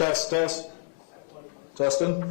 Test, test. Testing.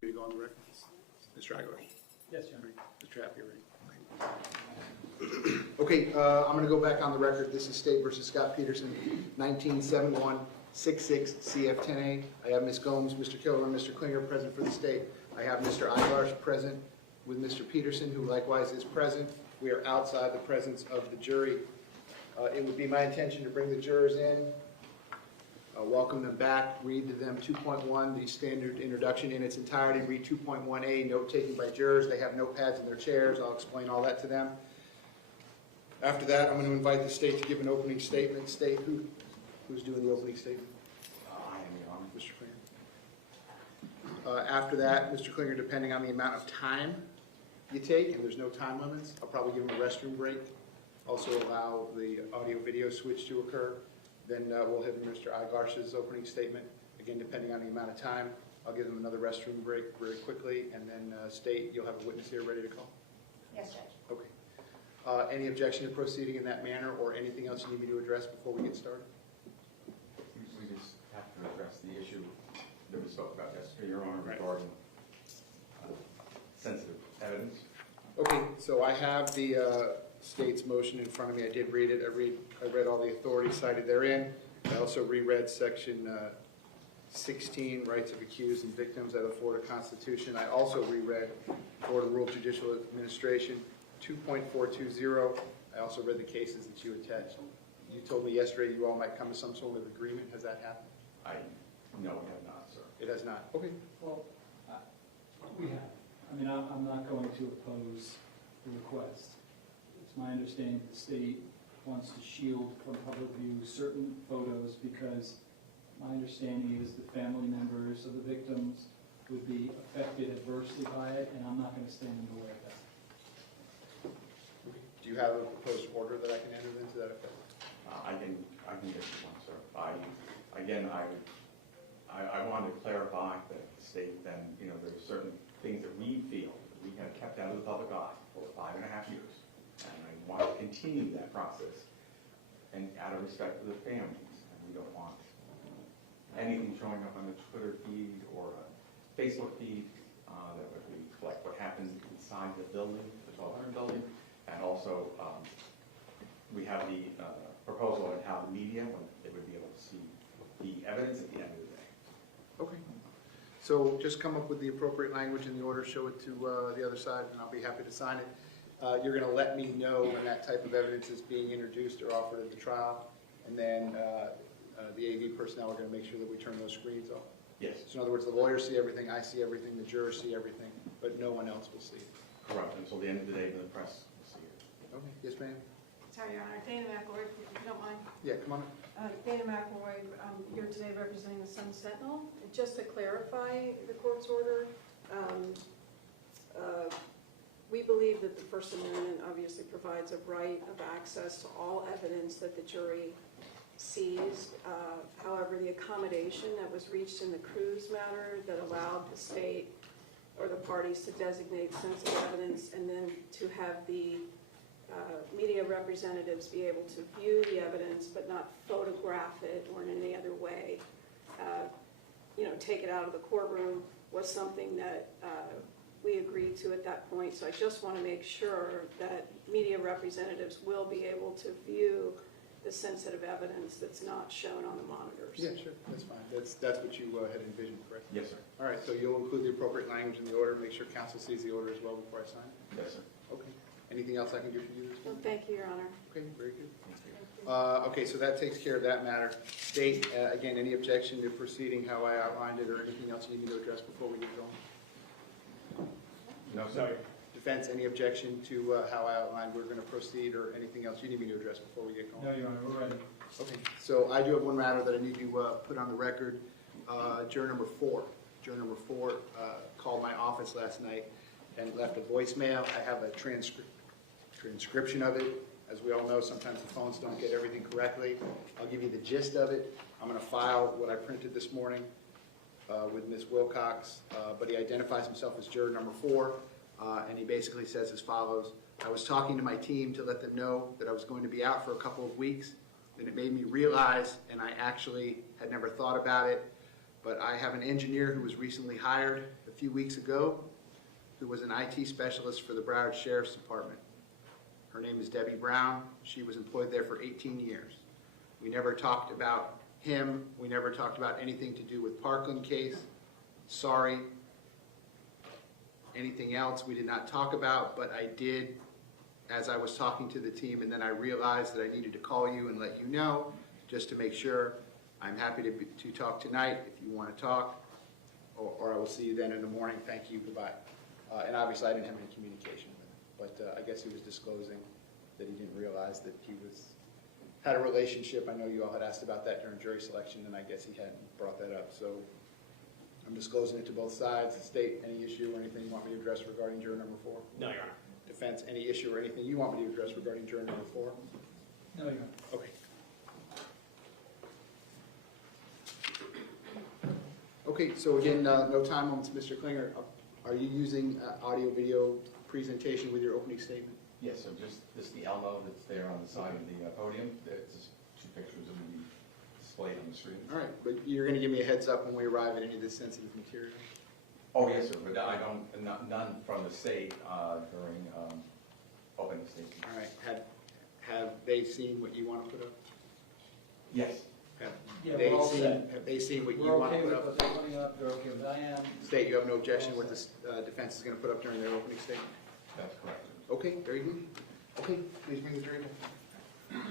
To go on the record? Mr. Aguilar? Yes, Your Honor. Mr. Happy, right? Okay, I'm going to go back on the record. This is State versus Scot Peterson, 1971-66 CF10A. I have Ms. Gomes, Mr. Killer, and Mr. Klinger present for the state. I have Mr. Aguilar present with Mr. Peterson, who likewise is present. We are outside the presence of the jury. It would be my intention to bring the jurors in, welcome them back, read to them 2.1, the standard introduction in its entirety, read 2.1A, note taken by jurors. They have notepads in their chairs. I'll explain all that to them. After that, I'm going to invite the state to give an opening statement. State, who's doing the opening statement? I am, Your Honor. Mr. Klinger. After that, Mr. Klinger, depending on the amount of time you take, and there's no time limits, I'll probably give him a restroom break. Also allow the audio-video switch to occur. Then we'll have Mr. Aguilar's opening statement. Again, depending on the amount of time, I'll give them another restroom break very quickly, and then state, you'll have a witness here ready to call? Yes, Judge. Okay. Any objection to proceeding in that manner, or anything else you need me to address before we get started? We just have to address the issue that we spoke about yesterday, Your Honor, regarding sensitive evidence. Okay, so I have the state's motion in front of me. I did read it. I read all the authorities cited therein. I also reread section 16, rights of accused and victims of the Florida Constitution. I also reread Florida Rule of Judicial Administration 2.420. I also read the cases that you attached. You told me yesterday you all might come to some sort of agreement. Has that happened? No, we have not, sir. It has not. Okay. Well, we have. I mean, I'm not going to oppose the request. It's my understanding the state wants to shield from public view certain photos because my understanding is the family members of the victims would be affected adversely by it, and I'm not going to stand in the way of that. Do you have a proposed order that I can enter into that effect? I can get you one, sir. I wanted to clarify that the state then, there are certain things that we feel that we have kept out of the public eye for 5.5 years. And I want to continue that process and out of respect for the families. And we don't want anything showing up on the Twitter feed or a Facebook feed that would reflect what happens inside the building, the 1200 building. And also, we have the proposal on how the media, they would be able to see the evidence at the end of the day. Okay. So just come up with the appropriate language in the order, show it to the other side, and I'll be happy to sign it. You're going to let me know when that type of evidence is being introduced or offered at the trial, and then the AV personnel are going to make sure that we turn those screens off. Yes. So in other words, the lawyers see everything, I see everything, the jurors see everything, but no one else will see it. Correct. Until the end of the day, the press will see it. Okay. Yes, ma'am? Sorry, Your Honor. Dana McElroy, if you don't mind. Yeah, come on. Dana McElroy, here today representing the Sun Sentinel. Just to clarify the court's order, we believe that the First Amendment obviously provides a right of access to all evidence that the jury sees. However, the accommodation that was reached in the Cruz matter that allowed the state or the parties to designate sensitive evidence and then to have the media representatives be able to view the evidence but not photograph it or in any other way, take it out of the courtroom was something that we agreed to at that point. So I just want to make sure that media representatives will be able to view the sensitive evidence that's not shown on the monitors. Yeah, sure. That's fine. That's what you had envisioned, correct? Yes, sir. All right. So you'll include the appropriate language in the order. Make sure counsel sees the order as well before I sign it. Yes, sir. Okay. Anything else I can do for you this Well, morning? thank you, Your Honor. Okay, very good. Thank you. Okay, so that takes care of that matter. State, again, any objection to proceeding how I outlined it or anything else you need me to address before we get going? No, sir. Defense, any objection to how I outlined we're going to proceed or anything else you need me to address before we get going? No, Your Honor, we're ready. Okay, so I do have one matter that I need to put on the record. Juror number 4. Juror number 4 called my office last night and left a voicemail. I have a transcription of it. As we all know, sometimes the phones don't get everything correctly. I'll give you the gist of it. I'm going to file what I printed this morning with Ms. Wilcox, but he identifies himself as juror number 4, and he basically says as follows: I was talking to my team to let them know that I was going to be out for a couple of weeks, and it made me realize, and I actually had never thought about it, but I have an engineer who was recently hired. The few weeks ago who was an IT specialist for the Broward Sheriff's Department. Her name is Debbie Brown. She was employed there for 18 years. We never talked about him. We never talked about anything to do with Parkland case. Sorry. Anything else we did not talk about, but I did as I was talking to the team, and then I realized that I needed to call you and let you know, just to make sure. I'm happy to talk tonight if you want to talk, or I will see you then in the morning. Thank you, goodbye. And obviously I didn't have any communication with him, but I guess he was disclosing that he didn't realize that he had a relationship. I know you all had asked about that during jury selection, and I guess he hadn't brought that up. So I'm disclosing it to both sides. The state, any issue or anything you want me to address regarding juror number 4? No, Your Honor. Defense, any issue or anything you want me to address regarding juror number 4? No, Your Honor. Okay. Okay, so again, no time limits, Mr. Klinger. Are you using audio video presentation with your opening statement? Yes, so just the Elmo that's there on the side of the podium, it's just 2 pictures that will be displayed on the screen. All right, but you're going to give me a heads up when we arrive at any of this sensitive material? Oh, yes, sir, but I don't, none from the state during opening statement. All right, have they seen what you want to put up? Yes. Have Yeah, they we're all seen? set. Have they seen what you We're want okay to put with up? what they're putting up, they're okay with I am. State, you have no objection to what this defense is going to put up during their opening statement? That's correct. Okay, very good. Okay, please bring the jury back.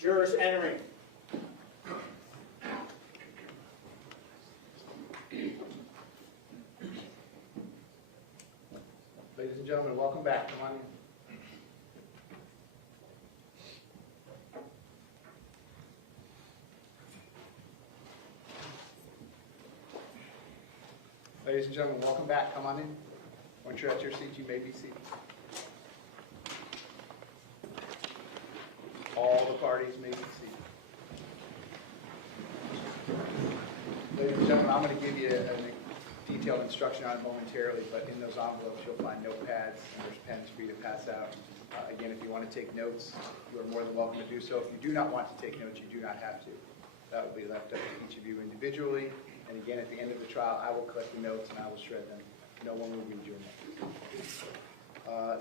Jurors entering. Ladies and gentlemen, welcome back. Come on in. Ladies and gentlemen, welcome back. Come on in. Once you're at your seat, you may be seated. All the parties may be seated. Ladies and gentlemen, I'm going to give you a detailed instruction on it momentarily, but in those envelopes you'll find notepads and there's pens for you to pass out. Again, if you want to take notes, you are more than welcome to do so. If you do not want to take notes, you do not have to. That will be left up to each of you individually. And again, at the end of the trial, I will collect the notes and I will shred them. No one will read your notes.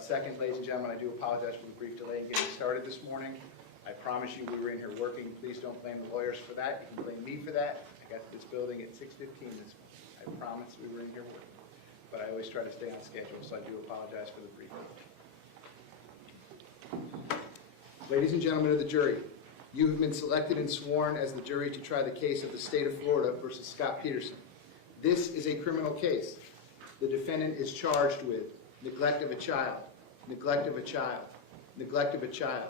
Second, ladies and gentlemen, I do apologize for the brief delay in getting started this morning. I promise you we were in here working. Please don't blame the lawyers for that. You can blame me for that. I got to this building at 6:15 this morning. I promise we were in here working. But I always try to stay on schedule, so I do apologize for the brief delay. Ladies and gentlemen of the jury, you have been selected and sworn as the jury to try the case of the state of Florida versus Scot Peterson. This is a criminal case. The defendant is charged with neglect of a child, neglect of a child, neglect of a child,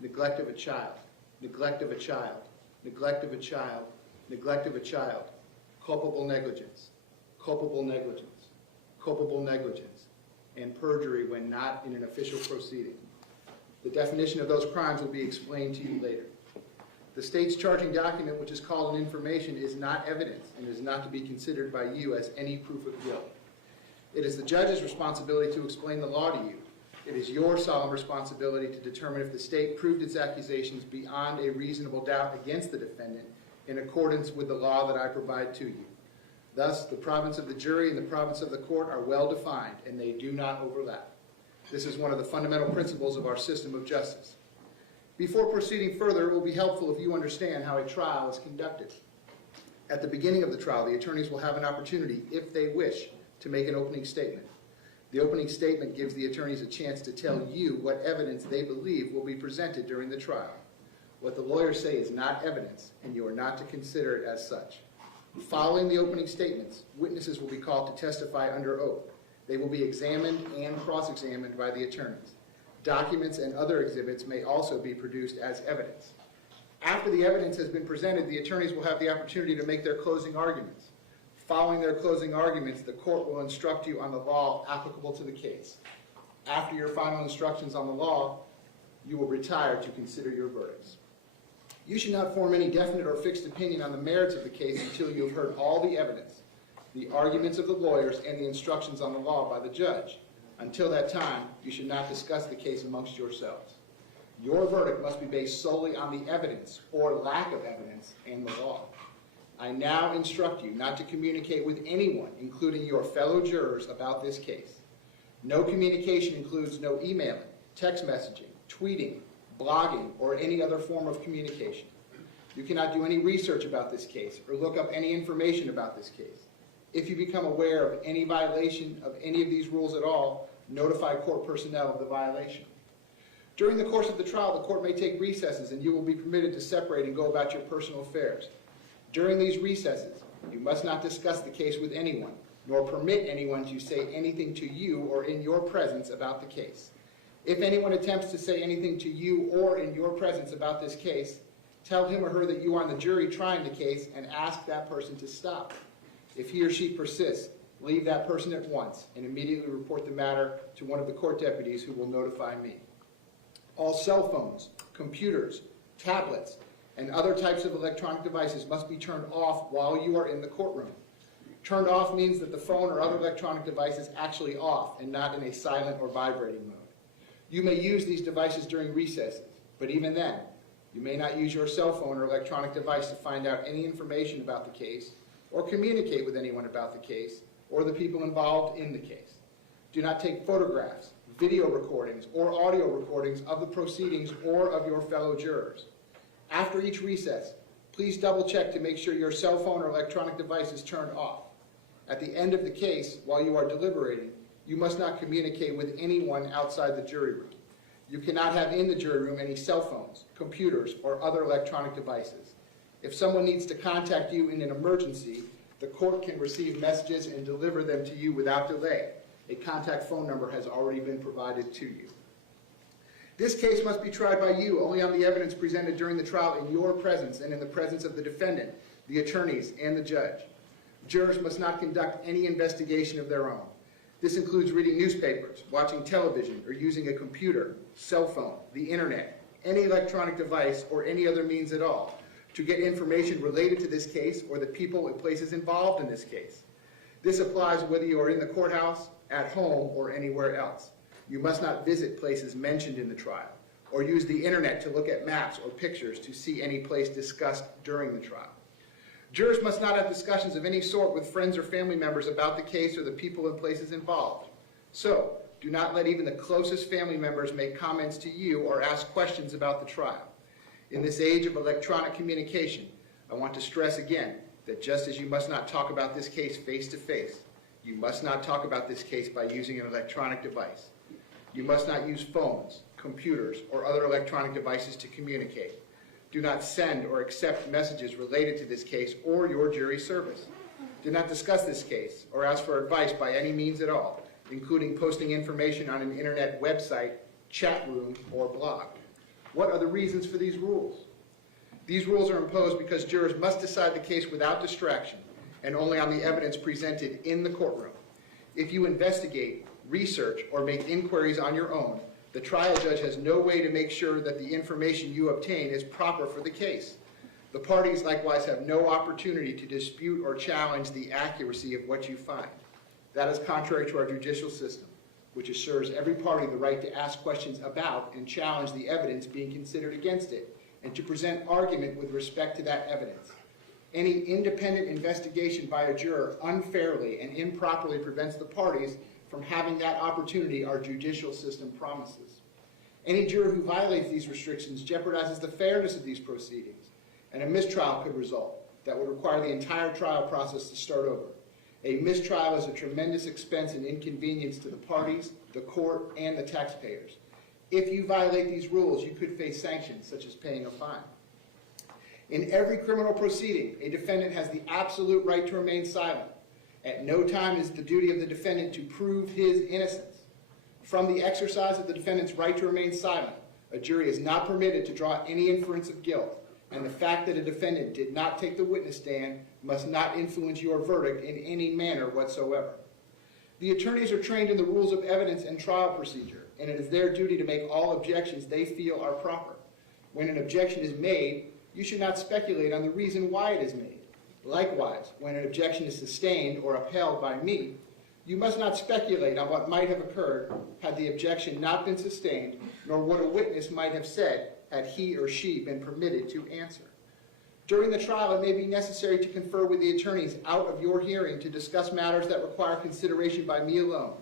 neglect of a child, neglect of a child, neglect of a child, neglect of a child, culpable negligence, culpable negligence, culpable negligence, and perjury when not in an official proceeding. The definition of those crimes will be explained to you later. The state's charging document, which is called an information, is not evidence and is not to be considered by you as any proof of guilt. It is the judge's responsibility to explain the law to you. It is your solemn responsibility to determine if the state proved its accusations beyond a reasonable doubt against the defendant in accordance with the law that I provide to you. Thus, the province of the jury and the province of the court are well defined, and they do not overlap. This is one of the fundamental principles of our system of justice. Before proceeding further, it will be helpful if you understand how a trial is conducted. At the beginning of the trial, the attorneys will have an opportunity, if they wish, to make an opening statement. The opening statement gives the attorneys a chance to tell you what evidence they believe will be presented during the trial. What the lawyers say is not evidence, and you are not to consider it as such. Following the opening statements, witnesses will be called to testify under oath. They will be examined and cross-examined by the attorneys. Documents and other exhibits may also be produced as evidence. After the evidence has been presented, the attorneys will have the opportunity to make their closing arguments. Following their closing arguments, the court will instruct you on the law applicable to the case. After your final instructions on the law, you will retire to consider your verdicts. You should not form any definite or fixed opinion on the merits of the case until you have heard all the evidence, the arguments of the lawyers, and the instructions on the law by the judge. Until that time, you should not discuss the case amongst yourselves. Your verdict must be based solely on the evidence or lack of evidence and the law. I now instruct you not to communicate with anyone, including your fellow jurors, about this case. No communication includes no emailing, text messaging, tweeting, blogging, or any other form of communication. You cannot do any research about this case or look up any information about this case. If you become aware of any violation of any of these rules at all, notify court personnel of the violation. During the course of the trial, the court may take recesses and you will be permitted to separate and go about your personal affairs. During these recesses, you must not discuss the case with anyone, nor permit anyone to say anything to you or in your presence about the case. If anyone attempts to say anything to you or in your presence about this case, tell him or her that you are on the jury trying the case and ask that person to stop. If he or she persists, leave that person at once and immediately report the matter to one of the court deputies who will notify me. All cell phones, computers, tablets, and other types of electronic devices must be turned off while you are in the courtroom. Turned off means that the phone or other electronic device is actually off and not in a silent or vibrating mode. You may use these devices during recesses, but even then, you may not use your cell phone or electronic device to find out any information about the case or communicate with anyone about the case or the people involved in the case. Do not take photographs, video recordings, or audio recordings of the proceedings or of your fellow jurors. After each recess, please double check to make sure your cell phone or electronic device is turned off. At the end of the case, while you are deliberating, you must not communicate with anyone outside the jury room. You cannot have in the jury room any cell phones, computers, or other electronic devices. If someone needs to contact you in an emergency, the court can receive messages and deliver them to you without delay. A contact phone number has already been provided to you. This case must be tried by you only on the evidence presented during the trial in your presence and in the presence of the defendant, the attorneys, and the judge. Jurors must not conduct any investigation of their own. This includes reading newspapers, watching television, or using a computer, cell phone, the internet, any electronic device, or any other means at all to get information related to this case or the people and places involved in this case. This applies whether you are in the courthouse, at home, or anywhere else. You must not visit places mentioned in the trial or use the internet to look at maps or pictures to see any place discussed during the trial. Jurors must not have discussions of any sort with friends or family members about the case or the people and places involved. So, do not let even the closest family members make comments to you or ask questions about the trial. In this age of electronic communication, I want to stress again that just as you must not talk about this case face to face, you must not talk about this case by using an electronic device. You must not use phones, computers, or other electronic devices to communicate. Do not send or accept messages related to this case or your jury service. Do not discuss this case or ask for advice by any means at all, including posting information on an internet website, chat room, or blog. What are the reasons for these rules? These rules are imposed because jurors must decide the case without distraction and only on the evidence presented in the courtroom. If you investigate, research, or make inquiries on your own, the trial judge has no way to make sure that the information you obtain is proper for the case. The parties likewise have no opportunity to dispute or challenge the accuracy of what you find. That is contrary to our judicial system, which assures every party the right to ask questions about and challenge the evidence being considered against it, and to present argument with respect to that evidence. Any independent investigation by a juror unfairly and improperly prevents the parties from having that opportunity our judicial system promises. Any juror who violates these restrictions jeopardizes the fairness of these proceedings, and a mistrial could result that would require the entire trial process to start over. A mistrial is a tremendous expense and inconvenience to the parties, the court, and the taxpayers. If you violate these rules, you could face sanctions, such as paying a fine. In every criminal proceeding, a defendant has the absolute right to remain silent. At no time is the duty of the defendant to prove his innocence. From the exercise of the defendant's right to remain silent, a jury is not permitted to draw any inference of guilt, and the fact that a defendant did not take the witness stand must not influence your verdict in any manner whatsoever. The attorneys are trained in the rules of evidence and trial procedure, and it is their duty to make all objections they feel are proper. When an objection is made, you should not speculate on the reason why it is made. Likewise, when an objection is sustained or upheld by me, you must not speculate on what might have occurred had the objection not been sustained, nor what a witness might have said had he or she been permitted to answer. During the trial, it may be necessary to confer with the attorneys out of your hearing to discuss matters that require consideration by me alone.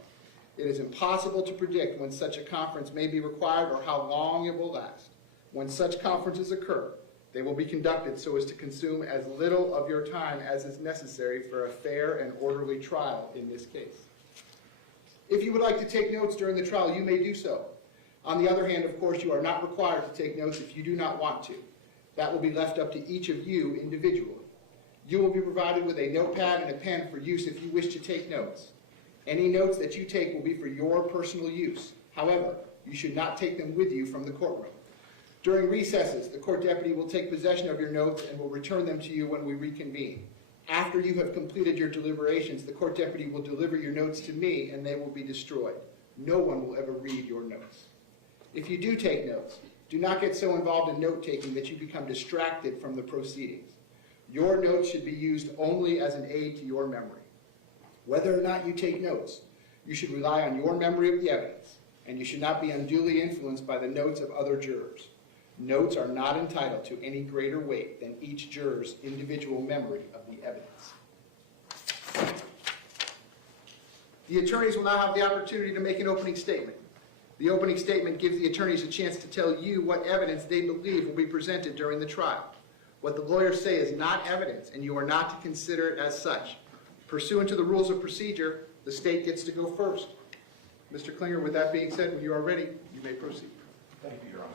It is impossible to predict when such a conference may be required or how long it will last. When such conferences occur, they will be conducted so as to consume as little of your time as is necessary for a fair and orderly trial in this case. If you would like to take notes during the trial, you may do so. On the other hand, of course, you are not required to take notes if you do not want to. That will be left up to each of you individually. You will be provided with a notepad and a pen for use if you wish to take notes. Any notes that you take will be for your personal use. However, you should not take them with you from the courtroom. During recesses, the court deputy will take possession of your notes and will return them to you when we reconvene. After you have completed your deliberations, the court deputy will deliver your notes to me and they will be destroyed. No one will ever read your notes. If you do take notes, do not get so involved in note-taking that you become distracted from the proceedings. Your notes should be used only as an aid to your memory. Whether or not you take notes, you should rely on your memory of the evidence, and you should not be unduly influenced by the notes of other jurors. Notes are not entitled to any greater weight than each juror's individual memory of the evidence. The attorneys will now have the opportunity to make an opening statement. The opening statement gives the attorneys a chance to tell you what evidence they believe will be presented during the trial. What the lawyers say is not evidence, and you are not to consider it as such. Pursuant to the rules of procedure, the state gets to go first. Mr. Klinger, with that being said, when you are ready, you may proceed. Thank you, Your Honor.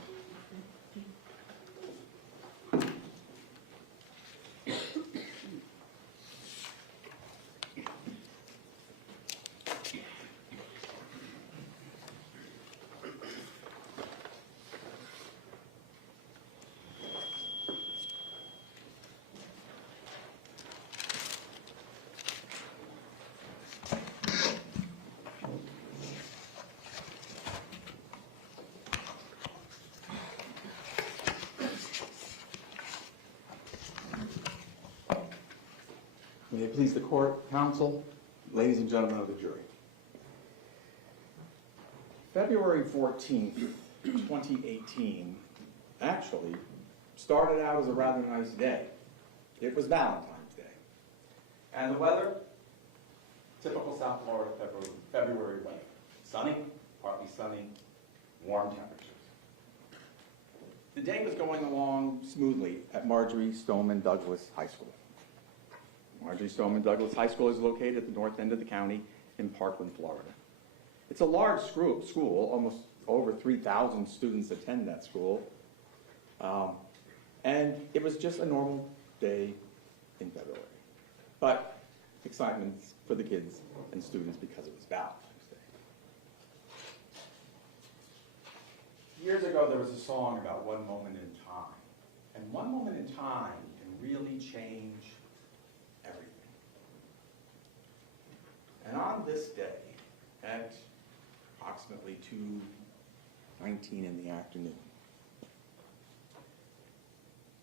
May it please the court, counsel, ladies and gentlemen of the jury. February 14th, 2018, actually started out as a rather nice day. It was Valentine's Day. And the weather, typical South Florida February weather. Sunny, partly sunny, warm temperatures. The day was going along smoothly at Marjory Stoneman Douglas High School. Marjory Stoneman Douglas High School is located at the north end of the county in Parkland, Florida. It's a large school, almost over 3,000 students attend that school. And it was just a normal day in February. But excitement for the kids and students because it was Valentine's Day. Years ago, there was a song about one moment in time. And one moment in time can really change everything. And on this day, at approximately 2:19 in the afternoon,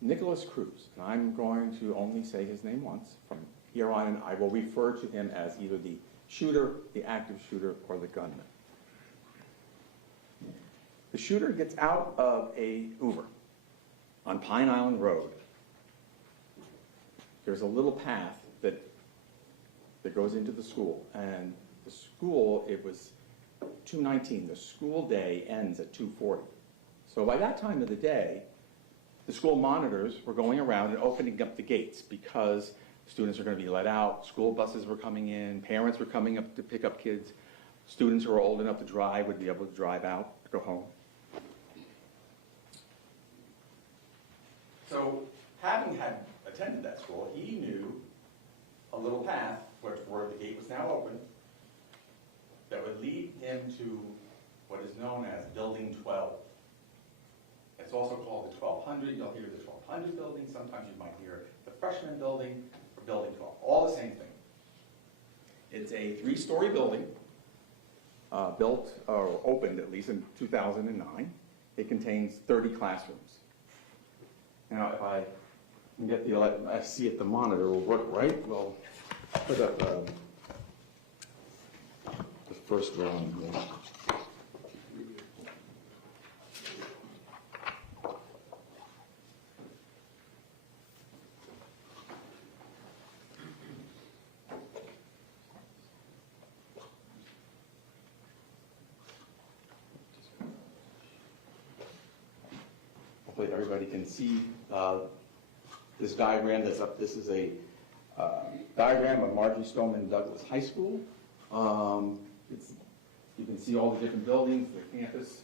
Nicholas Cruz, and I'm going to only say his name once, from here on, and I will refer to him as either the shooter, the active shooter, or the gunman. The shooter gets out of a Uber on Pine Island Road. There's a little path that goes into the school, and the school, it was 2:19. The school day ends at 2:40. So by that time of the day, the school monitors were going around and opening up the gates because students are going to be let out, school buses were coming in, parents were coming up to pick up kids, students who are old enough to drive would be able to drive out to go home. So having had attended that school, he knew a little path where the gate was now open that would lead him to what is known as Building 12. It's also called the 1200. You'll hear the 1200 building. Sometimes you might hear the freshman building or Building 12. All the same thing. It's a 3-story building, built or opened at least in 2009. It contains 30 classrooms. Now, if I can get I see it, the monitor will work right. We'll put up the first drawing here. Hopefully everybody can see this diagram that's up. This is a diagram of Marjory Stoneman Douglas High School. You can see all the different buildings, the campus,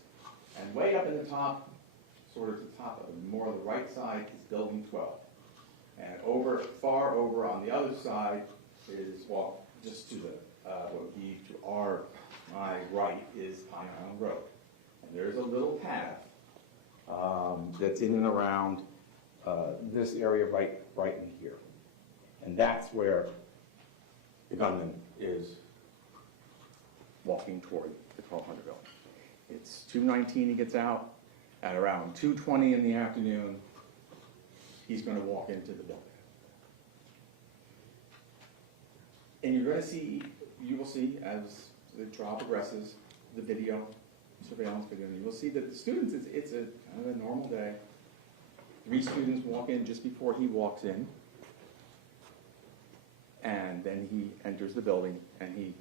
and way up in the top, sort of to the top of it, more on the right side, is Building 12. And far over on the other side is, well, just to the, what would be to my right is Pine Island Road. And there's a little path that's in and around this area right in here. And that's where the gunman is walking toward the 1200 building. It's 2:19, he gets out. At around 2:20 in the afternoon, he's going to walk into the building. And you're going to see, you will see as the trial progresses, the video, surveillance video, and you will see that the students, it's a kind of a normal day. 3 students walk in just before he walks in. And then he enters the building and he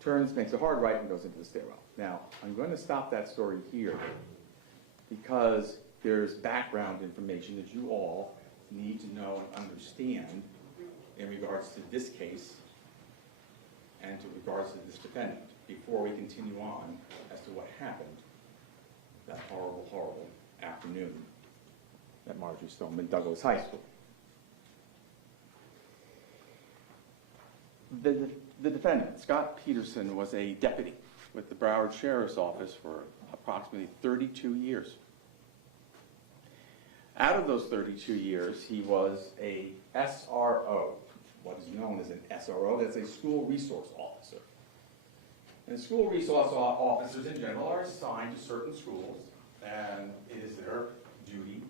turns, makes a hard right and goes into the stairwell. Now, I'm going to stop that story here because there's background information that you all need to know and understand in regards to this case and to regards to this defendant before we continue on as to what happened that horrible, horrible afternoon at Marjory Stoneman Douglas High School. The defendant, Scot Peterson, was a deputy with the Broward Sheriff's Office for approximately 32 years. Out of those 32 years, he was a SRO, what is known as an SRO. That's a school resource officer. And school resource officers in general are assigned to certain schools, and it is their duty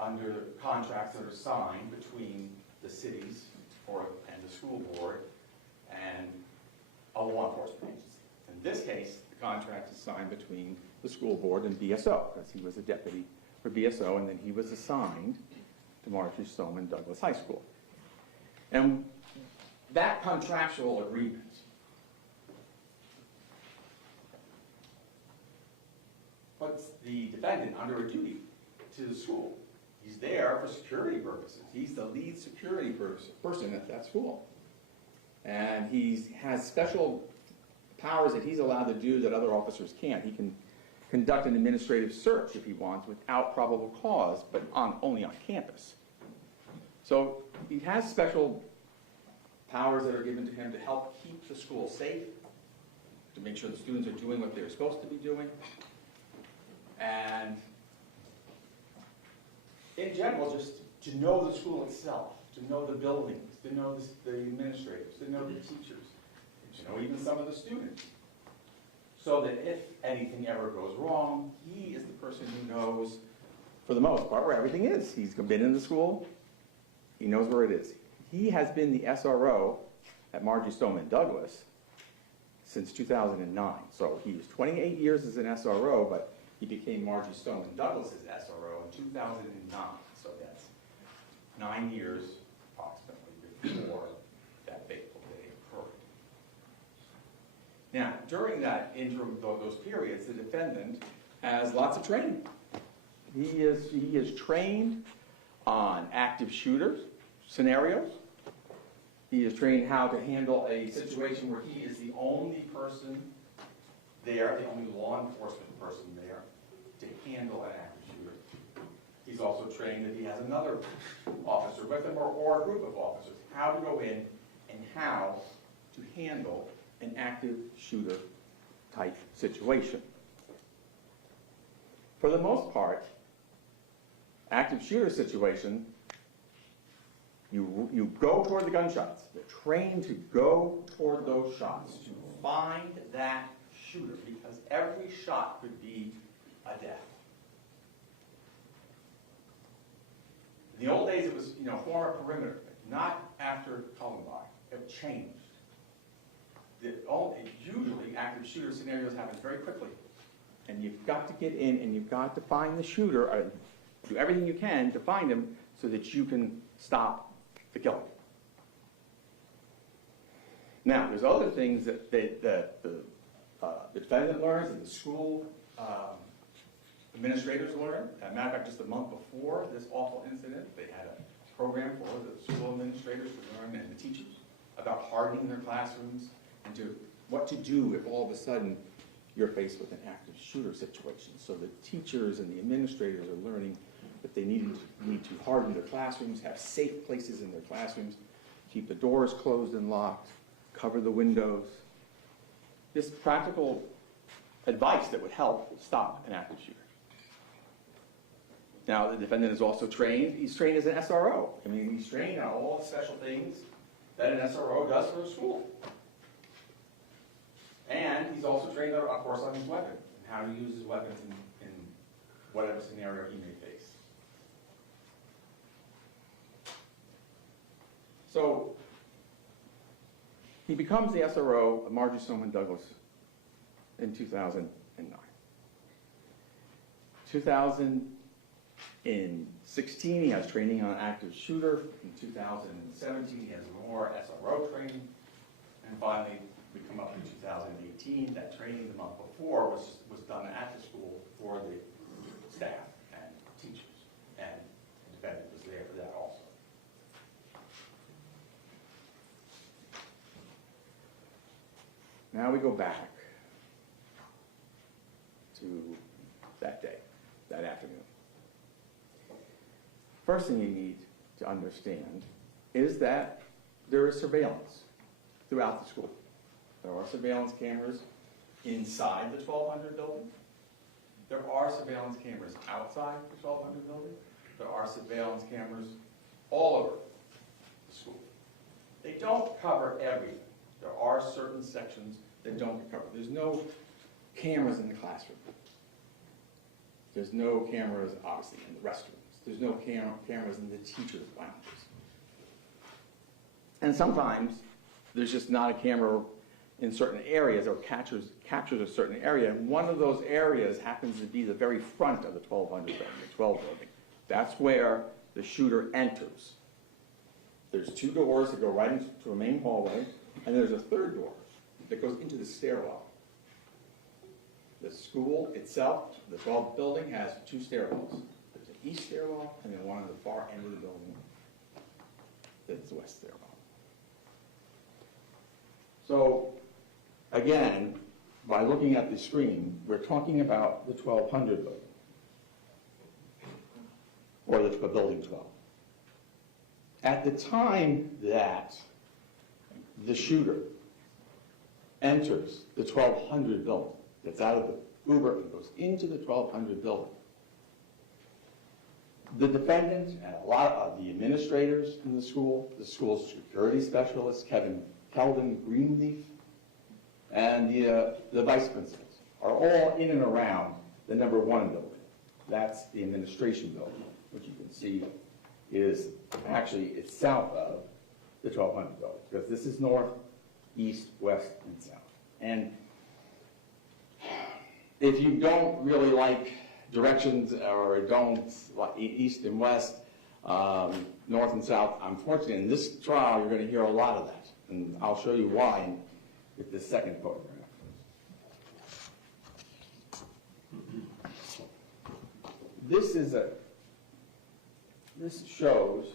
under contracts that are signed between the cities and the school board and a law enforcement agency. In this case, the contract is signed between the school board and BSO, because he was a deputy for BSO, and then he was assigned to Marjory Stoneman Douglas High School. And that contractual agreement puts the defendant under a duty to the school. He's there for security purposes. He's the lead security person at that school. And he has special powers that he's allowed to do that other officers can't. He can conduct an administrative search if he wants without probable cause, but only on campus. So he has special powers that are given to him to help keep the school safe, to make sure the students are doing what they're supposed to be doing. And in general, just to know the school itself, to know the buildings, to know the administrators, to know the teachers, to know even some of the students. So that if anything ever goes wrong, he is the person who knows, for the most part, where everything is. He's been in the school. He knows where it is. He has been the SRO at Marjory Stoneman Douglas since 2009. So he was 28 years as an SRO, but he became Marjory Stoneman Douglas's SRO in 2009. So that's 9 years, approximately, before that fateful day occurred. Now, during that interim, those periods, the defendant has lots of training. He is trained on active shooter scenarios. He is trained how to handle a situation where he is the only person there, the only law enforcement person there, to handle an active shooter. He's also trained that he has another officer with him or a group of officers, how to go in and how to handle an active shooter type situation. For the most part, active shooter situation, you go toward the gunshots. You're trained to go toward those shots, to find that shooter, because every shot could be a death. In the old days, it was, form a perimeter, not after Columbine. It changed. Usually, active shooter scenarios happen very quickly. And you've got to get in and you've got to find the shooter, or do everything you can to find him so that you can stop the killing. Now, there's other things that the defendant learns and the school administrators learn. As a matter of fact, just a month before this awful incident, they had a program for the school administrators to learn, and the teachers, about hardening their classrooms and what to do if all of a sudden you're faced with an active shooter situation. So the teachers and the administrators are learning that they need to harden their classrooms, have safe places in their classrooms, keep the doors closed and locked, cover the windows. This practical advice that would help stop an active shooter. Now, the defendant is also trained. He's trained as an SRO. I mean, he's trained on all the special things that an SRO does for a school. And he's also trained, of course, on his weapon, and how to use his weapons in whatever scenario he may face. So, he becomes the SRO of Marjory Stoneman Douglas in 2009. 2016, he has training on active shooter. In 2017, he has more SRO training. And finally, we come up in 2018. That training the month before was done at the school for the staff and teachers. And the defendant was there for that also. Now we go back to that that afternoon. First thing you need to understand is that there is surveillance throughout the school. There are surveillance cameras inside the 1200 building. There are surveillance cameras outside the 1200 building. There are surveillance cameras all over the school. They don't cover everything. There are certain sections that don't get covered. There's no cameras in the classroom. There's no cameras, obviously, in the restrooms. There's no cameras in the teachers' lounges. And sometimes there's just not a camera in certain areas or captures a certain area. And one of those areas happens to be the very front of the 1200 building, the 12 building. That's where the shooter enters. There's two doors that go right into a main hallway, and there's a third door that goes into the stairwell. The school itself, the 12th building, has two stairwells. There's an east stairwell, and then one on the far end of the building that's the west stairwell. So, again, by looking at the screen, we're talking about the 1200 building, or the building 12. At the time that the shooter enters the 1200 building, gets out of the Uber and goes into the 1200 building, the defendant and a lot of the administrators in the school's security specialists, Kevin Keldon Greenleaf, and the vice principals are all in and around the number 1 building. That's the administration building, which you can see is actually it's south of the 1200 building, because this is north, east, west, and south. And if you don't really like directions or don't like east and west, north and south, unfortunately in this trial you're going to hear a lot of that. And I'll show you why with this second photograph. This shows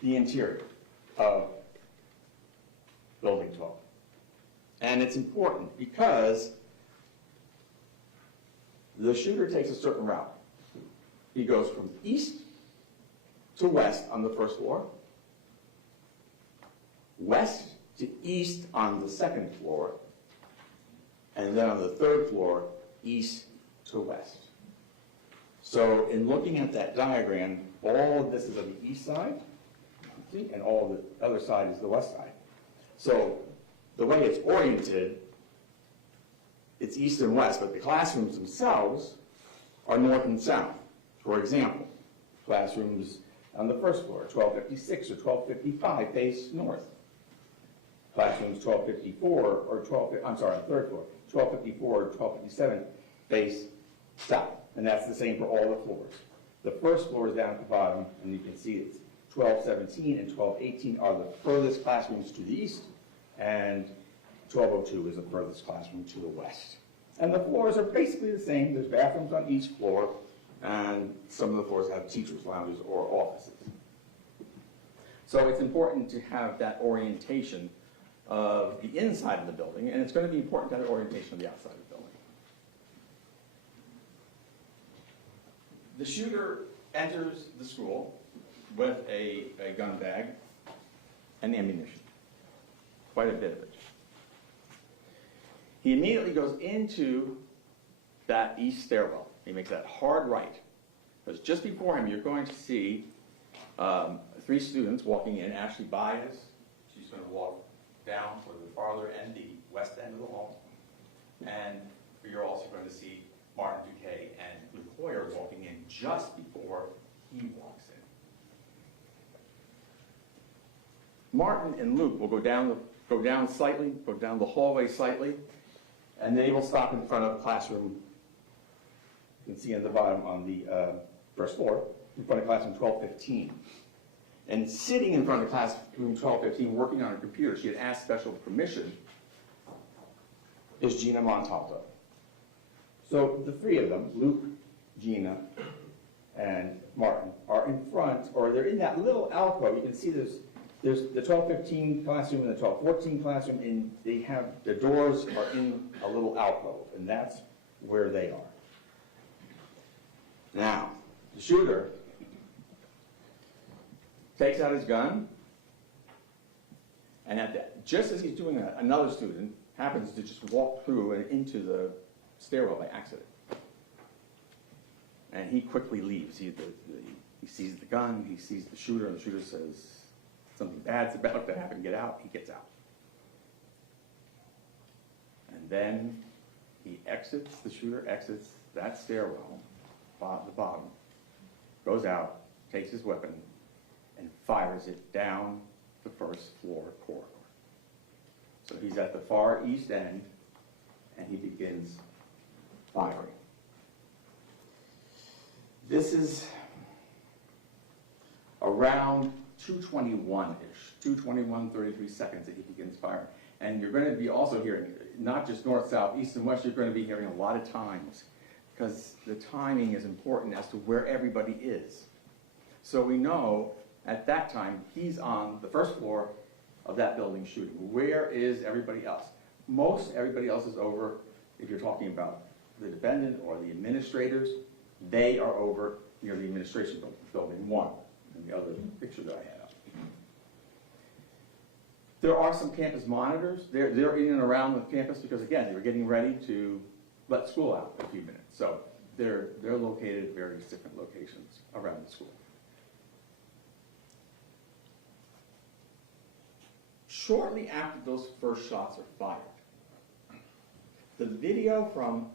the interior of Building 12. And it's important because the shooter takes a certain route. He goes from east to west on the first floor, west to east on the second floor, and then on the third floor, east to west. So in looking at that diagram, all of this is on the east side, see, and all of the other side is the west side. So the way it's oriented, it's east and west, but the classrooms themselves are north and south. For example, classrooms on the first floor, 1256 or 1255 face north. Classrooms 1254 or third floor, 1254 or 1257 face south. And that's the same for all the floors. The first floor is down at the bottom, and you can see it's 1217 and 1218 are the furthest classrooms to the east, and 1202 is the furthest classroom to the west. And the floors are basically the same. There's bathrooms on each floor, and some of the floors have teachers' lounges or offices. So it's important to have that orientation of the inside of the building, and it's going to be important to have the orientation of the outside of the building. The shooter enters the school with a gun bag and ammunition, quite a bit of it. He immediately goes into that east stairwell. He makes that hard right. Because just before him, you're going to see 3 students walking in. Ashley Baez, she's going to walk down for the farther end, the west end of the hall. And you're also going to see Martin Duque and Luke Hoyer walking in just before he walks in. Martin and Luke will go down the hallway slightly, and they will stop in front of the classroom. You can see in the bottom on the first floor, in front of classroom 1215. And sitting in front of classroom 1215, working on a computer, she had asked special permission, is Gina Montalto. So the 3 of them, Luke, Gina, and Martin, are in front, or they're in that little alcove. You can see there's the 12-15 classroom and the 12-14 classroom, and they have, the doors are in a little alcove, and that's where they are. Now, the shooter takes out his gun, and just as he's doing that, another student happens to just walk through and into the stairwell by accident. And he quickly leaves. He sees the gun, he sees the shooter, and the shooter says, something bad's about to happen, get out. He gets out. And then he exits, the shooter exits that stairwell, the bottom, goes out, takes his weapon, and fires it down the first floor corridor. So he's at the far east end, and he begins firing. This is around 2:21-ish, 2:21:33 seconds that he begins firing. And you're going to be also hearing, not just north, south, east, and west, you're going to be hearing a lot of times, because the timing is important as to where everybody is. So we know at that time he's on the first floor of that building shooting. Where is everybody else? Most everybody else is over, if you're talking about the defendant or the administrators, they are over near the administration building, building 1, and the other picture that I had up. There are some campus monitors. They're in and around the campus because, again, they were getting ready to let school out in a few minutes. So they're located at various different locations around the school. Shortly after those first shots are fired, the video from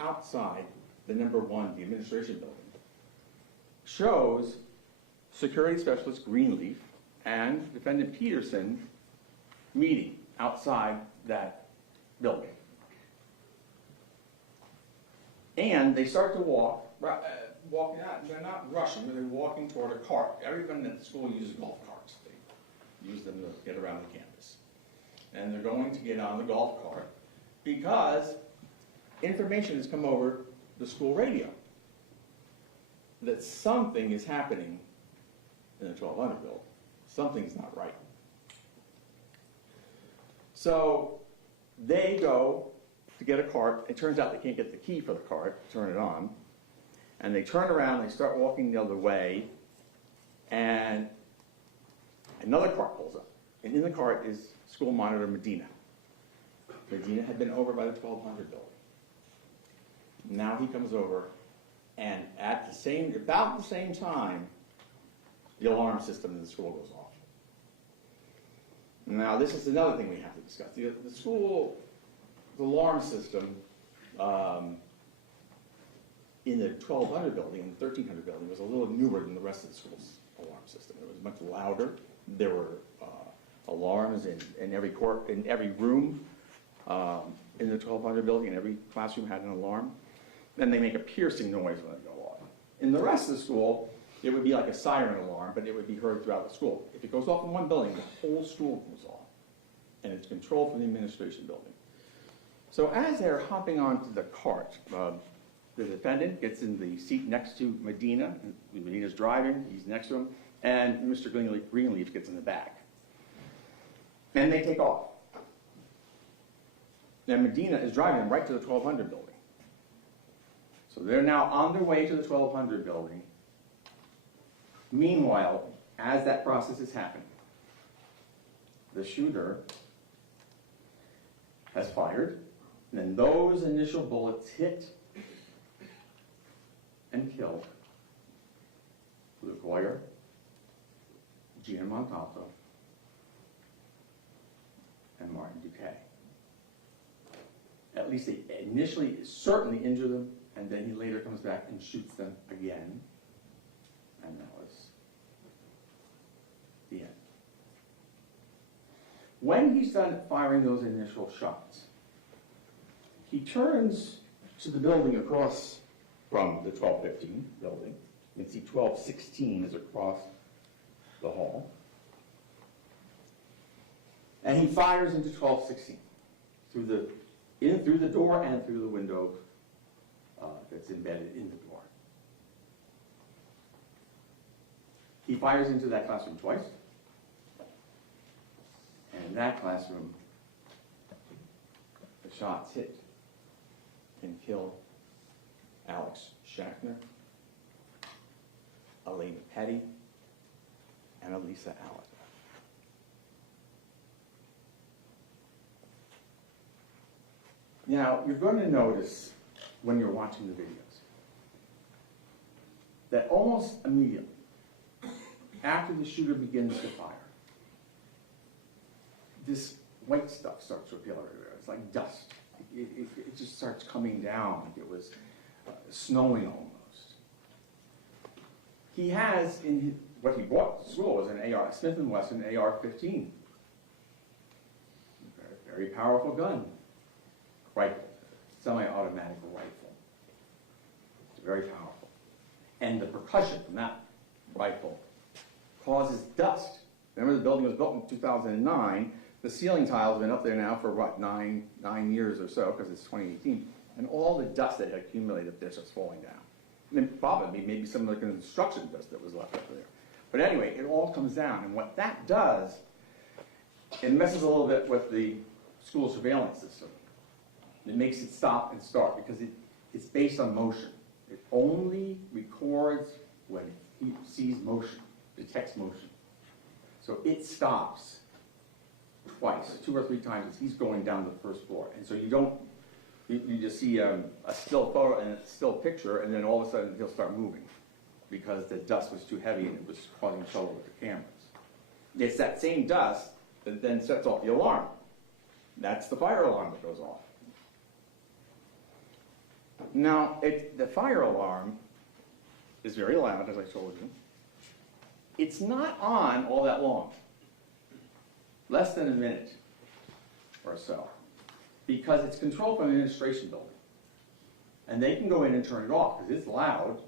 outside the number 1, the administration building, shows security specialist Greenleaf and defendant Peterson meeting outside that building. And they start to walking out. They're not rushing, but they're walking toward a cart. Everyone at the school uses golf carts. They use them to get around the campus. And they're going to get on the golf cart because information has come over the school radio that something is happening in the 1200 building. Something's not right. So they go to get a cart. It turns out they can't get the key for the cart, turn it on. And they turn around, they start walking the other way, and another cart pulls up. And in the cart is school monitor Medina. Medina had been over by the 1200 building. Now he comes over, and at about the same time, the alarm system in the school goes off. Now, this is another thing we have to discuss. The school, the alarm system in the 1200 building and the 1300 building was a little newer than the rest of the school's alarm system. It was much louder. There were alarms in every room in the 1200 building, and every classroom had an alarm. Then they make a piercing noise when they go off. In the rest of the school, it would be like a siren alarm, but it would be heard throughout the school. If it goes off in one building, the whole school goes off, and it's controlled from the administration building. So as they're hopping onto the cart, the defendant gets in the seat next to Medina. Medina's driving, he's next to him, and Mr. Greenleaf gets in the back. And they take off. And Medina is driving them right to the 1200 building. So they're now on their way to the 1200 building. Meanwhile, as that process is happening, the shooter has fired, and then those initial bullets hit and killed Luke Hoyer, Gina Montalto, and Martin Duque. At least they initially certainly injure them, and then he later comes back and shoots them again. And that was the end. When he's done firing those initial shots, he turns to the building across from the 1215 building. You can see 1216 is across the hall. And he fires into 1216 through the door and through the window that's embedded in the door. He fires into that classroom twice. And in that classroom, the shots hit and killed Alex Shackner, Elena Petty, and Elisa Allen. Now, you're going to notice when you're watching the videos that almost immediately after the shooter begins to fire, this white stuff starts to appear everywhere. It's like dust. It just starts coming down like it was snowing almost. He has in his, what he brought to school was an AR, Smith & Wesson AR-15. Very powerful gun. Rifle, semi-automatic rifle. It's very powerful. And the percussion from that rifle causes dust. Remember, the building was built in 2009. The ceiling tiles have been up there now for, what, nine years or so, because it's 2018. And all the dust that had accumulated up there starts falling down. And then probably maybe some of the construction dust that was left up there. But anyway, it all comes down. And what that does, it messes a little bit with the school surveillance system. It makes it stop and start because it's based on motion. It only records when it sees motion, detects motion. So it stops twice, 2 or 3 times as he's going down to the first floor. And so you just see a still photo and a still picture, and then all of a sudden he'll start moving because the dust was too heavy and it was causing trouble with the cameras. It's that same dust that then sets off the alarm. That's the fire alarm that goes off. Now, the fire alarm is very loud, as I told you. It's not on all that long, less than a minute or so, because it's controlled from the administration building. And they can go in and turn it off because it's loud.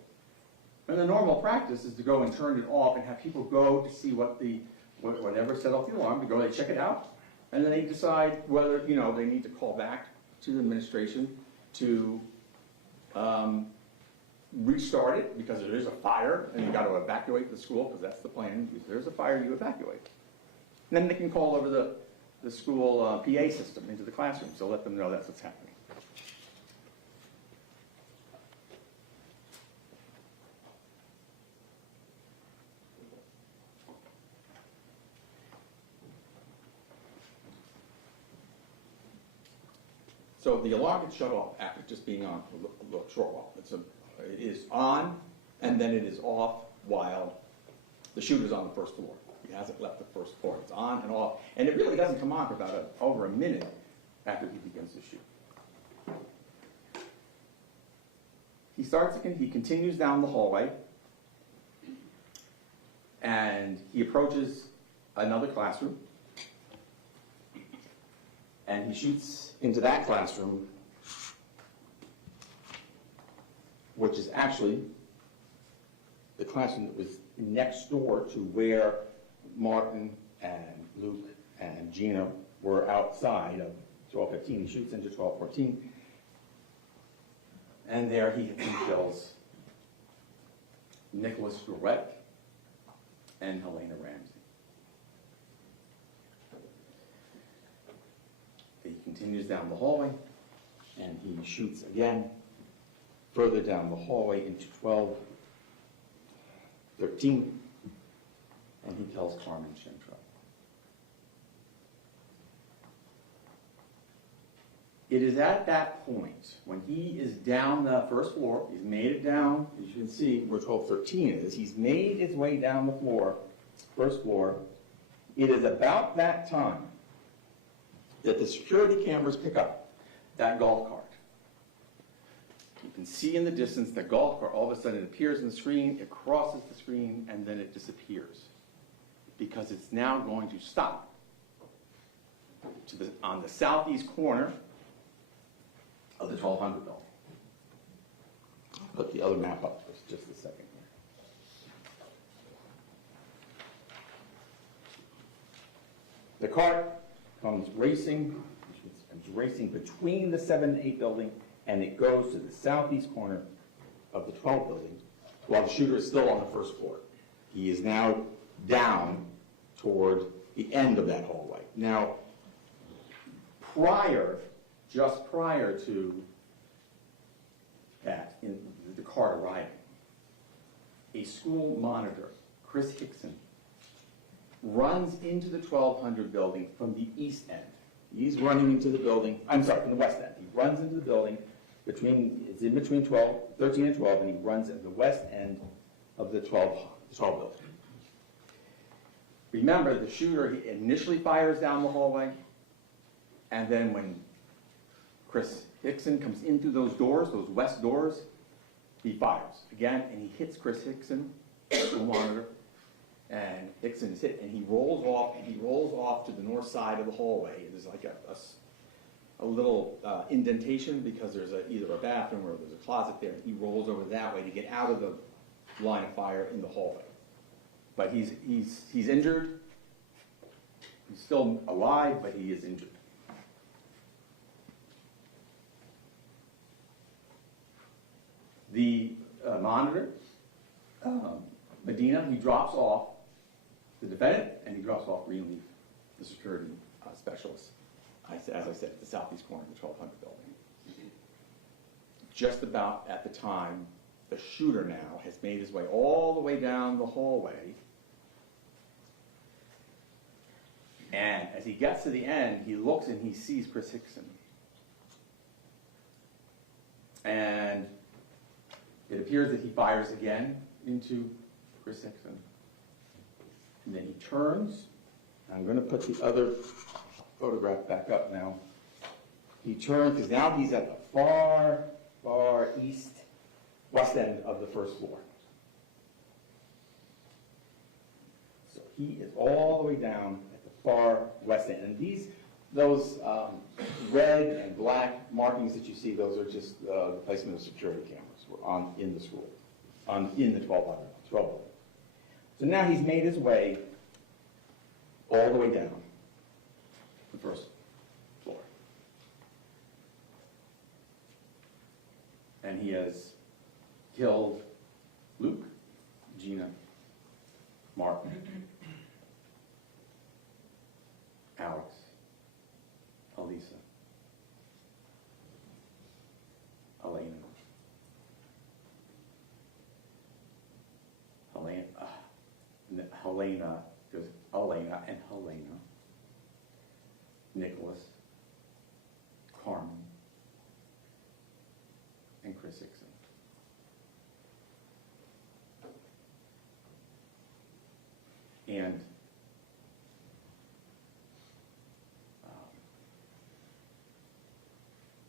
And the normal practice is to go and turn it off and have people go to see whatever set off the alarm, to go, they check it out, and then they decide whether, they need to call back to the administration to restart it because there is a fire and you've got to evacuate the school because that's the plan. If there's a fire, you evacuate. And then they can call over the school PA system into the classroom, so let them know that's what's happening. So the alarm gets shut off after just being on for a short while. It is on, and then it is off while the shooter's on the first floor. He hasn't left the first floor. It's on and off, and it really doesn't come on for about over a minute after he begins to shoot. He continues down the hallway, and he approaches another classroom, and he shoots into that classroom, which is actually the classroom that was next door to where Martin and Luke and Gina were outside of 1215. He shoots into 1214. And there he kills Nicholas Gouret and Helena Ramsey. He continues down the hallway, and he shoots again further down the hallway into 1213, and he kills Carmen Shintro. It is at that point, when he is down the first floor, he's made it down, as you can see where 1213 is, he's made his way down the floor, first floor. It is about that time that the security cameras pick up that golf cart. You can see in the distance the golf cart, all of a sudden it appears on the screen, it crosses the screen, and then it disappears. Because it's now going to stop on the southeast corner of the 1200 building. I'll put the other map up for just a second here. The cart comes racing, it's racing between the 7 and 8 building, and it goes to the southeast corner of the 12 building while the shooter is still on the first floor. He is now down toward the end of that hallway. Now, just prior to that, in the car arriving, a school monitor, Chris Hickson, runs into the 1200 building from the east end. He's running into the building, I'm sorry, from the west end. He runs into the building it's in between 13 and 12, and he runs at the west end of the 12 building. Remember, the shooter, he initially fires down the hallway, and then when Chris Hickson comes in through those doors, those west doors, he fires again, and he hits Chris Hickson, the monitor, and Hickson is hit, and he rolls off to the north side of the hallway. There's like a little indentation because there's either a bathroom or there's a closet there, and he rolls over that way to get out of the line of fire in the hallway. But he's injured. He's still alive, but he is injured. The monitor, Medina, he drops off the defendant, and he drops off Greenleaf, the security specialist, as I said, at the southeast corner of the 1200 building. Just about at the time, the shooter now has made his way all the way down the hallway, and as he gets to the end, he looks and he sees Chris Hickson. And it appears that he fires again into Chris Hickson. And then he turns. I'm going to put the other photograph back up now. He turns, because now he's at the far west end of the first floor. So he is all the way down at the far west end. And those red and black markings that you see, those are just the placement of security cameras in the school, in the 12. So now he's made his way all the way down the first floor. And he has killed Luke, Gina, Mark, Alex, Elisa, Elena, and Helena, Nicholas, Carmen, and Chris Hickson. And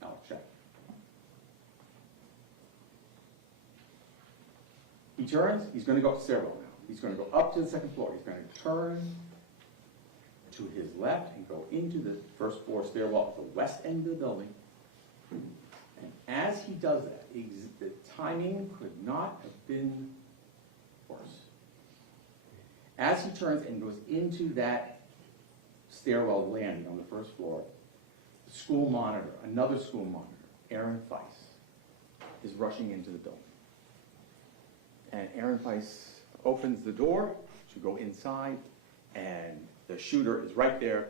I'll check. He turns, he's going to go up the stairwell now. He's going to go up to the second floor. He's going to turn to his left and go into the first floor stairwell at the west end of the building. And as he does that, the timing could not have been worse. As he turns and goes into that stairwell landing on the first floor, the school monitor, another school monitor, Aaron Feiss, is rushing into the building. And Aaron Feiss opens the door to go inside, and the shooter is right there,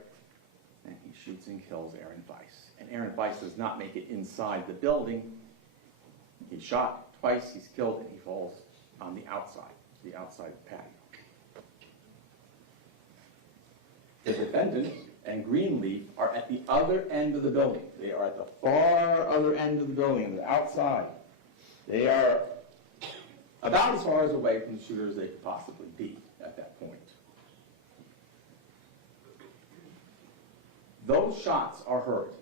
and he shoots and kills Aaron Feiss. And Aaron Feiss does not make it inside the building. He's shot twice, he's killed, and he falls on the outside patio. The defendant and Greenleaf are at the other end of the building. They are at the far other end of the building, the outside. They are about as far away from the shooter as they could possibly be at that point. Those shots are heard.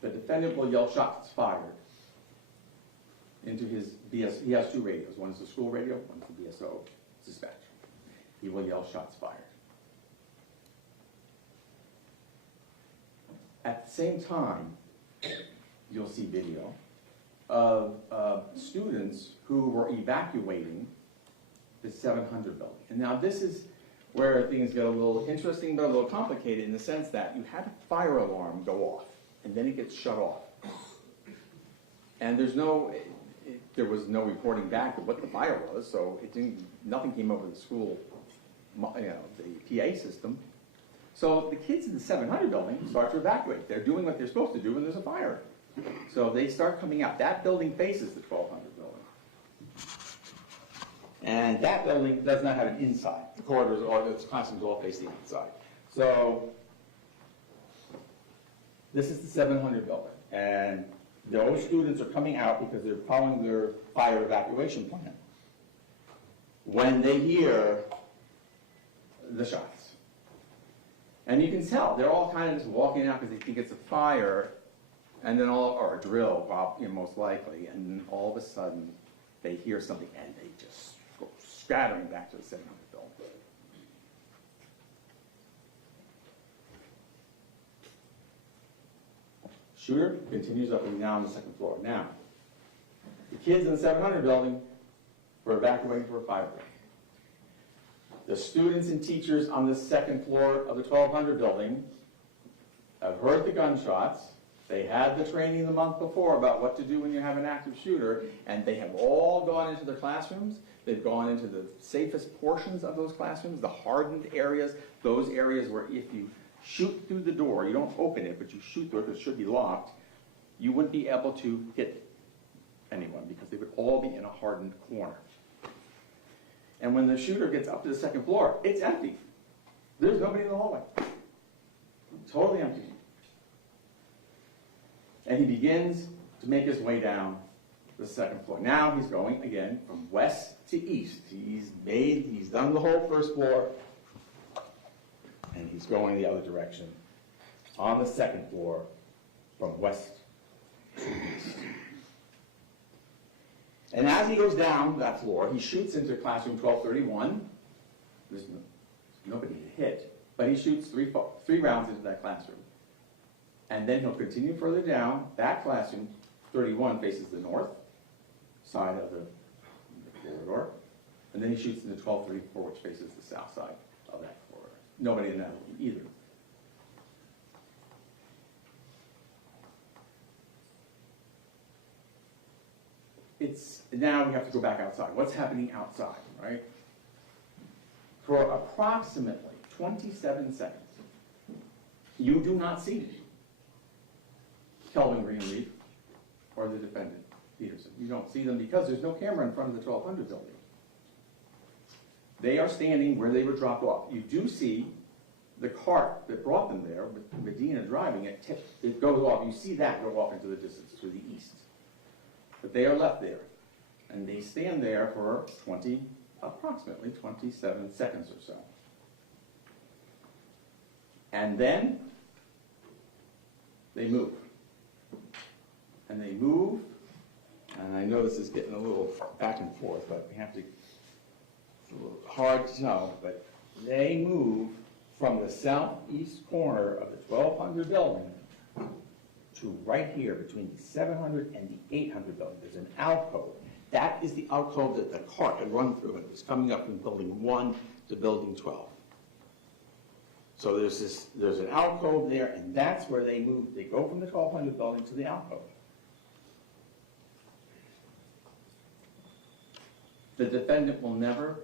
The defendant will yell shots fired into his BS. He has two radios. One is the school radio, one is the BSO dispatch. He will yell shots fired. At the same time, you'll see video of students who were evacuating the 700 building. And now this is where things get a little interesting but a little complicated in the sense that you had a fire alarm go off and then it gets shut off. And there's no, there was no reporting back of what the fire was, so nothing came over the school, the PA system. So the kids in the 700 building start to evacuate. They're doing what they're supposed to do when there's a fire. So they start coming out. That building faces the 1200 building. And that building does not have an inside. The corridors or the classrooms all face the outside. So this is the 700 building. And those students are coming out because they're following their fire evacuation plan when they hear the shots. And you can tell, they're all kind of just walking out because they think it's a fire, and then or a drill, most likely, and then all of a sudden they hear something and they just go scattering back to the 700 building. Shooter continues up and down the second floor. Now, the kids in the 700 building were evacuating for a fire break. The students and teachers on the second floor of the 1200 building have heard the gunshots. They had the training the month before about what to do when you have an active shooter, and they have all gone into their classrooms. They've gone into the safest portions of those classrooms, the hardened areas, those areas where if you shoot through the door, you don't open it, but you shoot through it because it should be locked, you wouldn't be able to hit anyone because they would all be in a hardened corner. And when the shooter gets up to the second floor, it's empty. There's nobody in the hallway. Totally empty. And he begins to make his way down the second floor. Now he's going, again, from west to east. He's done the whole first floor, and he's going the other direction on the second floor from west to east. And as he goes down that floor, he shoots into classroom 1231. There's nobody to hit, but he shoots three rounds into that classroom. And then he'll continue further down. That classroom, 31, faces the north side of the corridor. And then he shoots into 1234, which faces the south side of that corridor. Nobody in that room either. Now we have to go back outside. What's happening outside, right? For approximately 27 seconds, you do not see Kelvin Greenleaf or the defendant, Peterson. You don't see them because there's no camera in front of the 1200 building. They are standing where they were dropped off. You do see the cart that brought them there, with Medina driving it, it goes off. You see that go off into the distance to the east. But they are left there. And they stand there for approximately 27 seconds or so. And then they move. And they move, and I know this is getting a little back and forth, but we have to, it's a little hard to tell, but they move from the southeast corner of the 1200 building to right here between the 700 and the 800 building. There's an alcove. That is the alcove that the cart had run through, and it was coming up from building 1 to building 12. So there's an alcove there, and that's where they move. They go from the 1200 building to the alcove. The defendant will never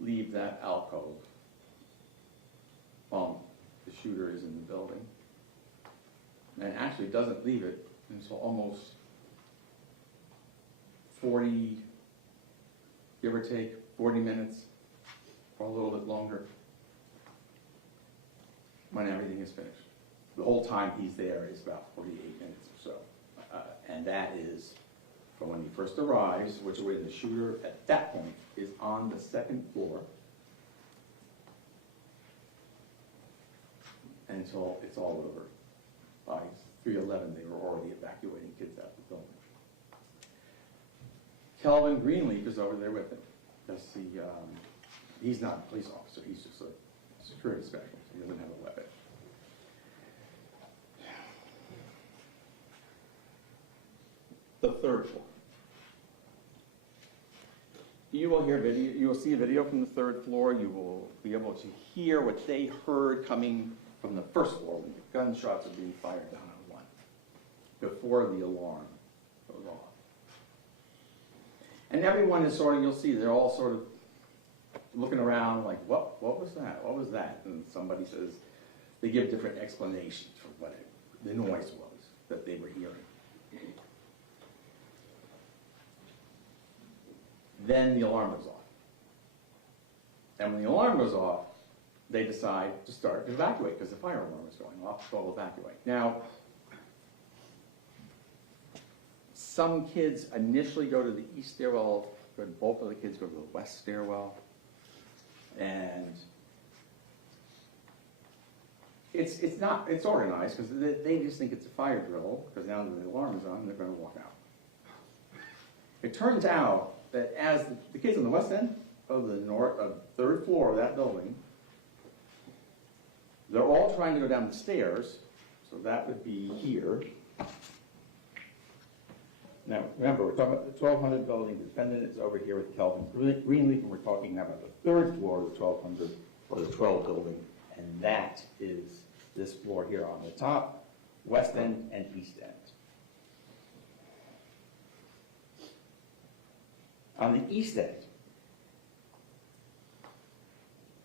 leave that alcove while the shooter is in the building, and actually doesn't leave it until almost 40, give or take, 40 minutes or a little bit longer when everything is finished. The whole time he's there is about 48 minutes or so. And that is from when he first arrives, which is when the shooter at that point is on the second floor, until it's all over. By 3:11, they were already evacuating kids out of the building. Kelvin Greenleaf is over there with him. He's not a police officer, he's just a security specialist. He doesn't have a weapon. The third floor. You will hear video. You will see a video from the third floor. You will be able to hear what they heard coming from the first floor when the gunshots are being fired down on 1 before the alarm goes off. And everyone is sort of, you'll see, they're all sort of looking around like, what was that? What was that? And somebody says, they give different explanations for what the noise was that they were hearing. Then the alarm goes off. And when the alarm goes off, they decide to start to evacuate because the fire alarm is going off, so they'll evacuate. Now, some kids initially go to the east stairwell, but both of the kids go to the west stairwell. And it's organized because they just think it's a fire drill because now that the alarm is on, they're going to walk out. It turns out that as the kids on the west end of the third floor of that building, they're all trying to go down the stairs, so that would be here. Now, remember, we're talking about the 1200 building. The defendant is over here with Kelvin Greenleaf, and we're talking now about the third floor of the 1200 or the 12 building, and that is this floor here on the top, west end and east end. On the east end,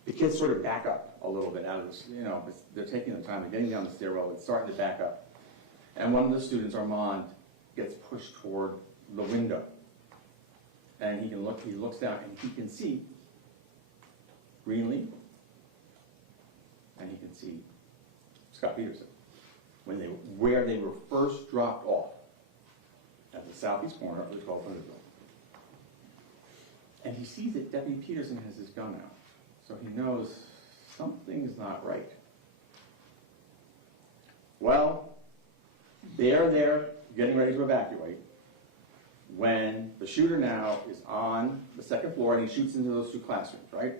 the kids sort of back up a little bit out of this, they're taking their time, they're getting down the stairwell, it's starting to back up. And one of the students, Armand, gets pushed toward the window. And he looks down and he can see Greenleaf, and he can see Scot Peterson where they were first dropped off at the southeast corner of the 1200 building. And he sees that Deputy Peterson has his gun out. So he knows something's not right. Well, they're there getting ready to evacuate when the shooter now is on the second floor and he shoots into those two classrooms, right?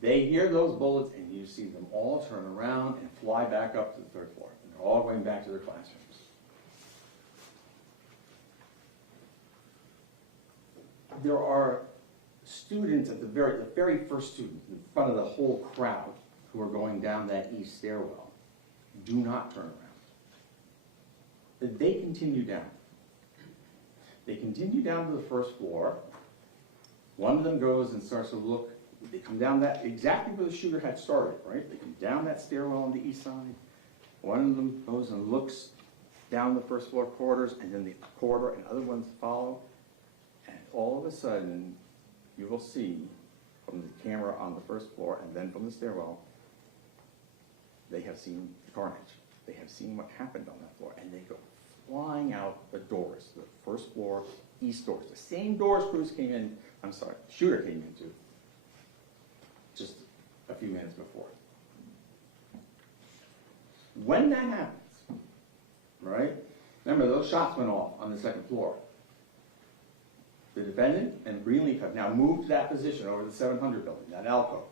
They hear those bullets and you see them all turn around and fly back up to the third floor. And they're all going back to their classrooms. There are students at the very first students in front of the whole crowd who are going down that east stairwell do not turn around. They continue down. They continue down to the first floor. One of them goes and starts to look. They come down that exactly where the shooter had started, right? They come down that stairwell on the east side. One of them goes and looks down the first floor corridors, and then the corridor and other ones follow. And all of a sudden, you will see from the camera on the first floor and then from the stairwell, they have seen the carnage. They have seen what happened on that floor, and they go flying out the doors, the first floor east doors, the same doors shooter came into just a few minutes before. When that happens, right, remember those shots went off on the second floor. The defendant and Greenleaf have now moved to that position over the 700 building, that alcove.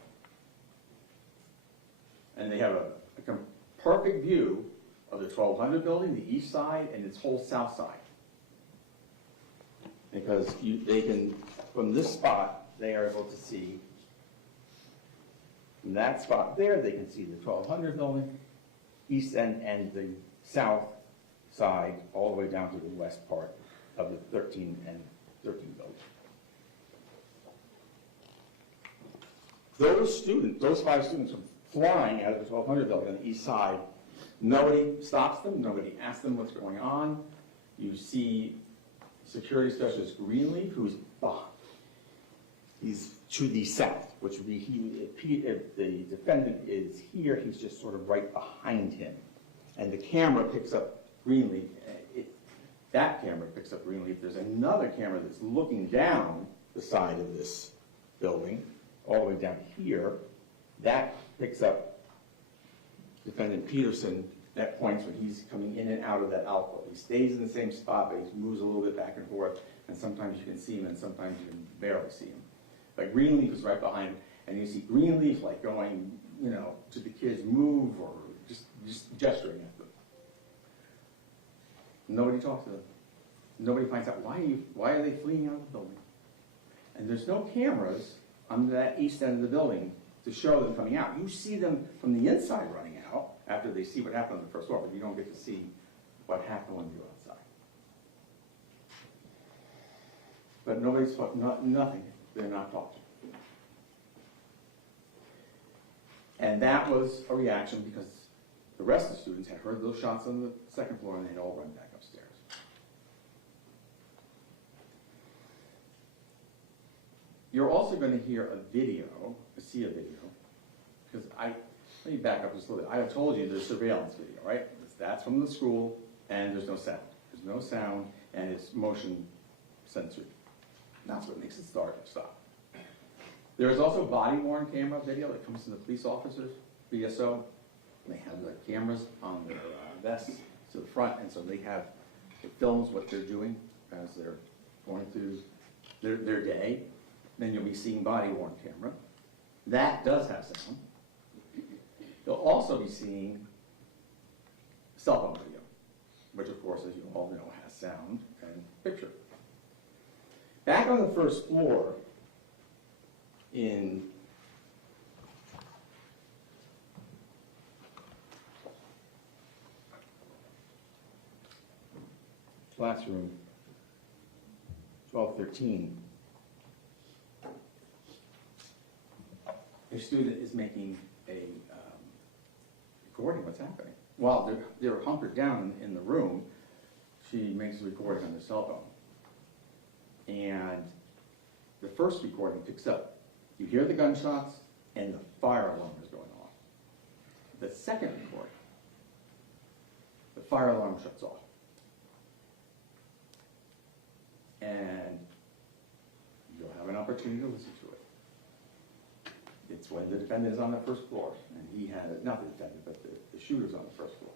And they have a perfect view of the 1200 building, the east side, and its whole south side. Because they can, from this spot, they are able to see, from that spot there, they can see the 1200 building, east end, and the south side, all the way down to the west part of the 13 building. Those 5 students are flying out of the 1200 building on the east side. Nobody stops them. Nobody asks them what's going on. You see security specialist Greenleaf, who's behind. He's to the south, which would be if the defendant is here, he's just sort of right behind him. And the camera picks up Greenleaf. That camera picks up Greenleaf. There's another camera that's looking down the side of this building, all the way down here. That picks up defendant Peterson at points when he's coming in and out of that alcove. He stays in the same spot, but he moves a little bit back and forth, and sometimes you can see him, and sometimes you can barely see him. But Greenleaf is right behind him, and you see Greenleaf like going, to the kids, move, or just gesturing at them. Nobody talks to them. Nobody finds out why are they fleeing out of the building. And there's no cameras on that east end of the building to show them coming out. You see them from the inside running out after they see what happened on the first floor, but you don't get to see what happened when you're outside. But nobody's, nothing, they're not talking. And that was a reaction because the rest of the students had heard those shots on the second floor and they'd all run back upstairs. You're also going to hear a video, see a video, because let me back up just a little bit. I have told you there's surveillance video, right? That's from the school, and there's no sound. There's no sound, and it's motion censored. That's what makes it stop. There is also body-worn camera video that comes to the police officers, BSO. They have the cameras on their vests to the front, and so it films what they're doing as they're going through their day. Then you'll be seeing body-worn camera. That does have sound. You'll also be seeing cell phone video, which of course, as you all know, has sound and picture. Back on the first floor in classroom 1213, a student is making a recording what's happening. While they're hunkered down in the room, she makes a recording on her cell phone. And the first recording picks up, you hear the gunshots and the fire alarm is going off. The second recording, the fire alarm shuts off. And you'll have an opportunity to listen to it. It's when the defendant is on the first floor, and he had, not the defendant, but the shooter's on the first floor.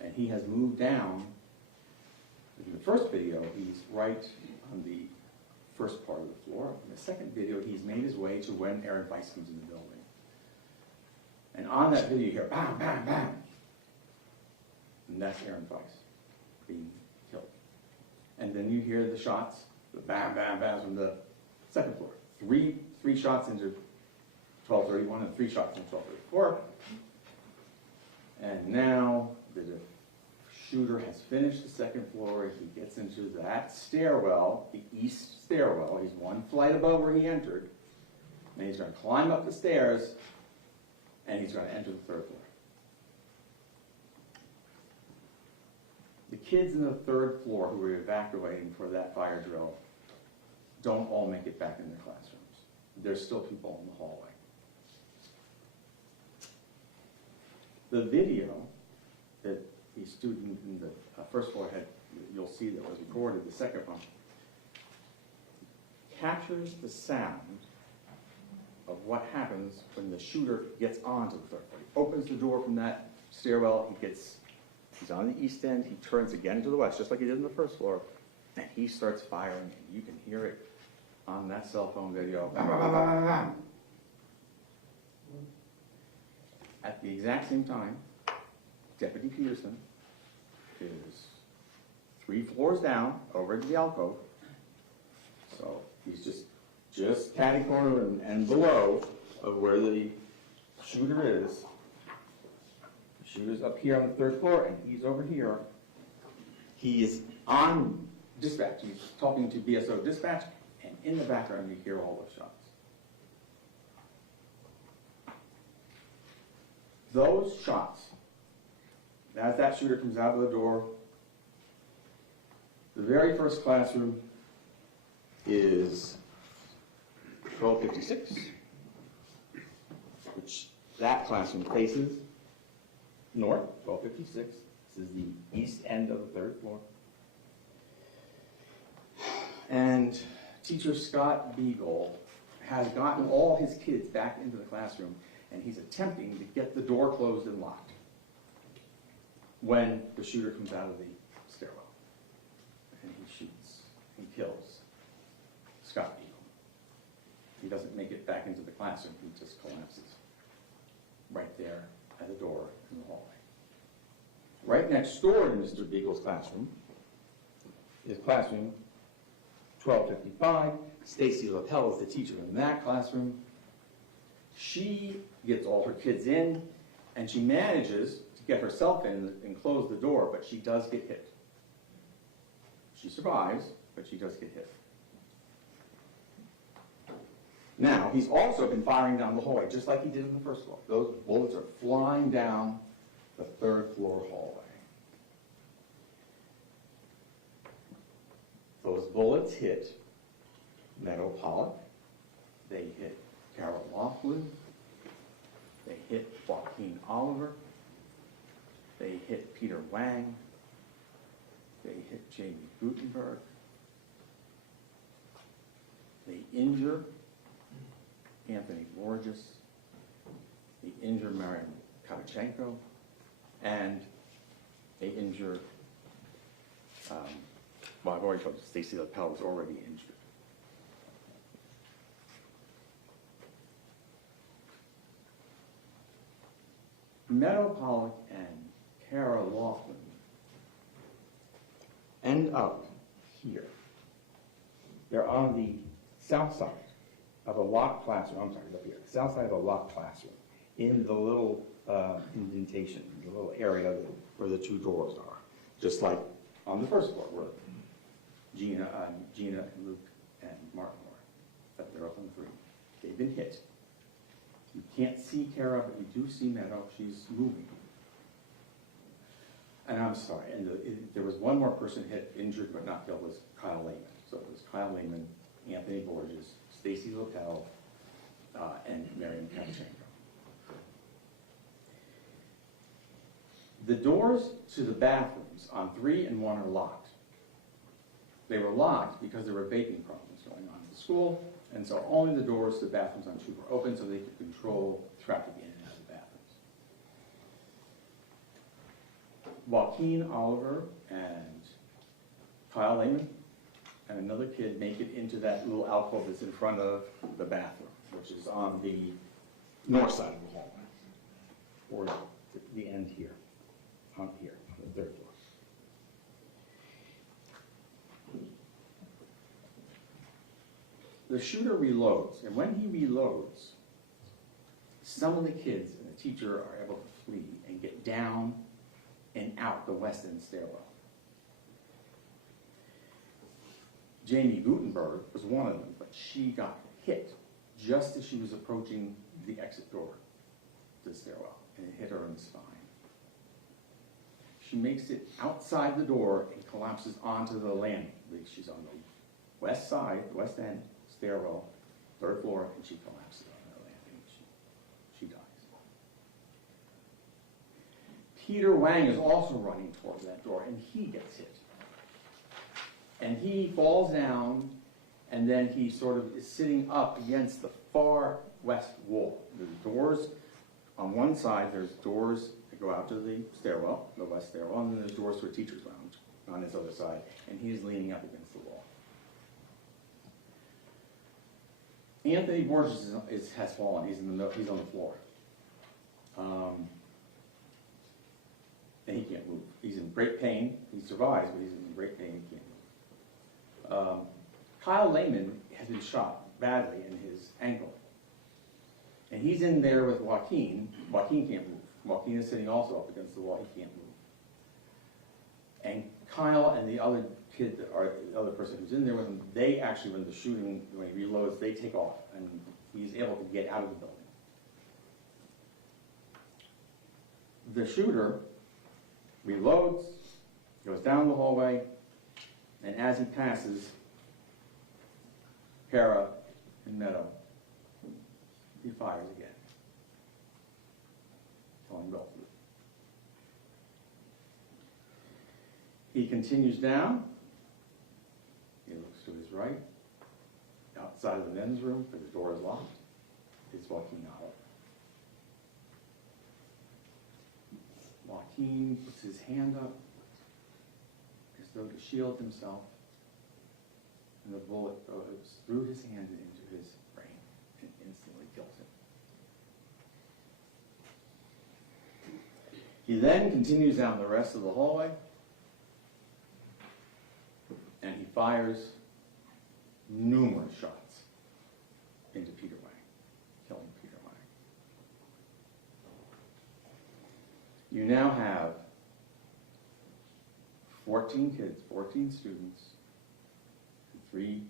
And he has moved down. In the first video, he's right on the first part of the floor. In the second video, he's made his way to when Aaron Weiss comes in the building. And on that video, you hear bam, bam, bam. And that's Aaron Weiss being killed. And then you hear the shots, the bam, bam, bam from the second floor. Three shots into 1231 and 3 shots into 1234. And now the shooter has finished the second floor. He gets into that stairwell, the east stairwell. He's one flight above where he entered. And he's going to climb up the stairs, and he's going to enter the third floor. The kids in the third floor who were evacuating for that fire drill don't all make it back in their classrooms. There's still people in the hallway. The video that the student in the first floor had, you'll see that was recorded, the second one, captures the sound of what happens when the shooter gets onto the third floor. He opens the door from that stairwell, he's on the east end, he turns again to the west, just like he did in the first floor, and he starts firing, and you can hear it on that cell phone video. Bam, bam, bam, bam, bam. At the exact same time, Deputy Peterson is 3 floors down over into the alcove. So he's just catty corner and below of where the shooter is. The shooter's up here on the third floor, and he's over here. He is on dispatch. He's talking to BSO dispatch, and in the background you hear all those shots. Those shots, as that shooter comes out of the door, the very first classroom is 1256, which that classroom faces north, 1256. This is the east end of the third floor. And teacher Scott Beagle has gotten all his kids back into the classroom, and he's attempting to get the door closed and locked when the shooter comes out of the stairwell. And he shoots and kills Scott Beagle. He doesn't make it back into the classroom, he just collapses right there at the door in the hallway. Right next door to Mr. Beagle's classroom is classroom 1255. Stacy Lapel is the teacher in that classroom. She gets all her kids in, and she manages to get herself in and close the door, but she does get hit. She survives, but she does get hit. Now, he's also been firing down the hallway, just like he did in the first floor. Those bullets are flying down the third floor hallway. Those bullets hit Meadow Pollock. They hit Carol Laughlin. They hit Joaquin Oliver. They hit Peter Wang. They hit Jamie Gutenberg. They injure Anthony Borges. They injure Marian Kavichenko. And they injure, well, I've already told you, Stacy Lapel was already injured. Meadow Pollock and Kara Laughlin end up here. They're on the south side of a locked classroom. I'm sorry, up here. South side of a locked classroom, in the little indentation, the little area where the two doors are, just like on the first floor where Gina and Luke and Martin were. But they're up on the three. They've been hit. You can't see Kara, but you do see Meadow. She's moving. And I'm sorry, and there was one more person hit, injured but not killed, was Kyle Lehman. So it was Kyle Lehman, Anthony Borges, Stacy Lapel, and Marian Kavichenko. The doors to the bathrooms on 3 and 1 are locked. They were locked because there were vaping problems going on in the school, and so only the doors to the bathrooms on 2 were open so they could control traffic in and out of the bathrooms. Joaquin Oliver and Kyle Lehman and another kid make it into that little alcove that's in front of the bathroom, which is on the north side of the hallway, or the end here, on here, on the third floor. The shooter reloads, and when he reloads, some of the kids and the teacher are able to flee and get down and out the west end stairwell. Jamie Gutenberg was one of them, but she got hit just as she was approaching the exit door to the stairwell, and it hit her in the spine. She makes it outside the door and collapses onto the landing. She's on the west side, the west end stairwell, third floor, and she collapses on the landing. She dies. Peter Wang is also running towards that door, and he gets hit. And he falls down, and then he sort of is sitting up against the far west wall. There's doors on one side, there's doors that go out to the stairwell, the west stairwell, and then there's doors to a teacher's lounge on his other side, and he's leaning up against the wall. Anthony Borges has fallen. He's on the floor. And he can't move. He's in great pain. He survives, but he's in great pain. He can't move. Kyle Lehman has been shot badly in his ankle. And he's in there with Joaquin. Joaquin can't move. Joaquin is sitting also up against the wall. He can't move. And Kyle and the other kid, or the other person who's in there with him, they actually, when the shooting, when he reloads, they take off. And he's able to get out of the building. The shooter reloads, goes down the hallway, and as he passes Kara and Meadow, he fires again, killing both of them. He continues down. He looks to his right. Outside of the men's room, where the door is locked, is Joaquin Oliver. Joaquin puts his hand up as though to shield himself, and the bullet goes through his hand and into his brain and instantly kills him. He then continues down the rest of the hallway, and he fires numerous shots into Peter Wang, killing Peter Wang. You now have 14 kids, 14 students, and 3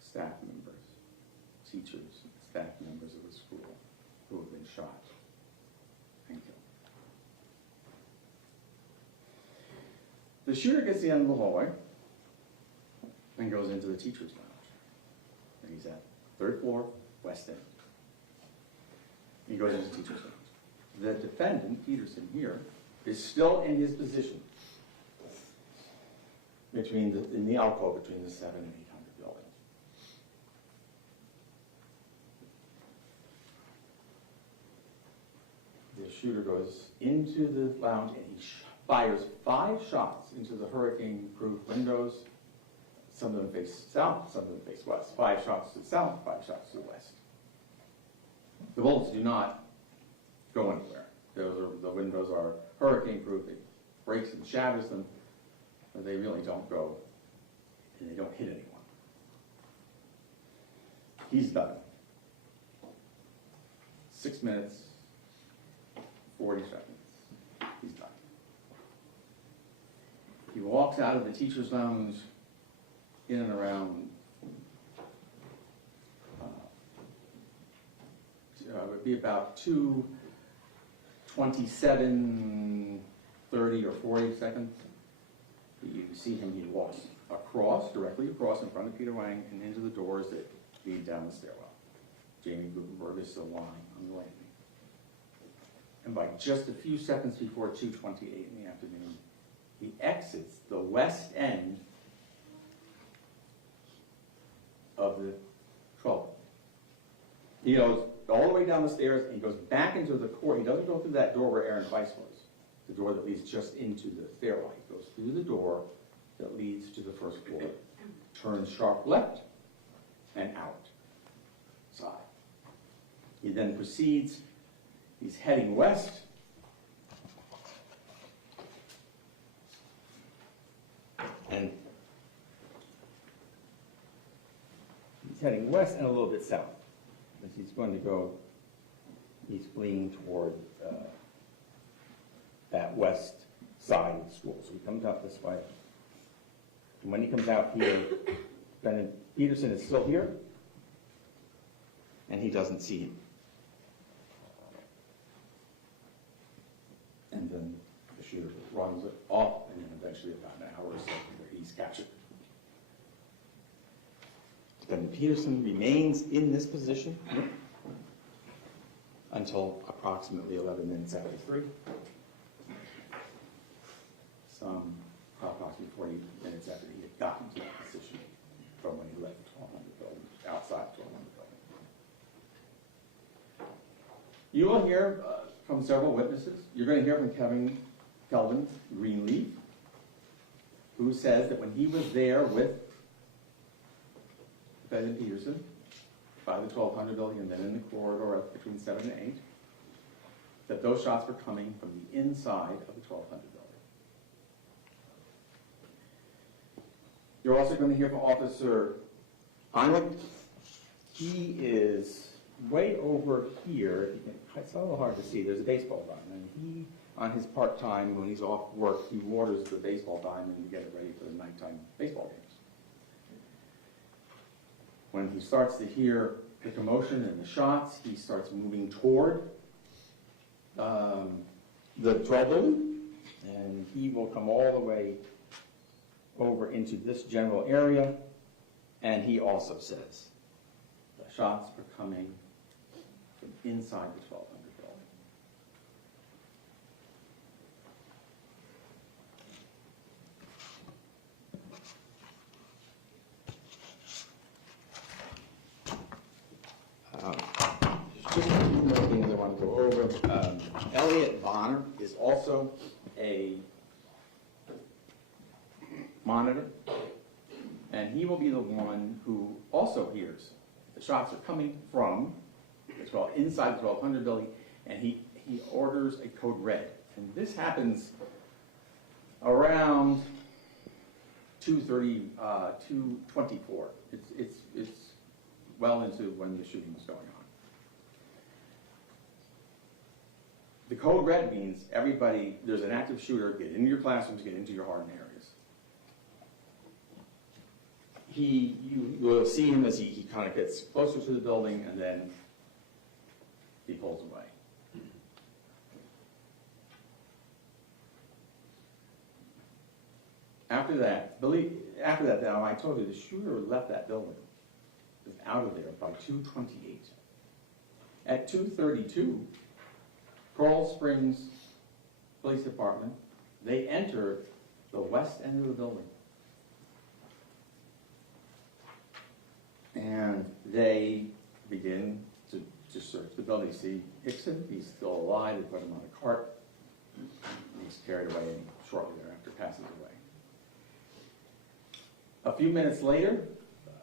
staff members teachers, staff members of the school who have been shot and killed. The shooter gets to the end of the hallway and goes into the teacher's lounge. And he's at 3rd floor, west end. He goes into the teacher's lounge. The defendant, Peterson here, is still in his position in the alcove between the 700 and 800 building. The shooter goes into the lounge and he fires 5 shots into the hurricane-proof windows. Some of them face south, some of them face west. 5 shots to the south, 5 shots to the west. The bullets do not go anywhere. The windows are hurricane-proof. It breaks and shatters them, but they really don't go, and they don't hit anyone. He's done. 6 minutes, 40 seconds. He's done. He walks out of the teacher's lounge in and around, it would be about 2:27, 30 or 40 seconds. You see him, he walks directly across in front of Peter Wang and into the doors that lead down the stairwell. Jamie Gutenberg is still lying on the landing. And by just a few seconds before 2:28 in the afternoon, he exits the west end of the 12th. He goes all the way down the stairs and he goes back into the court. He doesn't go through that door where Aaron Weiss was, the door that leads just into the stairwell. He goes through the door that leads to the first floor, turns sharp left and outside. He then proceeds, he's heading west. And he's heading west and a little bit south. As he's going to go, he's fleeing toward that west side of the school. So he comes out this way. And when he comes out here, Defendant Peterson is still here, and he doesn't see him. And then the shooter runs off, and then eventually about an hour or so later, he's captured. Defendant Peterson remains in this position until approximately 11 minutes after 3. Some approximately 40 minutes after he had gotten to that position from when he left the 1200 building, outside the 1200 building. You will hear from several witnesses. You're going to hear from Kelvin Greenleaf, who says that when he was there with Defendant Peterson by the 1200 building and then in the corridor between 7 and 8, that those shots were coming from the inside of the 1200 building. You're also going to hear from Officer Heinrich. He is way over here. It's a little hard to see. There's a baseball diamond. And he, on his part-time, when he's off work, he waters the baseball diamond to get it ready for the nighttime baseball games. When he starts to hear the commotion and the shots, he starts moving toward the 12 building, and he will come all the way over into this general area, and he also says the shots are coming from inside the 1200 building. Just a few more things I want to go over. Elliot Bonner is also a monitor, and he will be the one who also hears the shots are coming from inside the 1200 building, and he orders a code red. And this happens around 2:30, 2:24. It's well into when the shooting was going on. The code red means everybody, there's an active shooter, get into your classrooms, get into your hardened areas. you will see him as he kind of gets closer to the building, and then he pulls away. After that, now I told you the shooter left that building, was out of there by 2:28. At 2:32, Coral Springs Police Department, they enter the west end of the building. And they begin to search the building. See Hickson, he's still alive. They put him on a cart. He's carried away and shortly thereafter passes away. A few minutes later,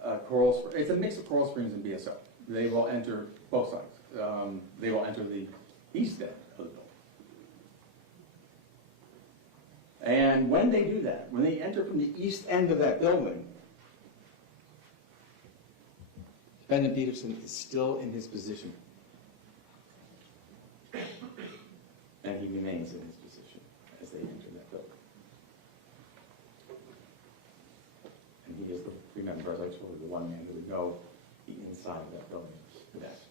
it's a mix of Coral Springs and BSO. They will enter both sides. They will enter the east end of the building. And when they do that, when they enter from the east end of that building, Defendant Peterson is still in his position. And he remains in his position as they enter that building. And he is, remember, as I told you, the one man who would know the inside of that building best.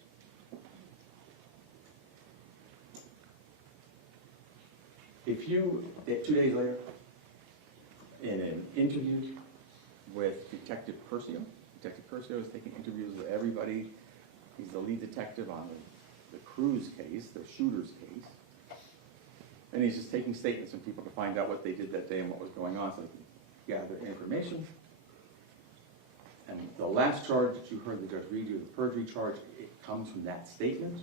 If you, 2 days later, in an interview with Detective Percio is taking interviews with everybody. He's the lead detective on the Cruz case, the shooter's case. And he's just taking statements from people to find out what they did that day and what was going on so they can gather information. And the last charge that you heard the judge read you, the perjury charge, it comes from that statement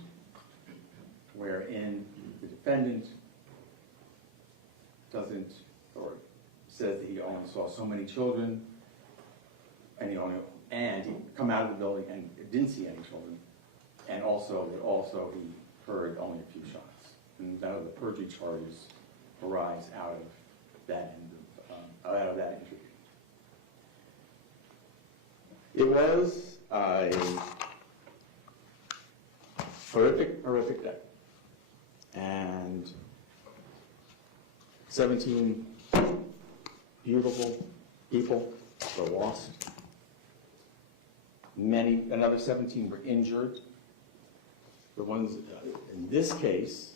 wherein the defendant doesn't, or says that he only saw so many children, and he come out of the building and didn't see any children, and also he heard only a few shots. And none of the perjury charges arise out of that out of that interview. It was a horrific day, and 17 beautiful people were lost. Another 17 were injured. The ones, in this case,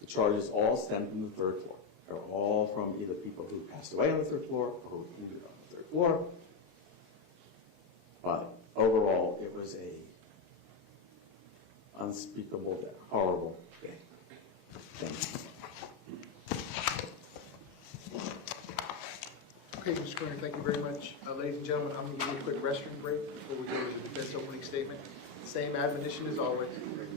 the charges all stem from the third floor. They're all from either people who passed away on the third floor or who were injured on the third floor. But overall, it was a unspeakable, horrible day. Thank you. Okay, Mr. Klinger, thank you very much. Ladies and gentlemen, I'm going to give you a quick restroom break before we go to the defense opening statement. Same admonition as always.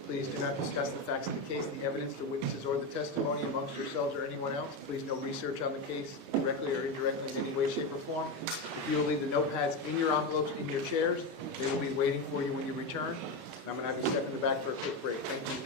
Please do not discuss the facts of the case, the evidence, the witnesses, or the testimony amongst yourselves or anyone else. Please no research on the case, directly or indirectly in any way, shape, or form. If you will leave the notepads in your envelopes in your chairs, they will be waiting for you when you return. I'm going to have you step in the back for a quick break. Thank you.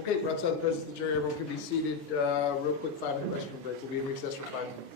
Okay, we're outside the presence of the jury. Everyone can be seated. Real quick 5-minute restroom break. We'll be in recess for 5 minutes.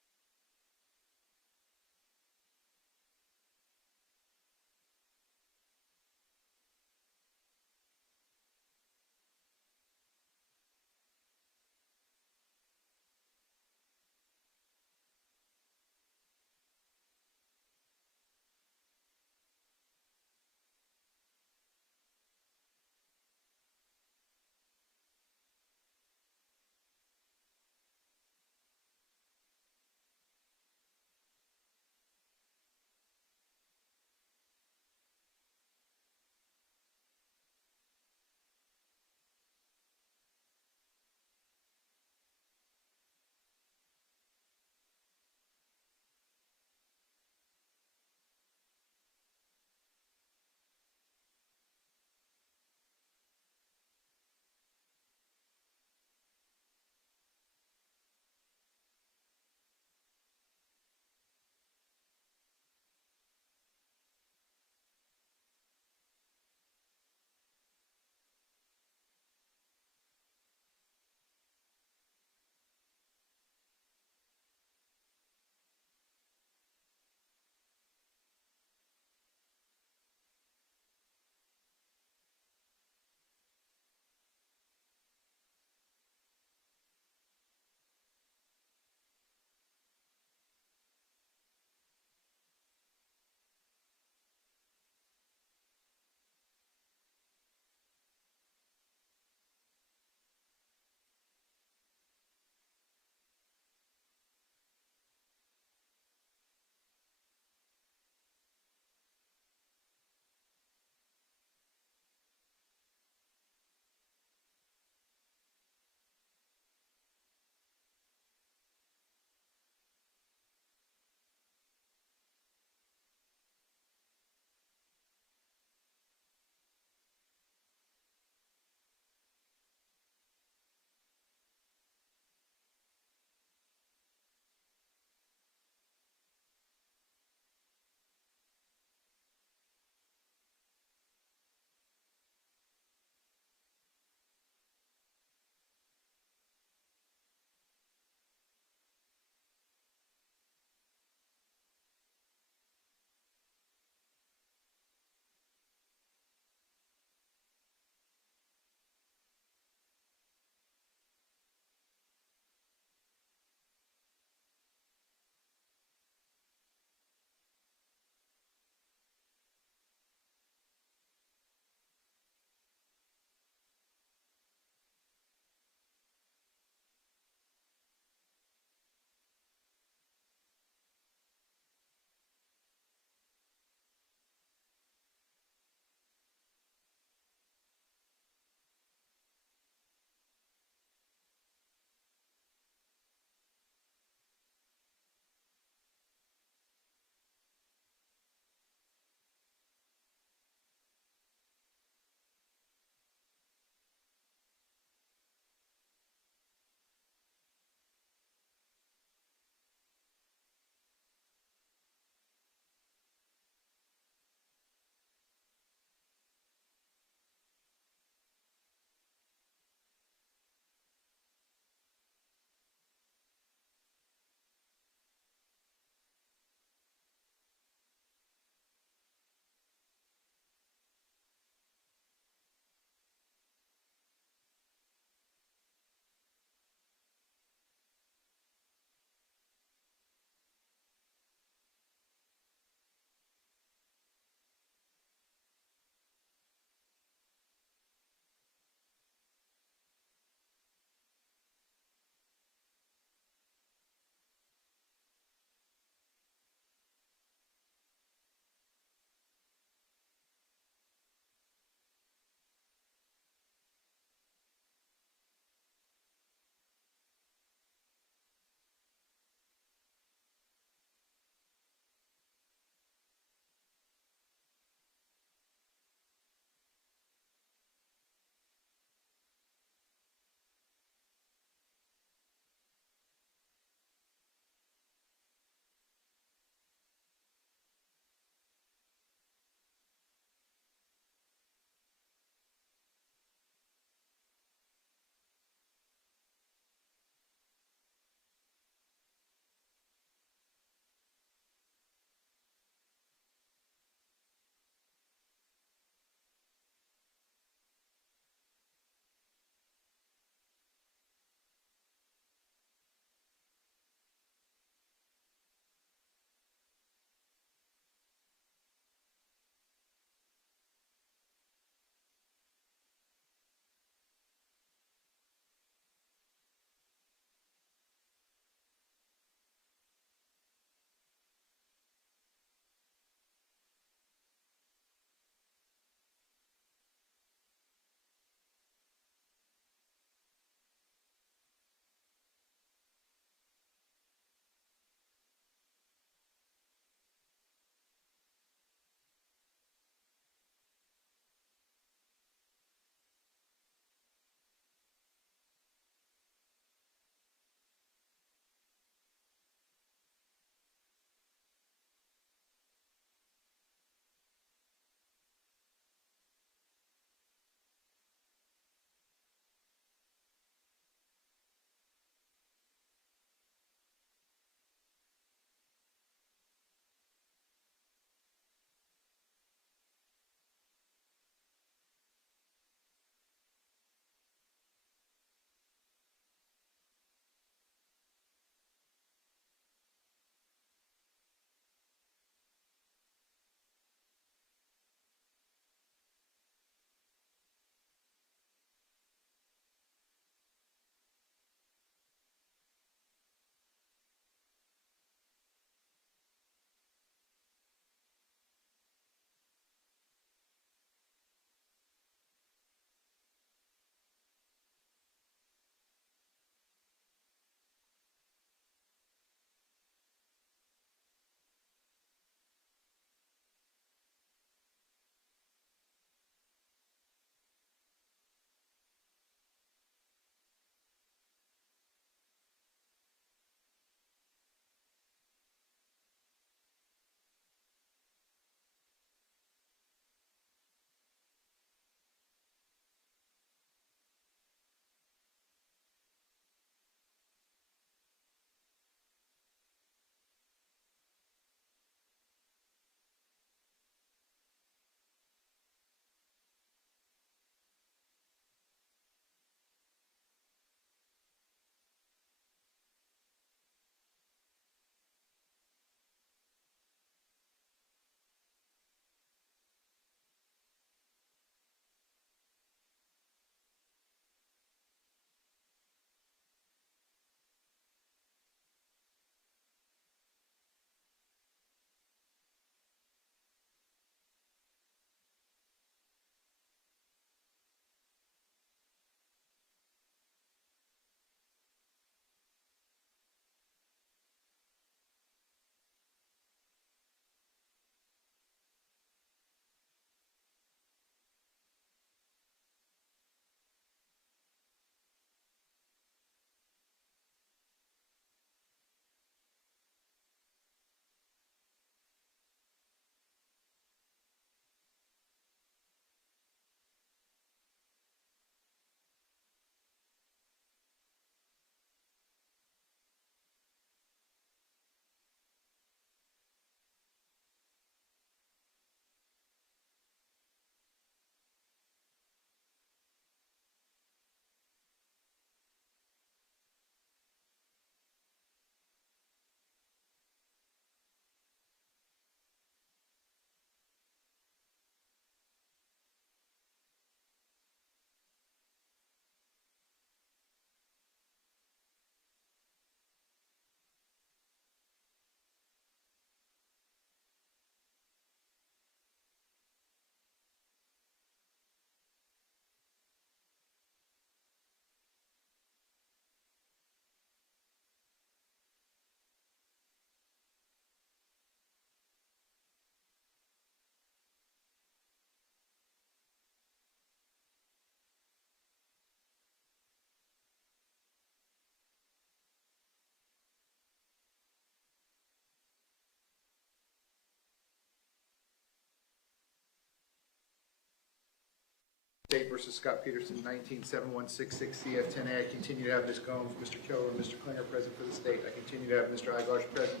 State versus Scot Peterson, 197166 CF10A. I continue to have Ms. Gomes, Mr. Keller, and Mr. Klinger present for the state. I continue to have Mr. Iglarsh present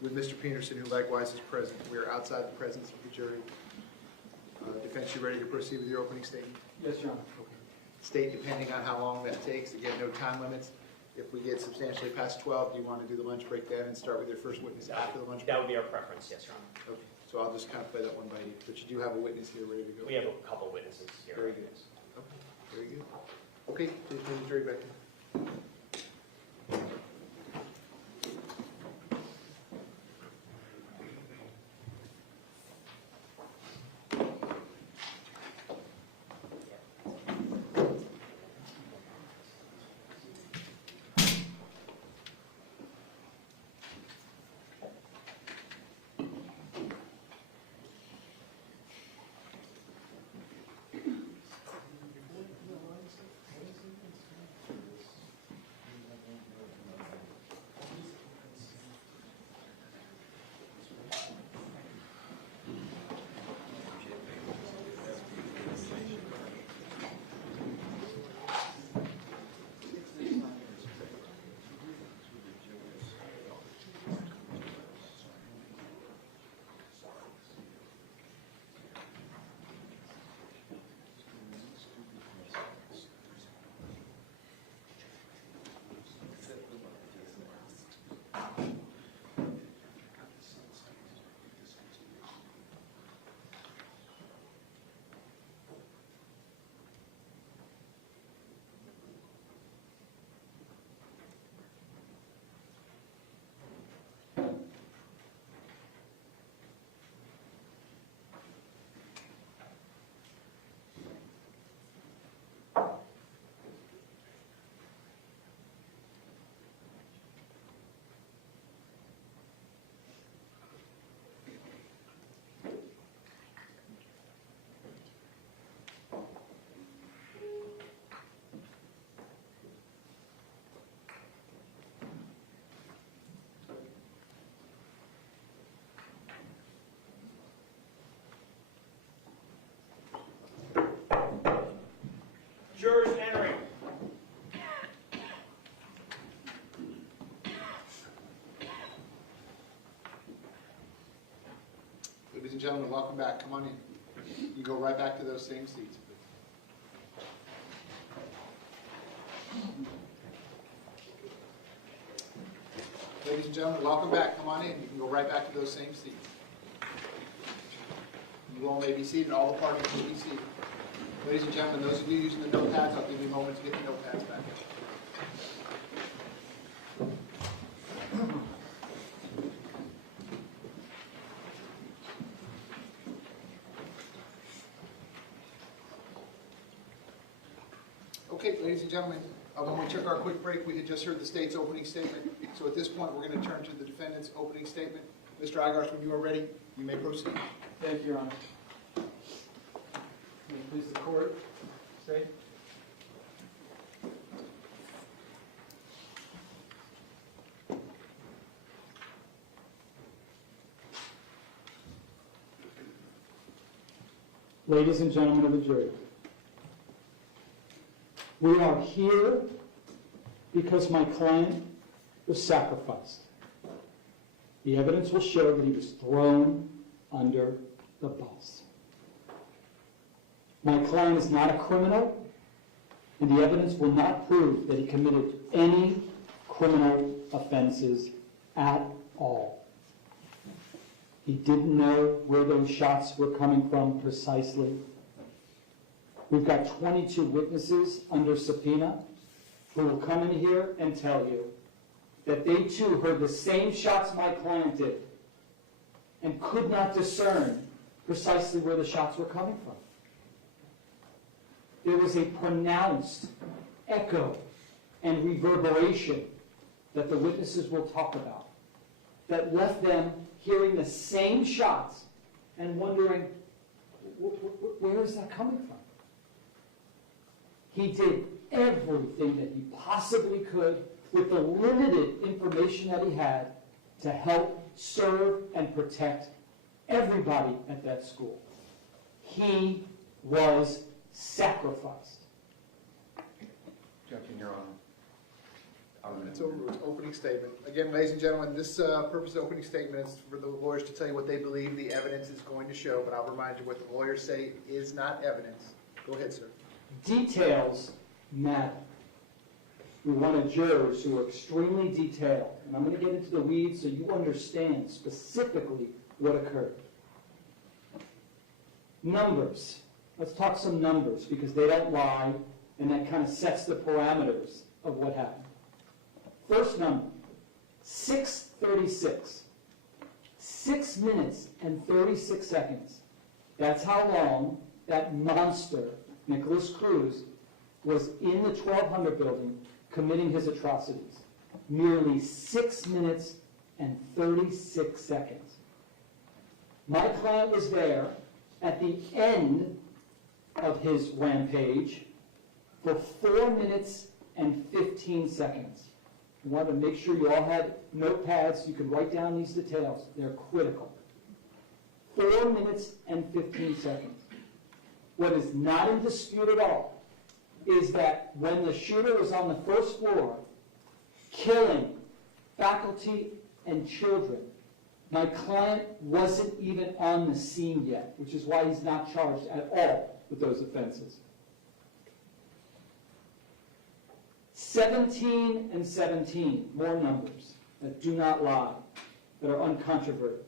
with Mr. Peterson, who likewise is present. We are outside the presence of the jury. Defense, you ready to proceed with your opening statement? Yes, Your Honor. State, depending on how long that takes, again, no time limits. If we get substantially past 12, do you want to do the lunch break then and start with your first witness after the lunch break? That would be our preference, yes, Your Honor. Okay, so I'll just kind of play that one by you, but you do have a witness here ready to go. We have a couple witnesses here. Very good. Okay, very good. Okay, please bring the jury back in. Jurors entering. Ladies and gentlemen, welcome back. Come on in. You go right back to those same seats. Ladies and gentlemen, welcome back. Come on in. You can go right back to those same seats. You all may be seated. All the parties may be seated. Ladies and gentlemen, those of you using the notepads, I'll give you a moment to get the notepads back. Okay, ladies and gentlemen, when we took our quick break, we had just heard the state's opening statement. So at this point, we're going to turn to the defendant's opening statement. Mr. Iglarsh, when you are ready, you may proceed. Thank you, Your Honor. May it please the court, say. Ladies and gentlemen of the jury, we are here because my client was sacrificed. The evidence will show that he was thrown under the bus. My client is not a criminal, and the evidence will not prove that he committed any criminal offenses at all. He didn't know where those shots were coming from precisely. We've got 22 witnesses under subpoena who will come in here and tell you that they too heard the same shots my client did and could not discern precisely where the shots were coming from. There was a pronounced echo and reverberation that the witnesses will talk about that left them hearing the same shots and wondering, where is that coming from? He did everything that he possibly could with the limited information that he had to help serve and protect everybody at that school. He was sacrificed. Objection, Your Honor. It's over. It's opening statement. Again, ladies and gentlemen, this purpose of opening statement is for the lawyers to tell you what they believe the evidence is going to show, but I'll remind you what the lawyers say is not evidence. Go ahead, sir. Details matter. We wanted jurors who are extremely detailed, and I'm going to get into the weeds so you understand specifically what occurred. Numbers. Let's talk some numbers because they don't lie, and that kind of sets the parameters of what happened. First number, 6:36. 6 minutes and 36 seconds. That's how long that monster, Nicholas Cruz, was in the 1200 building committing his atrocities. Merely 6 minutes and 36 seconds. My client was there at the end of his rampage for 4 minutes and 15 seconds. I wanted to make sure you all had notepads. You can write down these details. They're critical. 4 minutes and 15 seconds. What is not in dispute at all is that when the shooter was on the first floor, killing faculty and children, my client wasn't even on the scene yet, which is why he's not charged at all with those offenses. 17 and 17, more numbers that do not lie, that are uncontroverted.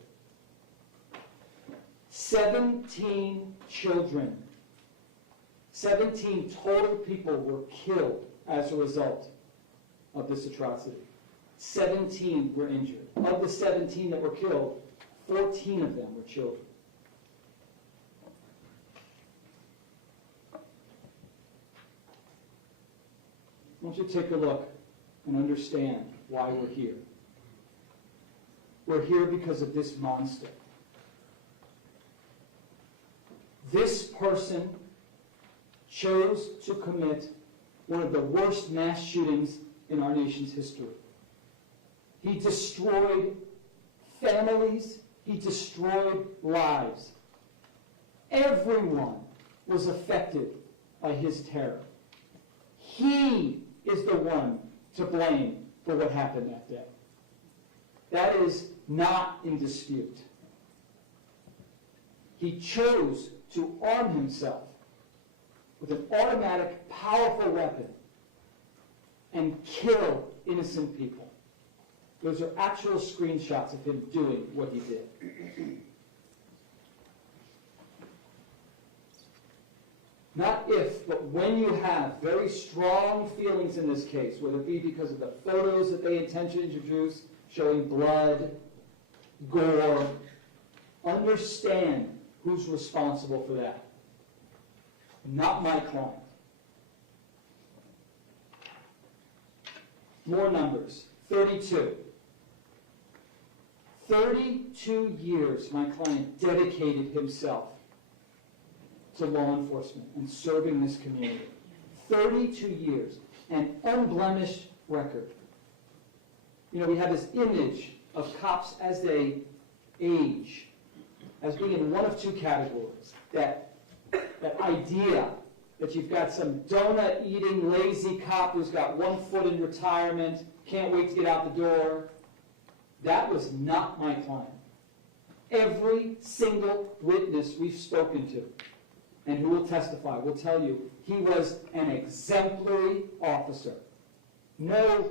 17 children, 17 total people were killed as a result of this atrocity. 17 were injured. Of the 17 that were killed, 14 of them were children. I want you to take a look and understand why we're here. We're here because of this monster. This person chose to commit one of the worst mass shootings in our nation's history. He destroyed families. He destroyed lives. Everyone was affected by his terror. He is the one to blame for what happened that day. That is not in dispute. He chose to arm himself with an automatic, powerful weapon and kill innocent people. Those are actual screenshots of him doing what he did. Not if, but when you have very strong feelings in this case, whether it be because of the photos that they intentionally introduced, showing blood, gore, understand who's responsible for that. Not my client. More numbers. 32. 32 years my client dedicated himself to law enforcement and serving this community. 32 years. An unblemished record. You know, we have this image of cops as they age, as being in one of two categories. That idea that you've got some donut-eating, lazy cop who's got 1 foot in retirement, can't wait to get out the door. That was not my client. Every single witness we've spoken to, and who will testify, will tell you he was an exemplary officer. No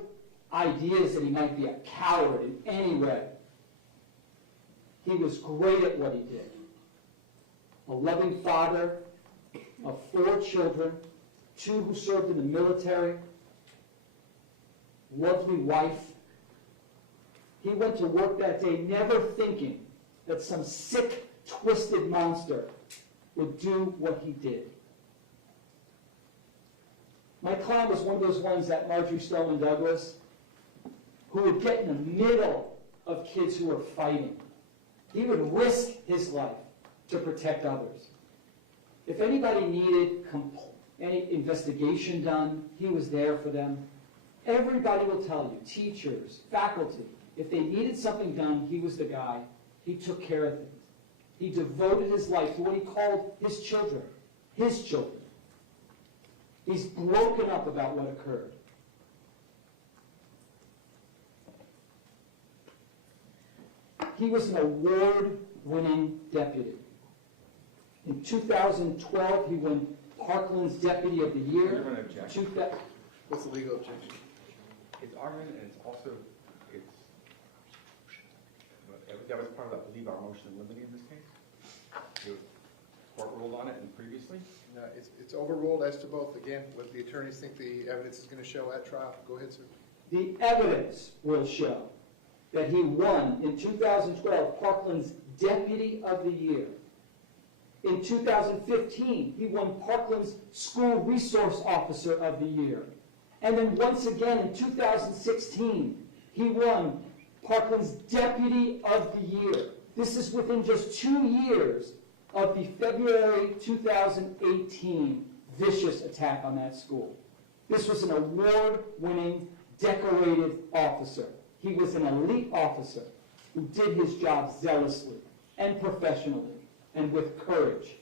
ideas that he might be a coward in any way. He was great at what he did. A loving father of 4 children, 2 who served in the military, lovely wife. He went to work that day never thinking that some sick, twisted monster would do what he did. My client was one of those ones that Marjory Stoneman Douglas, who would get in the middle of kids who were fighting. He would risk his life to protect others. If anybody needed any investigation done, he was there for them. Everybody will tell you, teachers, faculty, if they needed something done, he was the guy. He took care of things. He devoted his life to what he called his children. His children. He's broken up about what occurred. He was an award-winning deputy. In 2012, he won Parkland's Deputy of the Year. Is there an objection? What's the legal objection? It's argument, and it's also, that was part of, I believe, our motion in limine in this case. The court ruled on it and previously. No, it's overruled as to both. Again, what the attorneys think the evidence is going to show at trial. Go ahead, sir. The evidence will show that he won in 2012 Parkland's Deputy of the Year. In 2015, he won Parkland's School Resource Officer of the Year. And then once again in 2016, he won Parkland's Deputy of the Year. This is within just 2 years of the February 2018 vicious attack on that school. This was an award-winning, decorated officer. He was an elite officer who did his job zealously and professionally and with courage.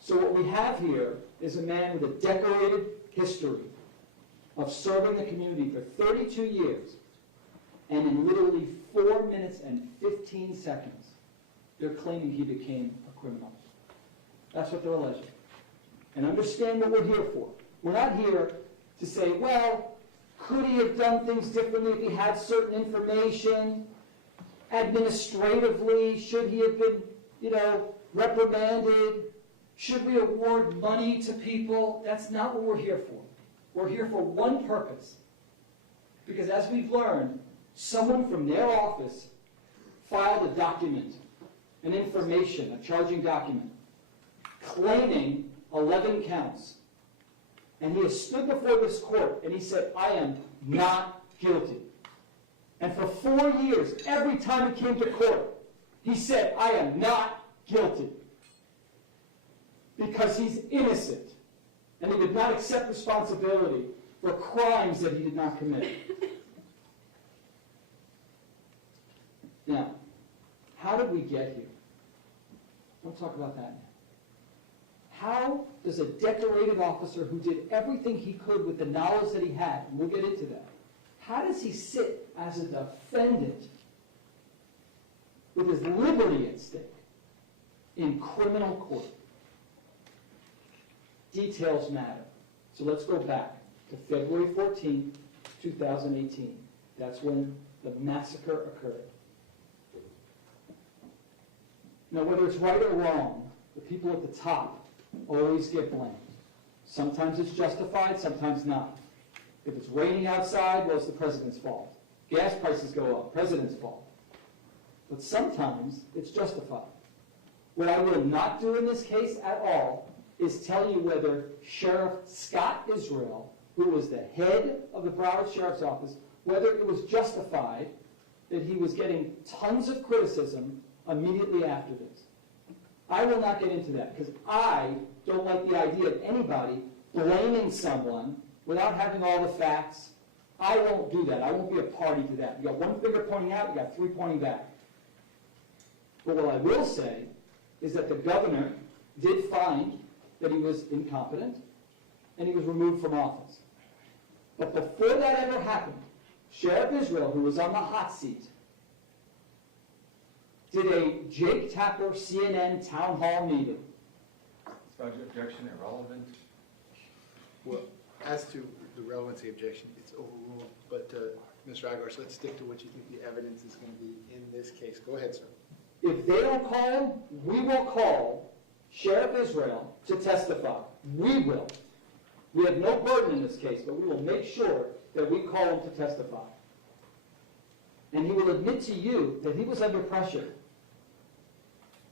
So what we have here is a man with a decorated history of serving the community for 32 years, and in literally 4 minutes and 15 seconds, they're claiming he became a criminal. That's what they're alleging. And understand what we're here for. We're not here to say, well, could he have done things differently if he had certain information? Administratively, should he have been, reprimanded? Should we award money to people? That's not what we're here for. We're here for one purpose. Because as we've learned, someone from their office filed a document, an information, a charging document, claiming 11 counts. And he has stood before this court and he said, I am not guilty. And for 4 years, every time he came to court, he said, I am not guilty. Because he's innocent. And he did not accept responsibility for crimes that he did not commit. Now, how did we get here? We'll talk about that now. How does a decorated officer who did everything he could with the knowledge that he had, and we'll get into that, how does he sit as a defendant with his liberty at stake in criminal court? Details matter. So let's go back to February 14, 2018. That's when the massacre occurred. Now, whether it's right or wrong, the people at the top always get blamed. Sometimes it's justified, sometimes not. If it's raining outside, well, it's the president's fault. Gas prices go up, president's fault. But sometimes it's justified. What I will not do in this case at all is tell you whether Sheriff Scot Israel, who was the head of the Broward Sheriff's Office, whether it was justified that he was getting tons of criticism immediately after this. I will not get into that because I don't like the idea of anybody blaming someone without having all the facts. I won't do that. I won't be a party to that. You got one finger pointing out, you got three pointing back. But what I will say is that the governor did find that he was incompetent and he was removed from office. But before that ever happened, Sheriff Israel, who was on the hot seat, did a Jake Tapper CNN town hall meeting. Subject objection irrelevant. Well, as to the relevancy objection, it's overruled. But Mr. Igars, let's stick to what you think the evidence is going to be in this case. Go ahead, sir. If they don't call him, we will call Sheriff Israel to testify. We will. We have no burden in this case, but we will make sure that we call him to testify. And he will admit to you that he was under pressure.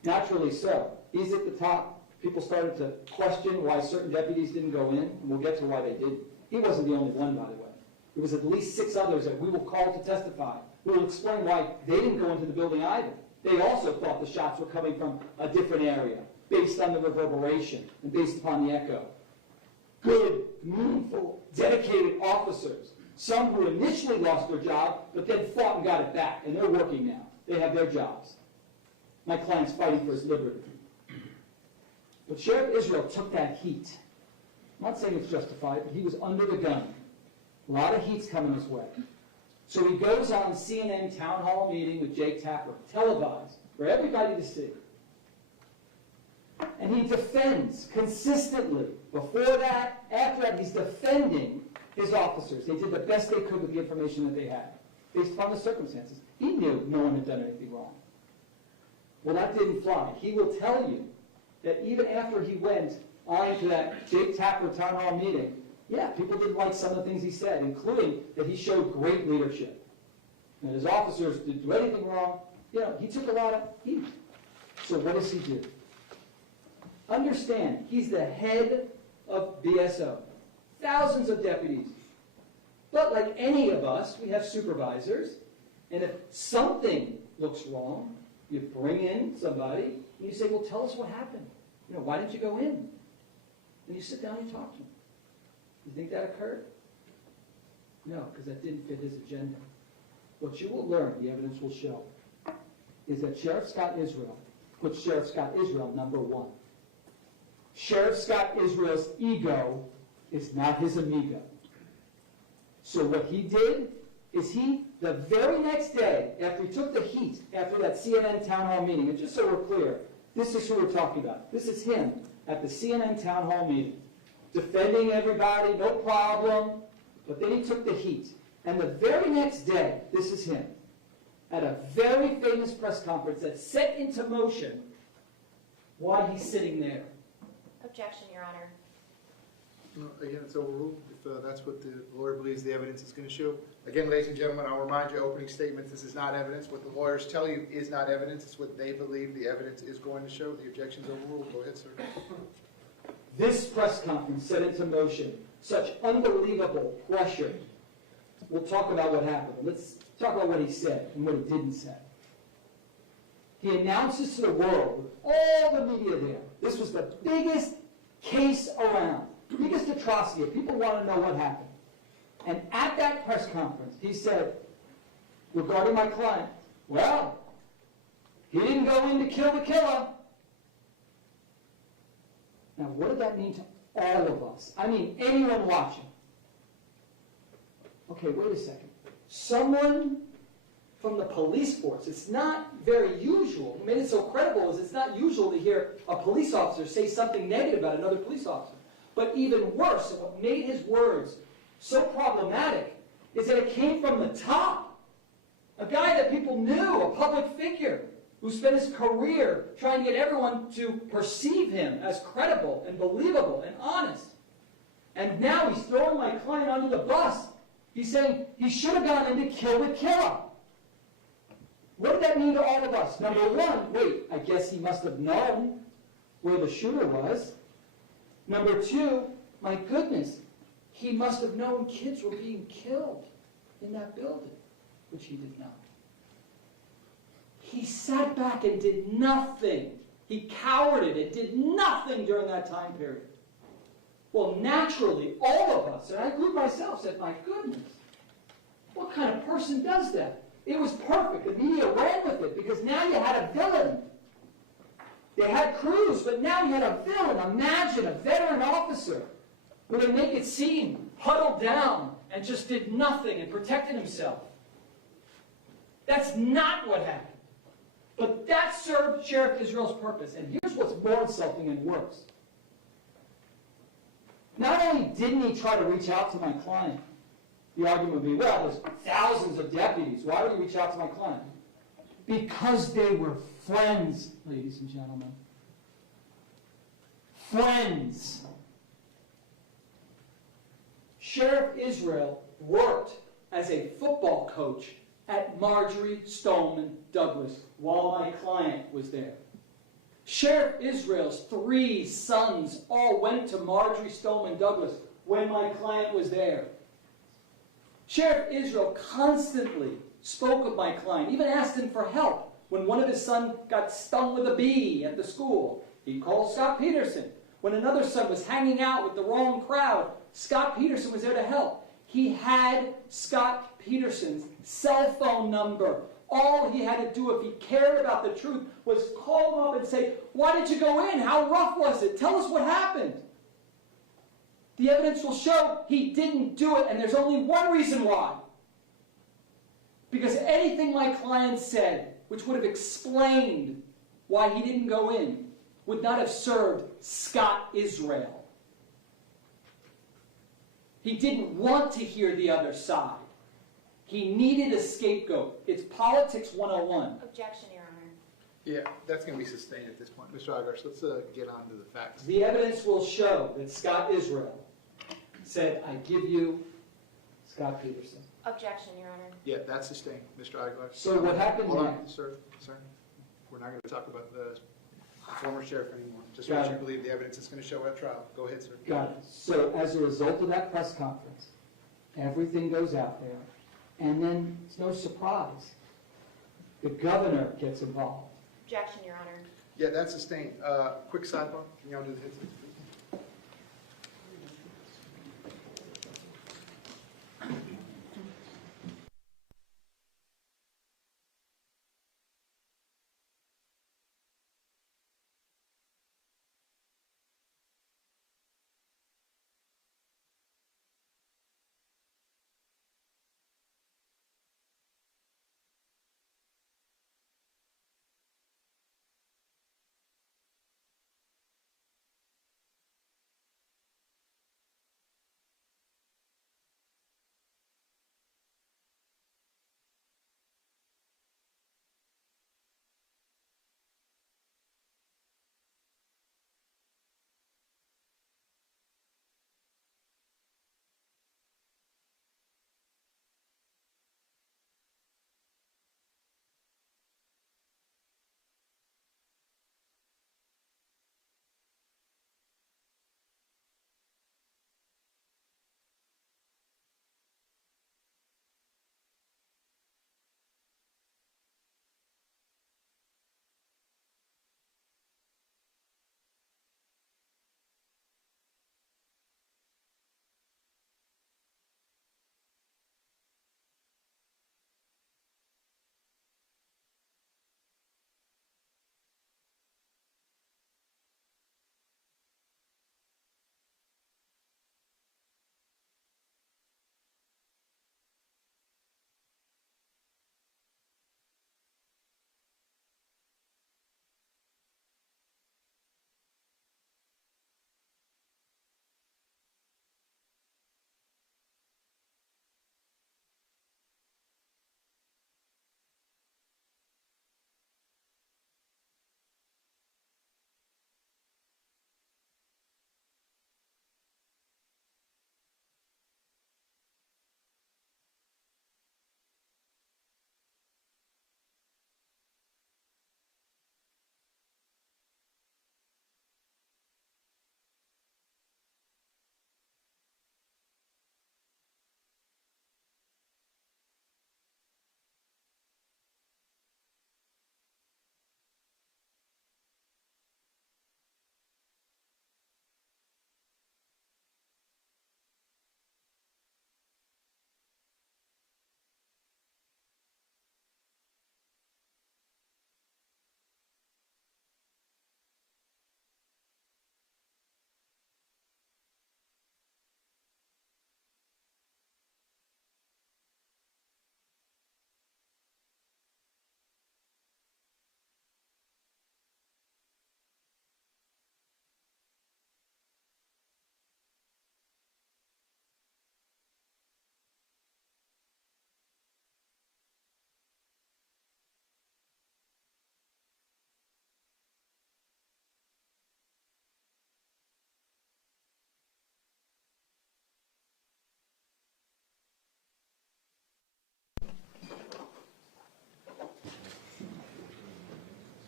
Naturally so. He's at the top. People started to question why certain deputies didn't go in, and we'll get to why they didn't. He wasn't the only one, by the way. There was at least 6 others that we will call to testify. We will explain why they didn't go into the building either. They also thought the shots were coming from a different area, based on the reverberation and based upon the echo. Good, meaningful, dedicated officers. Some who initially lost their job, but then fought and got it back, and they're working now. They have their jobs. My client's fighting for his liberty. But Sheriff Israel took that heat. I'm not saying it's justified, but he was under the gun. A lot of heat's coming his way. So he goes on CNN town hall meeting with Jake Tapper, televised, for everybody to see. And he defends consistently. Before that, after that, he's defending his officers. They did the best they could with the information that they had, based upon the circumstances. He knew no one had done anything wrong. Well, that didn't fly. He will tell you that even after he went on to that Jake Tapper town hall meeting, yeah, people didn't like some of the things he said, including that he showed great leadership. And his officers didn't do anything wrong. You know, he took a lot of heat. So what does he do? Understand, he's the head of BSO. Thousands of deputies. But like any of us, we have supervisors. And if something looks wrong, you bring in somebody and you say, well, tell us what happened. You know, why didn't you go in? And you sit down and you talk to him. You think that occurred? No, because that didn't fit his agenda. What you will learn, the evidence will show, is that Sheriff Scot Israel puts Sheriff Scot Israel number one. Sheriff Scot Israel's ego is not his amigo. So what he did is the very next day, after he took the heat, after that CNN town hall meeting, and just so we're clear, this is who we're talking about. This is him at the CNN town hall meeting, defending everybody, no problem, but then he took the heat. And the very next day, this is him, at a very famous press conference that set into motion why he's sitting there. Objection, Your Honor. Again, it's overruled if that's what the lawyer believes the evidence is going to show. Again, ladies and gentlemen, I'll remind you, opening statements, this is not evidence. What the lawyers tell you is not evidence. It's what they believe the evidence is going to show. The objection's overruled. Go ahead, sir. This press conference set into motion such unbelievable pressure. We'll talk about what happened. Let's talk about what he said and what he didn't say. He announces to the world, with all the media there, this was the biggest case around, biggest atrocity. People want to know what happened. And at that press conference, he said, regarding my client, well, he didn't go in to kill the killer. Now, what did that mean to all of us? I mean, anyone watching. Okay, wait a second. Someone from the police force, it's not very usual. What made it so credible is it's not usual to hear a police officer say something negative about another police officer. But even worse, and what made his words so problematic, is that it came from the top. A guy that people knew, a public figure, who spent his career trying to get everyone to perceive him as credible and believable and honest. And now he's throwing my client under the bus. He's saying he should have gone in to kill the killer. What did that mean to all of us? Number one, wait, I guess he must have known where the shooter was. Number two, my goodness, he must have known kids were being killed in that building, which he did not. He sat back and did nothing. He cowered and did nothing during that time period. Well, naturally, all of us, and I include myself, said, my goodness, what kind of person does that? It was perfect. The media ran with it because now you had a villain. They had crews, but now you had a villain. Imagine a veteran officer where they make it seem huddled down and just did nothing and protected himself. That's not what happened. But that served Sheriff Israel's purpose. And here's what's more insulting and worse. Not only didn't he try to reach out to my client, the argument would be, well, there's thousands of deputies. Why would he reach out to my client? Because they were friends, ladies and gentlemen. Friends. Sheriff Israel worked as a football coach at Marjory Stoneman Douglas while my client was there. Sheriff Israel's 3 sons all went to Marjory Stoneman Douglas when my client was there. Sheriff Israel constantly spoke of my client, even asked him for help when one of his sons got stung with a bee at the school. He called Scot Peterson. When another son was hanging out with the wrong crowd, Scot Peterson was there to help. He had Scot Peterson's cell phone number All he had to do if he cared about the truth was call him up and say, why did you go in? How rough was it? Tell us what happened. The evidence will show he didn't do it, and there's only one reason why. Because anything my client said, which would have explained why he didn't go in, would not have served Scott Israel. He didn't want to hear the other side. He needed a scapegoat. It's politics 101. Objection, Your Honor. Yeah, that's going to be sustained at this point. Mr. Igarsh, let's get on to the facts. The evidence will show that Scott Israel said, I give you Scot Peterson. Objection, Your Honor. Yeah, that's sustained, Mr. Igarsh. So what happened Hold on, next? sir. We're not going to talk about the former sheriff anymore. Just Got what you it. believe the evidence is going to show at trial. Go ahead, sir. Got it. So as a result of that press conference, everything goes out there, and then it's no surprise. The governor gets involved. Objection, Your Honor. Yeah, that's sustained. Quick sidebar. Can y'all do the hits, please?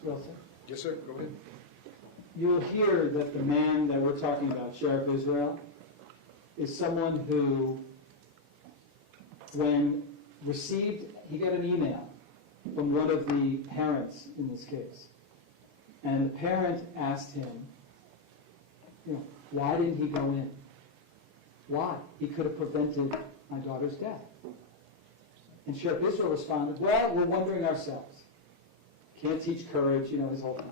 Wilson. Yes, sir. Go ahead. You'll hear that the man that we're talking about, Sheriff Israel, is someone who, when he got an email from one of the parents in this case. And the parent asked him, why didn't he go in? Why? He could have prevented my daughter's death. And Sheriff Israel responded, well, we're wondering ourselves. Can't teach courage, his whole thing.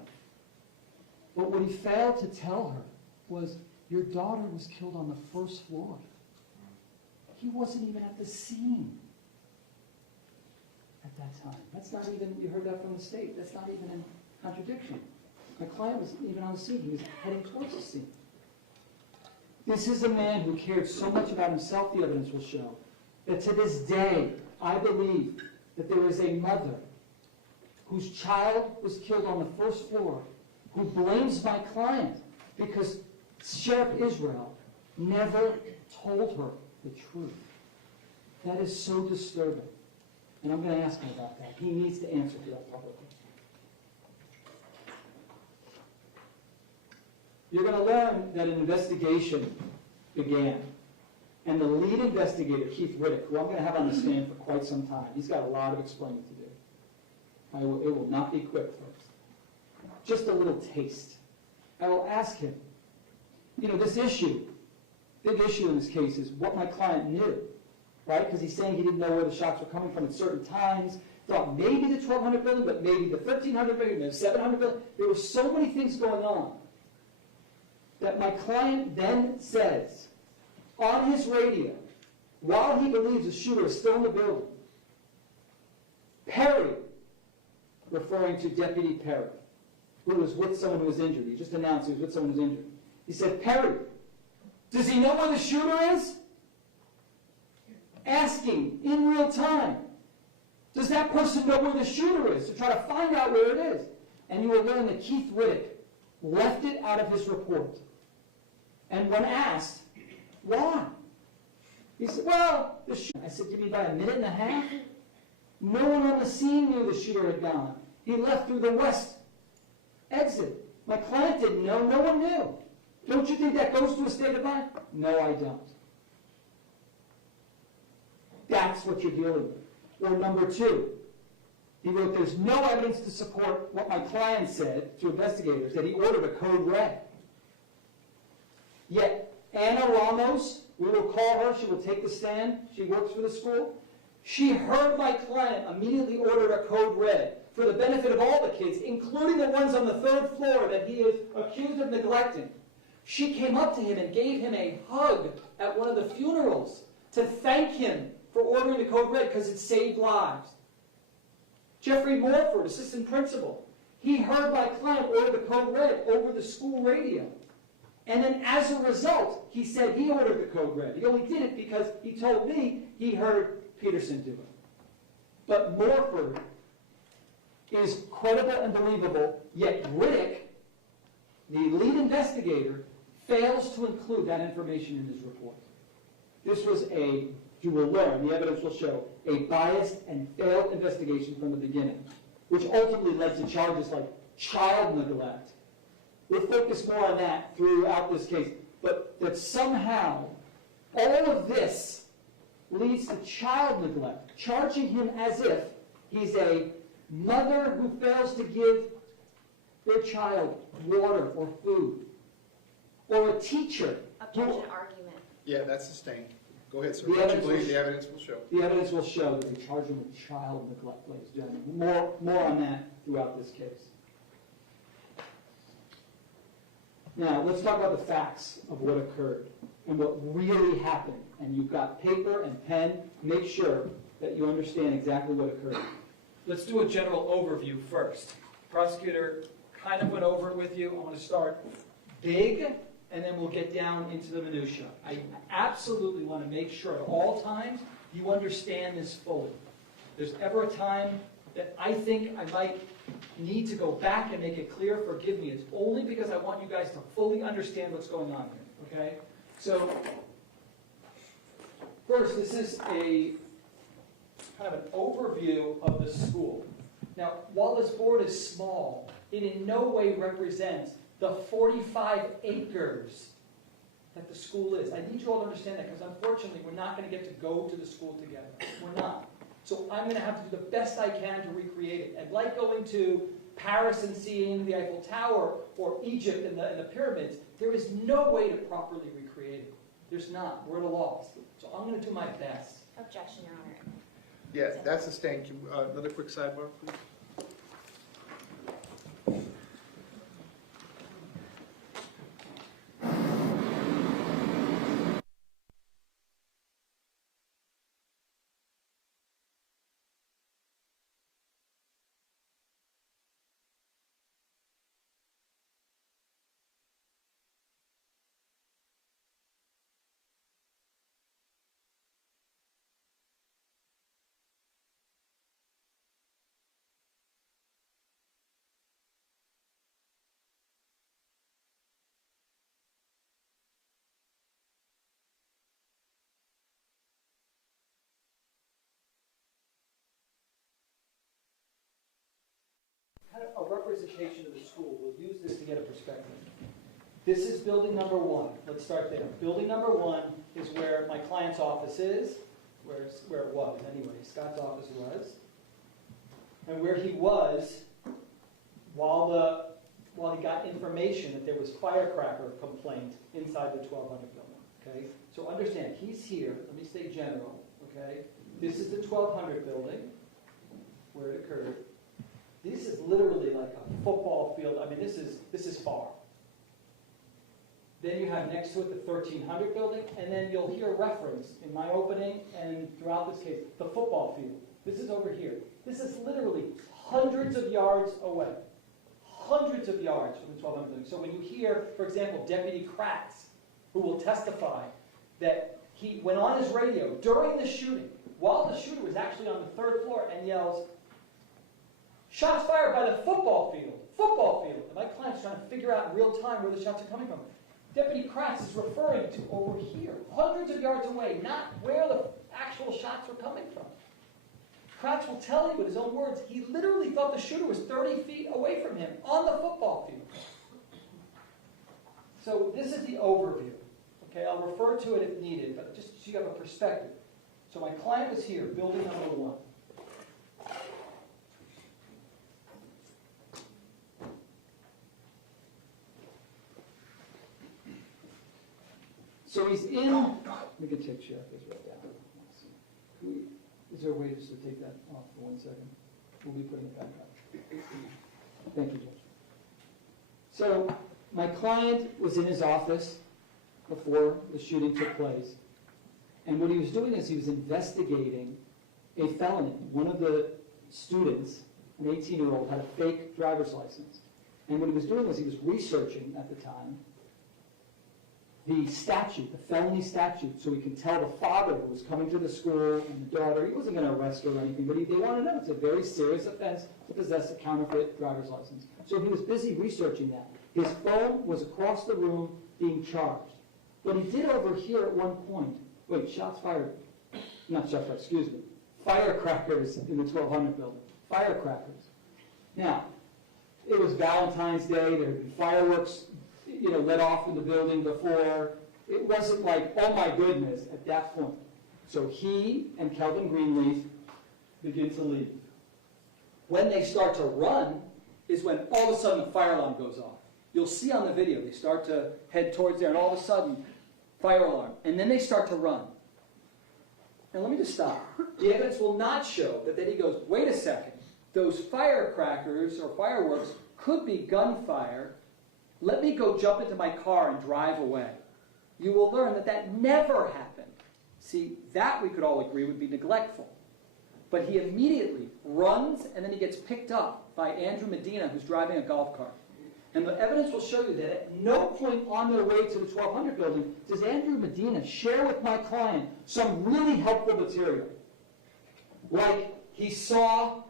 But what he failed to tell her was, your daughter was killed on the first floor. He wasn't even at the scene at that time. That's not even, you heard that from the state, that's not even in contradiction. My client wasn't even on the scene, he was heading towards the scene. This is a man who cared so much about himself, the evidence will show, that to this day, I believe that there is a mother whose child was killed on the first floor, who blames my client because Sheriff Israel never told her the truth. That is so disturbing. And I'm going to ask him about that. He needs to answer for that publicly. You're going to learn that an investigation began. And the lead investigator, Keith Riddick, who I'm going to have on the stand for quite some time, he's got a lot of explaining to do. It will not be quick, folks. Just a little taste. I will ask him, this issue, big issue in this case is what my client knew, right? Because he's saying he didn't know where the shots were coming from at certain times. Thought maybe the 1,200 building, but maybe the 1,300 building, the 700 building. There were so many things going on that my client then says on his radio, while he believes the shooter is still in the building, Perry, referring to Deputy Perry, who was with someone who was injured. He just announced he was with someone who was injured. He said, Perry, does he know where the shooter is? Asking in real time, does that person know where the shooter is? To try to find out where it is. And you will learn that Keith Riddick left it out of his report. And when asked, why? He said, well, the shooter. I said, you mean by a minute and a half? No one on the scene knew the shooter had gone. He left through the west exit. My client didn't know. No one knew. Don't you think that goes to a state of mind? No, I don't. That's what you're dealing with. Or number two, he wrote, there's no evidence to support what my client said to investigators, that he ordered a code red. Yet, Anna Ramos, we will call her, she will take the stand, she works for the school. She heard my client immediately ordered a code red for the benefit of all the kids, including the ones on the 3rd floor that he is accused of neglecting. She came up to him and gave him a hug at one of the funerals to thank him for ordering the code red because it saved lives. Jeffrey Morford, assistant principal, he heard my client order the code red over the school radio. And then as a result, he said he ordered the code red. He only did it because he told me he heard Peterson do it. But Morford is credible and believable, yet Riddick, the lead investigator, fails to include that information in his report. This was you will learn, the evidence will show, a biased and failed investigation from the beginning, which ultimately led to charges like child neglect. We'll focus more on that throughout this case, but that somehow all of this leads to child neglect, charging him as if he's a mother who fails to give their child water or food, or a teacher. Objection, argument. Yeah, that's sustained. Go ahead, sir. The What you evidence believe will the evidence will show. The evidence will show that they charge him with child neglect, ladies and gentlemen. More on that throughout this case. Now, let's talk about the facts of what occurred and what really happened. And you've got paper and pen. Make sure that you understand exactly what occurred. Let's do a general overview first. Prosecutor kind of went over it with you. I want to start big, and then we'll get down into the minutia. I absolutely want to make sure at all times you understand this fully. If there's ever a time that I think I might need to go back and make it clear, forgive me. It's only because I want you guys to fully understand what's going on here, okay? So, first, this is a kind of an overview of the school. Now, while this board is small, it in no way represents the 45 acres that the school is. I need you all to understand that because unfortunately we're not going to get to go to the school together. We're not. So I'm going to have to do the best I can to recreate it. And like going to Paris and seeing the Eiffel Tower or Egypt and the pyramids, there is no way to properly recreate it. There's not. We're at a loss. So I'm going to do my best. Objection, Your Honor. Yeah, that's sustained. Another quick sidebar, please. Kind of a representation of the school. We'll use this to get a perspective. This is building number 1. Let's start there. Building number 1 is where my client's office is, where it was anyway. Scott's office was, and where he was while he got information that there was firecracker complaint inside the 1200 building. Okay, so understand he's here. Let me stay general. Okay, this is the 1200 building where it occurred. This is literally like a football field. I mean, this is far. Then you have next to it the 1300 building, and then you'll hear reference in my opening and throughout this case, the football field. This is over here. This is literally hundreds of yards away. Hundreds of yards from the 1200 building. So when you hear, for example, Deputy Kratz, who will testify that he went on his radio during the shooting, while the shooter was actually on the 3rd floor, and yells, "Shots fired by the football field, football field." And my client's trying to figure out in real time where the shots are coming from. Deputy Kratz is referring to over here, hundreds of yards away, not where the actual shots were coming from. Kratz will tell you in his own words, he literally thought the shooter was 30 feet away from him on the football field. So this is the overview. Okay, I'll refer to it if needed, but just so you have a perspective. So my client was here, building number 1. So he's in, we can take Jeff as right down. Is there a way just to take that off for 1 second? We'll be putting it back up. Thank you, Judge. So my client was in his office before the shooting took place. And what he was doing is he was investigating a felony. One of the students, an 18-year-old, had a fake driver's license. And what he was doing was he was researching at the time the statute, the felony statute, so he could tell the father who was coming to the school and the daughter. He wasn't going to arrest her or anything, but they wanted to know it's a very serious offense to possess a counterfeit driver's license. So he was busy researching that. His phone was across the room being charged. What he did over here at one point, shots fired, not shots fired, excuse me, firecrackers in the 1200 building, firecrackers. Now, it was Valentine's Day, there had been fireworks let off in the building before. It wasn't like, oh my goodness, at that point. So he and Kelvin Greenleaf begin to leave. When they start to run is when all of a sudden the fire alarm goes off. You'll see on the video, they start to head towards there, and all of a sudden, fire alarm. And then they start to run. And let me just stop. The evidence will not show that then he goes, wait a second, those firecrackers or fireworks could be gunfire. Let me go jump into my car and drive away. You will learn that that never happened. See, that we could all agree would be neglectful. But he immediately runs, and then he gets picked up by Andrew Medina, who's driving a golf cart. And the evidence will show you that at no point on their way to the 1200 building does Andrew Medina share with my client some really helpful material. Like he saw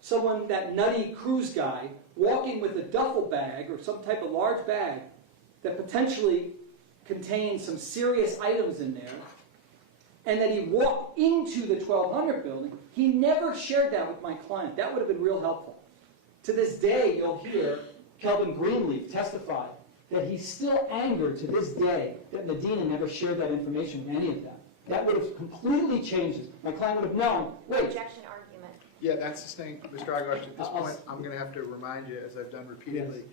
someone, that nutty cruise guy, walking with a duffel bag or some type of large bag that potentially contains some serious items in there, and that he walked into the 1200 building. He never shared that with my client. That would have been real helpful. To this day, you'll hear Kelvin Greenleaf testify that he's still angered to this day that Medina never shared that information with any of them. That would have completely changed it. My client would have known, wait. Objection argument. Yeah, that's sustained. Mr. Agarsh, at this point, I'm going to have to remind you, as I've done repeatedly,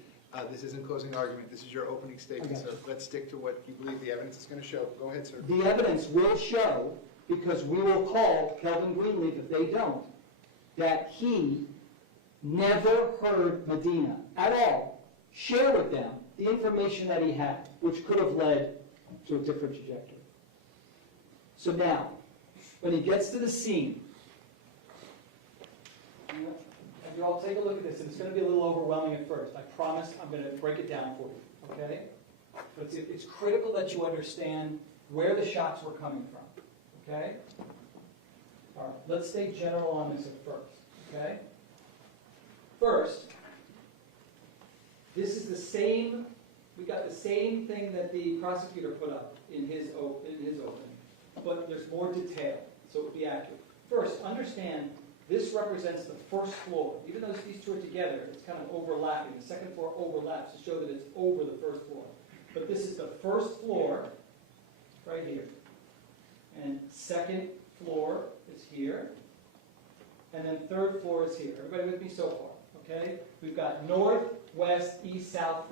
this isn't closing argument. This is your opening statement, so let's stick to what you believe the evidence is going to show. Go ahead, sir. The evidence will show because we will call Kelvin Greenleaf if they don't, that he never heard Medina at all share with them the information that he had, which could have led to a different trajectory. So now, when he gets to the scene, and you all take a look at this, and it's going to be a little overwhelming at first. I promise I'm going to break it down for you, okay? But it's critical that you understand where the shots were coming from, okay? All right, let's stay general on this at first, okay? First, this is the same, we got the same thing that the prosecutor put up in his opening, but there's more detail, so it would be accurate. First, understand this represents the first floor. Even though these two are together, it's kind of overlapping. The second floor overlaps to show that it's over the first floor. But this is the first floor, right here. And second floor is here. And then third floor is here. Everybody with me so far? Okay? We've got north, west, east, south,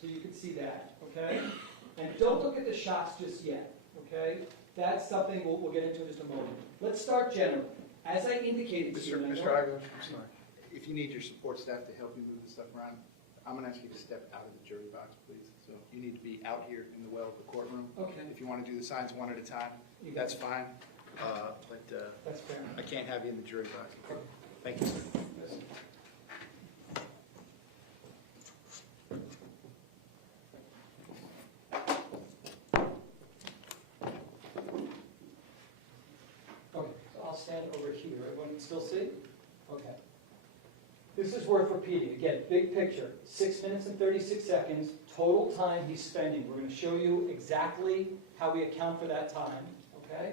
so you can see that. Okay? And don't look at the shots just yet. Okay? That's something we'll get into in just a moment. Let's start generally. As I indicated to you, Mr. Igor, I'm sorry. If you need your support staff to help you move this stuff around, I'm going to ask you to step out of the jury box, please. So you need to be out here in the well of the courtroom. Okay. If you want to do the signs one at a time, that's fine. That's fair. I can't have you in the jury box. Thank you, sir. Okay, so I'll stand over here. Everyone can still see? Okay. This is worth repeating. Again, big picture. 6 minutes and 36 seconds, total time he's spending. We're going to show you exactly how we account for that time, okay?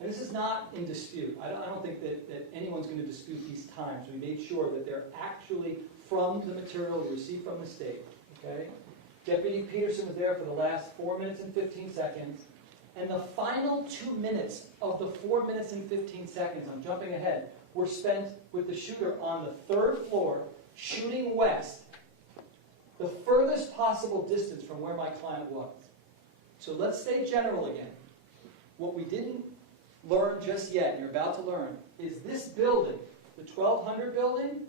And this is not in dispute. I don't think that anyone's going to dispute these times. We made sure that they're actually from the material we received from the state, okay? Deputy Peterson was there for the last 4 minutes and 15 seconds. And the final 2 minutes of the 4 minutes and 15 seconds, I'm jumping ahead, were spent with the shooter on the third floor, shooting west, the furthest possible distance from where my client was. So let's stay general again. What we didn't learn just yet, and you're about to learn, is this building, the 1200 building,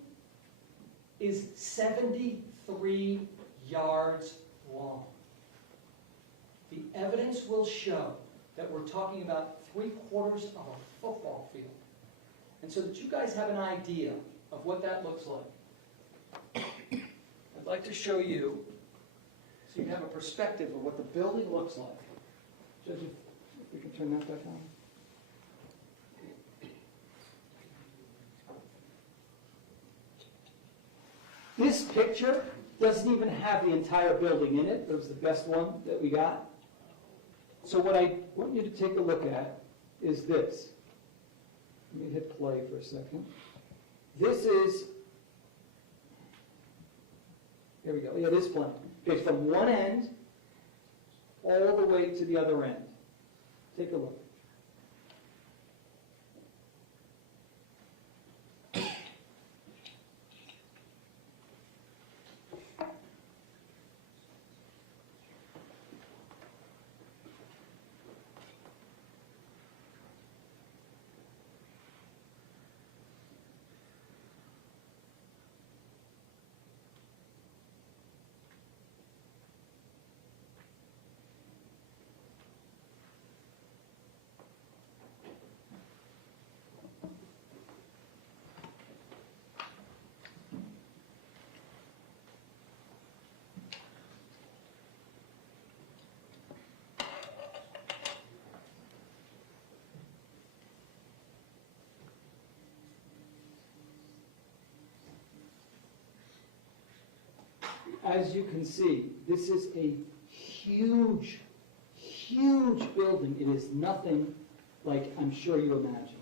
is 73 yards long. The evidence will show that we're talking about 3/4 of a football field. And so that you guys have an idea of what that looks like, I'd like to show you, so you have a perspective of what the building looks like. Judge, if we can turn that back on. This picture doesn't even have the entire building in it. It was the best one that we got. So what I want you to take a look at is this. Let me hit play for a second. This is, here we go. Yeah, this plan. Okay, from one end all the way to the other end. Take a look. As you can see, this is a huge, huge building. It is nothing like I'm sure you imagine.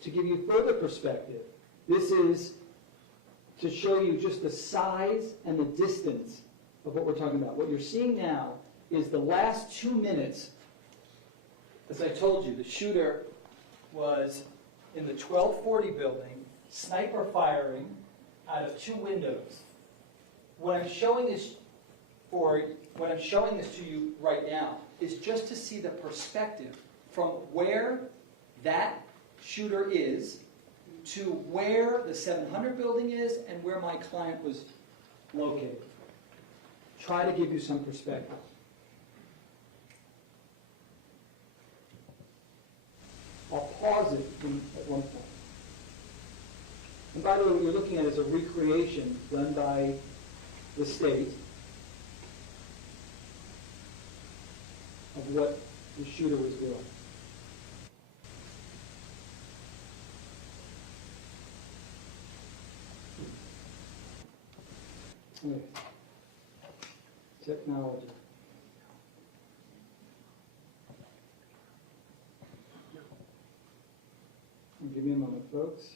To give you further perspective, this is to show you just the size and the distance of what we're talking about. What you're seeing now is the last 2 minutes. As I told you, the shooter was in the 1240 building, sniper firing out of 2 windows. What I'm showing this to you right now is just to see the perspective from where that shooter is to where the 700 building is and where my client was located. Try to give you some perspective. I'll pause it at one point. And by the way, what you're looking at is a recreation done by the state of what the shooter was doing. Okay. Technology. Give me a moment, folks.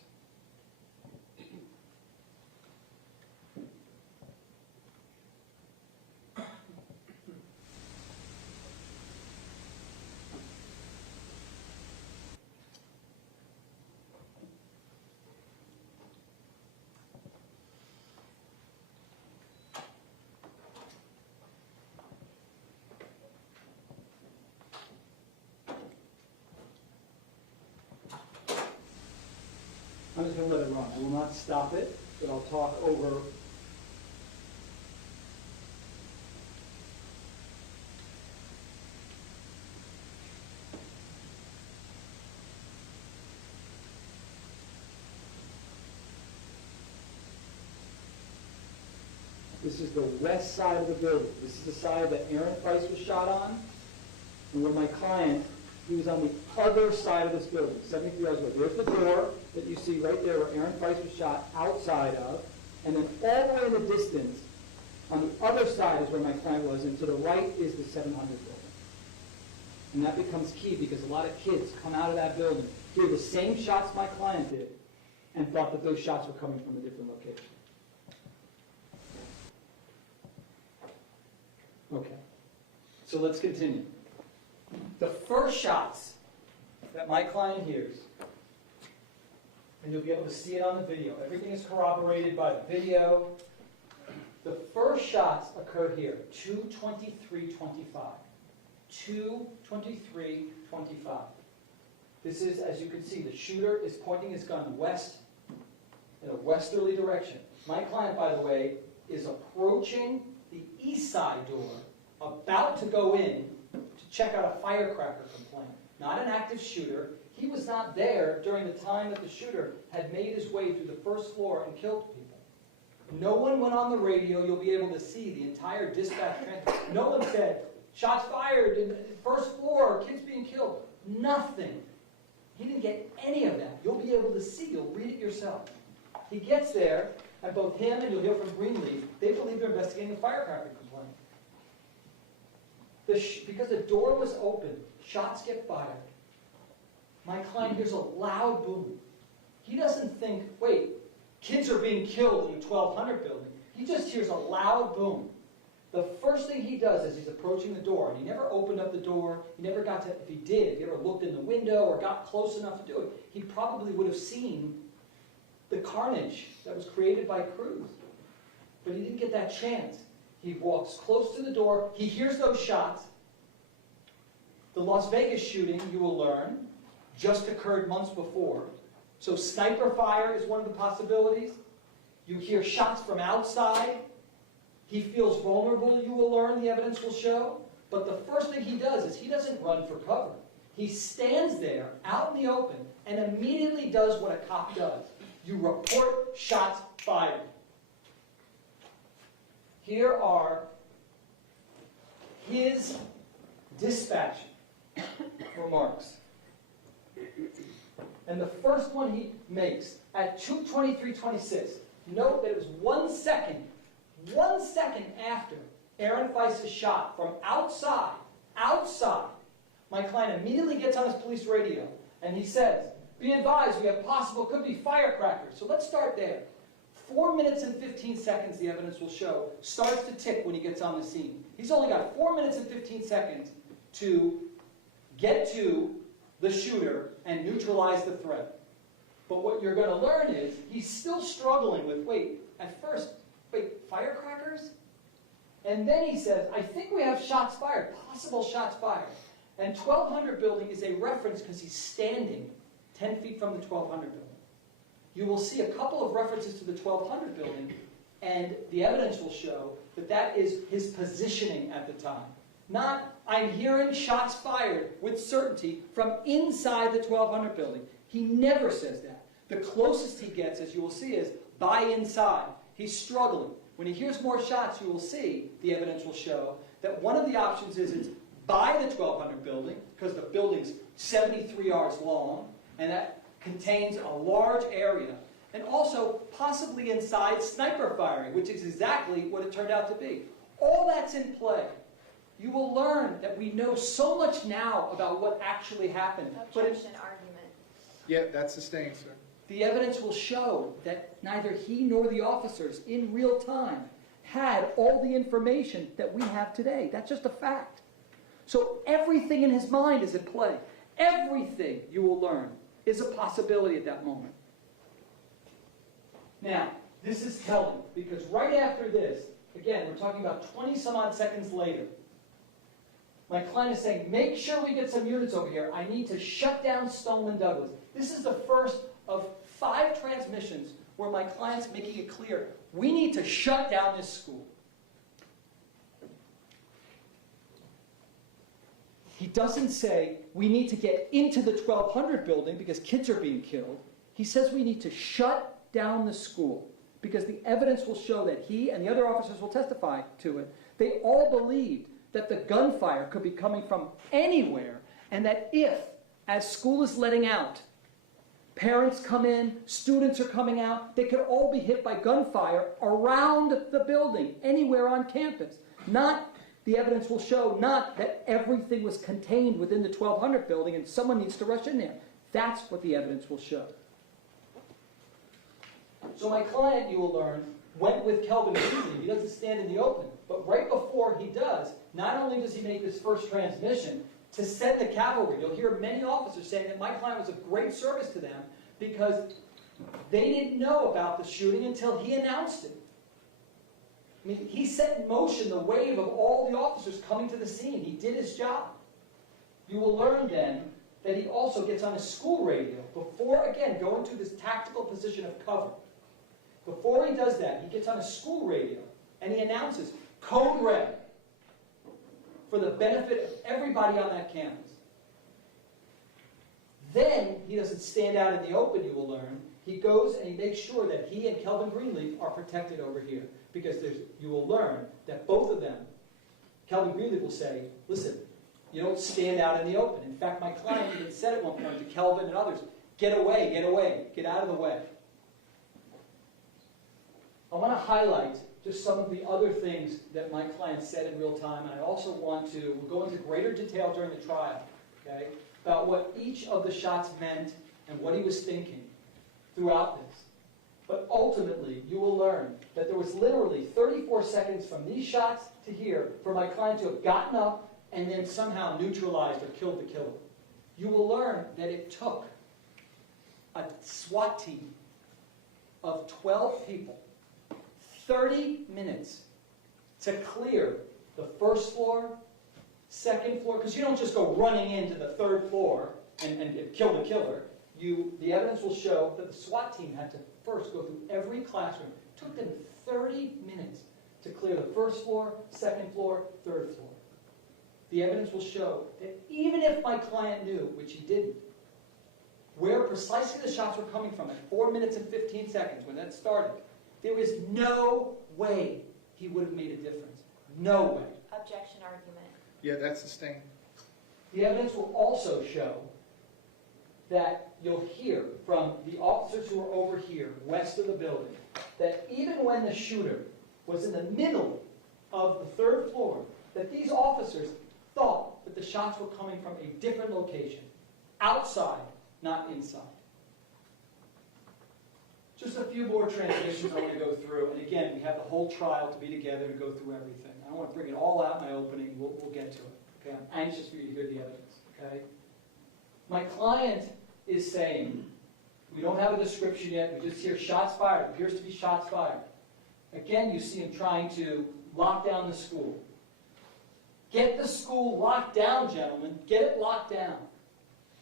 I'm just going to let it run. I will not stop it, but I'll talk over. This is the west side of the building. This is the side that Aaron Price was shot on. And when my client, he was on the other side of this building, 73 yards away. There's the door that you see right there where Aaron Price was shot outside of. And then all the way in the distance, on the other side is where my client was, and to the right is the 700 building. And that becomes key because a lot of kids come out of that building, hear the same shots my client did, and thought that those shots were coming from a different location. Okay, so let's continue. The first shots that my client hears, and you'll be able to see it on the video. Everything is corroborated by the video. The first shots occur here, 2:23:25. 2:23:25. This is, as you can see, the shooter is pointing his gun west, in a westerly direction. My client, by the way, is approaching the east side door, about to go in to check out a firecracker complaint. Not an active shooter. He was not there during the time that the shooter had made his way through the first floor and killed people. No one went on the radio. You'll be able to see the entire dispatch transcript. No one said, shots fired in the first floor, kids being killed. Nothing. He didn't get any of that. You'll be able to see. You'll read it yourself. He gets there, and both him and you'll hear from Greenleaf, they believe they're investigating a firecracker complaint. Because the door was open, shots get fired. My client hears a loud boom. He doesn't think, wait, kids are being killed in the 1200 building. He just hears a loud boom. The first thing he does is he's approaching the door, and he never opened up the door. He never got to, if he did, if he ever looked in the window or got close enough to do it, he probably would have seen the carnage that was created by Cruz. But he didn't get that chance. He walks close to the door. He hears those shots. The Las Vegas shooting, you will learn, just occurred months before. So sniper fire is one of the possibilities. You hear shots from outside. He feels vulnerable, you will learn, the evidence will show. But the first thing he does is he doesn't run for cover. He stands there out in the open and immediately does what a cop does. You report shots fired. Here are his dispatch remarks. And the first one he makes at 2:23:26. Note that it was 1 second after Aaron Feist is shot from outside. My client immediately gets on his police radio and he says, be advised, we have possible, could be firecrackers. So let's start there. 4 minutes and 15 seconds, the evidence will show, starts to tick when he gets on the scene. He's only got 4 minutes and 15 seconds to get to the shooter and neutralize the threat. But what you're going to learn is he's still struggling with, at first, firecrackers? And then he says, I think we have shots fired, possible shots fired. And 1200 building is a reference because he's standing 10 feet from the 1200 building. You will see a couple of references to the 1200 building, and the evidence will show that that is his positioning at the time. Not, I'm hearing shots fired with certainty from inside the 1200 building. He never says that. The closest he gets, as you will see, is by inside. He's struggling. When he hears more shots, you will see, the evidence will show, that one of the options is it's by the 1200 building, because the building's 73 yards long, and that contains a large area, and also possibly inside sniper firing, which is exactly what it turned out to be. All that's in play. You will learn that we know so much now about what actually happened. Objection, argument. Yeah, that's sustained, sir. The evidence will show that neither he nor the officers in real time had all the information that we have today. That's just a fact. So everything in his mind is at play. Everything you will learn is a possibility at that moment. Now, this is telling, because right after this, again, we're talking about 20 some odd seconds later, my client is saying, make sure we get some units over here. I need to shut down Stoneman Douglas. This is the first of 5 transmissions where my client's making it clear, we need to shut down this school. He doesn't say, we need to get into the 1200 building because kids are being killed. He says we need to shut down the school because the evidence will show that he and the other officers will testify to it. They all believed that the gunfire could be coming from anywhere, and that if, as school is letting out, parents come in, students are coming out, they could all be hit by gunfire around the building, anywhere on campus. The evidence will show not that everything was contained within the 1200 building and someone needs to rush in there. That's what the evidence will show. So my client, you will learn, went with Kelvin Greenleaf. He doesn't stand in the open. But right before he does, not only does he make this first transmission to send the cavalry, you'll hear many officers saying that my client was of great service to them because they didn't know about the shooting until he announced it. I mean, he set in motion the wave of all the officers coming to the scene. He did his job. You will learn then that he also gets on a school radio before, again, going to this tactical position of cover. Before he does that, he gets on a school radio and he announces, Code Red, for the benefit of everybody on that campus. Then he doesn't stand out in the open, you will learn. He goes and he makes sure that he and Kelvin Greenleaf are protected over here. Because you will learn that both of them, Kelvin Greenleaf will say, listen, you don't stand out in the open. In fact, my client even said at one point to Kelvin and others, get away, get out of the way. I want to highlight just some of the other things that my client said in real time, and I also want to go into greater detail during the trial, okay, about what each of the shots meant and what he was thinking throughout this. But ultimately, you will learn that there was literally 34 seconds from these shots to here for my client to have gotten up and then somehow neutralized or killed the killer. You will learn that it took a SWAT team of 12 people 30 minutes to clear the first floor, second floor, because you don't just go running into the third floor and kill the killer. The evidence will show that the SWAT team had to first go through every classroom. It took them 30 minutes to clear the first floor, second floor, third floor. The evidence will show that even if my client knew, which he didn't, where precisely the shots were coming from at 4 minutes and 15 seconds when that started, there is no way he would have made a difference. No way. Objection, argument. Yeah, that's sustained. The evidence will also show that you'll hear from the officers who are over here, west of the building, that even when the shooter was in the middle of the third floor, that these officers thought that the shots were coming from a different location, outside, not inside. Just a few more transitions I want to go through, and again, we have the whole trial to be together to go through everything. I don't want to bring it all out in my opening, we'll get to it. Okay? I'm anxious for you to hear the evidence. Okay? My client is saying, we don't have a description yet, we just hear shots fired, it appears to be shots fired. Again, you see him trying to lock down the school. Get the school locked down, gentlemen. Get it locked down.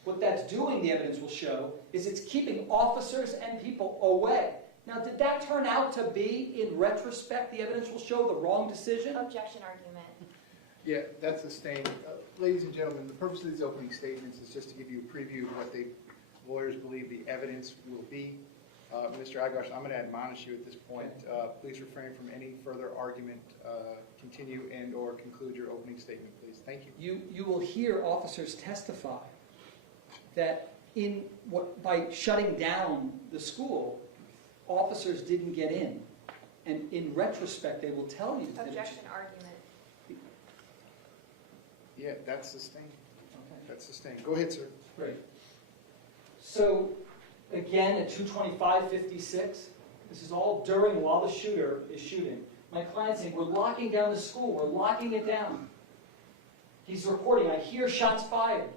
What that's doing, the evidence will show, is it's keeping officers and people away. Now, did that turn out to be, in retrospect, the evidence will show, the wrong decision? Objection argument. Yeah, that's sustained. Ladies and gentlemen, the purpose of these opening statements is just to give you a preview of what the lawyers believe the evidence will be. Mr. Agash, I'm going to admonish you at this point. Please refrain from any further argument. Continue and or conclude your opening statement, please. Thank you. You will hear officers testify that by shutting down the school, officers didn't get in. And in retrospect, they will tell you that Objection argument. Yeah, that's sustained. Okay. That's sustained. Go ahead, sir. Great. So, again, at 2:25:56, this is all during while the shooter is shooting. My client's saying, we're locking down the school, we're locking it down. He's reporting, I hear shots fired.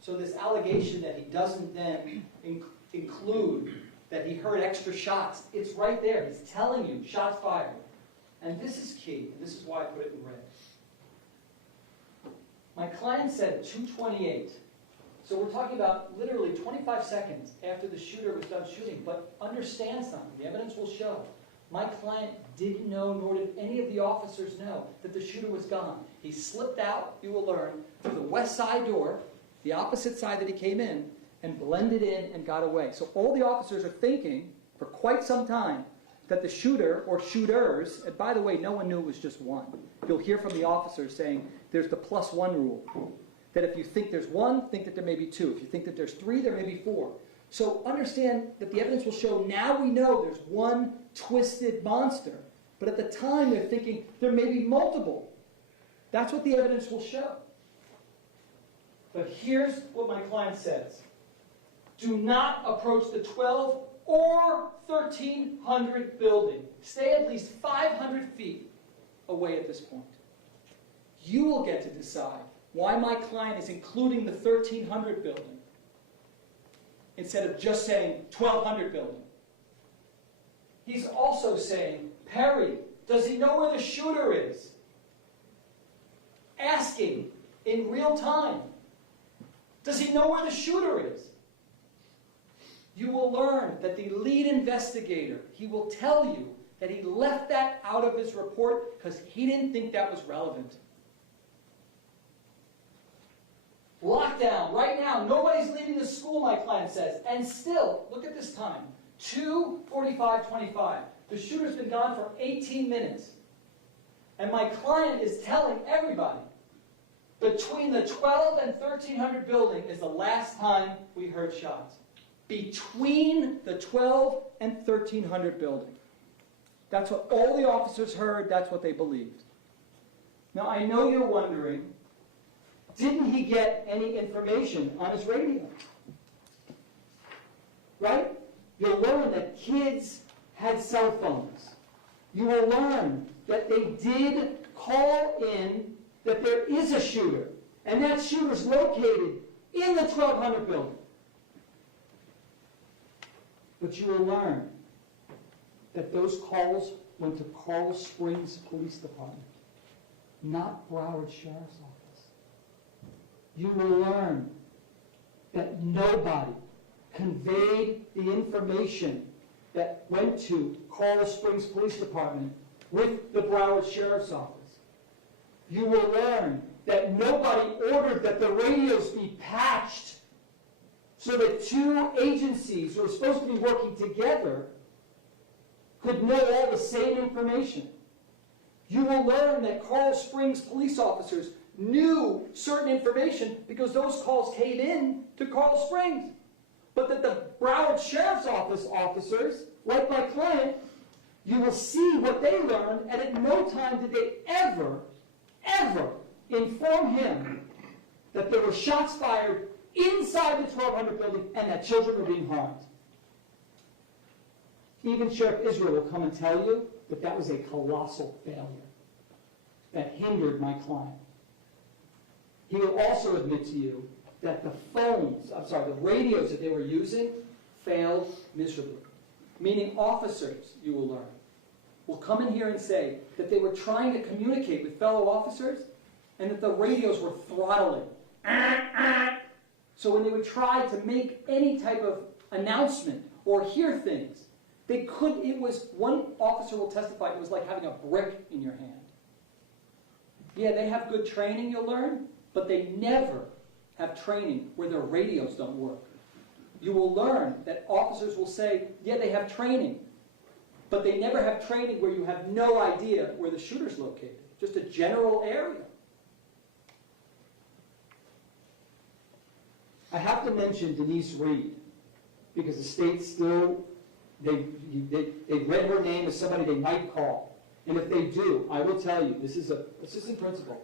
So this allegation that he doesn't then include that he heard extra shots, it's right there. He's telling you, shots fired. And this is key, and this is why I put it in red. My client said at 2:28, so we're talking about literally 25 seconds after the shooter was done shooting, but understand something, the evidence will show. My client didn't know, nor did any of the officers know, that the shooter was gone. He slipped out, you will learn, through the west side door, the opposite side that he came in, and blended in and got away. So all the officers are thinking, for quite some time, that the shooter or shooters, and by the way, no one knew it was just one. You'll hear from the officers saying there's the +1 rule. That if you think there's one, think that there may be two. If you think that there's three, there may be four. So understand that the evidence will show now we know there's one twisted monster. But at the time they're thinking there may be multiple. That's what the evidence will show. But here's what my client says. Do not approach the 12 or 1300 building. Stay at least 500 feet away at this point. You will get to decide why my client is including the 1300 building instead of just saying 1200 building. He's also saying, Perry, does he know where the shooter is? Asking in real time, does he know where the shooter is? You will learn that the lead investigator, he will tell you that he left that out of his report because he didn't think that was relevant. Lockdown, right now, nobody's leaving the school, my client says. And still, look at this time, 2:45:25. The shooter's been gone for 18 minutes. And my client is telling everybody, between the 12 and 1300 building is the last time we heard shots. Between the 12 and 1300 building. That's what all the officers heard, that's what they believed. Now I know you're wondering, didn't he get any information on his radio? Right? You'll learn that kids had cell phones. You will learn that they did call in that there is a shooter, and that shooter's located in the 1200 building. But you will learn that those calls went to Coral Springs Police Department, not Broward Sheriff's Office. You will learn that nobody conveyed the information that went to Coral Springs Police Department with the Broward Sheriff's Office. You will learn that nobody ordered that the radios be patched so that two agencies who are supposed to be working together could know all the same information. You will learn that Coral Springs police officers knew certain information because those calls came in to Coral Springs. But that the Broward Sheriff's Office officers, like my client, you will see what they learned, and at no time did they ever inform him that there were shots fired inside the 1200 building and that children were being harmed. Even Sheriff Israel will come and tell you that that was a colossal failure that hindered my client. He will also admit to you that the radios that they were using failed miserably. Meaning officers, you will learn, will come in here and say that they were trying to communicate with fellow officers and that the radios were throttling. So when they would try to make any type of announcement or hear things, they could, it was, one officer will testify, it was like having a brick in your hand. Yeah, they have good training, you'll learn, but they never have training where their radios don't work. You will learn that officers will say, yeah, they have training, but they never have training where you have no idea where the shooter's located, just a general area. I have to mention Denise Reed, because the state still, they read her name as somebody they might call. And if they do, I will tell you, this is an assistant principal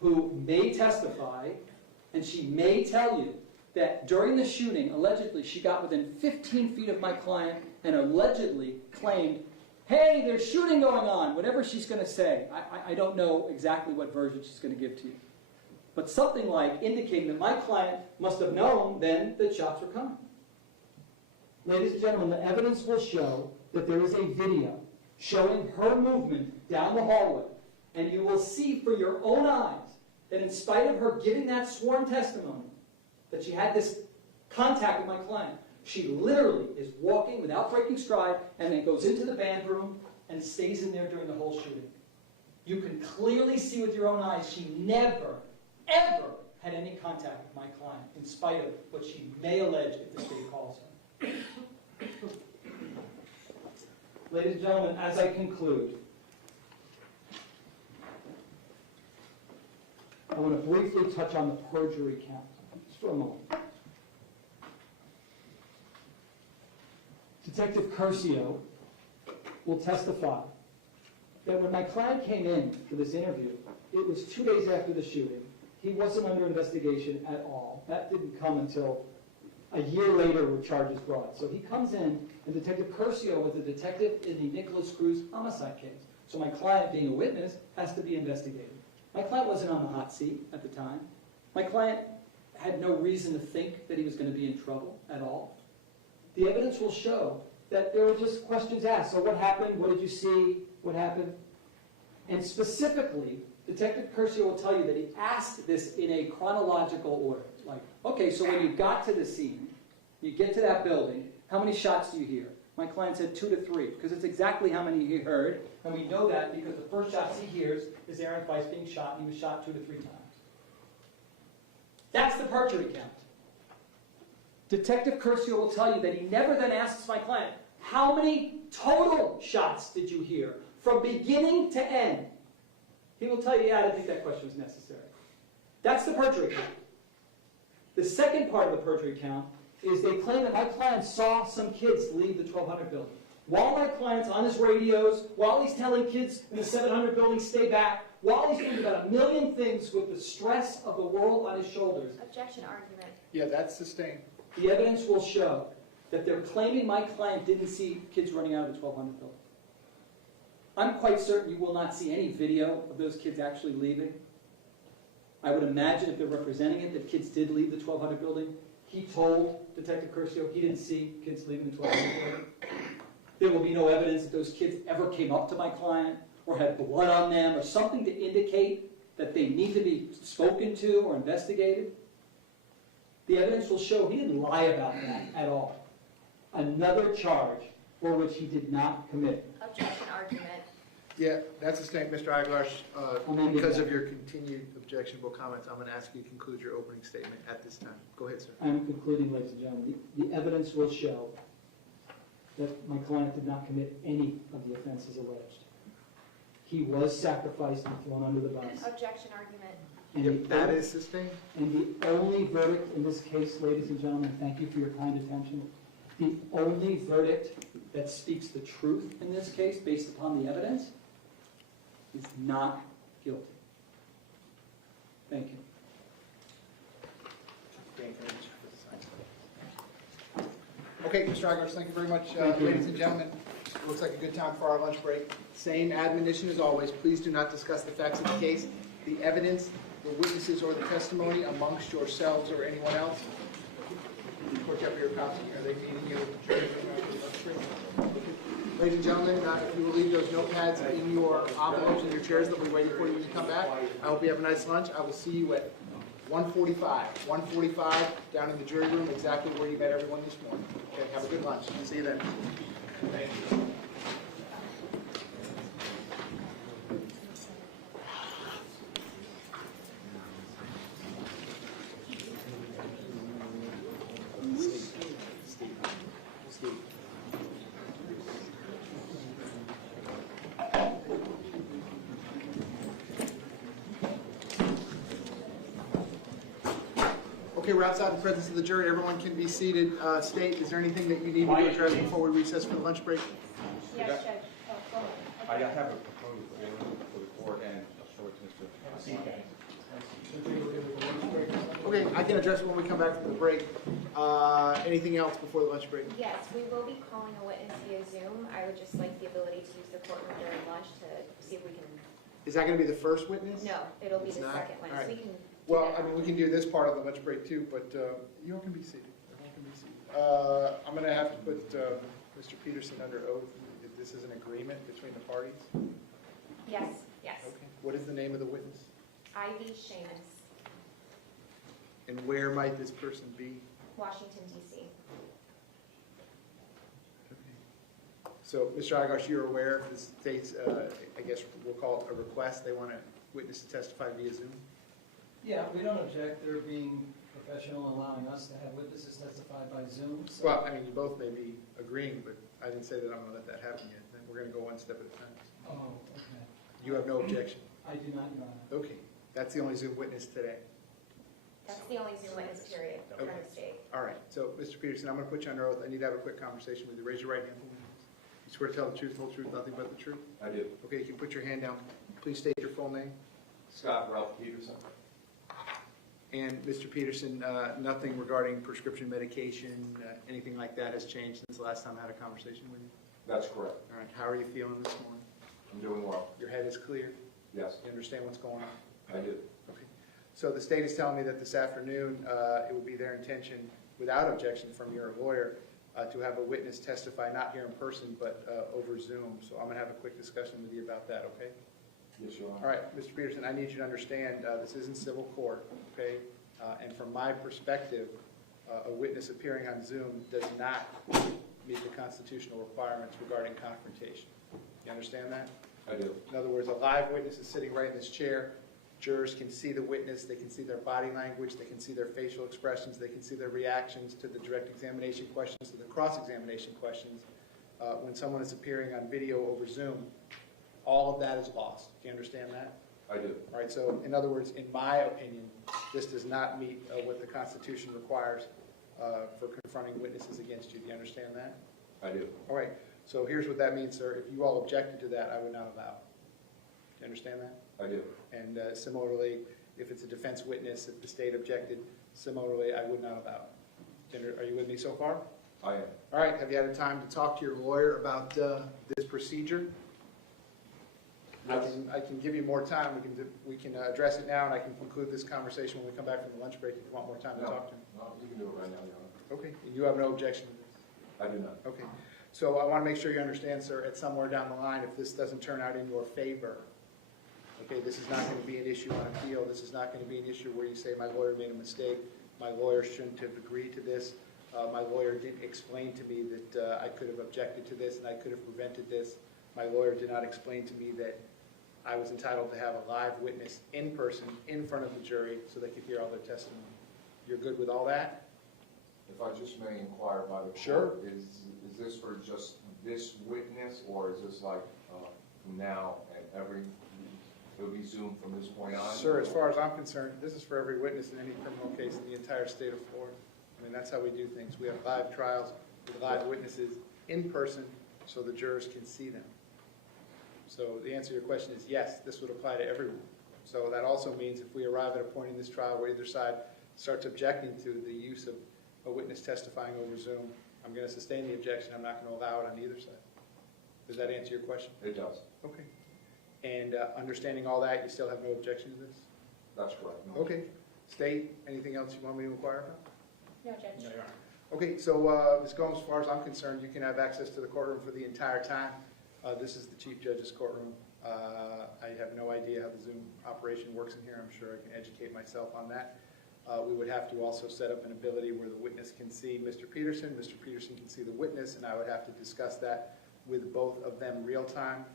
who may testify, and she may tell you that during the shooting, allegedly, she got within 15 feet of my client and allegedly claimed, hey, there's shooting going on, whatever she's going to say. I don't know exactly what version she's going to give to you. But something like indicating that my client must have known then that shots were coming. Ladies and gentlemen, the evidence will show that there is a video showing her movement down the hallway. And you will see for your own eyes that in spite of her giving that sworn testimony, that she had this contact with my client, she literally is walking without breaking stride and then goes into the band room and stays in there during the whole shooting. You can clearly see with your own eyes she never, ever had any contact with my client, in spite of what she may allege if the state calls her. Ladies and gentlemen, as I conclude, I want to briefly touch on the perjury count, just for a moment. Detective Curcio will testify that when my client came in for this interview, it was 2 days after the shooting. He wasn't under investigation at all. That didn't come until a year later with charges brought. So he comes in, and Detective Curcio was the detective in the Nicholas Cruz homicide case. So my client, being a witness, has to be investigated. My client wasn't on the hot seat at the time. My client had no reason to think that he was going to be in trouble at all. The evidence will show that there were just questions asked. So what happened? What did you see? What happened? And specifically, Detective Curcio will tell you that he asked this in a chronological order. Like, okay, so when you got to the scene, you get to that building, how many shots do you hear? My client said 2 to 3, because it's exactly how many he heard, and we know that because the first shots he hears is Aaron Weiss being shot, and he was shot 2 to 3 times. That's the perjury count. Detective Curcio will tell you that he never then asks my client, how many total shots did you hear from beginning to end? He will tell you, yeah, I didn't think that question was necessary. That's the perjury count. The second part of the perjury count is they claim that my client saw some kids leave the 1200 building. While my client's on his radios, while he's telling kids in the 700 building stay back, while he's doing about a million things with the stress of the world on his shoulders. Objection argument. Yeah, that's sustained. The evidence will show that they're claiming my client didn't see kids running out of the 1200 building. I'm quite certain you will not see any video of those kids actually leaving. I would imagine if they're representing it that kids did leave the 1200 building. He told Detective Curcio he didn't see kids leaving the 1200 building. There will be no evidence that those kids ever came up to my client or had blood on them or something to indicate that they need to be spoken to or investigated. The evidence will show he didn't lie about that at all. Another charge for which he did not commit. Objection argument. Yeah, that's sustained, Mr. Aguilar. Amended Because that. of your continued objectionable comments, I'm going to ask you to conclude your opening statement at this time. Go ahead, sir. I am concluding, ladies and gentlemen. The evidence will show that my client did not commit any of the offenses alleged. He was sacrificed and thrown under the bus. Objection argument. And If that is sustained, And the only verdict in this case, ladies and gentlemen, thank you for your kind attention, the only verdict that speaks the truth in this case, based upon the evidence, is not guilty. Thank you. okay, Mr. Aguilar, thank you very much, Thank you. ladies and gentlemen. Looks like a good time for our lunch break. Same admonition as always, please do not discuss the facts of the case, the evidence, the witnesses, or the testimony amongst yourselves or anyone else. Court Deputy, your copy, are they meeting you? Ladies and gentlemen, if you will leave those notepads in your envelopes in your chairs, they'll be waiting for you when you come back. I hope you have a nice lunch. I will see you at 1:45. 1:45 down in the jury room, exactly where you met everyone this morning. Okay, have a good lunch. See you then. Thank you. Okay, we're outside the presence of the jury. Everyone can be seated. State, is there anything that you need me to address before we recess for the lunch break? Yes, Judge. Oh, go I ahead. have a proposal for the court, and I'll show it to Mr. Okay, I can address it when we come back from the break. Anything else before the lunch break? Yes, we will be calling a witness via Zoom. I would just like the ability to use the courtroom during lunch to see if we can, Is that going to be the first witness? no, it'll be It's the not? second one. All right. So we can. Well, I mean, we can do this part of the lunch break too, but you all can be seated. Everyone can be seated. I'm going to have to put Mr. Peterson under oath. If this is an agreement between the parties. Yes, yes. Okay. What is the name of the witness? Ivy Seamus, And where might this person be? Washington, D.C. So, Mr. Agash, you're aware of the state's, I guess we'll call it a request. They want a witness to testify via Zoom? Yeah, we don't object. They're being professional, allowing us to have witnesses testify by Zoom. So Well, I mean, you both may be agreeing, but I didn't say that I'm going to let that happen yet. Then we're going to go one step at a time. Oh, okay. You have no objection? I do not, Your Honor. Okay. That's the only Zoom witness today. That's the only Zoom witness period from Okay. the state. All right. So, Mr. Peterson, I'm going to put you under oath. I need to have a quick conversation with you. Raise your right hand for me. You swear to tell the truth, whole truth, nothing but the truth? I do. Okay, you can put your hand down. Please state your full name. Scott Ralph Peterson. And Mr. Peterson, nothing regarding prescription medication, anything like that has changed since the last time I had a conversation with you? That's correct. All right. How are you feeling this morning? I'm doing well. Your head is clear? Yes, You understand what's going on? I do. Okay. So the state is telling me that this afternoon, it would be their intention, without objection from your lawyer, to have a witness testify, not here in person, but over Zoom. So I'm going to have a quick discussion with you about that, okay? Yes, Your Honor. All right, Mr. Peterson, I need you to understand, this isn't civil court, okay? And from my perspective, a witness appearing on Zoom does not meet the constitutional requirements regarding confrontation. You understand that? I do. In other words, a live witness is sitting right in this chair. Jurors can see the witness, they can see their body language, they can see their facial expressions, they can see their reactions to the direct examination questions, to the cross-examination questions. When someone is appearing on video over Zoom, all of that is lost. Do you understand that? I do. All right, so in other words, in my opinion, this does not meet what the Constitution requires for confronting witnesses against you. Do you understand that? I do. All right, so here's what that means, sir. If you all objected to that, I would not allow it. Do you understand that? I do. And similarly, if it's a defense witness, if the state objected, similarly, I would not allow it. Are you with me so far? I am. All right, have you had a time to talk to your lawyer about this procedure? Yes. I can give you more time. We can address it now, and I can conclude this conversation when we come back from the lunch break if you want more time to No. talk to him. No, you can do it right now, Your Honor. Okay, and you have no objection to this? I do not. Okay, so I want to make sure you understand, sir, at somewhere down the line, if this doesn't turn out in your favor, okay, this is not going to be an issue on appeal. This is not going to be an issue where you say, my lawyer made a mistake, my lawyer shouldn't have agreed to this, my lawyer didn't explain to me that I could have objected to this and I could have prevented this. My lawyer did not explain to me that I was entitled to have a live witness in person, in front of the jury, so they could hear all their testimony. You're good with all that? If I just may inquire by the court. Sure. Is this for just this witness, or is this like from now and it'll be Zoom from this point on? Sir, as far as I'm concerned, this is for every witness in any criminal case in the entire state of Florida. I mean, that's how we do things. We have live trials with live witnesses in person so the jurors can see them. So the answer to your question is yes, this would apply to everyone. So that also means if we arrive at a point in this trial where either side starts objecting to the use of a witness testifying over Zoom, I'm going to sustain the objection. I'm not going to allow it on either side. Does that answer your question? It does. Okay. And understanding all that, you still have no objection to this? That's correct. Okay. State, anything else you want me to inquire about? No, Judge. No, Your Honor. Okay, so Ms. Gomes, as far as I'm concerned, you can have access to the courtroom for the entire time. This is the Chief Judge's courtroom. I have no idea how the Zoom operation works in here. I'm sure I can educate myself on that. We would have to also set up an ability where the witness can see Mr. Peterson can see the witness, and I would have to discuss that with both of them real time.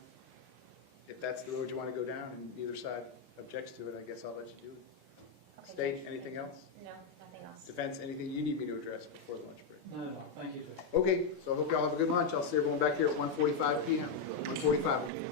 If that's the road you want to go down and either side objects to it, I guess I'll let you do it. Okay, State, Judge. anything else? No, nothing else. Defense, anything you need me to address before the lunch break? No, thank you, Judge. Okay, so I hope y'all have a good lunch. I'll see everyone back here at 1:45 p.m. 1:45 p.m.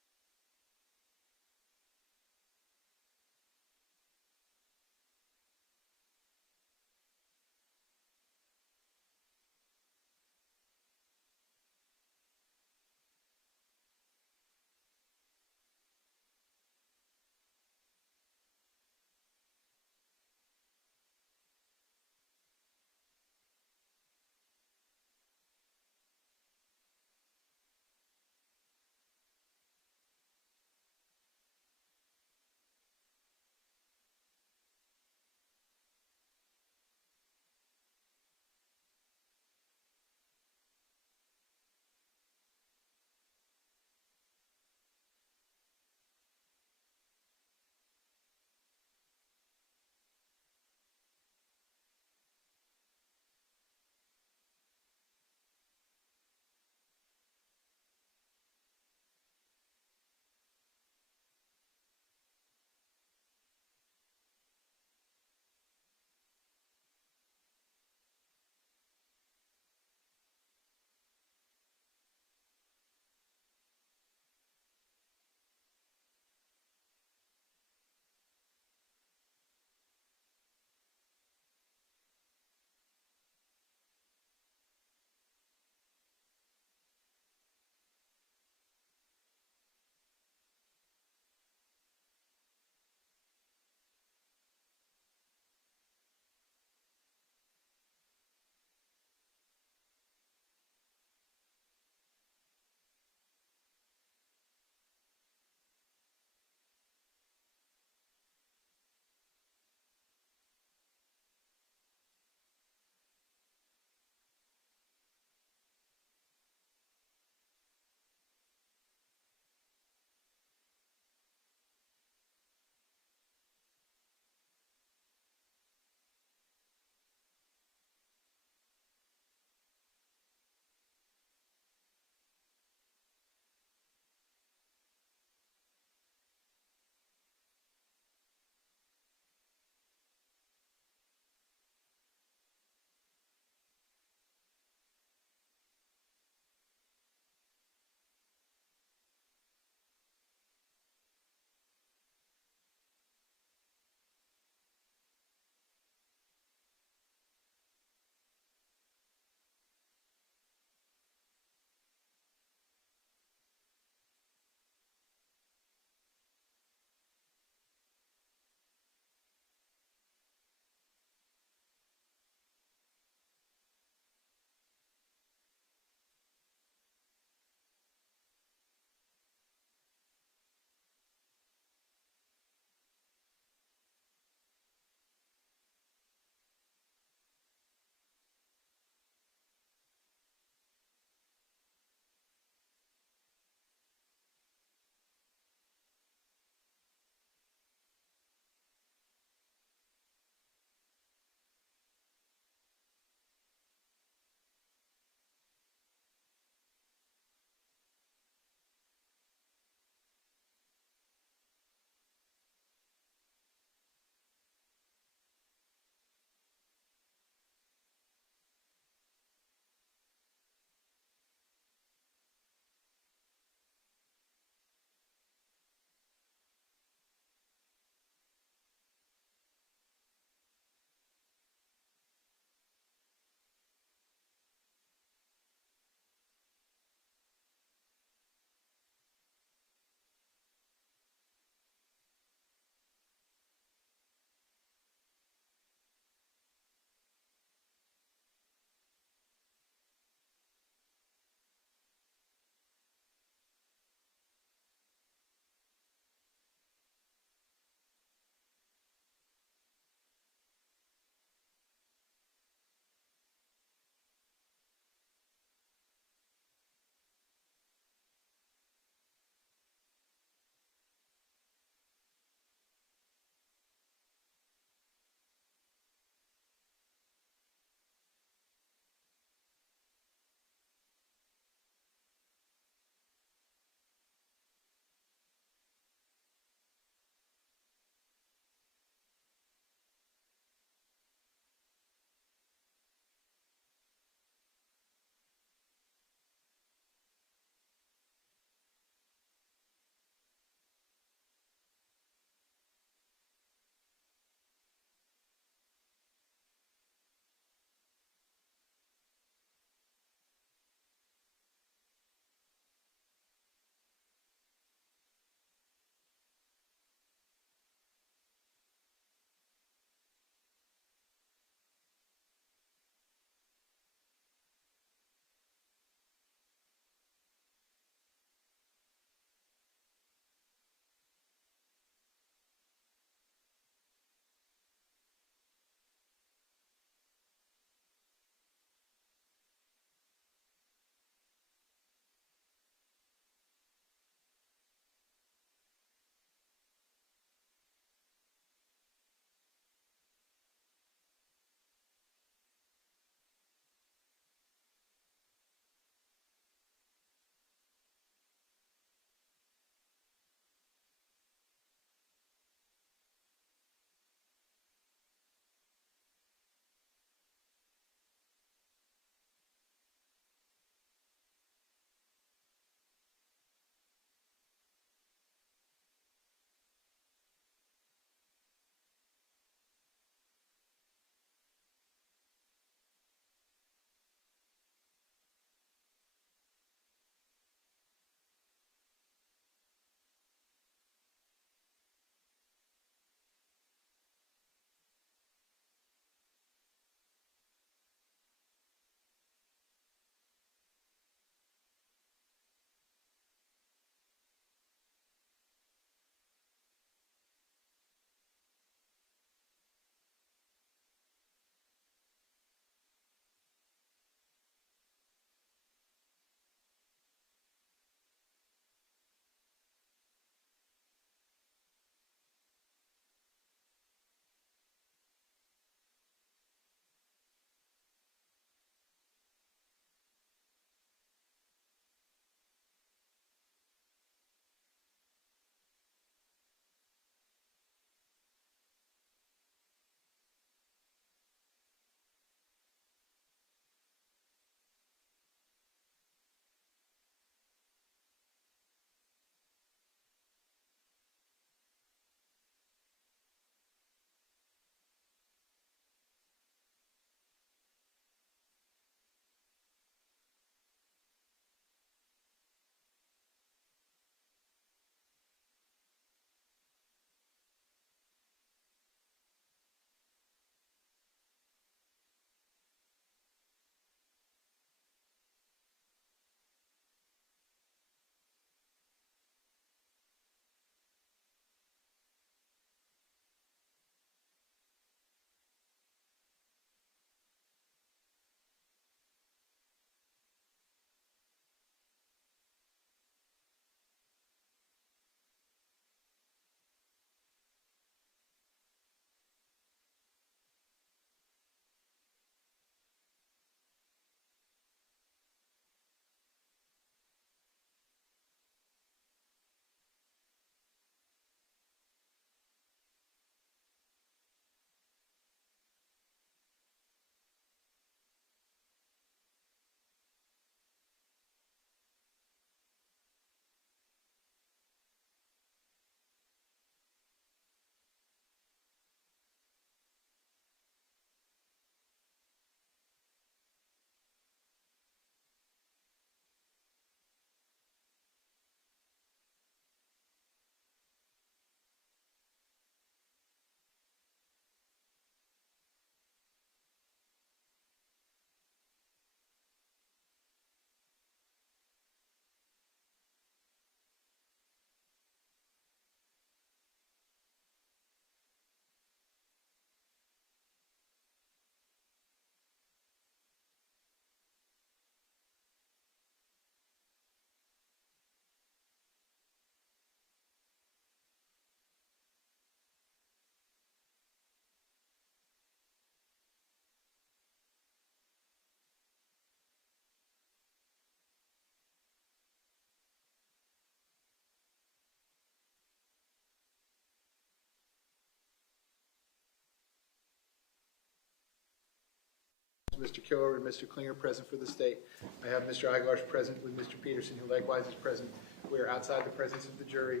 Mr. Killer and Mr. Klinger present for the state. I have Mr. Iglarsh present with Mr. Peterson, who likewise is present. We are outside the presence of the jury.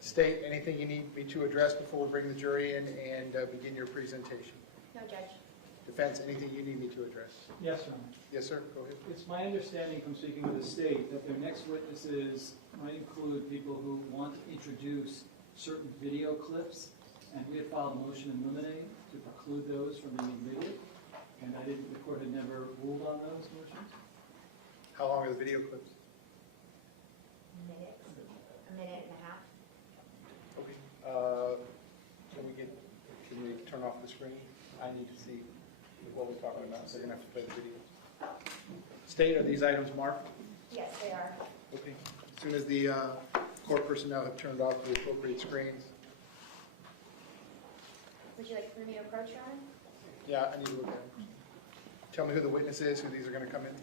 State, anything you need me to address before we bring the jury in and begin your presentation? No, Judge. Defense, anything you need me to address? Yes, Your Honor. Yes, sir, go ahead. It's my understanding from speaking with the state that their next witnesses might include people who want to introduce certain video clips, and we had filed a motion in limine to preclude those from being admitted, and the court had never ruled on those motions. How long are the video clips? A minute and a half. Okay. Can we turn off the screen? I need to see what we're talking about. They're gonna have to play the videos. State, are these items marked? Yes, they are. Okay. As soon as the court personnel have turned off the appropriate screens. Would you like for me to approach, Your Honor? Yeah, I need to look at them. Tell me who the witness is, who these are gonna come into.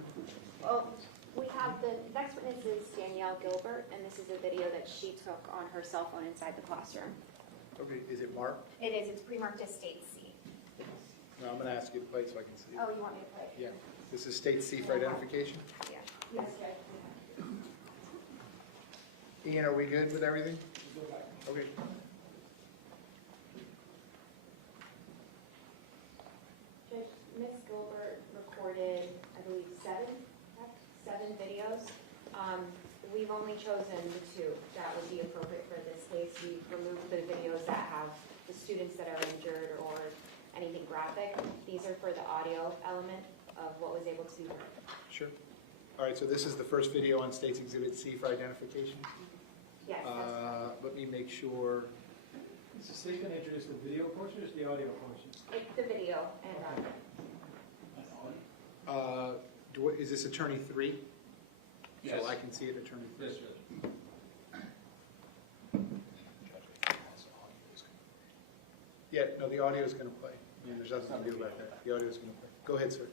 Well, we have the next witness is Danielle Gilbert, and this is a video that she took on her cell phone inside the classroom. Okay, is it marked? It is. It's pre-marked as State C. No, I'm gonna ask you to play so I can see it. Oh, you want me to play it? Yeah. This is state C for identification. Yeah. Yes, Judge. Ian, are we good with everything? Okay. Judge, Ms. Gilbert recorded, I believe, seven videos. We've only chosen the two that would be appropriate for this case. We've removed the videos that have the students that are injured or anything graphic. These are for the audio element of what was able to be heard. Sure. All right, so this is the first video on State's Exhibit C for identification. Yes, that's Let me make sure. Is the state going to introduce the video portion or just the audio portion? it's the video and Is this Attorney 3? Yes. So I can see it, Attorney 3? Yes, Judge. Yeah, no, the audio is going to play. I mean, there's nothing to do about that. The audio is going to play. Go ahead, sir.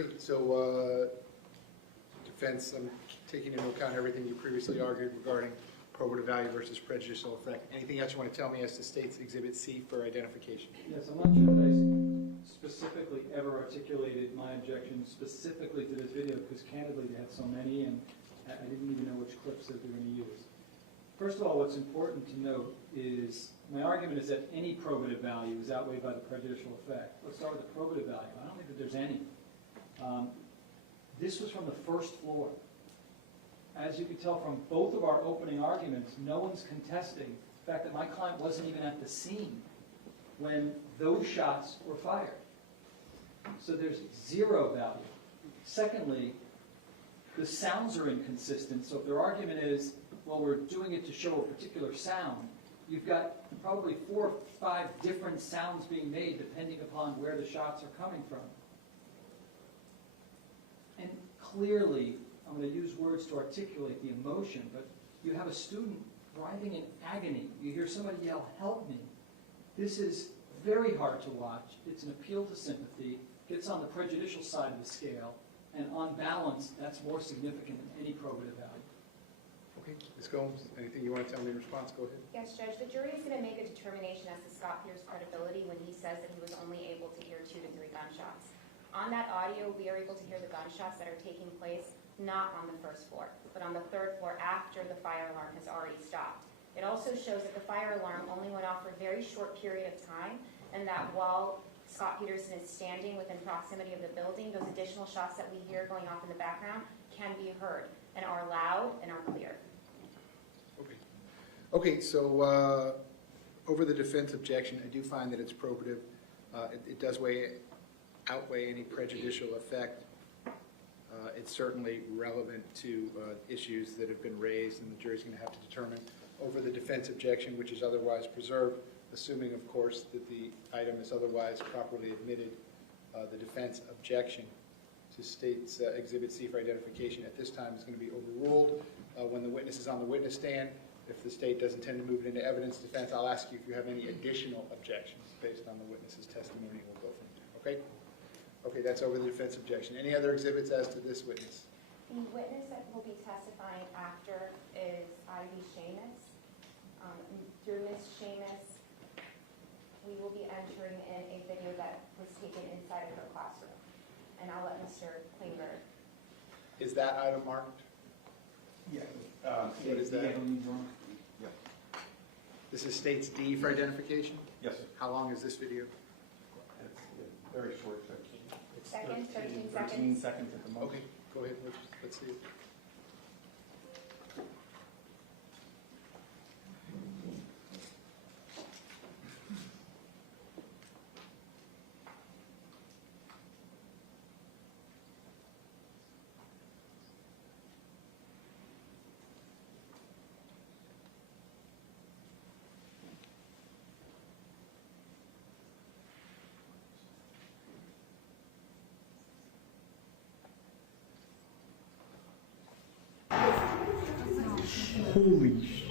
Okay, so defense, I'm taking into account everything you previously argued regarding probative value versus prejudicial effect. Anything else you want to tell me as to State's Exhibit C for identification? Yes, I'm not sure that I specifically ever articulated my objection specifically to this video, because candidly, they had so many, and I didn't even know which clips that they were going to use. First of all, what's important to note is, my argument is that any probative value is outweighed by the prejudicial effect. Let's start with the probative value. I don't think that there's any. This was from the first floor. As you can tell from both of our opening arguments, no one's contesting the fact that my client wasn't even at the scene when those shots were fired. So there's zero value. Secondly, the sounds are inconsistent, so if their argument is, well, we're doing it to show a particular sound, you've got probably 4 or 5 different sounds being made depending upon where the shots are coming from. And clearly, I'm going to use words to articulate the emotion, but you have a student writhing in agony. You hear somebody yell, "Help me." This is very hard to watch. It's an appeal to sympathy, gets on the prejudicial side of the scale, and on balance, that's more significant than any probative value. Okay, Ms. Gomes, anything you want to tell me in response? Go ahead. Yes, Judge, the jury is going to make a determination as to Scot Peterson's credibility when he says that he was only able to hear 2 to 3 gunshots. On that audio, we are able to hear the gunshots that are taking place not on the first floor, but on the 3rd floor after the fire alarm has already stopped. It also shows that the fire alarm only went off for a very short period of time, and that while Scot Peterson is standing within proximity of the building, those additional shots that we hear going off in the background can be heard and are loud and are clear. Okay, so over the defense objection, I do find that it's probative. It does outweigh any prejudicial effect. It's certainly relevant to issues that have been raised, and the jury's going to have to determine over the defense objection, which is otherwise preserved, assuming, of course, that the item is otherwise properly admitted. The defense objection to State's Exhibit C for identification at this time is going to be overruled. When the witness is on the witness stand, if the State does intend to move it into evidence defense, I'll ask you if you have any additional objections based on the witness's testimony. We'll go from there, okay? Okay, that's over the defense objection. Any other exhibits as to this witness? The witness that will be testifying after is Ivy Seamus. Through Ms. Seamus, we will be entering in a video that was taken inside of her classroom. And I'll let Mr. Klingberg. Is that item marked? Yeah. What is that? Yeah. This is State's D for identification? Yes, sir. How long is this video? It's very short. Seconds, 13 seconds. 13 seconds at the most. Okay, go ahead, let's see it. Holy shit.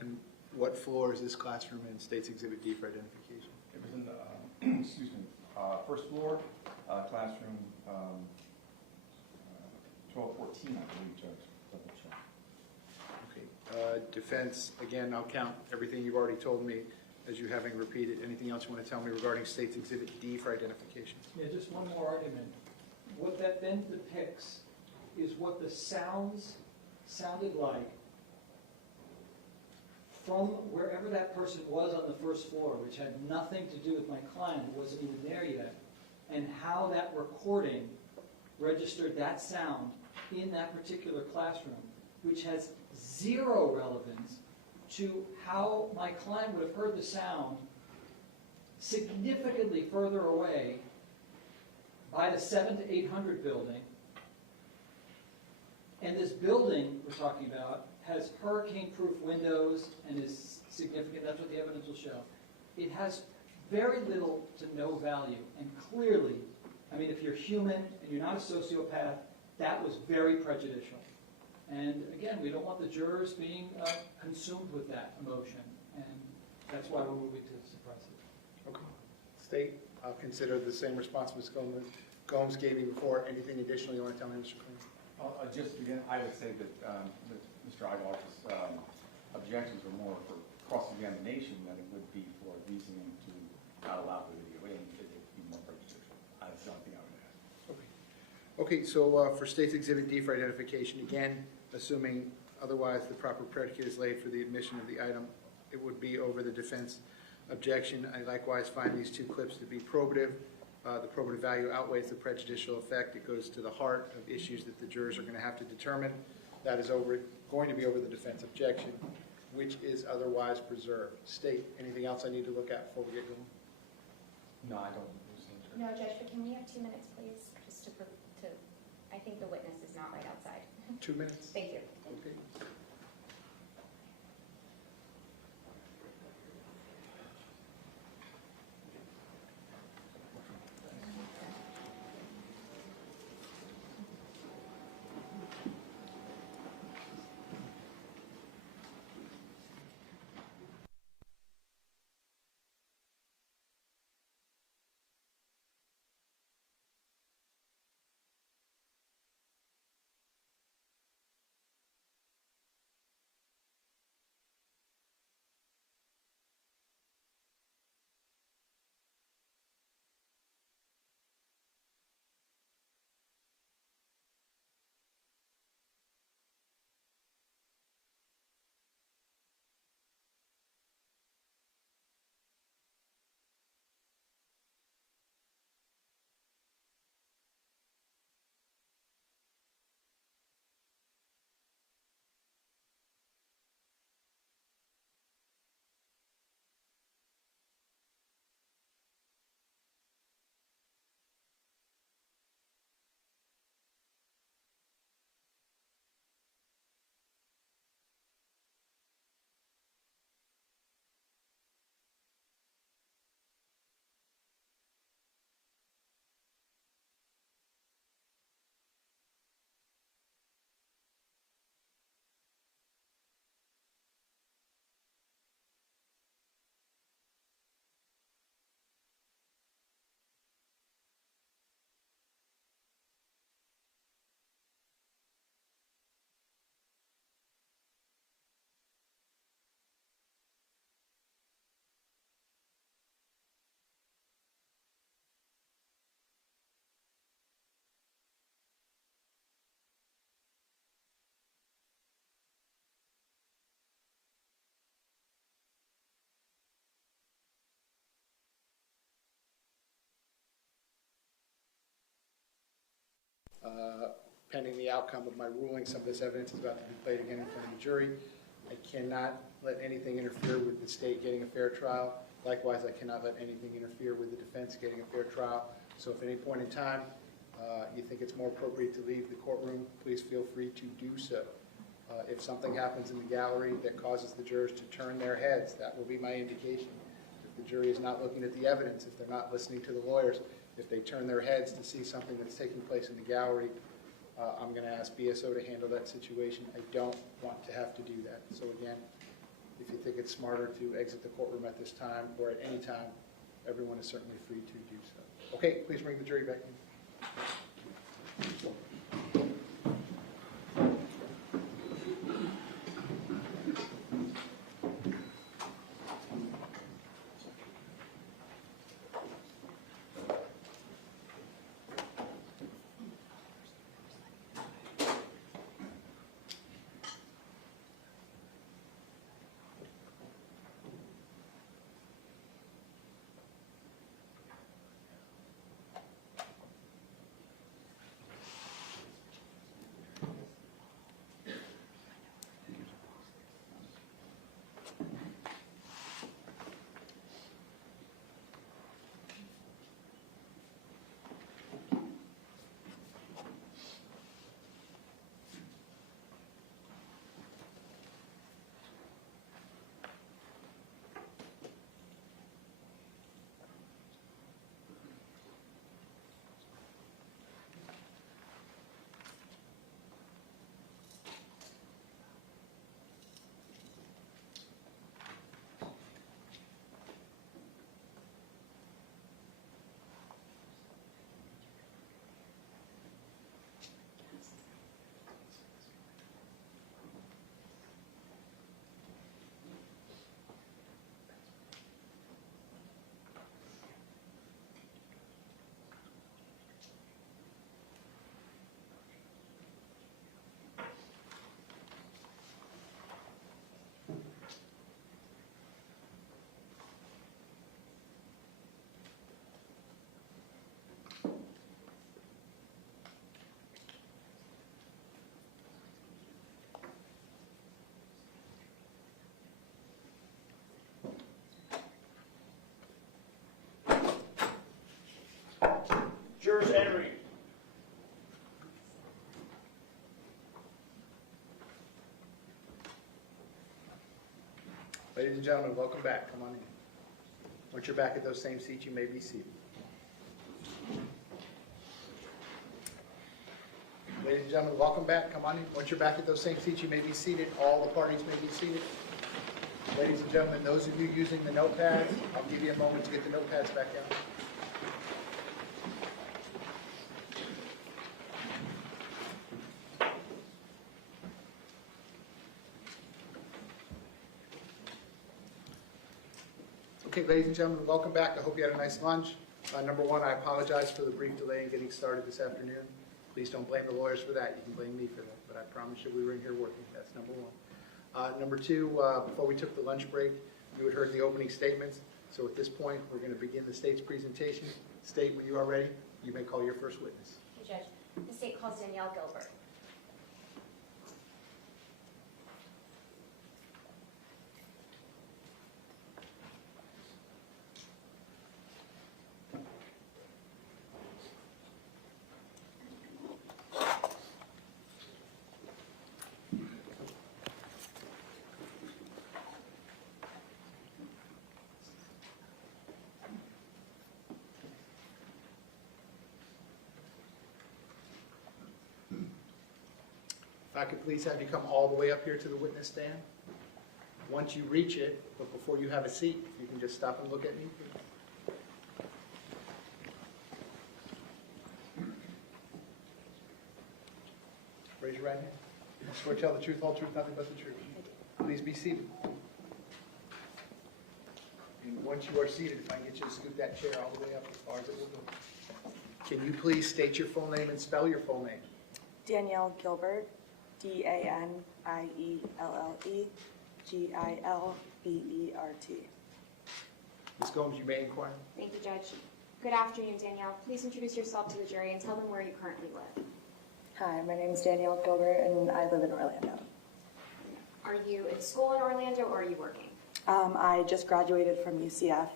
And what floor is this classroom in State's Exhibit D for identification? It was in the, excuse me, first floor, classroom 1214, I believe, Judge. Double check. Okay, defense, again, I'll count everything you've already told me as you having repeated. Anything else you want to tell me regarding State's Exhibit D for identification? Yeah, just one more argument. What that then depicts is what the sounds sounded like from wherever that person was on the first floor, which had nothing to do with my client, who wasn't even there yet, and how that recording registered that sound in that particular classroom, which has zero relevance to how my client would have heard the sound significantly further away by the 700 to 800 building And this building we're talking about has hurricane-proof windows and is significant, that's what the evidence will show. It has very little to no value, and clearly, I mean, if you're human and you're not a sociopath, that was very prejudicial. And again, we don't want the jurors being consumed with that emotion, and that's why we're moving to suppress it. Okay. State, I'll consider the same response Ms. Gomes gave you before. Anything additional you want to tell me, Mr. Clean? Just again, I would say that Mr. Aguilar's objections were more for cross-examination than it would be for reasoning to not allow the video in. It would be more prejudicial. That's the only thing I would add. Okay, so for State's Exhibit D for identification, again, assuming otherwise the proper predicate is laid for the admission of the item, it would be over the defense objection. I likewise find these two clips to be probative. The probative value outweighs the prejudicial effect. It goes to the heart of issues that the jurors are going to have to determine. That is going to be over the defense objection, which is otherwise preserved. State, anything else I need to look at before we get going? No, I don't. No, Judge, but can we have 2 minutes, please? Just to, I think the witness is not right outside. 2 minutes? Thank you. Okay. Pending the outcome of my ruling, some of this evidence is about to be played again in front of the jury. I cannot let anything interfere with the state getting a fair trial. Likewise, I cannot let anything interfere with the defense getting a fair trial. So if at any point in time you think it's more appropriate to leave the courtroom, please feel free to do so. If something happens in the gallery that causes the jurors to turn their heads, that will be my indication. If the jury is not looking at the evidence, if they're not listening to the lawyers, if they turn their heads to see something that's taking place in the gallery, I'm going to ask BSO to handle that situation. I don't want to have to do that. So again, if you think it's smarter to exit the courtroom at this time or at any time, everyone is certainly free to do so. Okay, please bring the jury back in. Ladies and gentlemen, welcome back. Come on in. Once you're back at those same seats, you may be seated. Ladies and gentlemen, welcome back. Come on in. Once you're back at those same seats, you may be seated. All the parties may be seated. Ladies and gentlemen, those of you using the notepads, I'll give you a moment to get the notepads back out. Okay, ladies and gentlemen, welcome back. I hope you had a nice lunch. Number one, I apologize for the brief delay in getting started this afternoon. Please don't blame the lawyers for that. You can blame me for that. But I promise you we were in here working. That's number one. Number two, before we took the lunch break, you had heard the opening statements. So at this point, we're going to begin the state's presentation. State, when you are ready, you may call your first witness. Hey, Judge. The state calls Danielle Gilbert. If I could please have you come all the way up here to the witness stand. Once you reach it, but before you have a seat, you can just stop and look at me. Raise your right hand. You swear to tell the truth, whole truth, nothing but the truth. Please be seated. And once you are seated, if I can get you to scoot that chair all the way up as far as it will go. Can you please state your full name and spell your full name? Danielle Gilbert, Danielle Gilbert. Ms. Gomes, you may inquire. Thank you, Judge. Good afternoon, Danielle. Please introduce yourself to the jury and tell them where you currently live. Hi, my name is Danielle Gilbert, and I live in Orlando. Are you in school in Orlando or are you working? I just graduated from UCF.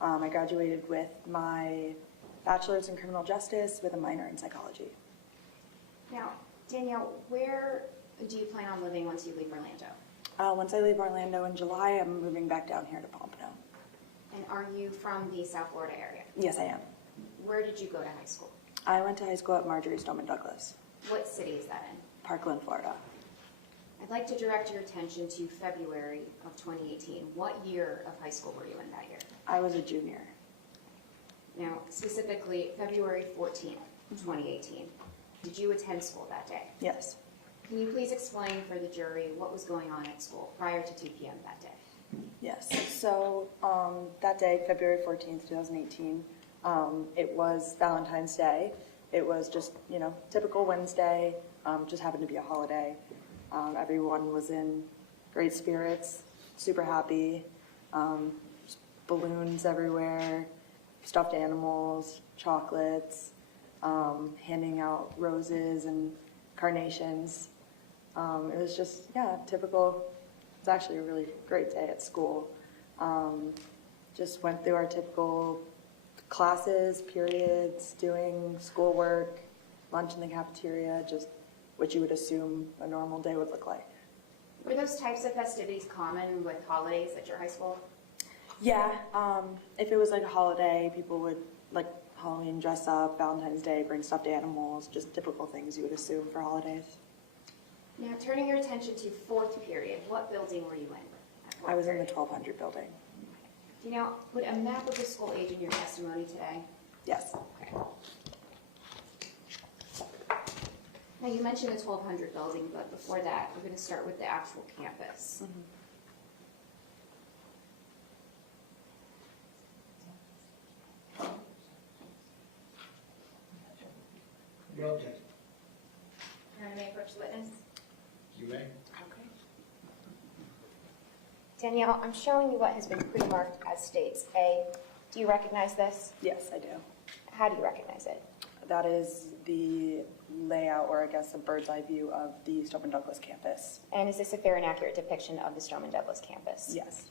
I graduated with my bachelor's in criminal justice with a minor in psychology. Now, Danielle, where do you plan on living once you leave Orlando? Once I leave Orlando in July, I'm moving back down here to Pompano. And are you from the South Florida area? Yes, I am. Where did you go to high school? I went to high school at Marjory, Stoneman, Douglas. What city is that in? Parkland, Florida. I'd like to direct your attention to February of 2018. What year of high school were you in that year? I was a junior. Now, specifically, February 14th, 2018. Did you attend school that day? Yes. Can you please explain for the jury what was going on at school prior to 2 p.m. that day? Yes. So that day, February 14th, 2018, it was Valentine's Day. It was just, typical Wednesday, just happened to be a holiday. Everyone was in great spirits, super happy, balloons everywhere, stuffed animals, chocolates, handing out roses and carnations. It was just, typical. It was actually a really great day at school. Just went through our typical classes, periods, doing schoolwork, lunch in the cafeteria, just what you would assume a normal day would look like. Were those types of festivities common with holidays at your high school? Yeah, if it was like a holiday, people would, like Halloween, dress up, Valentine's Day, bring stuffed animals, just typical things you would assume for holidays. Now, turning your attention to fourth period, what building were you in? I was in the 1200 building. Do you know, would a map of the school aid in your testimony today? Yes. Okay. Now, you mentioned the 1200 building, but before that, we're going to start with the actual campus. Mm-hmm. No objection. And I may approach the witness. You may. Okay. Danielle, I'm showing you what has been pre-marked as states A. Do you recognize this? Yes, I do. How do you recognize it? That is the layout, or I guess a bird's eye view of the Stoneman Douglas campus. And is this a fair and accurate depiction of the Stoneman Douglas campus? Yes.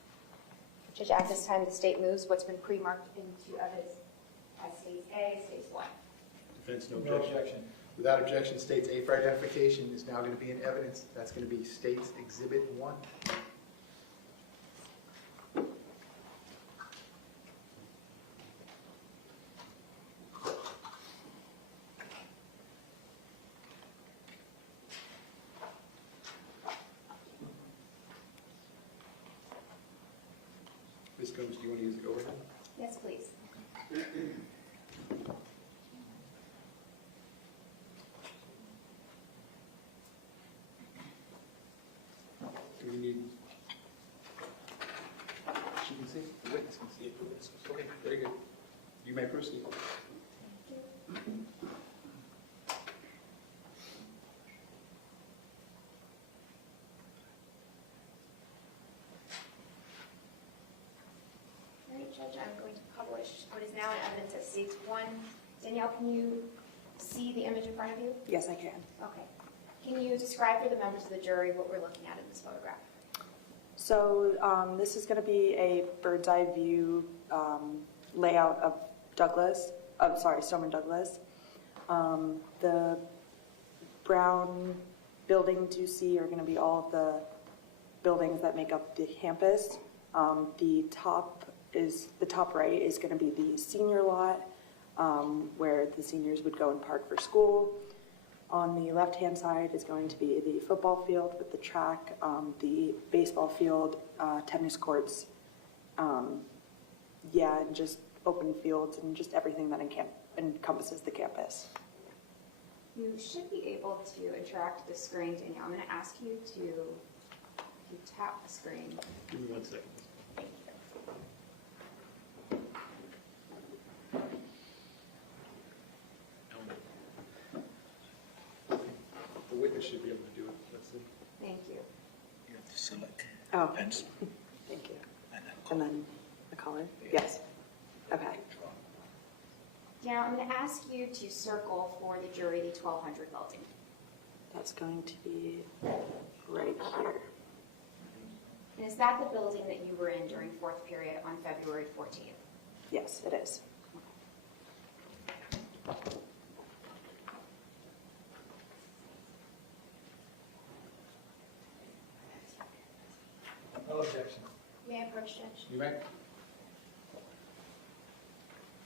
Judge, at this time, the state moves what's been pre-marked into evidence as states A, states 1. Defense, no objection. Without objection, states A for identification is now going to be in evidence. That's going to be State's Exhibit 1. Ms. Combs, do you want to use the overhead? Yes, please. Do we need? She can see it, the witness can see it, the witness. Okay, very good. You may proceed. All right, Judge, I'm going to publish what is now in evidence at Stage 1. Danielle, can you see the image in front of you? Yes, I can. Okay. Can you describe for the members of the jury what we're looking at in this photograph? So this is going to be a bird's eye view layout of Stoneman Douglas. The brown buildings you see are going to be all of the buildings that make up the campus. The top right is going to be the senior lot, where the seniors would go and park for school. On the left-hand side is going to be the football field with the track, the baseball field, tennis courts, and just open fields and just everything that encompasses the campus. You should be able to interact with the screen, Danielle. I'm going to ask you to tap the screen. Give me 1 second. Thank you. The witness should be able to do it. Let's see. Thank you. You have to select Oh, pencil thank you. and then And then the color? Yes. Okay. Now, I'm going to ask you to circle for the jury the 1200 building. That's going to be right here. And is that the building that you were in during fourth period on February 14th? Yes, it is. No objection. May I approach, Judge? You may.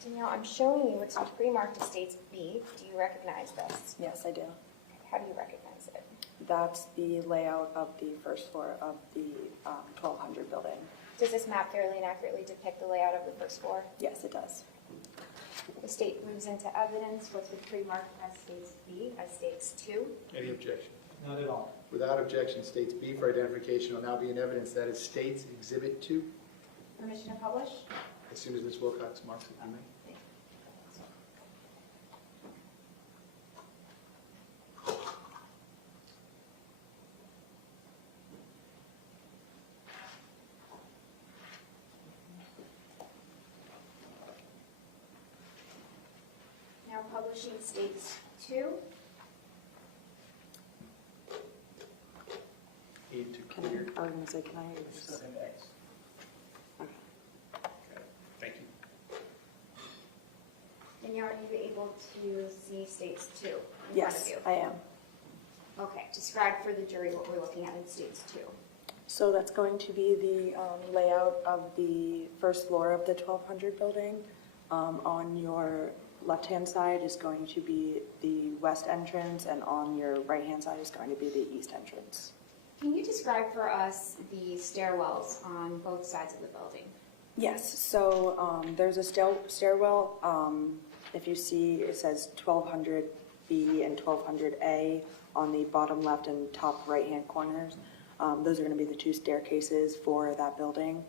Danielle, I'm showing you what's pre-marked as States B. Do you recognize this? Yes, I do. How do you recognize it? That's the layout of the first floor of the 1200 building. Does this map fairly and accurately depict the layout of the first floor? Yes, it does. The state moves into evidence what's been pre-marked as States B as States 2. Any objection? Not at all. Without objection, States B for identification will now be in evidence. That is States Exhibit 2. Permission to publish? As soon as Ms. Wilcox marks it, you may. Now publishing States 2. Need to Can I, clear. I was going to say, can I use? Okay. Thank you. Danielle, are you able to see States 2 in front of Yes, you? I am. Okay, describe for the jury what we're looking at in States 2. So that's going to be the layout of the first floor of the 1200 building. On your left-hand side is going to be the west entrance, and on your right-hand side is going to be the east entrance. Can you describe for us the stairwells on both sides of the building? Yes, so there's a stairwell. If you see, it says 1200B and 1200A on the bottom left and top right-hand corners. Those are going to be the two staircases for that building.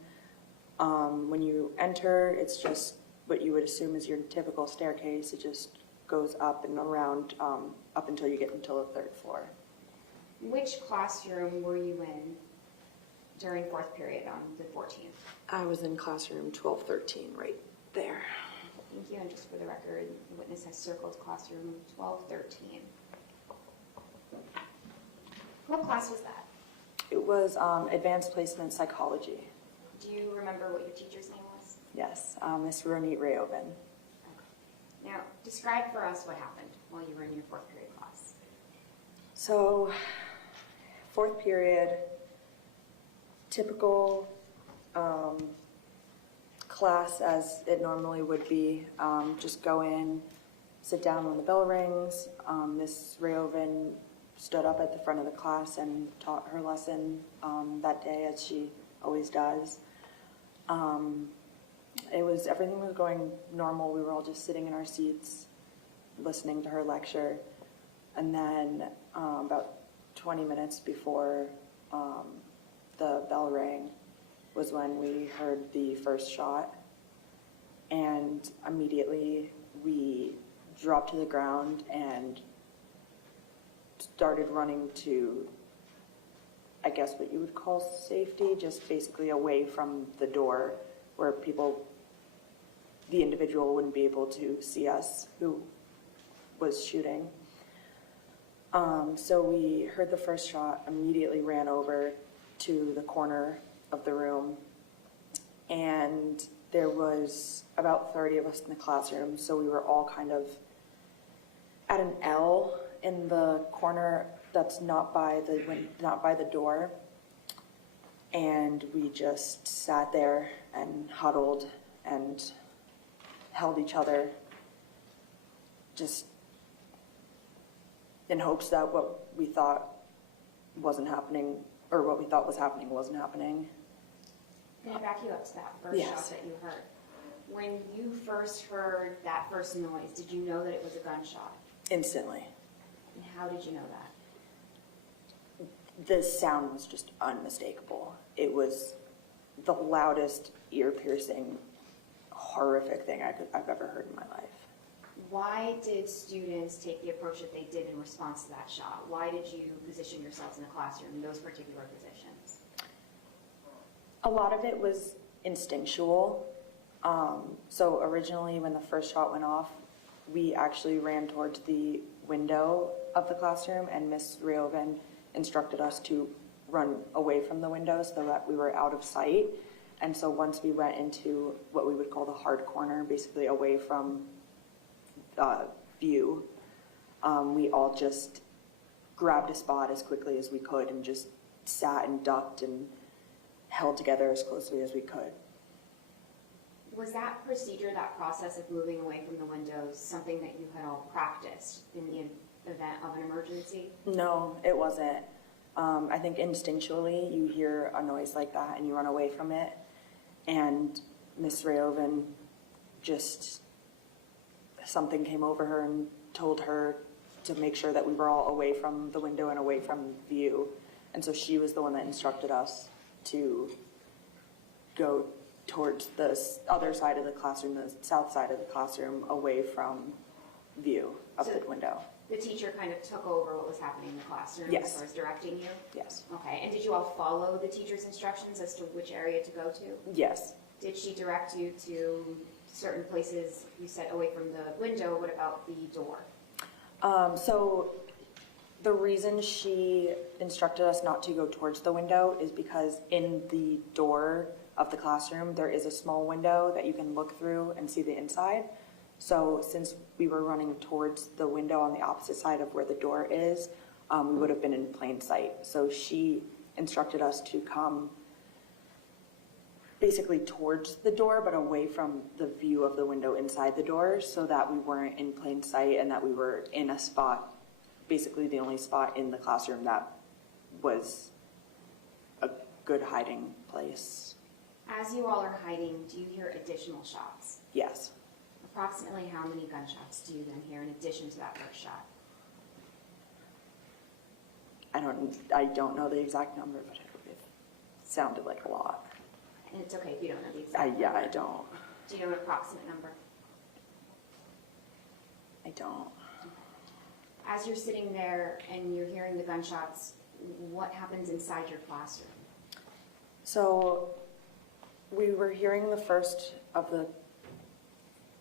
When you enter, it's just what you would assume is your typical staircase. It just goes up and around up until you get until the third floor. Which classroom were you in during fourth period on the 14th? I was in classroom 1213 right there. Thank you, and just for the record, the witness has circled classroom 1213. What class was that? It was advanced placement psychology. Do you remember what your teacher's name was? Yes, Miss Ronit Rayoven. Now, describe for us what happened while you were in your fourth period class. So, fourth period, typical class as it normally would be. Just go in, sit down when the bell rings. Miss Rayoven stood up at the front of the class and taught her lesson that day, as she always does. Everything was going normal. We were all just sitting in our seats, listening to her lecture. And then about 20 minutes before the bell rang was when we heard the first shot. And immediately we dropped to the ground and started running to, I guess what you would call safety, just basically away from the door where the individual wouldn't be able to see us who was shooting. So we heard the first shot, immediately ran over to the corner of the room, and there was about 30 of us in the classroom, so we were all kind of at an L in the corner that's not by the door, and we just sat there and huddled and held each other, just in hopes that what we thought wasn't happening, or what we thought was happening wasn't happening. Can I back you up to that first Yes. shot that you heard? When you first heard that first noise, did you know that it was a gunshot? Instantly. And how did you know that? The sound was just unmistakable. It was the loudest, ear-piercing, horrific thing I've ever heard in my life. Why did students take the approach that they did in response to that shot? Why did you position yourselves in the classroom in those particular positions? A lot of it was instinctual. So originally when the first shot went off, we actually ran towards the window of the classroom, and Miss Rioven instructed us to run away from the window so that we were out of sight. And so once we went into what we would call the hard corner, basically away from view, we all just grabbed a spot as quickly as we could and just sat and ducked and held together as closely as we could. Was that procedure, that process of moving away from the windows, something that you had all practiced in the event of an emergency? No, it wasn't. I think instinctually you hear a noise like that and you run away from it. And Miss Rioven just, something came over her and told her to make sure that we were all away from the window and away from view. And so she was the one that instructed us to go towards the other side of the classroom, the south side of the classroom, away from view of the window. The teacher kind of took over what was happening in the classroom Yes. as far as directing you? Yes. Okay, and did you all follow the teacher's instructions as to which area to go to? Yes. Did she direct you to certain places? You said away from the window. What about the door? So the reason she instructed us not to go towards the window is because in the door of the classroom, there is a small window that you can look through and see the inside. So since we were running towards the window on the opposite side of where the door is, we would have been in plain sight. So she instructed us to come basically towards the door, but away from the view of the window inside the door, so that we weren't in plain sight and that we were in a spot, basically the only spot in the classroom that was a good hiding place. As you all are hiding, do you hear additional shots? Yes. Approximately how many gunshots do you then hear in addition to that first shot? I don't know the exact number, but it sounded like a lot. And it's okay if you don't know the exact number. Yeah, I don't. Do you know an approximate number? I don't. As you're sitting there and you're hearing the gunshots, what happens inside your classroom? So we were hearing the first of the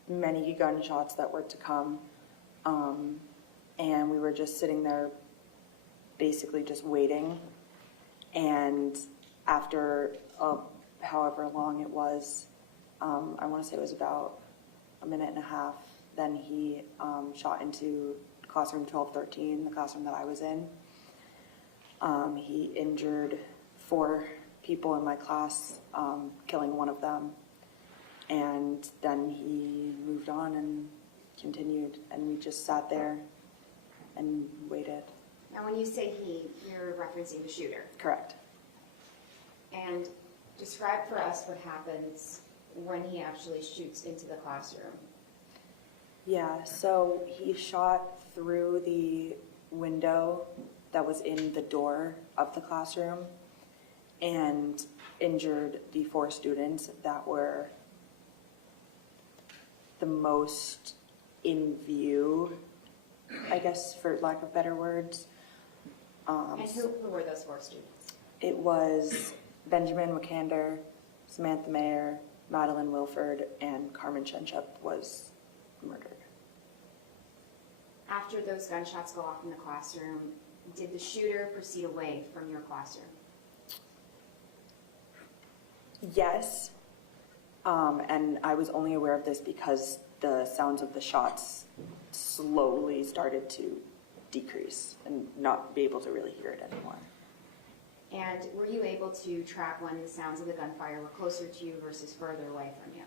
many gunshots that were to come, and we were just sitting there basically just waiting. And after however long it was, I want to say it was about a minute and a half, then he shot into classroom 1213, the classroom that I was in. He injured 4 people in my class, killing one of them. And then he moved on and continued, and we just sat there and waited. Now when you say he, you're referencing the shooter. Correct. And Describe for us what happens when he actually shoots into the classroom. Yeah, so he shot through the window that was in the door of the classroom and injured the 4 students that were the most in view, I guess, for lack of better words. And who were those 4 students? It was Benjamin McCander, Samantha Mayer, Madeline Wilford, and Carmen Chenchup was murdered. After those gunshots go off in the classroom, did the shooter proceed away from your classroom? Yes, and I was only aware of this because the sounds of the shots slowly started to decrease and not be able to really hear it anymore. And were you able to track when the sounds of the gunfire were closer to you versus further away from you?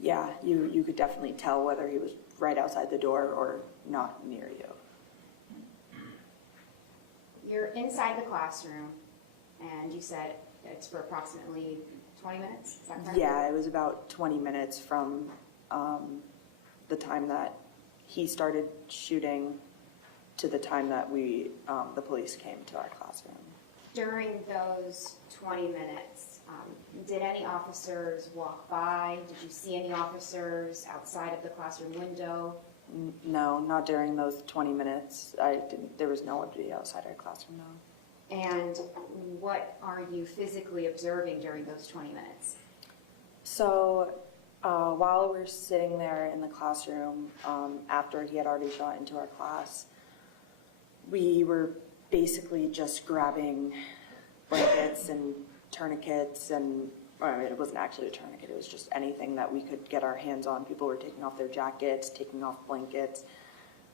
Yeah, you could definitely tell whether he was right outside the door or not near you. You're inside the classroom, and you said it's for approximately 20 minutes, is that correct? Yeah, it was about 20 minutes from the time that he started shooting to the time that the police came to our classroom. During those 20 minutes, did any officers walk by? Did you see any officers outside of the classroom window? No, not during those 20 minutes. There was no one outside our classroom, no. And what are you physically observing during those 20 minutes? So while we're sitting there in the classroom, after he had already shot into our class, we were basically just grabbing blankets and tourniquets and, it wasn't actually a tourniquet, it was just anything that we could get our hands on. People were taking off their jackets, taking off blankets,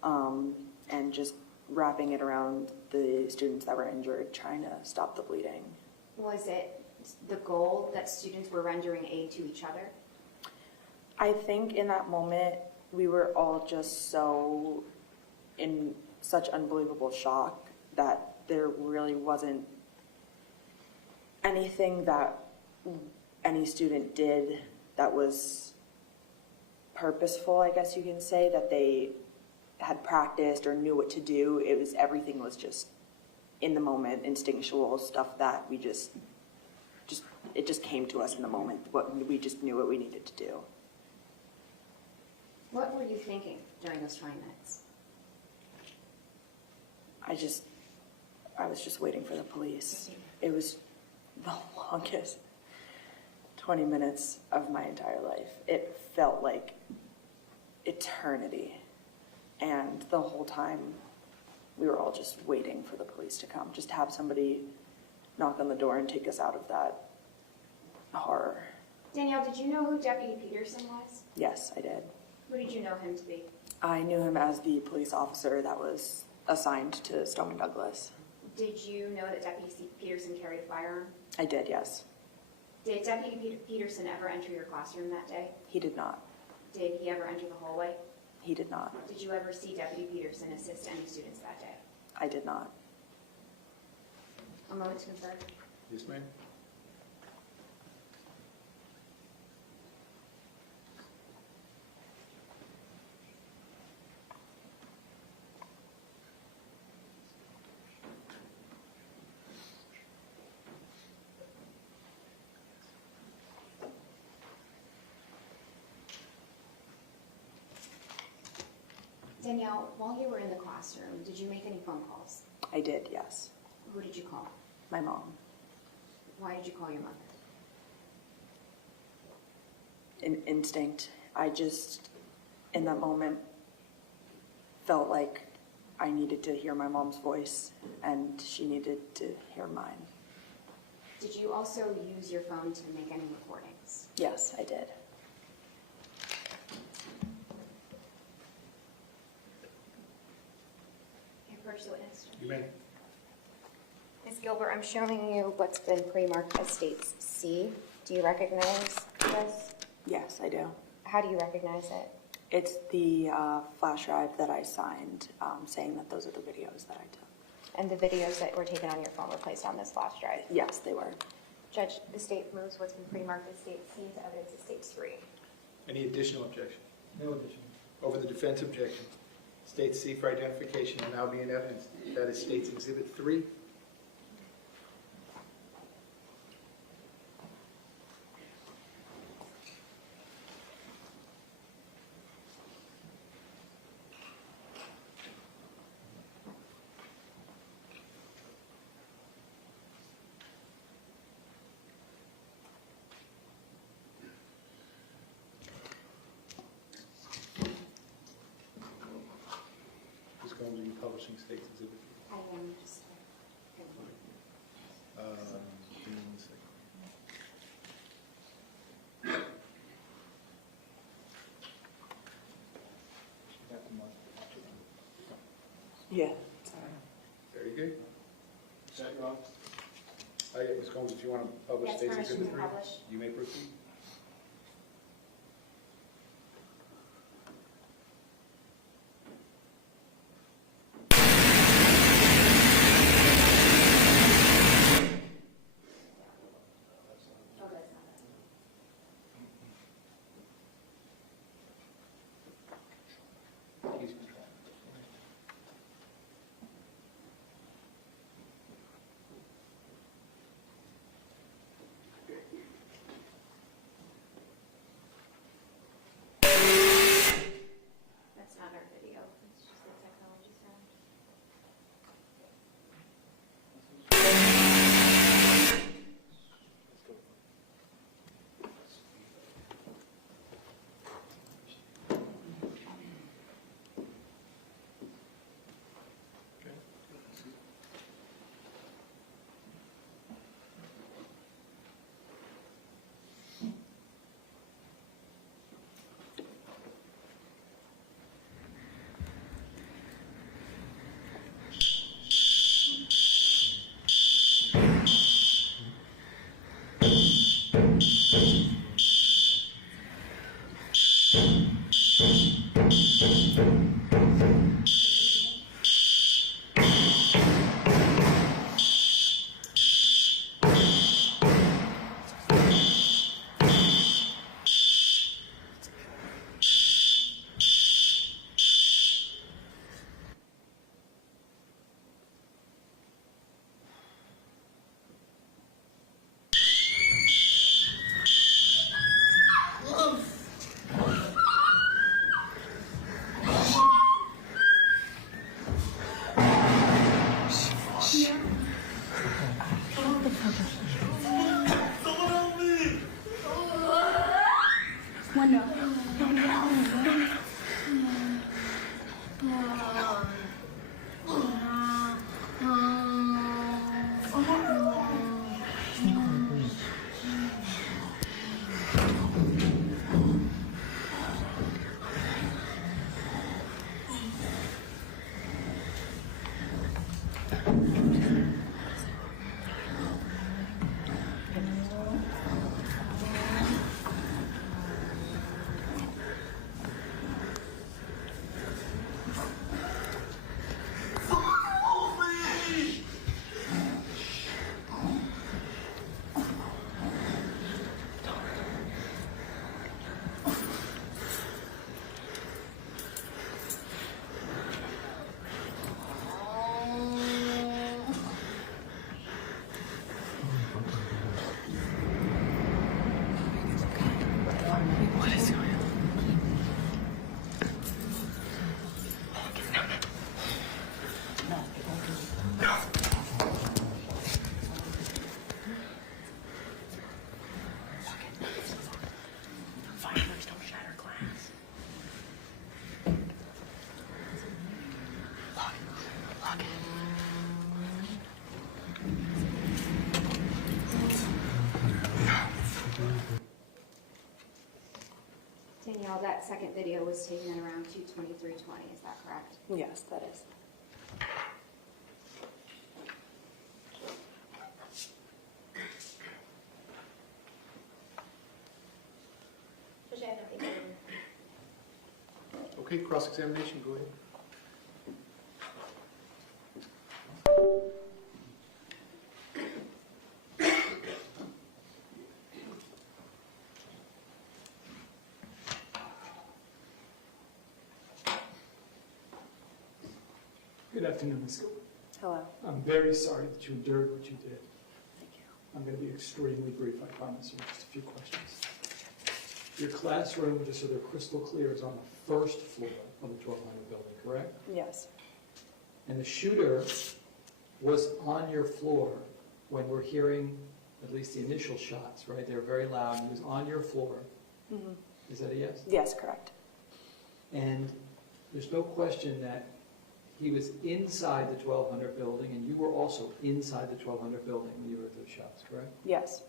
and just wrapping it around the students that were injured, trying to stop the bleeding. Was it the goal that students were rendering aid to each other? I think in that moment, we were all just so in such unbelievable shock that there really wasn't anything that any student did that was purposeful, I guess you can say, that they had practiced or knew what to do. Everything was just in the moment, instinctual stuff that we it just came to us in the moment. We just knew what we needed to do. What were you thinking during those 20 minutes? I was just waiting for the police. It was the longest 20 minutes of my entire life. It felt like eternity. And the whole time, we were all just waiting for the police to come, just have somebody knock on the door and take us out of that horror. Danielle, did you know who Deputy Peterson was? Yes, I did. Who did you know him to be? I knew him as the police officer that was assigned to Stoneman Douglas. Did you know that Deputy Peterson carried a firearm? I did, yes. Did Deputy Peterson ever enter your classroom that day? He did not. Did he ever enter the hallway? He did not. Did you ever see Deputy Peterson assist any students that day? I did not. A moment to confirm. Yes, ma'am. Danielle, while you were in the classroom, did you make any phone calls? I did, yes. Who did you call? My mom. Why did you call your mother? Instinct. I just, in that moment, felt like I needed to hear my mom's voice, and she needed to hear mine. Did you also use your phone to make any recordings? Yes, I did. First witness. You may. Ms. Gilbert, I'm showing you what's been pre-marked as States C. Do you recognize this? Yes, I do. How do you recognize it? It's the flash drive that I signed saying that those are the videos that I took. And the videos that were taken on your phone were placed on this flash drive? Yes, they were. Judge, the state moves what's been pre-marked as state C to evidence as stage 3. Any additional objection? No addition. Over the defense objection. State C for identification will now be in evidence. That is State's Exhibit 3. Ms. Gomes, are you publishing State's Exhibit 3? I am just. Give me 1 second. Yeah. Very good. Is that wrong? Yeah, Ms. Gomes, if you want to publish Yes, State's permission Exhibit to 3, publish. you may proceed. Oh, that's not it. That's not our video, it's just the technology sound. Danielle, that second video was taken at around 2:23:20, is that correct? Yes, that is. Judge, I have nothing further. Okay, cross-examination, go ahead. Good afternoon, Ms. Gilbert. Hello. I'm very sorry that you endured what you did. Thank you. I'm going to be extremely brief, I promise you, just a few questions. Your classroom, just so they're crystal clear, is on the first floor of the 1200 building, correct? Yes. And the shooter was on your floor when we're hearing at least the initial shots, right? They were very loud. He was on your floor. Mm-hmm. Is that a yes? Yes, correct. And there's no question that he was inside the 1200 building, and you were also inside the 1200 building when you heard those shots, correct? Yes.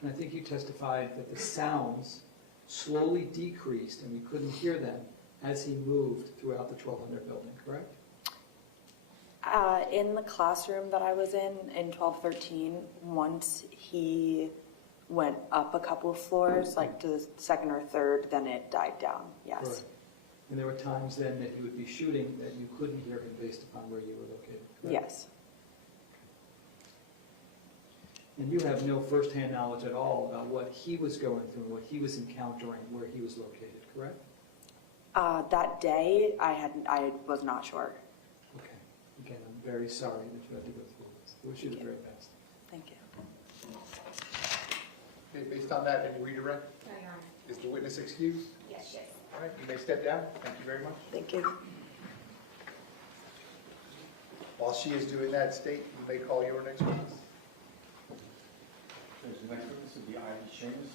And I think you testified that the sounds slowly decreased and we couldn't hear them as he moved throughout the 1200 building, correct? In the classroom that I was in 1213, once he went up a couple of floors, like to the second or third, then it died down, yes. Correct. And there were times then that he would be shooting that you couldn't hear him based upon where you were located, correct? Yes. And you have no firsthand knowledge at all about what he was going through, what he was encountering, where he was located, correct? That day, I was not sure. Okay. Again, I'm very sorry that you had to go through this. I wish you the very best. Thank you. Okay, based on that, any redirect? No, Your Honor. Is the witness excused? Yes, yes. All right, you may step down. Thank you very much. Thank you. While she is doing that, State, you may call your next witness. The next witness would be Ivy Seamus.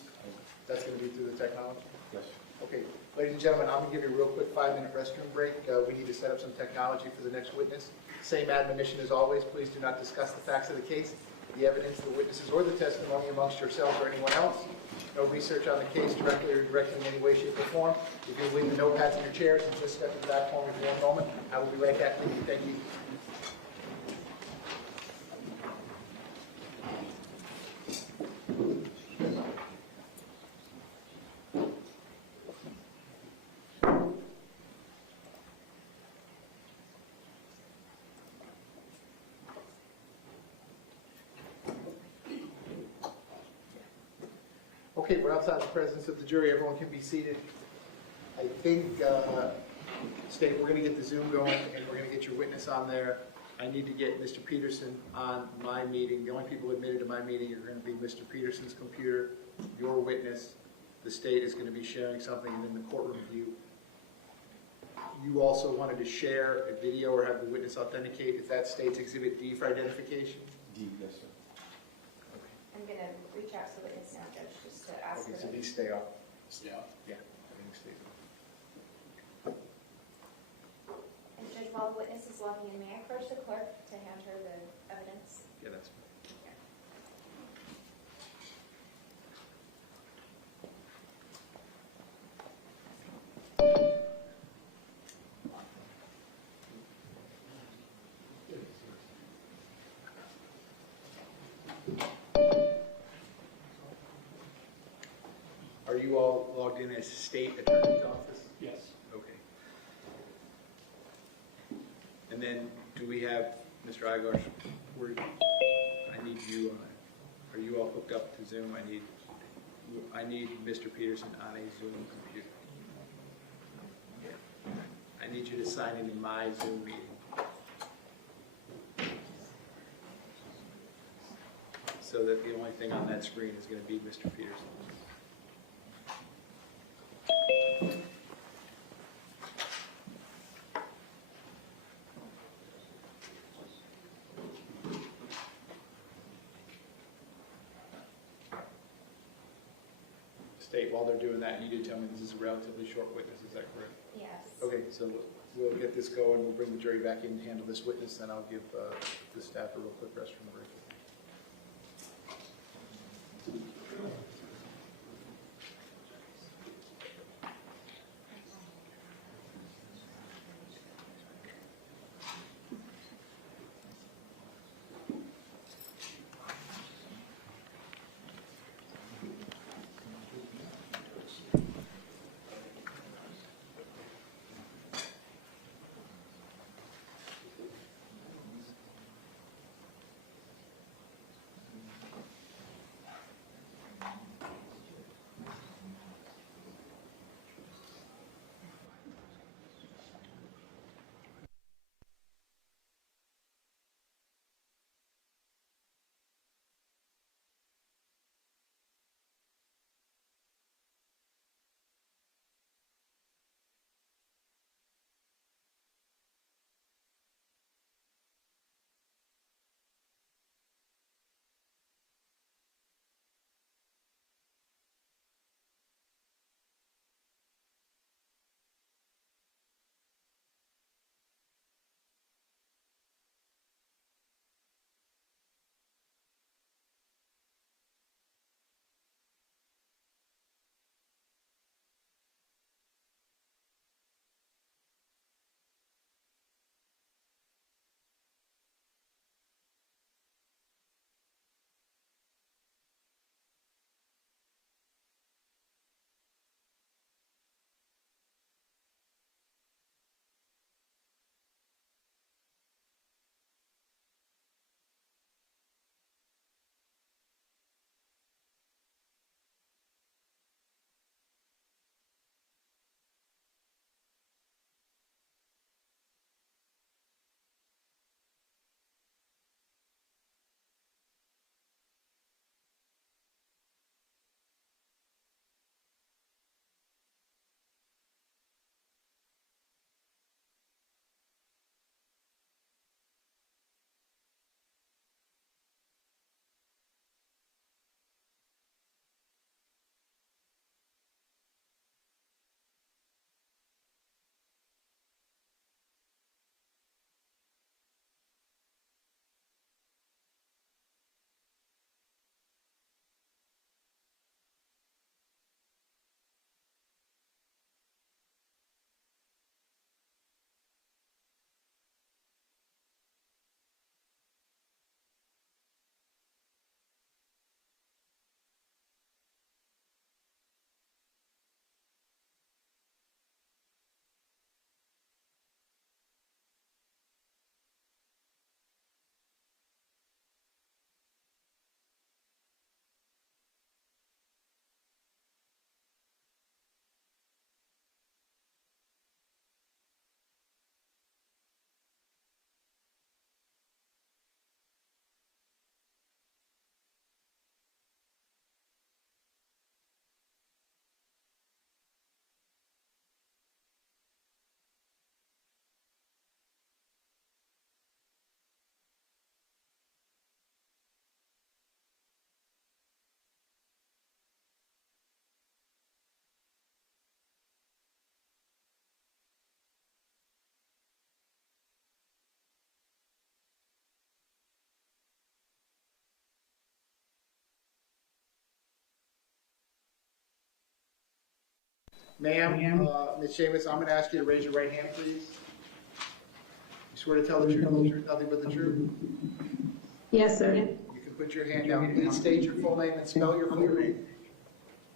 That's going to be through the technology? Yes. Okay, ladies and gentlemen, I'm going to give you a real quick 5-minute restroom break. We need to set up some technology for the next witness. Same admonition as always, please do not discuss the facts of the case, the evidence, the witnesses, or the testimony amongst yourselves or anyone else. No research on the case directly or indirectly in any way, shape, or form. If you'll leave the notepads in your chairs and just step to the back corner for 1 moment, I will be right back with you. Thank you. Okay, we're outside the presence of the jury. Everyone can be seated. I think, State, we're going to get the Zoom going, and we're going to get your witness on there. I need to get Mr. Peterson on my meeting. The only people admitted to my meeting are going to be Mr. Peterson's computer, your witness. The State is going to be sharing something, and then the courtroom view. You also wanted to share a video or have the witness authenticate if that State's Exhibit D for identification? D, yes, sir. I'm going to reach out to the witness now, Judge, just to ask Okay, her. so these stay off. Stay up. Yeah, I think stay off. And Judge, while the witness is logging in, may I approach the clerk to hand her the evidence? Yeah, that's fine. Are you all logged in as State Attorney's Office? Yes. Okay. And then, do we have, Mr. Igarsh, I need you on, are you all hooked up to Zoom? I need Mr. Peterson on a Zoom computer. Yeah. I need you to sign into my Zoom meeting. So that the only thing on that screen is going to be Mr. Peterson. State, while they're doing that, you did tell me this is a relatively short witness, is that correct? Yes. Okay, so we'll get this going, we'll bring the jury back in and handle this witness, and I'll give the staff a real quick restroom break. Ma'am, Ms. Seamus, I'm going to ask you to raise your right hand, please. You swear to tell the truth, the whole truth, nothing but the truth? Yes, sir. You can put your hand down. Please state your full name and spell your full name.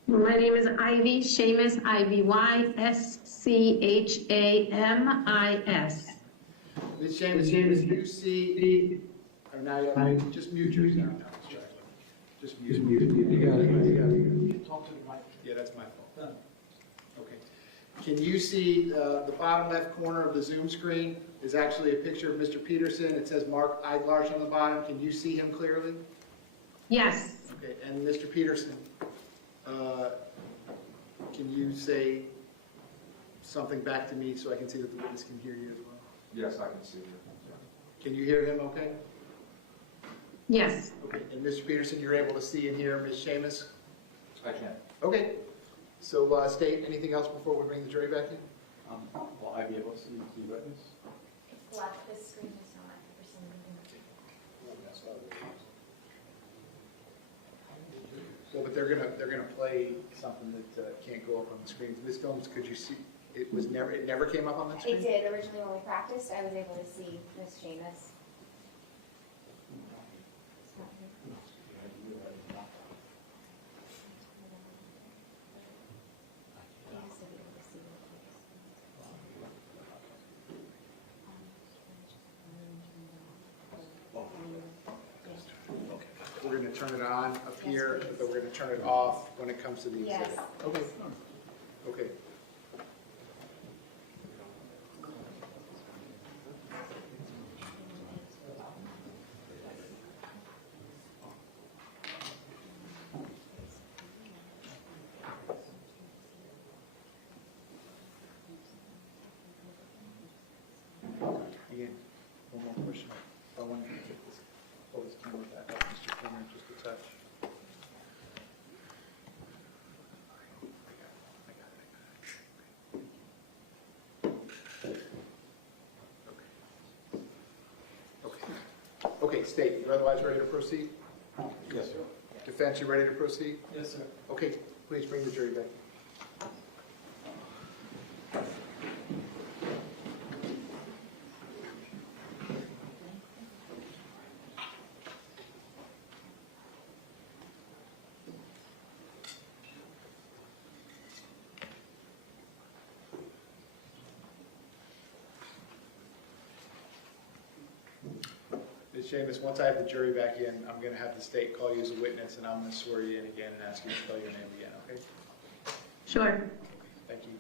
My name is Ivy Seamus, IVY SCHAMIS. Ms. Seamus, you see, or now you have, just mute yourself. Just mute. You got it. Talk to the mic. Yeah, that's my fault. Okay. Can you see the bottom left corner of the Zoom screen is actually a picture of Mr. Peterson. It says Mark Eiglarsh on the bottom. Can you see him clearly? Yes. Okay, and Mr. Peterson, can you say something back to me so I can see that the witness can hear you as well? Yes, I can see you. Can you hear him okay? Yes. Okay, and Mr. Peterson, you're able to see and hear Ms. Seamus? I can. Okay, so state anything else before we bring the jury back in? Will I be able to see the witness? It's black, this screen is not for some reason. Well, but they're gonna play something that can't go up on the screen. Ms. Gomes, could you see, it never came up on the screen? It did, originally when we practiced, I was able to see Miss Seamus. We're gonna turn it on up here, but we're gonna turn it off when it comes to the exhibit. Yes. Okay. Okay. Again, one more question. I want to get this, pull this camera back up, Mr. Klinger, just a touch. Okay, state, you're otherwise ready to proceed? Yes, sir. Defense, you ready to proceed? Yes, sir. Okay, please bring the jury back. Ms. Seamus, once I have the jury back in, I'm going to have the state call you as a witness, and I'm going to swear you in again and ask you to spell your name again, okay? Sure. Thank you.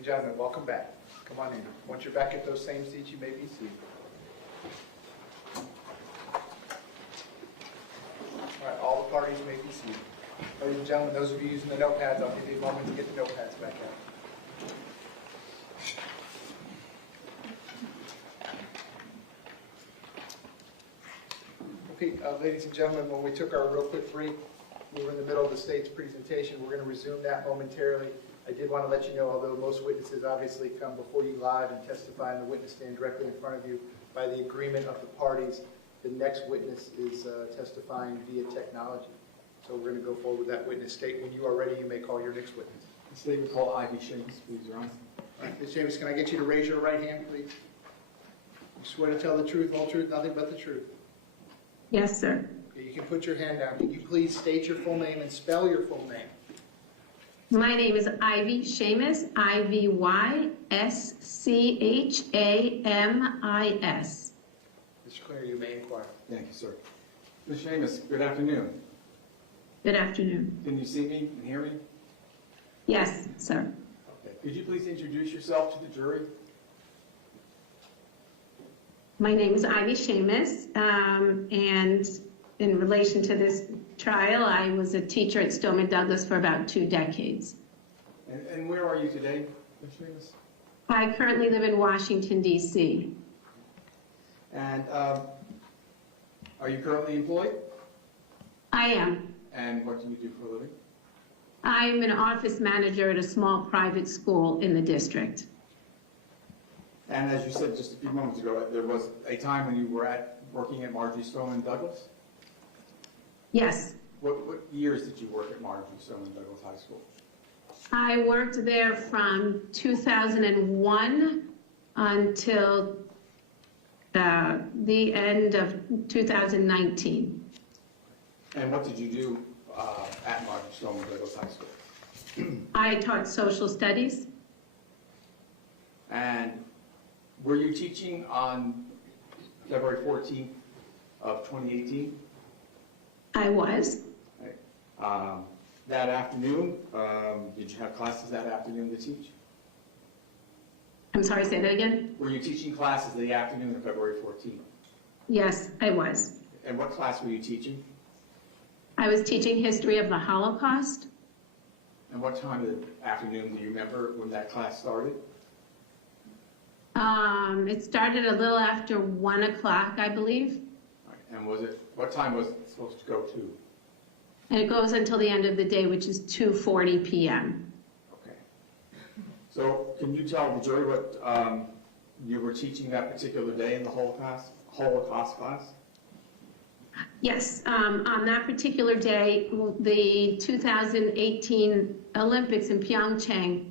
and gentlemen, welcome back. Come on in. Once you're back at those same seats, you may be seated. All right, all the parties may be seated. Ladies and gentlemen, those of you using the notepads, I'll give you a moment to get the notepads back out. Okay, ladies and gentlemen, when we took our real quick break, we were in the middle of the state's presentation. We're going to resume that momentarily. I did want to let you know, although most witnesses obviously come before you live and testify on the witness stand directly in front of you, by the agreement of the parties, the next witness is testifying via technology. So we're going to go forward with that witness. State, when you are ready, you may call your next witness. The state will call Ivy Sheamus, please, Your Honor. All right, Ms. Sheamus, can I get you to raise your right hand, please? You swear to tell the truth, whole truth, nothing but the truth. Yes, sir. Okay, you can put your hand down. Can you please state your full name and spell your full name? My name is Ivy Sheamus, IvySchamis. Mr. Clear, you may inquire. Thank you, sir. Ms. Sheamus, good afternoon. Good afternoon. Can you see me and hear me? Yes, sir. Okay. Could you please introduce yourself to the jury? My name is Ivy Sheamus, and in relation to this trial, I was a teacher at Stoneman Douglas for about 2 decades. And where are you today, Ms. Sheamus? I currently live in Washington, D.C. And are you currently employed? I am. And what do you do for a living? I'm an office manager at a small private school in the district. And as you said just a few moments ago, there was a time when you were working at Marjory Stoneman Douglas? Yes. What years did you work at Marjory Stoneman Douglas High School? I worked there from 2001 until the end of 2019. And what did you do at Marjory Stoneman Douglas High School? I taught social studies. And were you teaching on February 14th of 2018? I was. Right. That afternoon, did you have classes that afternoon to teach? I'm sorry, say that again? Were you teaching classes the afternoon of February 14th? Yes, I was. And what class were you teaching? I was teaching history of the Holocaust. And what time of the afternoon do you remember when that class started? It started a little after 1 o'clock, I believe. And what time was it supposed to go to? And it goes until the end of the day, which is 2:40 p.m. Okay. So can you tell the jury what you were teaching that particular day in the Holocaust class? Yes, on that particular day, the 2018 Olympics in Pyeongchang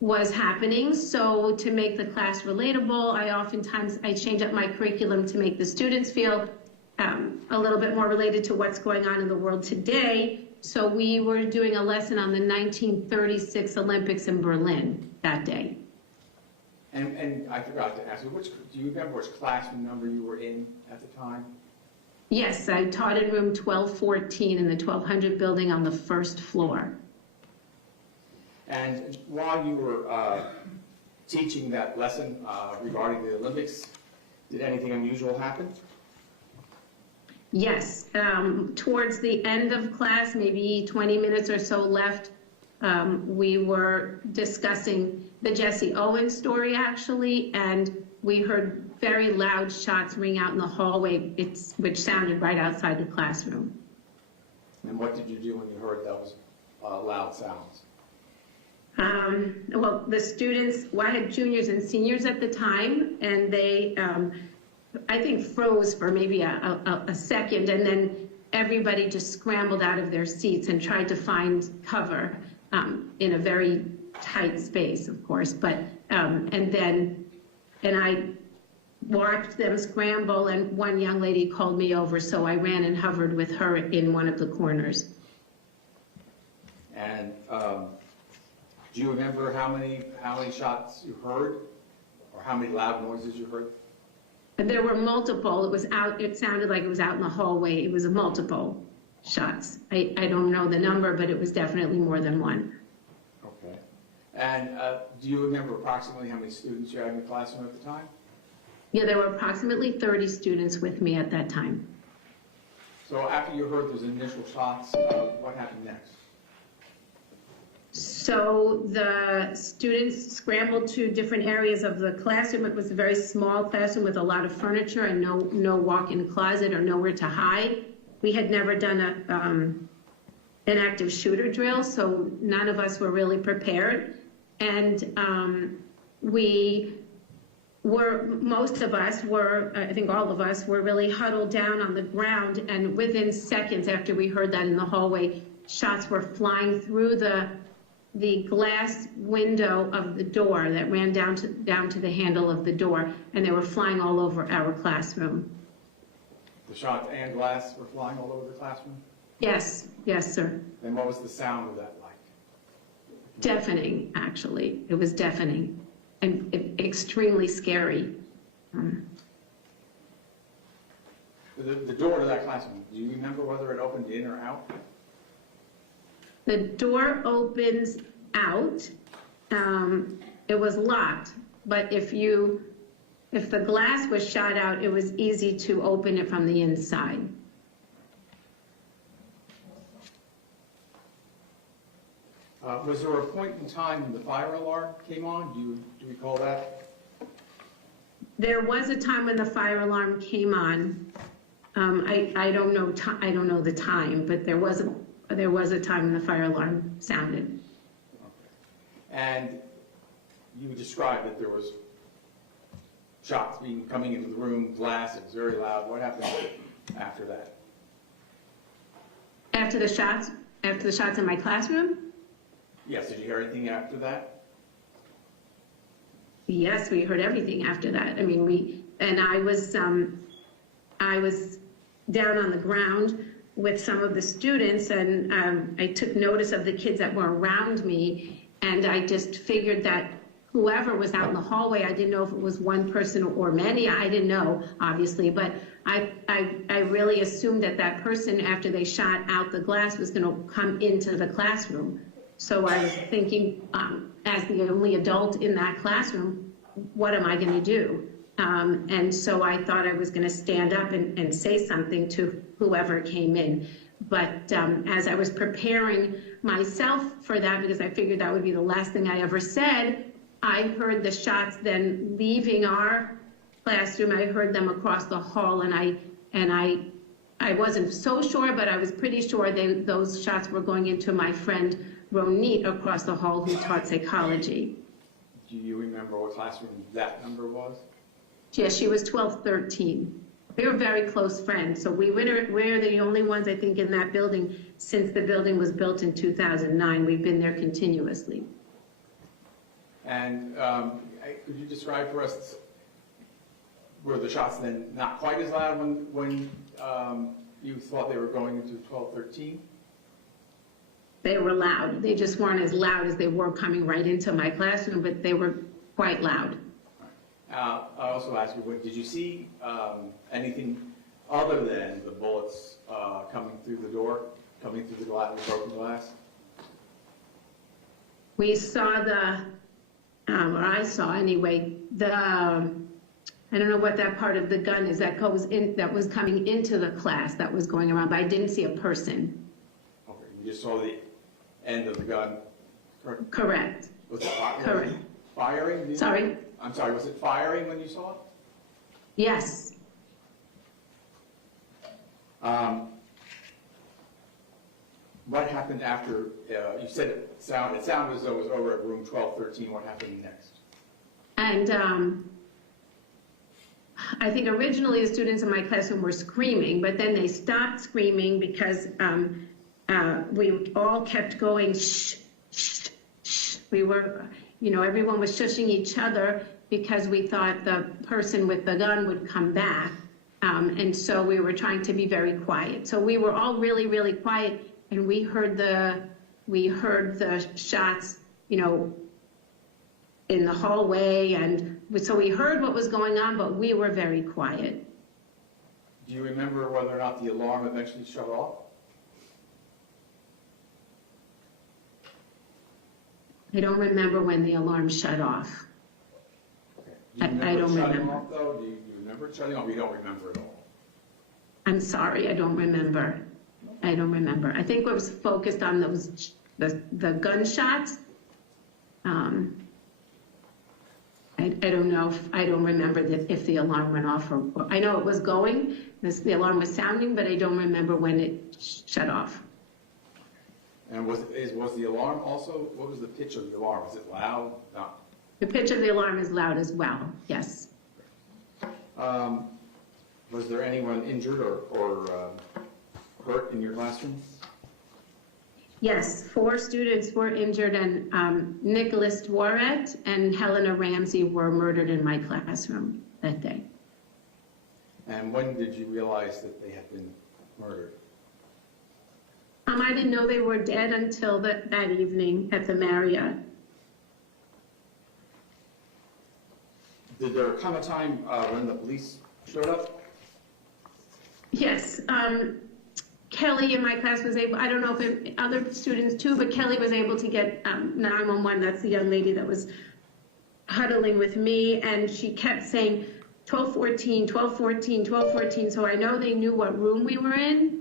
was happening. So to make the class relatable, I change up my curriculum to make the students feel a little bit more related to what's going on in the world today. So we were doing a lesson on the 1936 Olympics in Berlin that day. And I forgot to ask you, do you remember which classroom number you were in at the time? Yes, I taught in room 1214 in the 1200 building on the first floor. And while you were teaching that lesson regarding the Olympics, did anything unusual happen? Yes, towards the end of class, maybe 20 minutes or so left, we were discussing the Jesse Owens story, actually, and we heard very loud shots ring out in the hallway, which sounded right outside the classroom. And what did you do when you heard those loud sounds? Well, the students, I had juniors and seniors at the time, and they, I think, froze for maybe a second, and then everybody just scrambled out of their seats and tried to find cover in a very tight space, of course. But and I watched them scramble, and one young lady called me over, so I ran and hovered with her in one of the corners. And do you remember how many shots you heard, or how many loud noises you heard? There were multiple. It sounded like it was out in the hallway. It was multiple shots. I don't know the number, but it was definitely more than one. Okay. And do you remember approximately how many students you had in the classroom at the time? Yeah, there were approximately 30 students with me at that time. So after you heard those initial shots, what happened next? So the students scrambled to different areas of the classroom. It was a very small classroom with a lot of furniture and no walk-in closet or nowhere to hide. We had never done an active shooter drill, so none of us were really prepared. And most of us were, I think all of us, were really huddled down on the ground, and within seconds after we heard that in the hallway, shots were flying through the glass window of the door that ran down to the handle of the door, and they were flying all over our classroom. The shots and glass were flying all over the classroom? Yes, yes, sir. And what was the sound of that like? Deafening, actually. It was deafening and extremely scary. The door to that classroom, do you remember whether it opened in or out? The door opens out. It was locked, but if the glass was shot out, it was easy to open it from the inside. Was there a point in time when the fire alarm came on? Do you recall that? There was a time when the fire alarm came on. I don't know the time, but there was a time when the fire alarm sounded. And you described that there was shots coming into the room, glass, it was very loud. What happened after that? After the shots in my classroom? Yes, did you hear anything after that? Yes, we heard everything after that. I mean, I was down on the ground with some of the students, and I took notice of the kids that were around me, and I just figured that whoever was out in the hallway, I didn't know if it was one person or many, I didn't know, obviously, but I really assumed that person, after they shot out the glass, was going to come into the classroom. So I was thinking, as the only adult in that classroom, what am I going to do? And so I thought I was going to stand up and say something to whoever came in. But as I was preparing myself for that, because I figured that would be the last thing I ever said, I heard the shots then leaving our classroom. I heard them across the hall, and I wasn't so sure, but I was pretty sure those shots were going into my friend Ronit across the hall, who taught psychology. Do you remember what classroom that number was? Yes, she was 1213. We were very close friends, so we're the only ones, I think, in that building since the building was built in 2009. We've been there continuously. And could you describe for us, were the shots then not quite as loud when you thought they were going into 1213? They were loud. They just weren't as loud as they were coming right into my classroom, but they were quite loud. I also asked you, did you see anything other than the bullets coming through the door, coming through the broken glass? We saw or I saw anyway, I don't know what that part of the gun is that was coming into the class that was going around, but I didn't see a person. Okay, you just saw the end of the gun, correct? Correct. Was it Correct. firing? Sorry? I'm sorry, was it firing when you saw it? Yes. What happened after, you said it sounded as though it was over at room 1213. What happened next? And I think originally the students in my classroom were screaming, but then they stopped screaming because we all kept going, shh, shh, shh. We were, everyone was shushing each other because we thought the person with the gun would come back. And so we were trying to be very quiet. So we were all really, really quiet, and we heard the shots, in the hallway, and so we heard what was going on, but we were very quiet. Do you remember whether or not the alarm eventually shut off? I don't remember when the alarm shut off. Do you I don't shutting remember. off, though? Do you remember it shutting off, or you don't remember at all? I'm sorry, I don't remember. I don't remember. I think it was focused on the gunshots. I don't know, I don't remember if the alarm went off, or I know it was going, the alarm was sounding, but I don't remember when it shut off. And was the alarm also, what was the pitch of the alarm? Was it loud? No. The pitch of the alarm is loud as well, yes. Was there anyone injured or hurt in your classroom? Yes, 4 students were injured, and Nicholas Dworet and Helena Ramsey were murdered in my classroom that day. And when did you realize that they had been murdered? I didn't know they were dead until that evening at the Marriott. Did there come a time when the police showed up? Yes, Kelly in my class was able, I don't know if other students too, but Kelly was able to get 911. That's the young lady that was huddling with me, and she kept saying 1214, 1214, 1214. So I know they knew what room we were in.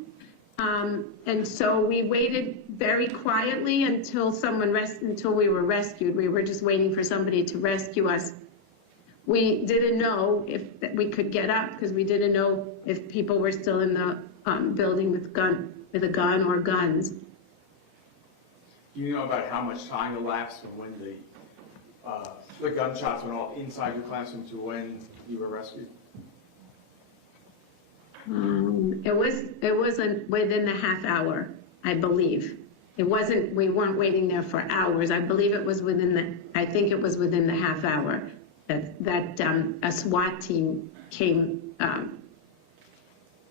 And so we waited very quietly until until we were rescued. We were just waiting for somebody to rescue us. We didn't know if we could get up, because we didn't know if people were still in the building with a gun or guns. Do you know about how much time elapsed from when the gunshots went off inside your classroom to when you were rescued? It wasn't within the half hour, I believe. It wasn't, we weren't waiting there for hours. I believe it was I think it was within the half hour that a SWAT team came,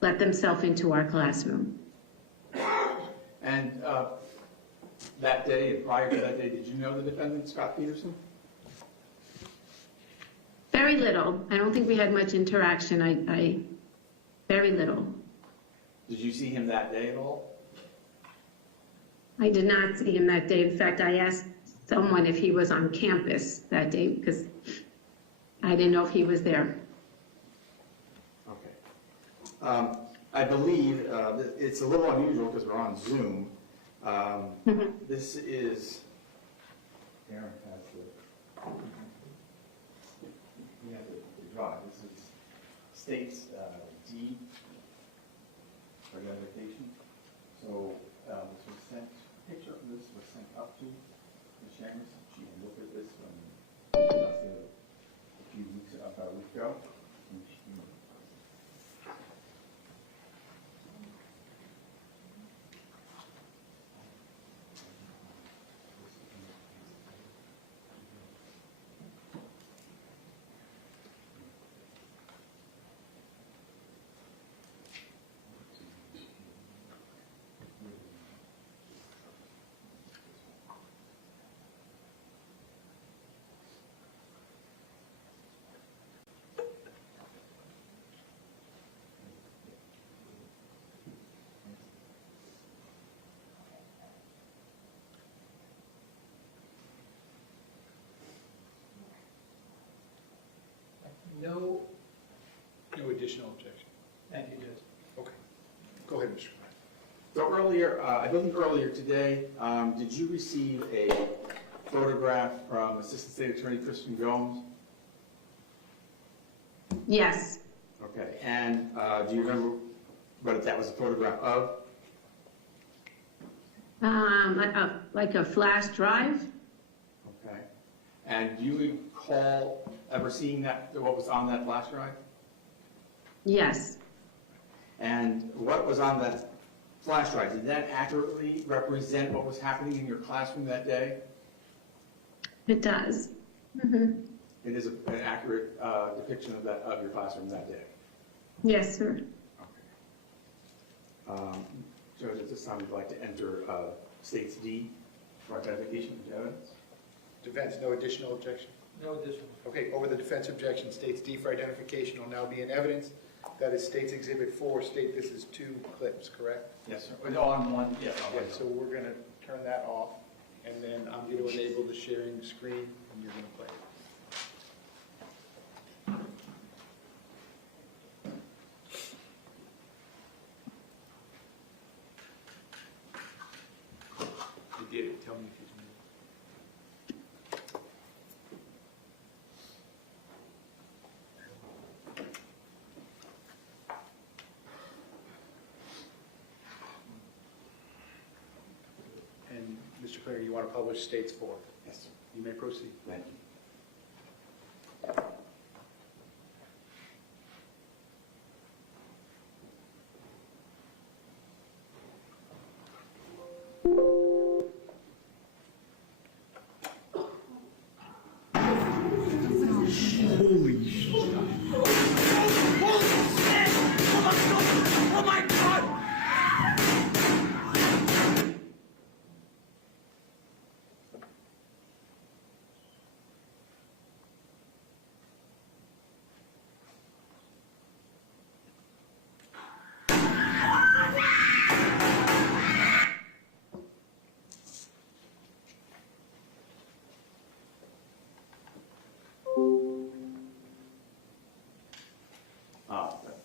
let themselves into our classroom. And that day and prior to that day, did you know the defendant, Scot Peterson? Very little. I don't think we had much interaction. Very little. Did you see him that day at all? I did not see him that day. In fact, I asked someone if he was on campus that day because I didn't know if he was there. Okay. I believe it's a little unusual because we're on Zoom. This is, Aaron has the drive. This is state's D for identification. So this was sent, a picture of this was sent up to Ms. Chambers. She can look at this from a few weeks, about a week ago. No additional objection. Thank you, Judge. Okay. Go ahead, Mr. Klein. So earlier, I believe earlier today, did you receive a photograph from Assistant State Attorney Kristen Gomes? Yes. Okay, and do you remember what that was a photograph of? Like a flash drive? Okay, and do you recall ever seeing that, what was on that flash drive? Yes. And what was on that flash drive, did that accurately represent what was happening in your classroom that day? It does. Mm-hmm. It is an accurate depiction of your classroom that day? Yes, sir. Okay. Judge, at this time, we'd like to enter State's D for identification of evidence. Defense, no additional objection? No additional. Okay, over the defense objection, State's D for identification will now be in evidence. That is State's Exhibit 4. State, this is 2 clips, correct? Yes, sir. On one, yes. Okay, so we're going to turn that off. and then I'm going to enable the sharing screen, and you're going to play it. You did it. Tell me if you can. And Mr. Klinger, you want to publish states 4? Yes, sir. You may proceed. Thank you.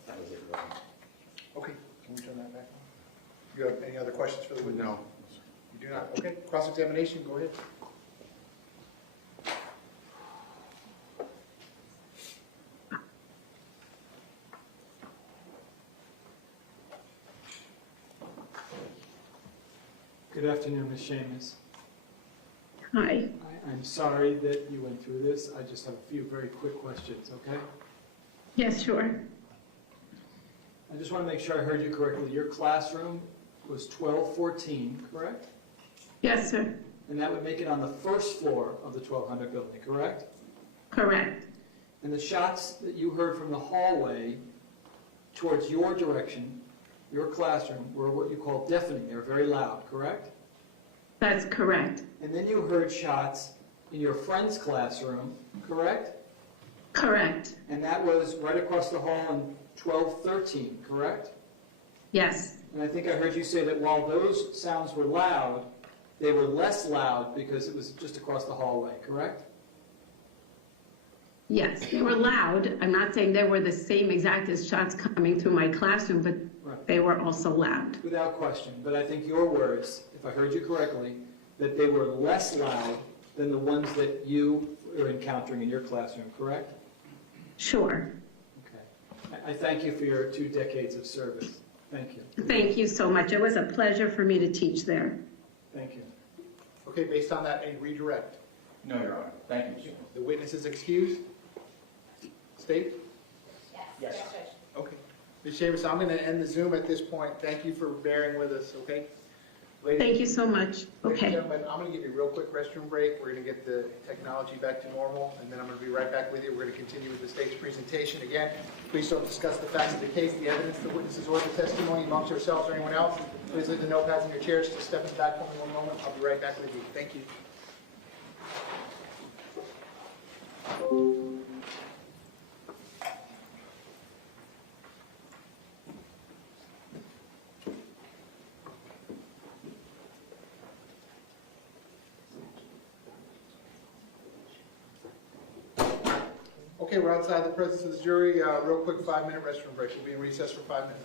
That was it, really. Okay, can we turn that back on? You have any other questions for the witness? No. You do not? Okay, cross-examination, go ahead. Good afternoon, Ms. Seamus. Hi. I'm sorry that you went through this. I just have a few very quick questions, okay? Yes, sure. I just want to make sure I heard you correctly. Your classroom was 1214, correct? Yes, sir. And that would make it on the first floor of the 1200 building, correct? Correct. And the shots that you heard from the hallway towards your direction, your classroom, were what you call deafening. They were very loud, correct? That's correct. And then you heard shots in your friend's classroom, correct? Correct. And that was right across the hall in 1213, correct? Yes. And I think I heard you say that while those sounds were loud, they were less loud because it was just across the hallway, correct? Yes, they were loud. I'm not saying they were the same exact as shots coming through my classroom, but Right. they were also loud. Without question. But I think your words, if I heard you correctly, that they were less loud than the ones that you are encountering in your classroom, correct? Sure. Okay. I thank you for your 2 decades of service. Thank you. Thank you so much. It was a pleasure for me to teach there. Thank you. Okay, based on that, a redirect. No, Your Honor. Thank you, Mr. The witness is excused. State? Yes. Okay. Ms. Seamus, I'm going to end the Zoom at this point. Thank you for bearing with us, okay? Thank you so much. Ladies and Okay. gentlemen, I'm going to give you a real quick restroom break. We're going to get the technology back to normal, and then I'm going to be right back with you. We're going to continue with the state's presentation. Again, please don't discuss the facts of the case, the evidence, the witnesses, or the testimony amongst yourselves or anyone else. Please leave the notepads in your chairs. Just step in the back for me one moment. I'll be right back with you. Thank you. Okay, we're outside the presence of the jury. Real quick 5-minute restroom break. We'll be in recess for 5 minutes.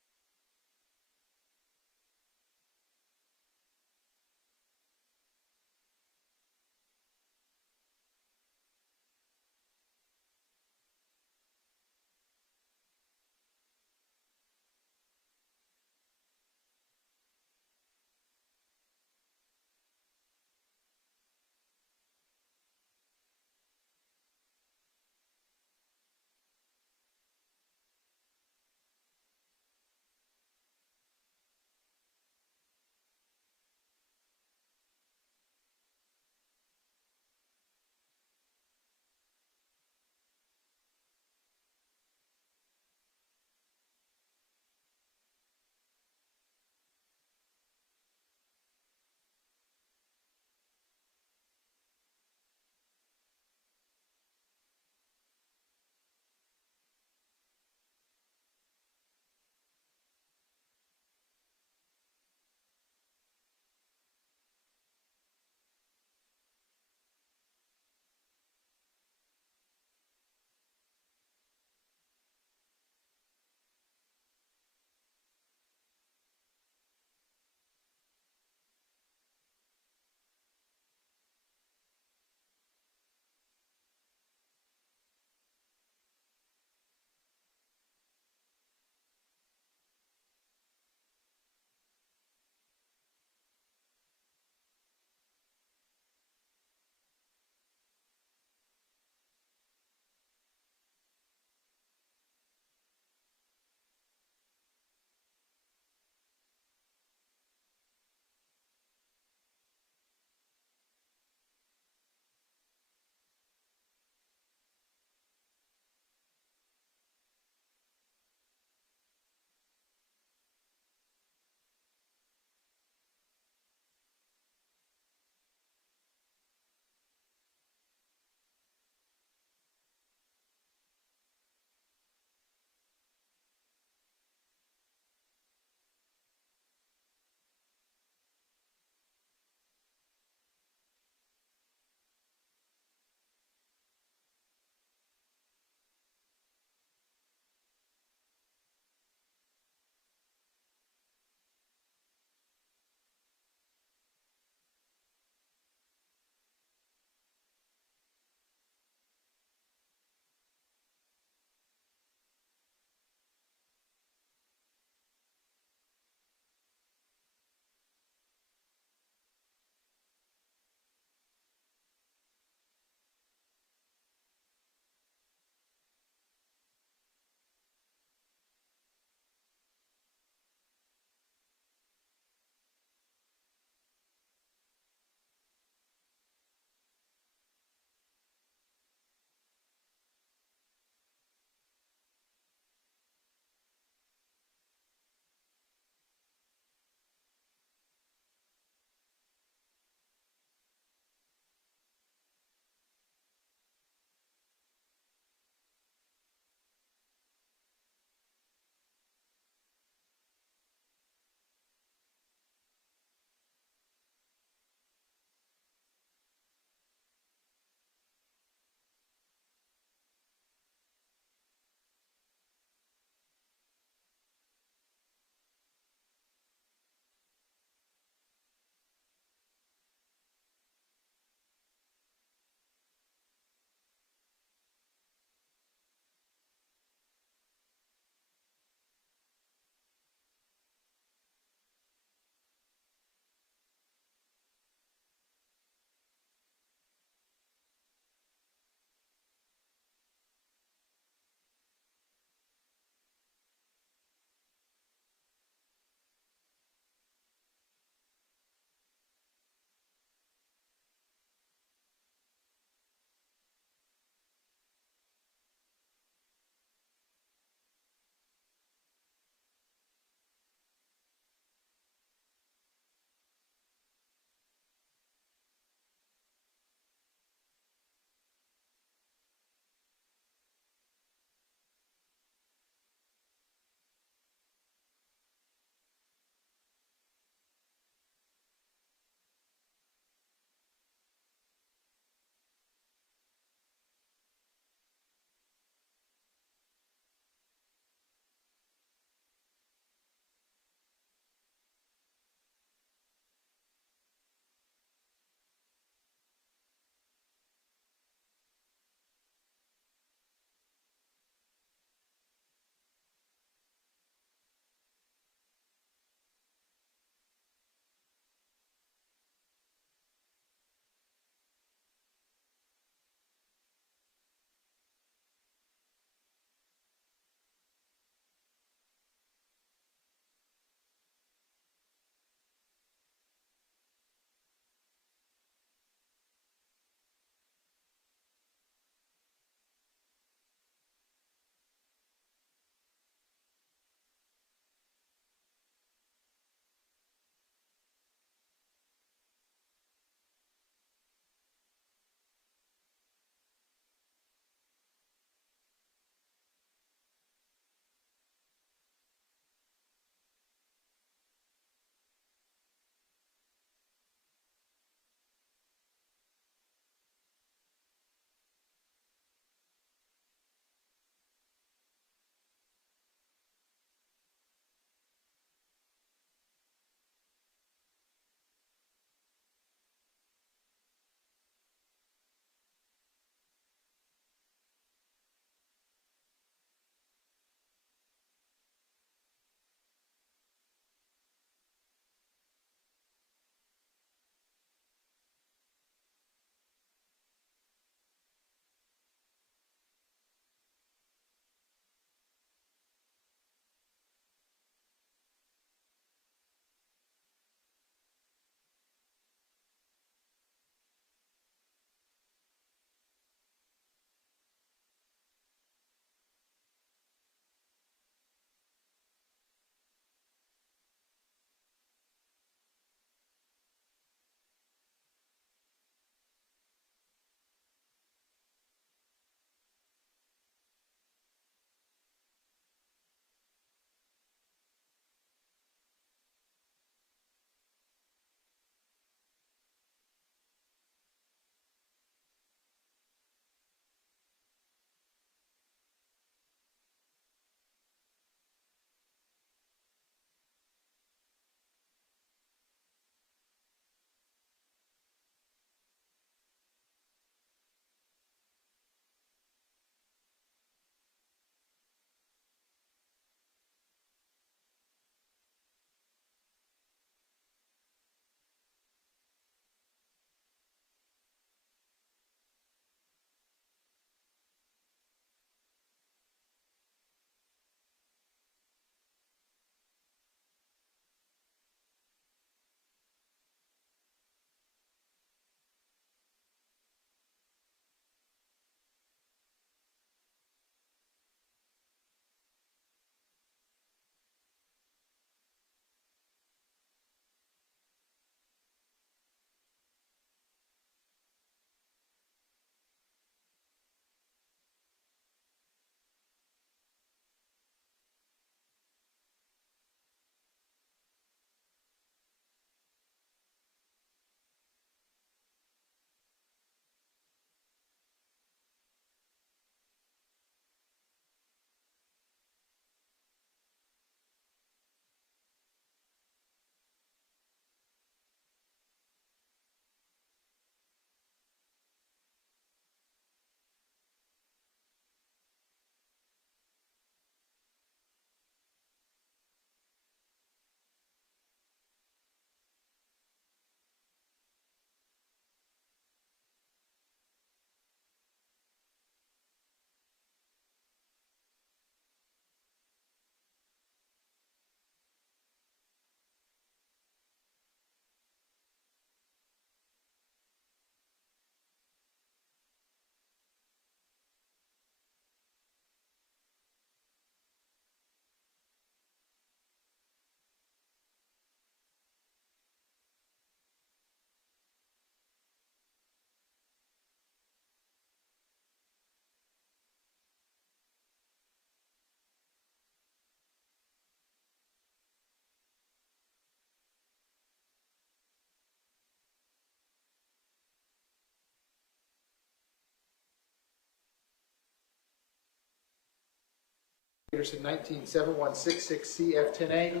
Peterson, 197166CF10A.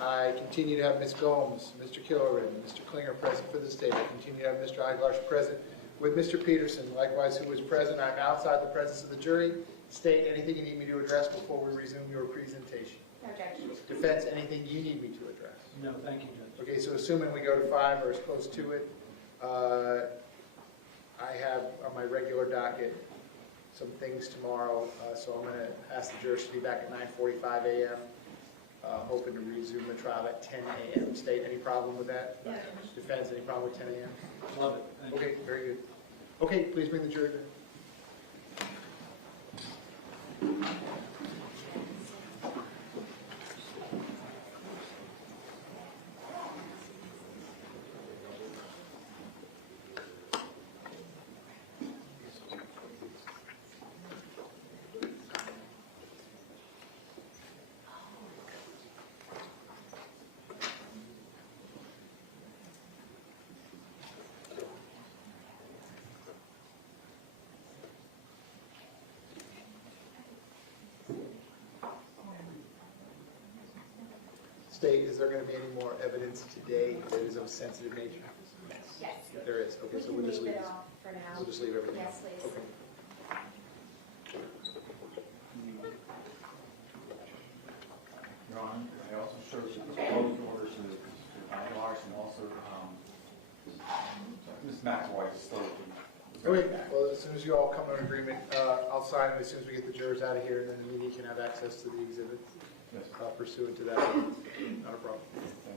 I continue to have Ms. Gomes, Mr. Killoran, Mr. Klinger present for the state. I continue to have Mr. Eiglar's present with Mr. Peterson, likewise, who is present. I'm outside the presence of the jury. State, anything you need me to address before we resume your presentation? No, Judge. Defense, anything you need me to address? No, thank you, Judge. Okay, so assuming we go to 5 or as close to it, I have on my regular docket some things tomorrow, so I'm going to ask the jurors to be back at 9:45 a.m., hoping to resume the trial at 10 a.m. State, any problem with that? No. Defense, any problem with 10 a.m.? Love it. Thank you. Okay, very good. Okay, please bring the jury back. State, is there going to be any more evidence today that is of a sensitive nature? Yes. There is. Okay, so We we'll can just leave leave it this. off for now. We'll just leave everything. Yes, please. Okay. Your Honor, I also showed you both orders to Aguilar's and also Ms. McElroy is still. Okay, well, as soon as you all come to an agreement, I'll sign them as soon as we get the jurors out of here, and then the media can have access to the exhibit Yes. pursuant to that. Not a problem. Thank you.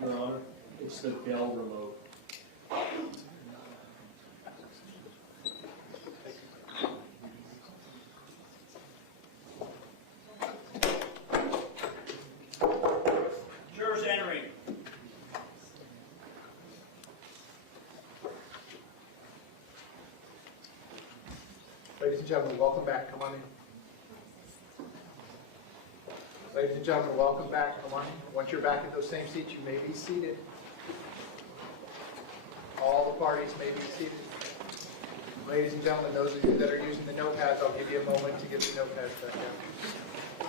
Your Honor, it's the bell remote. Jurors entering. Ladies and gentlemen, welcome back. Come on in. Ladies and gentlemen, welcome back. Come on in. Once you're back in those same seats, you may be seated. All the parties may be seated. Ladies and gentlemen, those of you that are using the notepads, I'll give you a moment to get the notepads back out.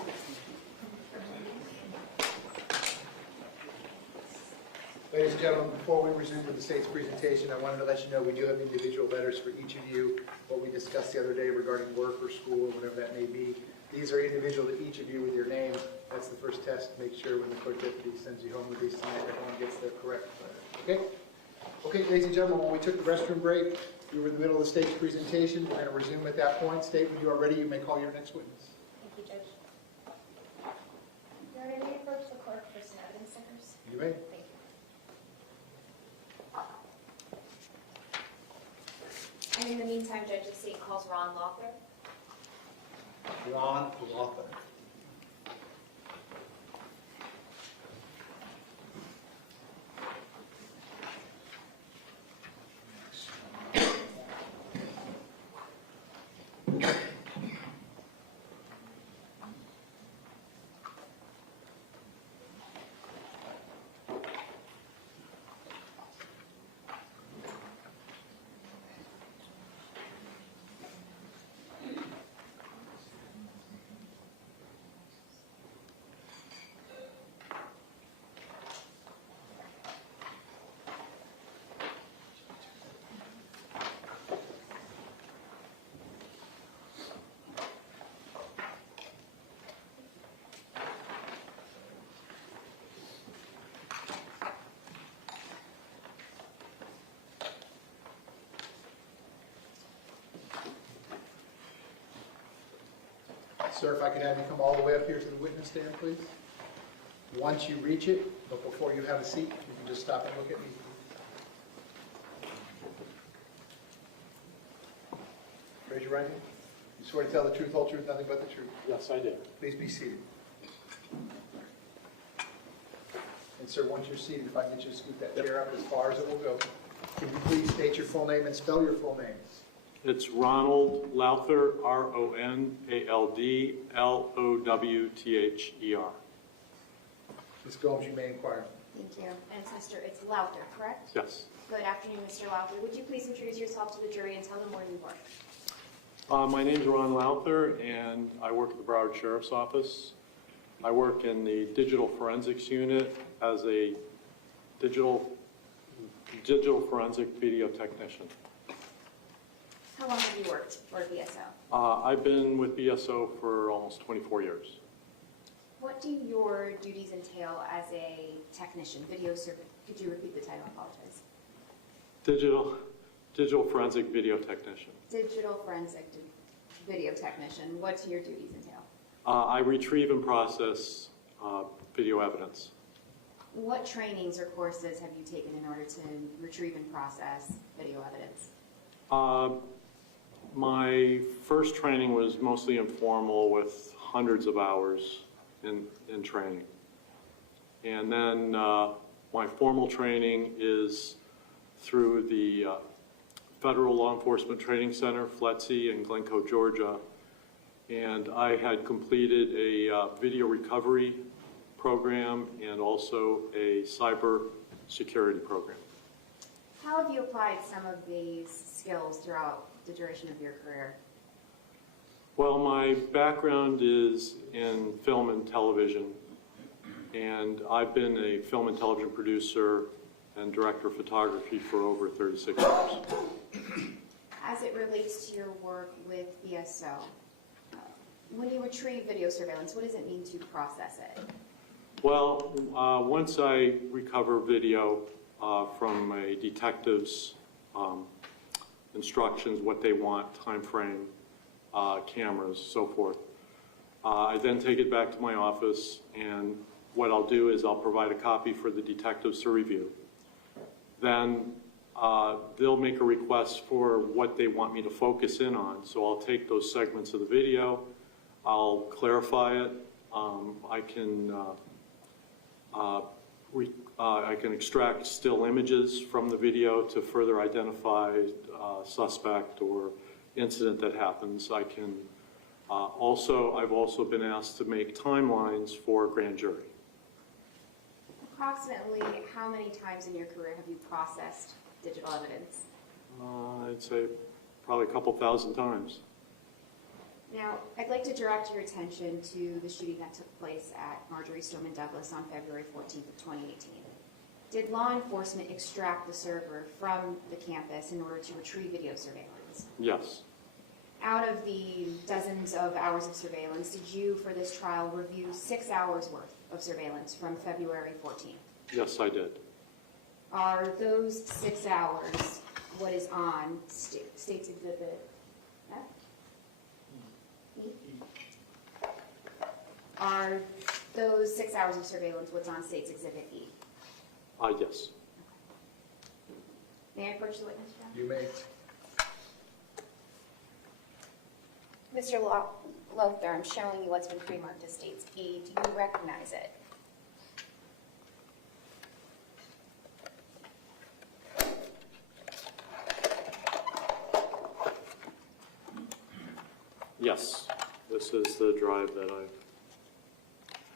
Ladies and gentlemen, before we resume with the state's presentation, I wanted to let you know we do have individual letters for each of you, what we discussed the other day regarding work or school or whatever that may be. These are individual to each of you with your name. That's the first test. Make sure when the court deputy sends you home with these tonight, everyone gets the correct letter. Okay? Okay, ladies and gentlemen, when we took the restroom break, we were in the middle of the state's presentation. We're going to resume at that point. State, when you are ready, you may call your next witness. Thank you, Judge. Your Honor, may I approach the clerk for some evidence stickers? You may. Thank you. And in the meantime, Judge, the state calls Ron Lothar. Ron Lothar. Sir, if I could have you come all the way up here to the witness stand, please. Once you reach it, but before you have a seat, you can just stop and look at me. Raise your right hand. You swear to tell the truth, whole truth, nothing but the truth. Yes, I do. Please be seated. And And sir, once you're seated, if I can get you to scoot that chair up as far as it will go. Can you please state your full name and spell your full name? It's Ronald Lowther, Ronaldlowther. Ms. Gomes, you may inquire. Thank you. And it's Lowther, correct? Yes. Good afternoon, Mr. Lowther. Would you please introduce yourself to the jury and tell them where you work? My name's Ron Lowther, and I work at the Broward Sheriff's Office. I work in the digital forensics unit as a digital forensic video technician. How long have you worked for BSO? I've been with BSO for almost 24 years. What do your duties entail as a technician, video survey? Could you repeat the title? I apologize. Digital forensic video technician. Digital forensic video technician. What do your duties entail? I retrieve and process video evidence. What trainings or courses have you taken in order to retrieve and process video evidence? My first training was mostly informal with hundreds of hours in training. And then my formal training is through the Federal Law Enforcement Training Center, FLETC, in Glencoe, Georgia. And I had completed a video recovery program and also a cyber security program. How have you applied some of these skills throughout the duration of your career? Well, my background is in film and television, and I've been a film and television producer and director of photography for over 36 years. As it relates to your work with BSO, when you retrieve video surveillance, what does it mean to process it? Well, once I recover video from a detective's instructions, what they want, time frame, cameras, so forth, I then take it back to my office, and what I'll do is I'll provide a copy for the detectives to review. Then they'll make a request for what they want me to focus in on. So I'll take those segments of the video, I'll clarify it, I can extract still images from the video to further identify a suspect or incident that happens. I can I've also been asked to make timelines for a grand jury. Approximately how many times in your career have you processed digital evidence? I'd say probably a couple thousand times. Now, I'd like to direct your attention to the shooting that took place at Marjory Stoneman Douglas on February 14th of 2018. Did law enforcement extract the server from the campus in order to retrieve video surveillance? Yes. Out of the dozens of hours of surveillance, did you, for this trial, review 6 hours worth of surveillance from February 14th? Yes, I did. Are those 6 hours what is on State's Exhibit F? E? Are those 6 hours of surveillance what's on State's Exhibit E? Yes. May I approach the witness, John? You may. Mr. Lowther, I'm showing you what's been pre-marked as State's E. Do you recognize it? Yes. This is the drive that I've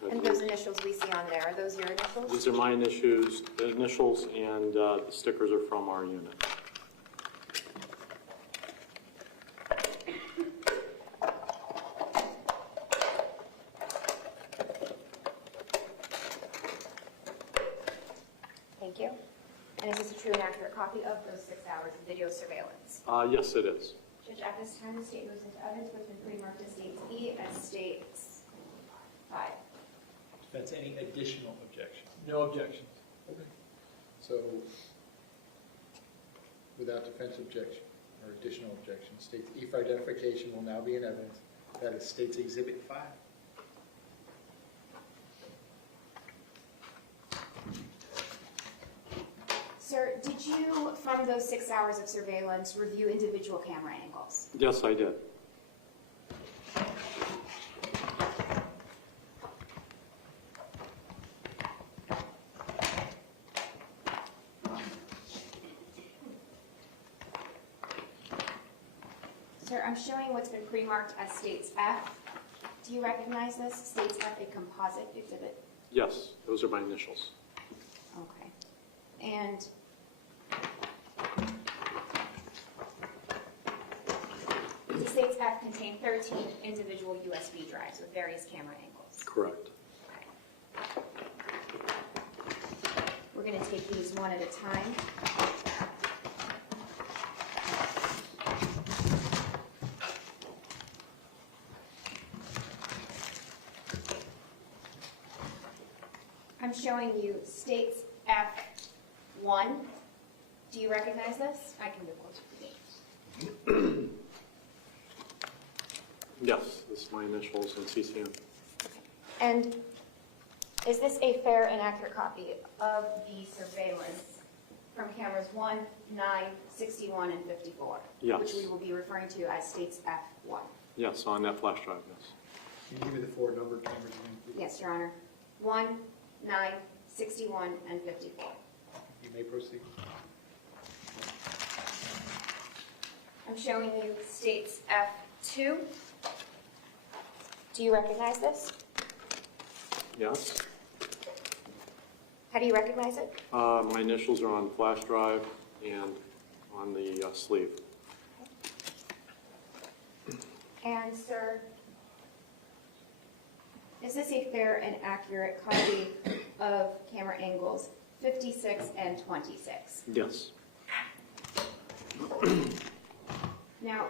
had. And those initials we see on there, are those your initials? These are my initials, and the stickers are from our unit. Thank you. And is this a true and accurate copy of those 6 hours of video surveillance? Yes, it is. Judge, at this time, the state moves into evidence what's been pre-marked as State's E as State's 5. Defense, any additional objections? No objections. So, without defense objection or additional objection, State's E for identification will now be in evidence. That is State's Exhibit 5. Sir, did you, from those 6 hours of surveillance, review individual camera angles? Yes, I did. I'm showing what's been pre-marked as States F. Do you recognize this? States F, a composite exhibit? Yes, those are my initials. Okay. And the States F contain 13 individual USB drives with various camera angles. Correct. Okay. We're going to take these one at a time. I'm showing you States F1. Do you recognize this? I can go closer to me. Yes, this is my initials and CCM. And is this a fair and accurate copy of the surveillance from cameras 1, 9, 61, and 54? Yes. Which we will be referring to as States F1. Yes, on that flash drive, yes. Can you give me the 4 numbered cameras again, please? Yes, Your Honor. 1, 9, 61, and 54. You may proceed. I'm showing you States F2. Do you recognize this? Yes. How do you recognize it? My initials are on the flash drive and on the sleeve. And, sir, is this a fair and accurate copy of camera angles 56 and 26? Yes. Now,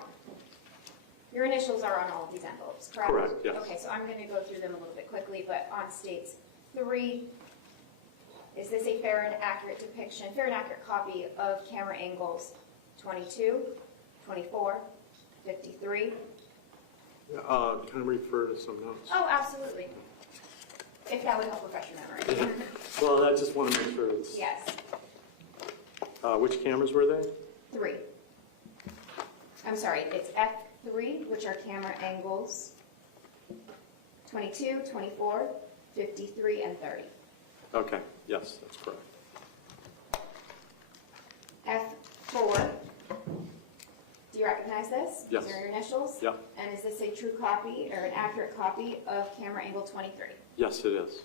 your initials are on all of these envelopes, correct? Correct, yes. Okay, so I'm going to go through them a little bit quickly, but on States 3, is this a fair and accurate depiction, fair and accurate copy of camera angles 22, 24, 53? Can I refer to some notes? Oh, absolutely. If that would help refresh your memory. Well, I just want to make sure it's... Yes, which cameras were they? 3. I'm sorry, it's F3, which are camera angles 22, 24, 53, and 30. Okay, yes, that's correct. F4, do you recognize this? Yes. These are your initials? Yep. And is this a true copy or an accurate copy of camera angle 23? Yes, it is.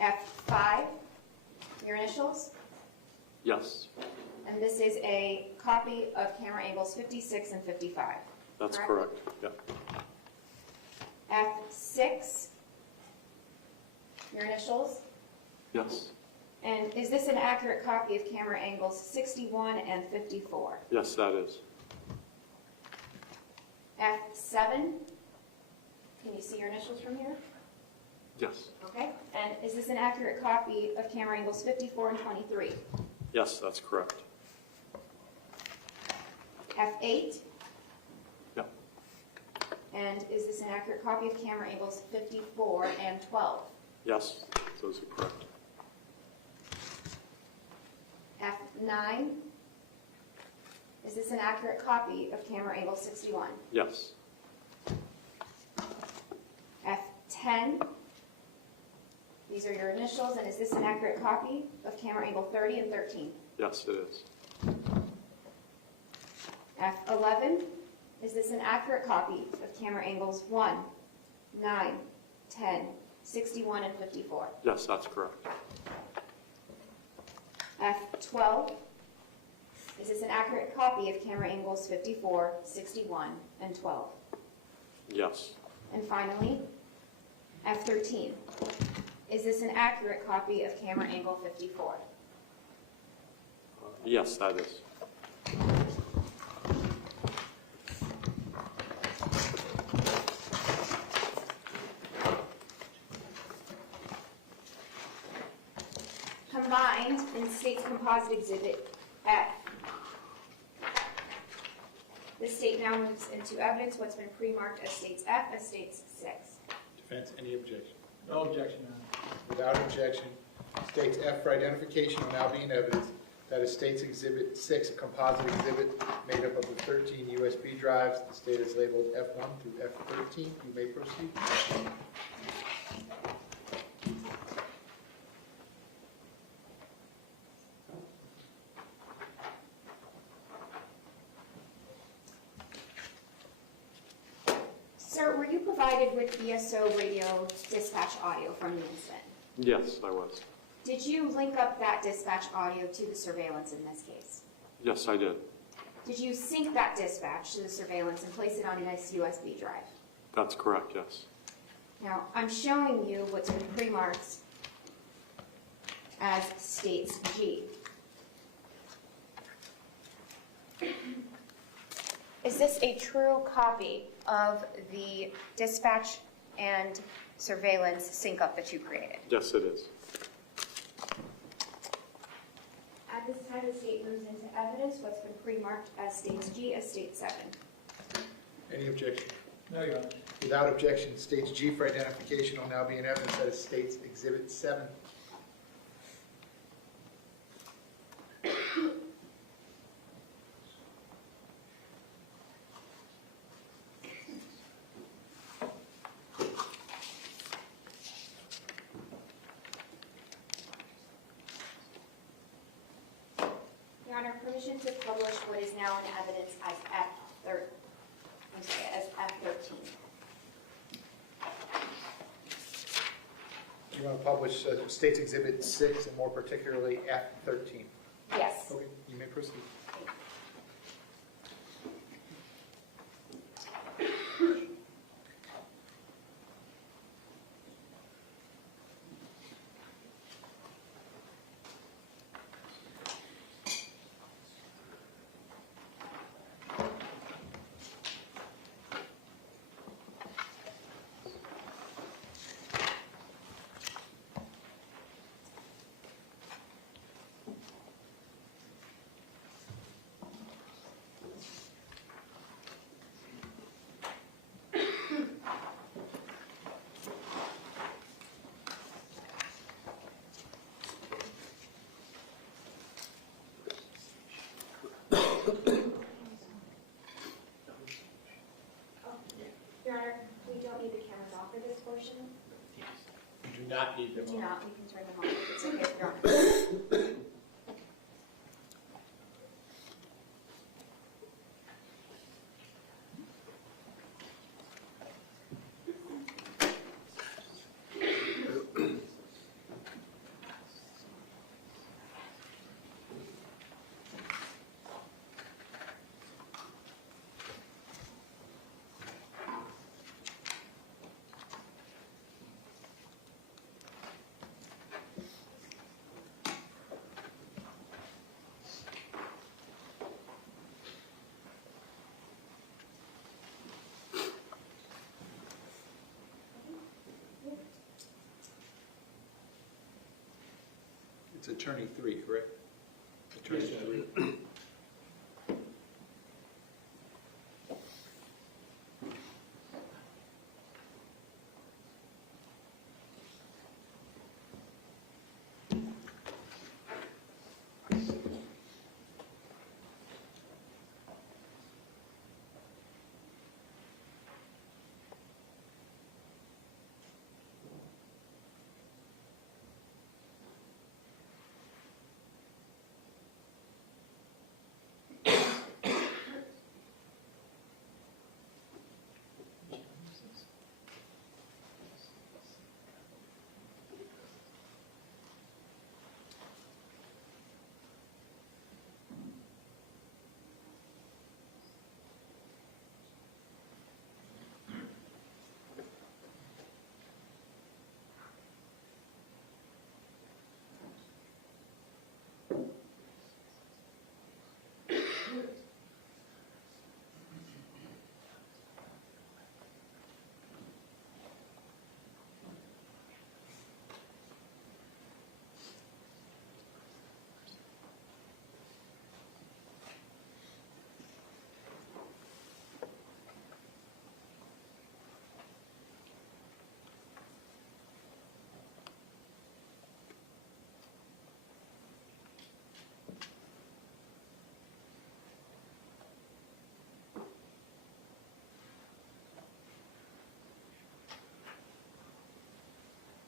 F5, your initials? Yes, And this is a copy of camera angles 56 and 55. that's correct. Yeah. F6, your initials? Yes, And is this an accurate copy of camera angles 61 and 54? yes, that is. F7, can you see your initials from here? Yes, Okay. And is this an accurate copy of camera angles 54 and 23? yes, that's correct. F8, Yeah, and is this an accurate copy of camera angles 54 and 12? yes, those are correct. F9, is this an accurate copy of camera angle 61? Yes, F10, these are your initials, and is this an accurate copy of camera angle 30 and 13? yes, it is. F11, is this an accurate copy of camera angles 1, 9, 10, 61, and 54? Yes, that's correct. F12, is this an accurate copy of camera angles 54, 61, and 12? Yes, And finally, F13, is this an accurate copy of camera angle 54? yes, that is. Combined in State's Composite Exhibit F, the state now moves into evidence what's been pre-marked as States F as States 6. Defense, any objection? No objection, Your Honor. Without objection, States F for identification will now be in evidence. That is States Exhibit 6, a composite exhibit made up of the 13 USB drives. The state is labeled F1 through F13. You may proceed. you provided with BSO radio dispatch audio from the incident? Yes, I was. Did you link up that dispatch audio to the surveillance in this case? Yes, I did. Did you sync that dispatch to the surveillance and place it on a nice USB drive? That's correct, yes. Now, I'm showing you what's been pre-marked as states G. Is this a true copy of the dispatch and surveillance sync-up that you created? Yes, it is. At this time, the state moves into evidence what's been pre-marked as states G as state 7. Any objection? No, Your Honor. Without objection, states G for identification will now be in evidence as States Exhibit 7. Your Honor, permission to publish what is now in evidence as F13. You want to publish States Exhibit 6 and more particularly F13? Yes. Okay, you may proceed. Your Honor, we don't need the cameras off for this portion. You do not need them We do on. not, we can turn them off if it's okay, Your Honor. It's Attorney 3, correct? Attorney 3.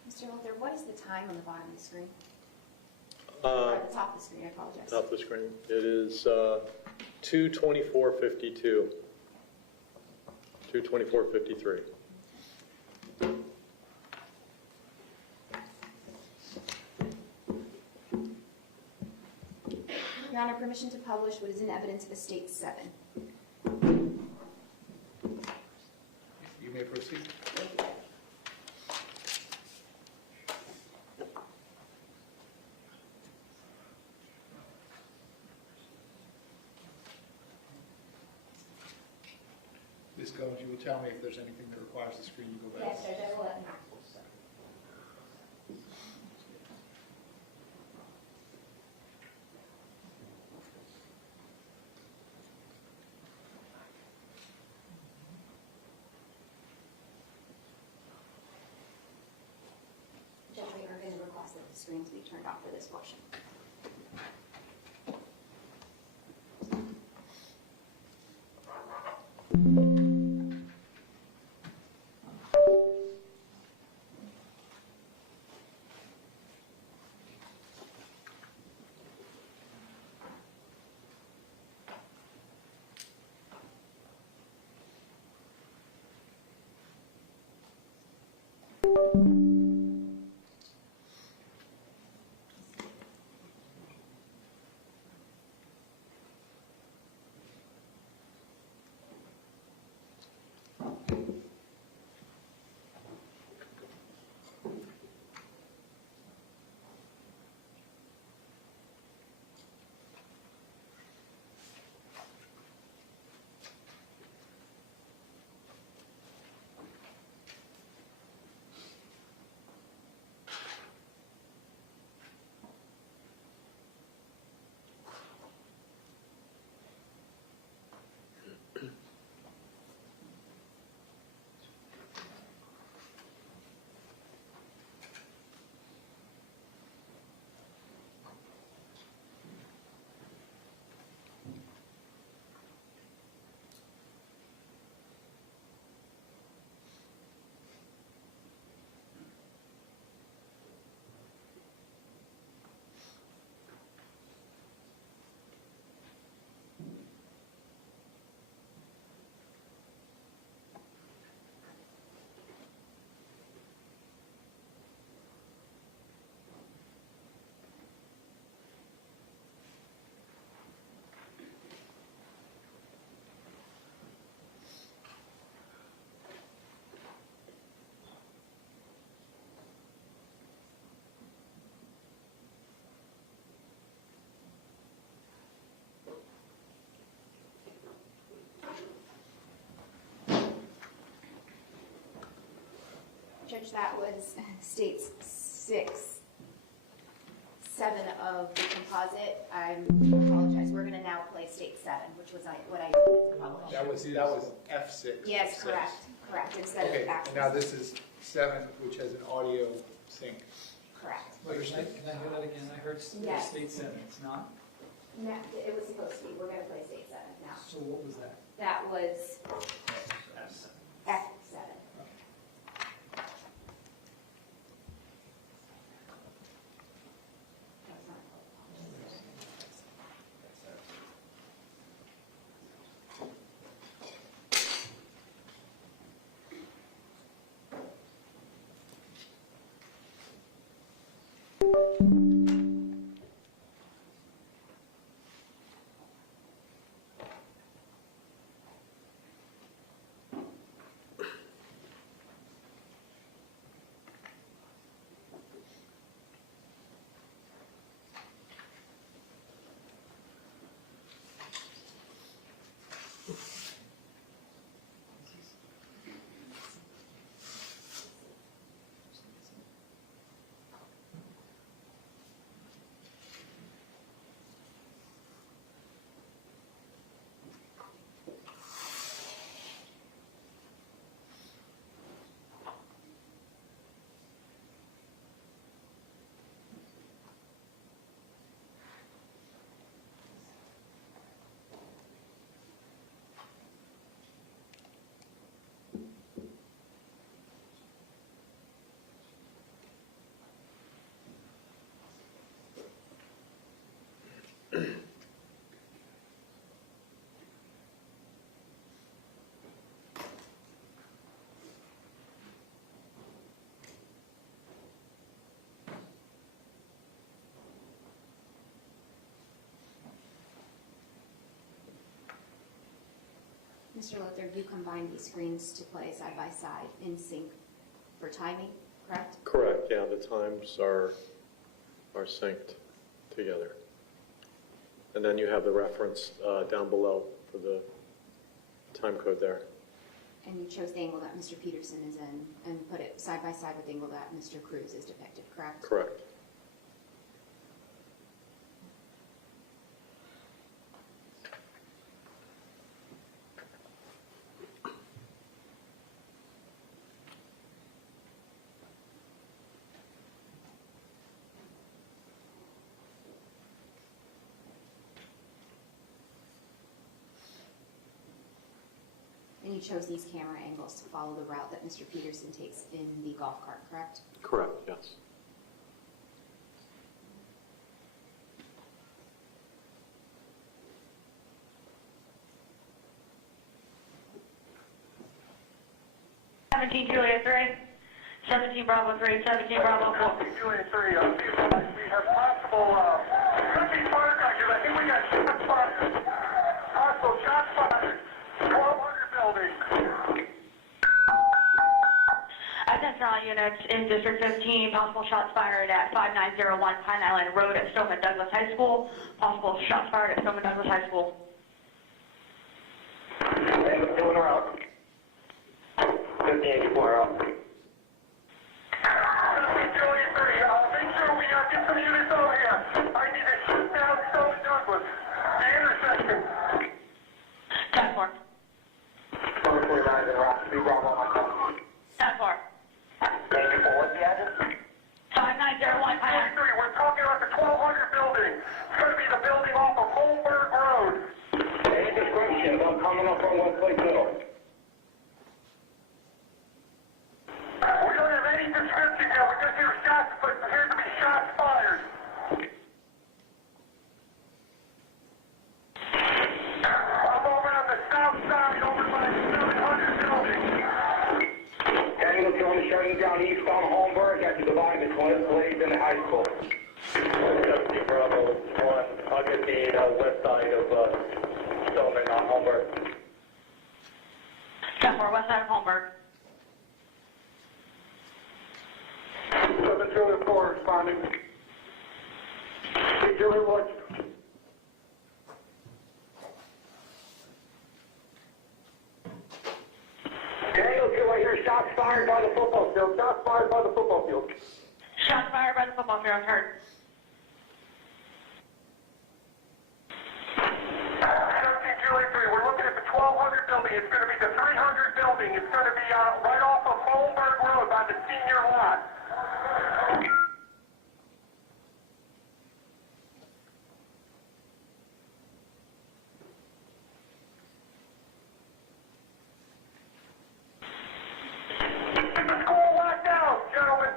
Mr. Holter, what is the time on the bottom of the screen? Or at the top of the screen, I apologize. Top of the screen. It is 2:24:52. 2:24:53. Your Honor, permission to publish what is in evidence of Estate 7. You may proceed. Thank you. Ms. Gomes, you will tell me if there's anything that requires the screen to go back. Yes, Judge, I will let him know. Judge, we are going to request that the screens be turned off for this portion. Judge, that was states 6, 7 of the composite. I apologize. We're going to now play state 7, which was what I did to publish. That was F6. Yes, correct. Correct. Instead Okay, of backwards. and now this is 7, which has an audio sync. Correct. Wait, can I hear that again? I heard Yes. state 7, it's not? No, it was supposed to be. We're going to play state 7 now. So what was that? That was F7. Mr. Luther, you combined these screens to play side by side in sync for timing, correct? Correct, yeah, the times are synced together. And then you have the reference down below for the time code there. And you chose the angle that Mr. Peterson is in and put it side by side with the angle that Mr. Cruz is depicted, correct? Correct. And you chose these camera angles to follow the route that Mr. Peterson takes in the golf cart, correct? Correct, yes. Juliet 3, 17 Bravo 3, 17 Bravo 4. Juliet 3, we have possible, could be fire guys, I think we got shots fired. Possible shots fired. 1200 building. Attention all units in District 15, possible shots fired at 5901 Pine Island Road at Stoneman Douglas High School. Possible shots fired at Stoneman Douglas High School. Hey, what's going around? 1584 out. Juliet 3, make sure we get some units over here. I need to shoot down Stoneman Douglas. The intersection. 10-4. 449 in Rock, 3 Bravo on my call. 10-4. Thank you for what's the address? 5901 Pine Island. We're talking about the 1200 building. It's going to be the building off of Holmberg Road. Any descriptions of coming up from Westlake Middle? We don't have any description yet. We just hear shots, but there appears to be shots fired. I'm over on the south side, over by the 700 building. Angle 200 shutting down east on Holmberg at the divide between Westlake and the high school. 70 Bravo 1. I'll get the west side of Stoneman on Holmberg. 10-4, west side of Holmberg. 704 responding. Hey, Julie, what? Angle 2, I hear shots fired by the football field. Shots fired by the football field. Shots fired by the football field, heard. 17 Julie 3, we're looking at the 1200 building. It's going to be the 300 building. It's going to be right off of Holmberg Road by the senior lot. Get the school locked down, gentlemen.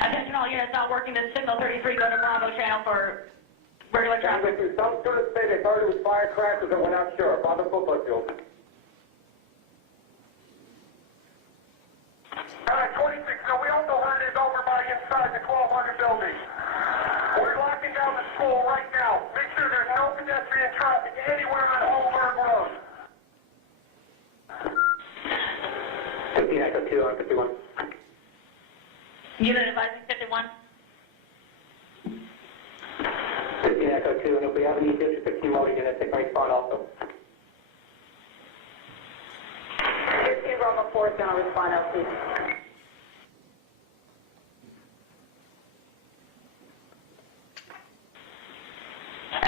Attention all units not working the signal 33, go to Bravo channel for regular traffic. Some students say they thought it was firecrackers and were not sure by the football field. 26, so we also heard it over by inside the 1200 building. We're locking down the school right now. Make sure there's no pedestrian traffic anywhere on Holmberg Road. 15 Echo 2 on 51. Unit advising 51. 15 Echo 2, and if we have any District 15 loading units, take my spot also. 15 Bravo 4 is going to respond out, please.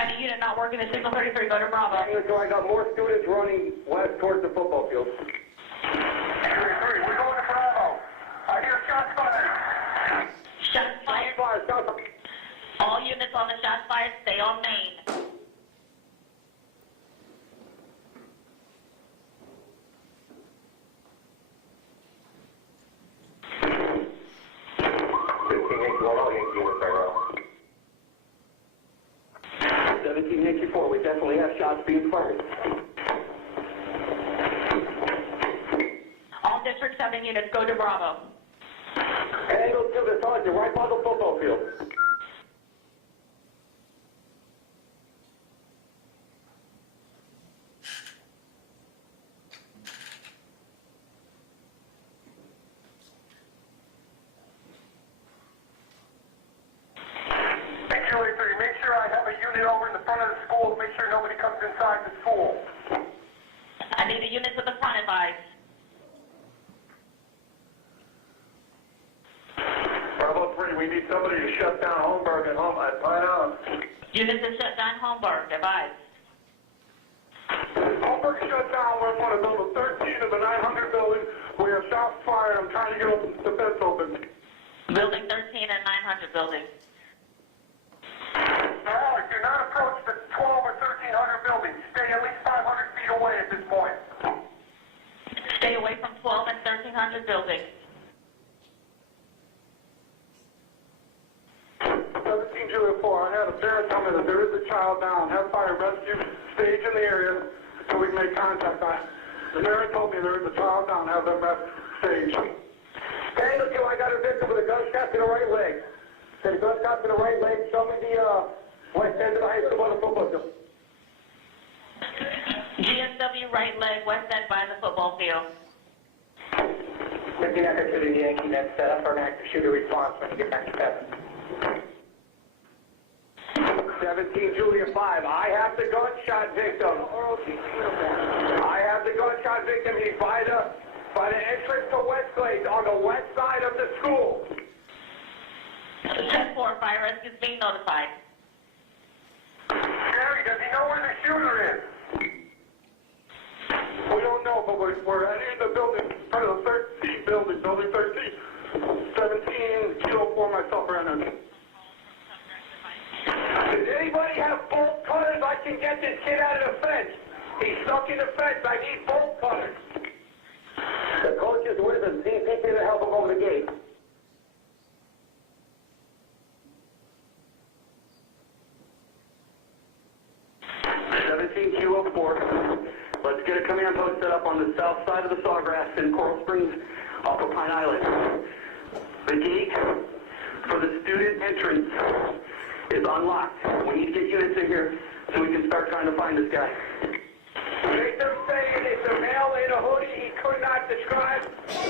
Any unit not working the signal 33, go to Bravo. So I got more students running west towards the football field. 3, we're going to Bravo. I hear shots fired. Shots fired. All units on the shots fired, stay on main. We definitely have shots being fired. All District 7 units, go to Bravo. Angle to the sergeant, right by the football field. front of the school, make sure nobody comes inside the school. I need the units at the front advised. Bravo 3, we need somebody to shut down Holmberg at Pine Island. Units to shut down Holmberg, advised. Holmberg shut down, we're on level 13 of the 900 building. We have shots fired. I'm trying to get the fence open. Building 13 and 900 building. No, do not approach the 12 or 1300 buildings. Stay at least 500 feet away at this point. Stay away from 12 and 1300 building. 17 Julia 4, I had a parent tell me that there is a child down. Have fire rescue stage in the area so we can make contact on it. The parent told me there is a child down. Have them rescue stage. Tango 2, I got a victim with a gunshot to the right leg. Said a gunshot to the right leg. Show me the west end of the high school on the football field. GSW right leg, west end by the football field. 15 Echo to the Yankee, net set up for an active shooter response when you get back to 17 Julia 5, I have the gunshot victim. I have the gunshot victim. He's by the entrance to Westglades on the west side of the school. 10-4, fire rescue is being notified. Gary, does he know where the shooter is? We don't know, but we're heading in the building, part of the 13 building, building 13. 17 Kilo 4, myself, Brandon. Does anybody have bolt cutters? I can get this kid out of the fence. He's stuck in the fence. I need bolt cutters. The coach is with him. See if he can help him over the gate. Kilo 4. Let's get a command post set up on the south side of the Sawgrass in Coral Springs off of Pine Island. The gate for the student entrance is unlocked. We need to get units in here so we can start trying to find this guy. Victim saying it's a male in a hoodie he could not describe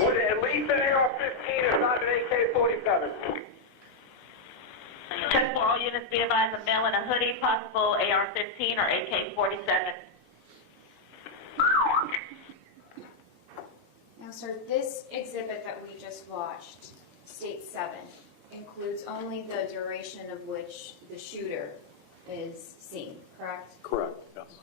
with at least an AR-15 if not an AK-47. 10-4, all units be advised, a male in a hoodie, possible AR-15 or AK-47. Now, sir, this exhibit that we just watched, State 7, includes only the duration of which the shooter is seen, correct? Correct, yes.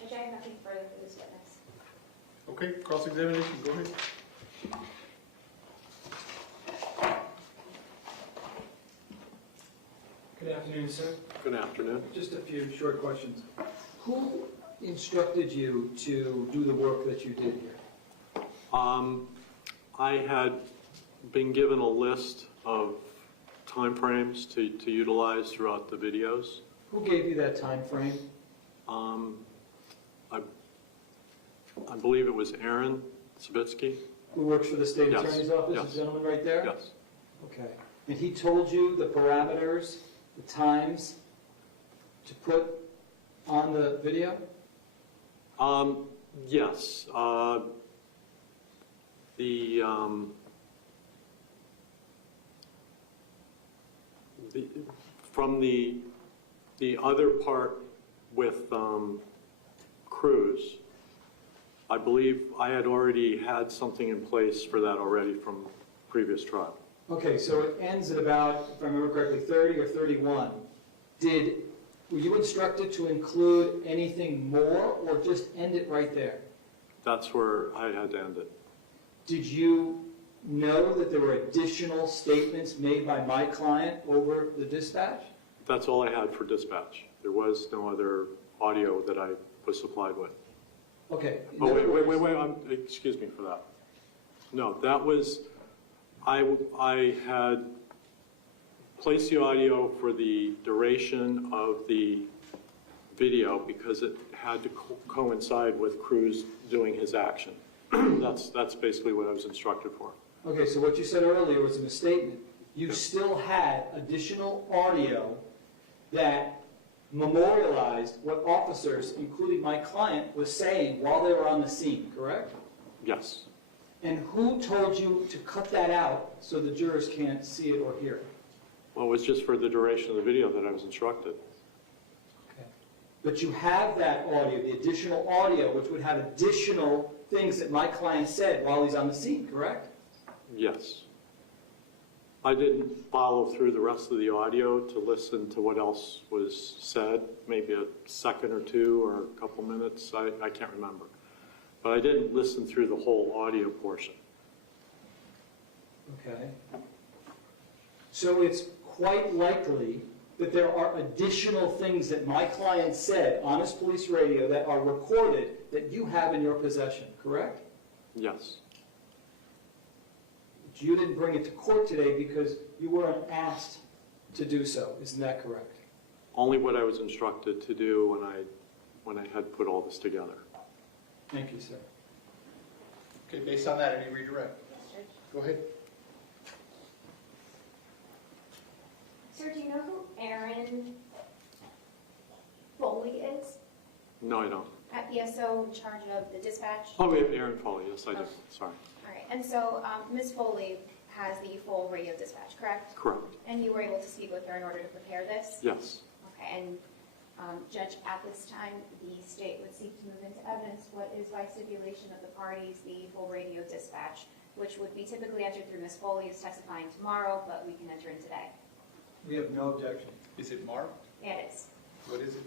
Judge, I have nothing further for this witness. Okay, cross-examination, go ahead. Good afternoon, sir. Good afternoon. Just a few short questions. Who instructed you to do the work that you did here? I had been given a list of timeframes to utilize throughout the videos. Who gave you that time frame? I believe it was Aaron Sabitsky. Who works for the state Yes. attorney's office, Yes. the gentleman right there? Yes. Okay. And he told you the parameters, the times to put on the video? Yes. From the other part with Cruz, I believe I had already had something in place for that already from previous trial. Okay, so it ends at about, if I remember correctly, 30 or 31. Were you instructed to include anything more or just end it right there? That's where I had to end it. Did you know that there were additional statements made by my client over the dispatch? That's all I had for dispatch. There was no other audio that I was supplied with. Okay. Oh, wait, excuse me for that. No, that was, I had placed the audio for the duration of the video because it had to coincide with Cruz doing his action. That's basically what I was instructed for. Okay, so what you said earlier was a misstatement. You still had additional audio that memorialized what officers, including my client, was saying while they were on the scene, correct? Yes. And who told you to cut that out so the jurors can't see it or hear it? Well, it was just for the duration of the video that I was instructed. Okay. But you have that audio, the additional audio, which would have additional things that my client said while he's on the scene, correct? Yes. I didn't follow through the rest of the audio to listen to what else was said, maybe a second or two or a couple minutes, I can't remember. But I didn't listen through the whole audio portion. Okay. So it's quite likely that there are additional things that my client said on his police radio that are recorded that you have in your possession, correct? Yes. But you didn't bring it to court today because you weren't asked to do so. Isn't that correct? Only what I was instructed to do when I had put all this together. Thank you, sir. Okay, based on that, any redirect? Go ahead. Sir, do you know who Aaron Foley is? No, I don't. At ESO in charge of the dispatch? Oh, we have Aaron Foley. Yes, I do. Okay. Sorry. All right, and so Ms. Foley has the full radio dispatch, correct? Correct. And you were able to speak with her in order to prepare this? Yes. Okay, and Judge, at this time, the state would seek to move into evidence what is by stipulation of the parties, the full radio dispatch, which would be typically entered through Ms. Foley, who's testifying tomorrow, but we can enter in today. We have no objection. Is it marked? Yeah, it is. What is it?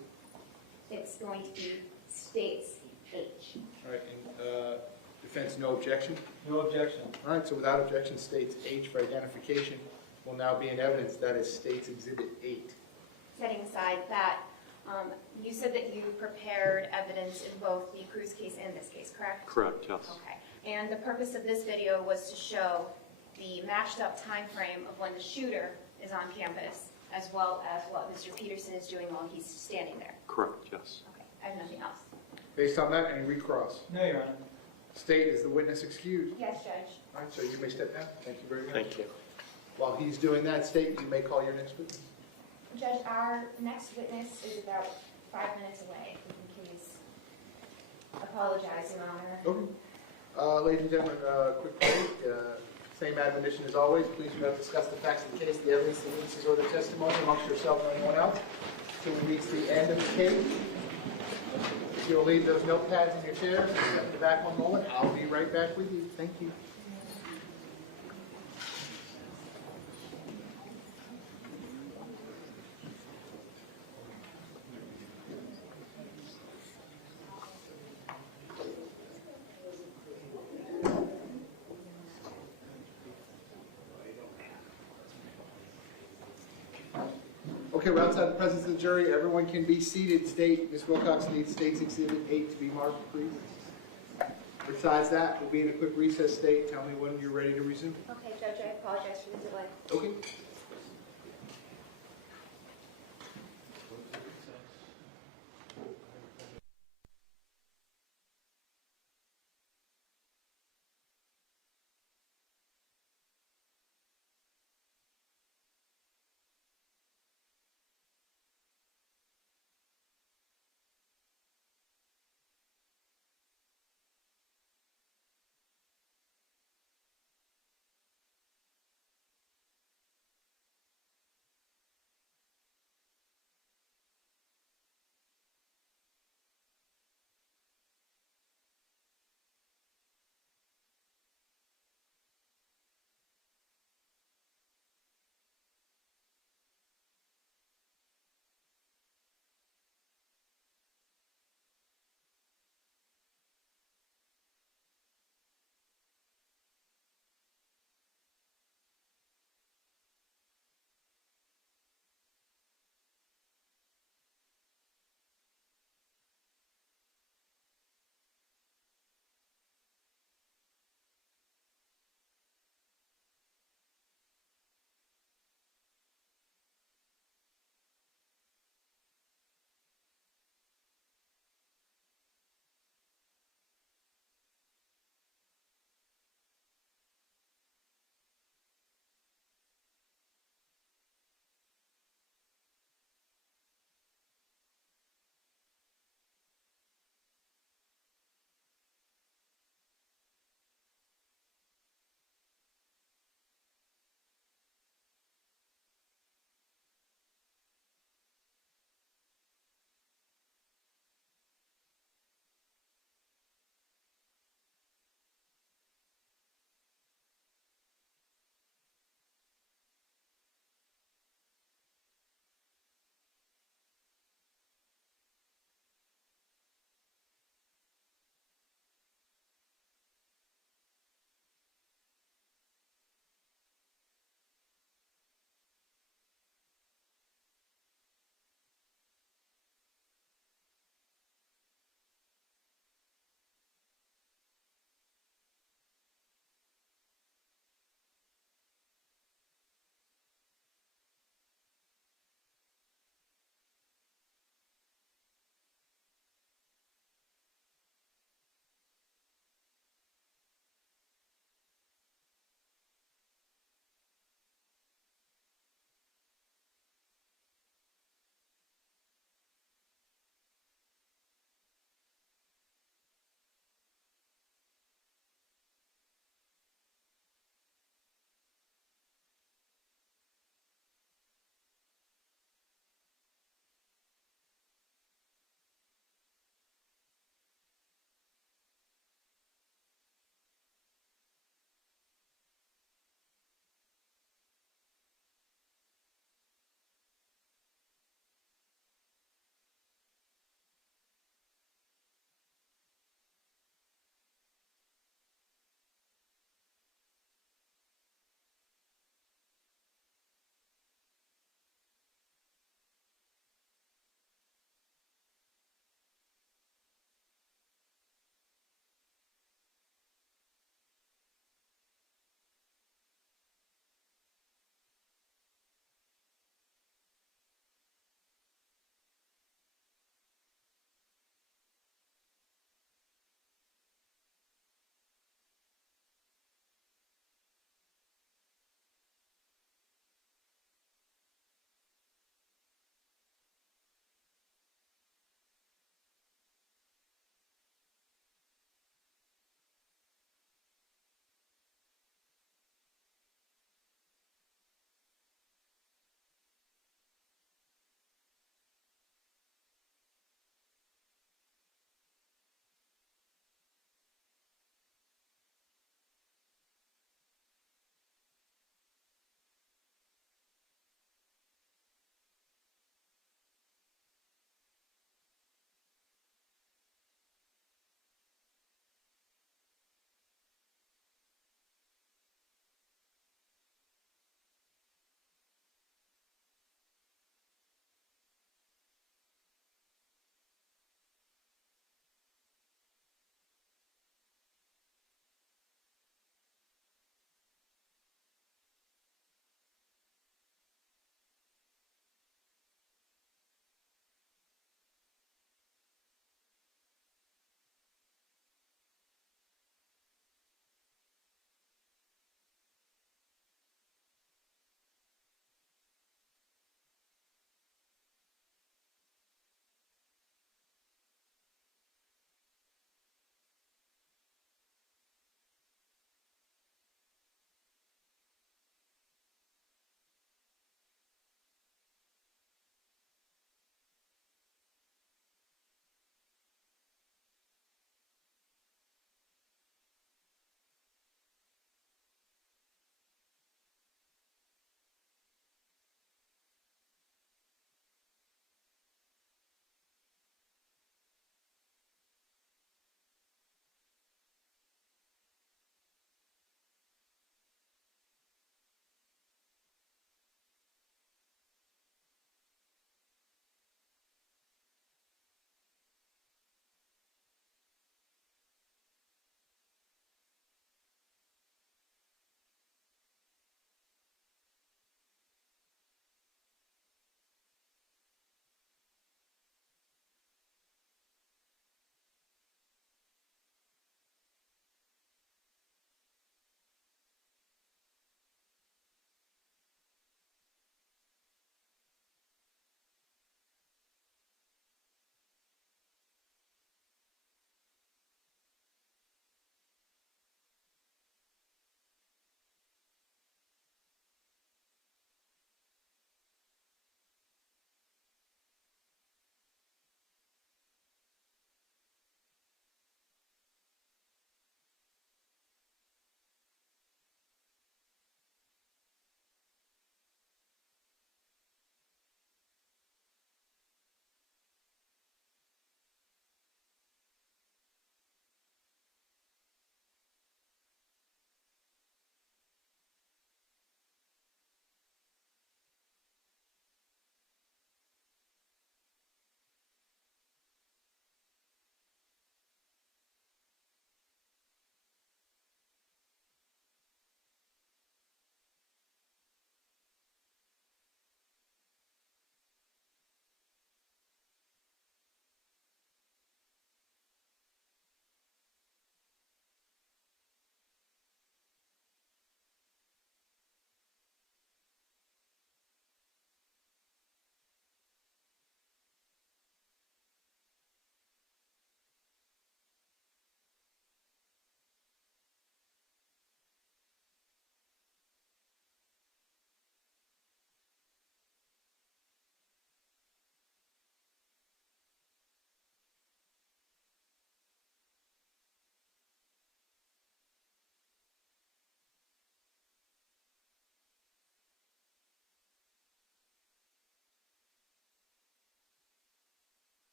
It's going to be states H. All right, and defense, no objection? No objection. All right, so without objection, states H for identification will now be in evidence. That is States Exhibit 8. Setting aside that, you said that you prepared evidence in both the Cruz case and this case, correct? Correct, yes. Okay. And the purpose of this video was to show the matched up time frame of when the shooter is on campus, as well as what Mr. Peterson is doing while he's standing there. Correct, yes. Okay, I have nothing else. Based on that, any recross? No, Your Honor. State, is the witness excused? Yes, Judge. All right, so you may step down. Thank you very much. Thank you. While he's doing that, State, you may call your next witness. Judge, our next witness is about 5 minutes away. If we can please apologize, Your Honor. Okay. Ladies and gentlemen, quick break. Same admonition as always. Please do not discuss the facts of the case, the evidence, the witnesses, or the testimony amongst yourselves or anyone else until we reach the end of the case. If you'll leave those notepads in your chair, step in the back one moment. I'll be right back with you. Thank you. Okay, we're outside the presence of the jury. Everyone can be seated. State, Ms. Wilcox needs State's Exhibit 8 to be marked, please. Besides that, we'll be in a quick recess. State, tell me when you're ready to resume. Okay, Judge, I apologize for the delay. Okay.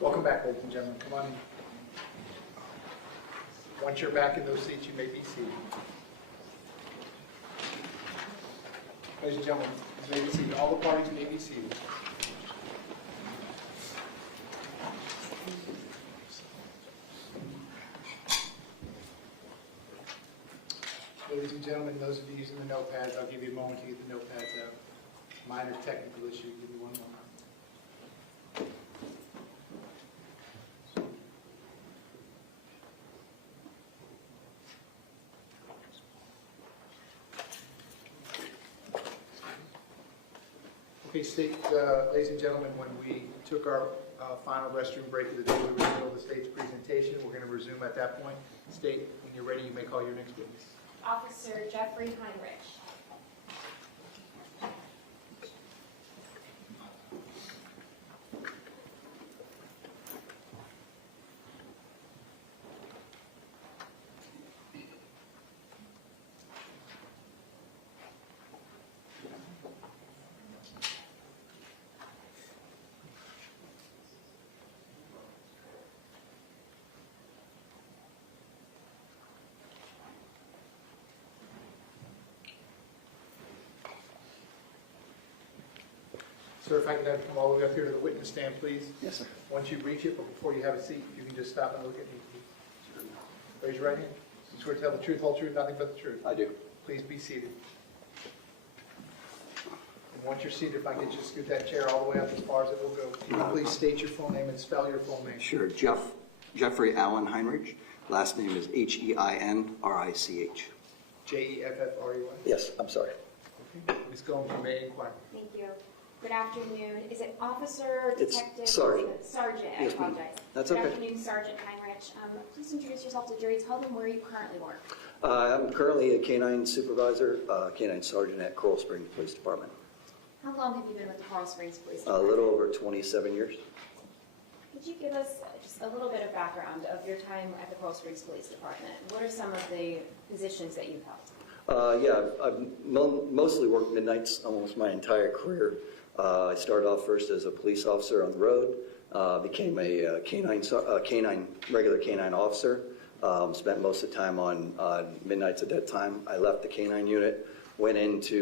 Welcome back, ladies and gentlemen. Come on in. Once you're back in those seats, you may be seated. Ladies and gentlemen, you may be seated. All the parties may be seated. Ladies and gentlemen, those of you using the notepads, I'll give you a moment to get the notepads out. Minor technical issue, give me 1 moment. Okay, state, ladies and gentlemen, when we took our final restroom break of the day, we were in the middle of the state's presentation. We're going to resume at that point. State, when you're ready, you may call your next witness. Officer Jeffrey Heinrich. Sir, if I could have you come all the way up here to the witness stand, please. Yes, sir. Once you reach it, but before you have a seat, you can just stop and look at me, please. Raise your right hand. You swear to tell the truth, whole truth, nothing but the truth. I do. Please be seated. And once you're seated, if I could just scoot that chair all the way up as far as it will go. Can you please state your full name and spell your full name? Sure. Jeffrey Allen Heinrich. Last name is Heinrich. Jeffrey? Yes, I'm sorry. Okay. Ms. Gomes, you may inquire. Thank you. Good afternoon. Is it officer, It's detective? Sergeant. Sergeant, I Yes, ma'am. apologize. That's Good okay. afternoon, Sergeant Heinrich. Please introduce yourself to jury. Tell them where you currently work. I'm currently a canine supervisor, canine sergeant at Coral Springs Police Department. How long have you been with the Coral Springs Police A Department? little over 27 years. Could you give us just a little bit of background of your time at the Coral Springs Police Department? What are some of the positions that you've held? Yeah, I've mostly worked midnights almost my entire career. I started off first as a police officer on the road, became a regular canine officer, spent most of the time on midnights at that time. I left the canine unit, went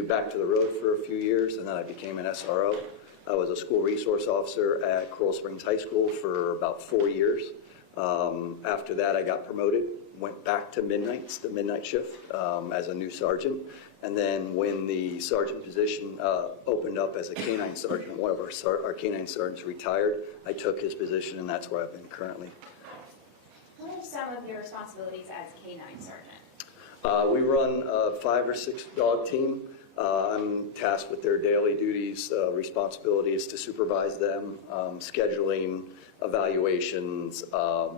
back to the road for a few years, and then I became an SRO. I was a school resource officer at Coral Springs High School for about 4 years. After that, I got promoted, went back to midnights, the midnight shift, as a new sergeant. And then when the sergeant position opened up as a canine sergeant, one of our canine sergeants retired, I took his position, and that's where I've been currently. What are some of your responsibilities as canine sergeant? We run a 5 or 6 dog team. I'm tasked with their daily duties, responsibilities to supervise them, scheduling, evaluations,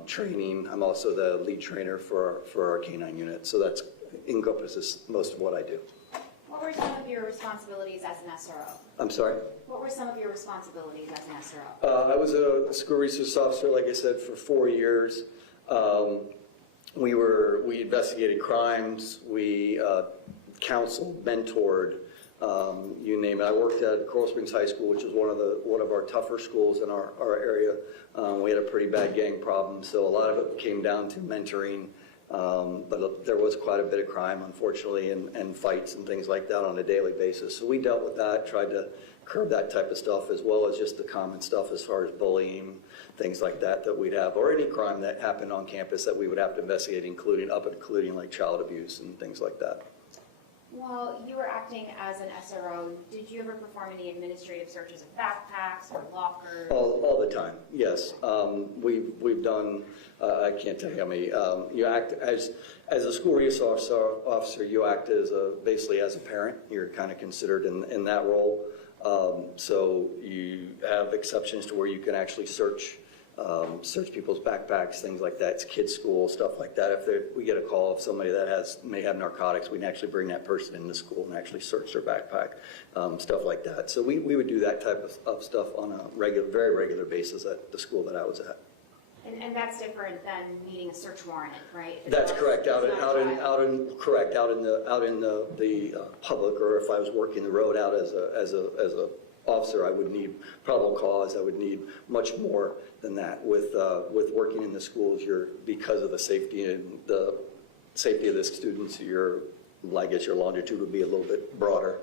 training. I'm also the lead trainer for our canine unit, so that encompasses most of what I do. What were some of your responsibilities as an SRO? I'm sorry? What were some of your responsibilities as an SRO? I was a school resource officer, like I said, for 4 years. We investigated crimes, we counseled, mentored, you name it. I worked at Coral Springs High School, which is one of our tougher schools in our area. We had a pretty bad gang problem, so a lot of it came down to mentoring. But there was quite a bit of crime, unfortunately, and fights and things like that on a daily basis. So we dealt with that, tried to curb that type of stuff, as well as just the common stuff as far as bullying, things like that we'd have, or any crime that happened on campus that we would have to investigate, including like child abuse and things like that. While you were acting as an SRO, did you ever perform any administrative searches of backpacks or lockers? All the time, yes. We've done, I can't tell you how many. You act as a school resource officer, you act basically as a parent. You're kind of considered in that role. So you have exceptions to where you can actually search people's backpacks, things like that. It's kids' school, stuff like that. If we get a call of somebody that may have narcotics, we can actually bring that person into school and actually search their backpack, stuff like that. So we would do that type of stuff on a very regular basis at the school that I was at. And And that's different than needing a search warrant, right? That's correct. Out in the public, or if I was working the road out as a officer, I would need probable cause. I would need much more than that. With working in the schools, because of the safety and the safety of the students, your longitude would be a little bit broader.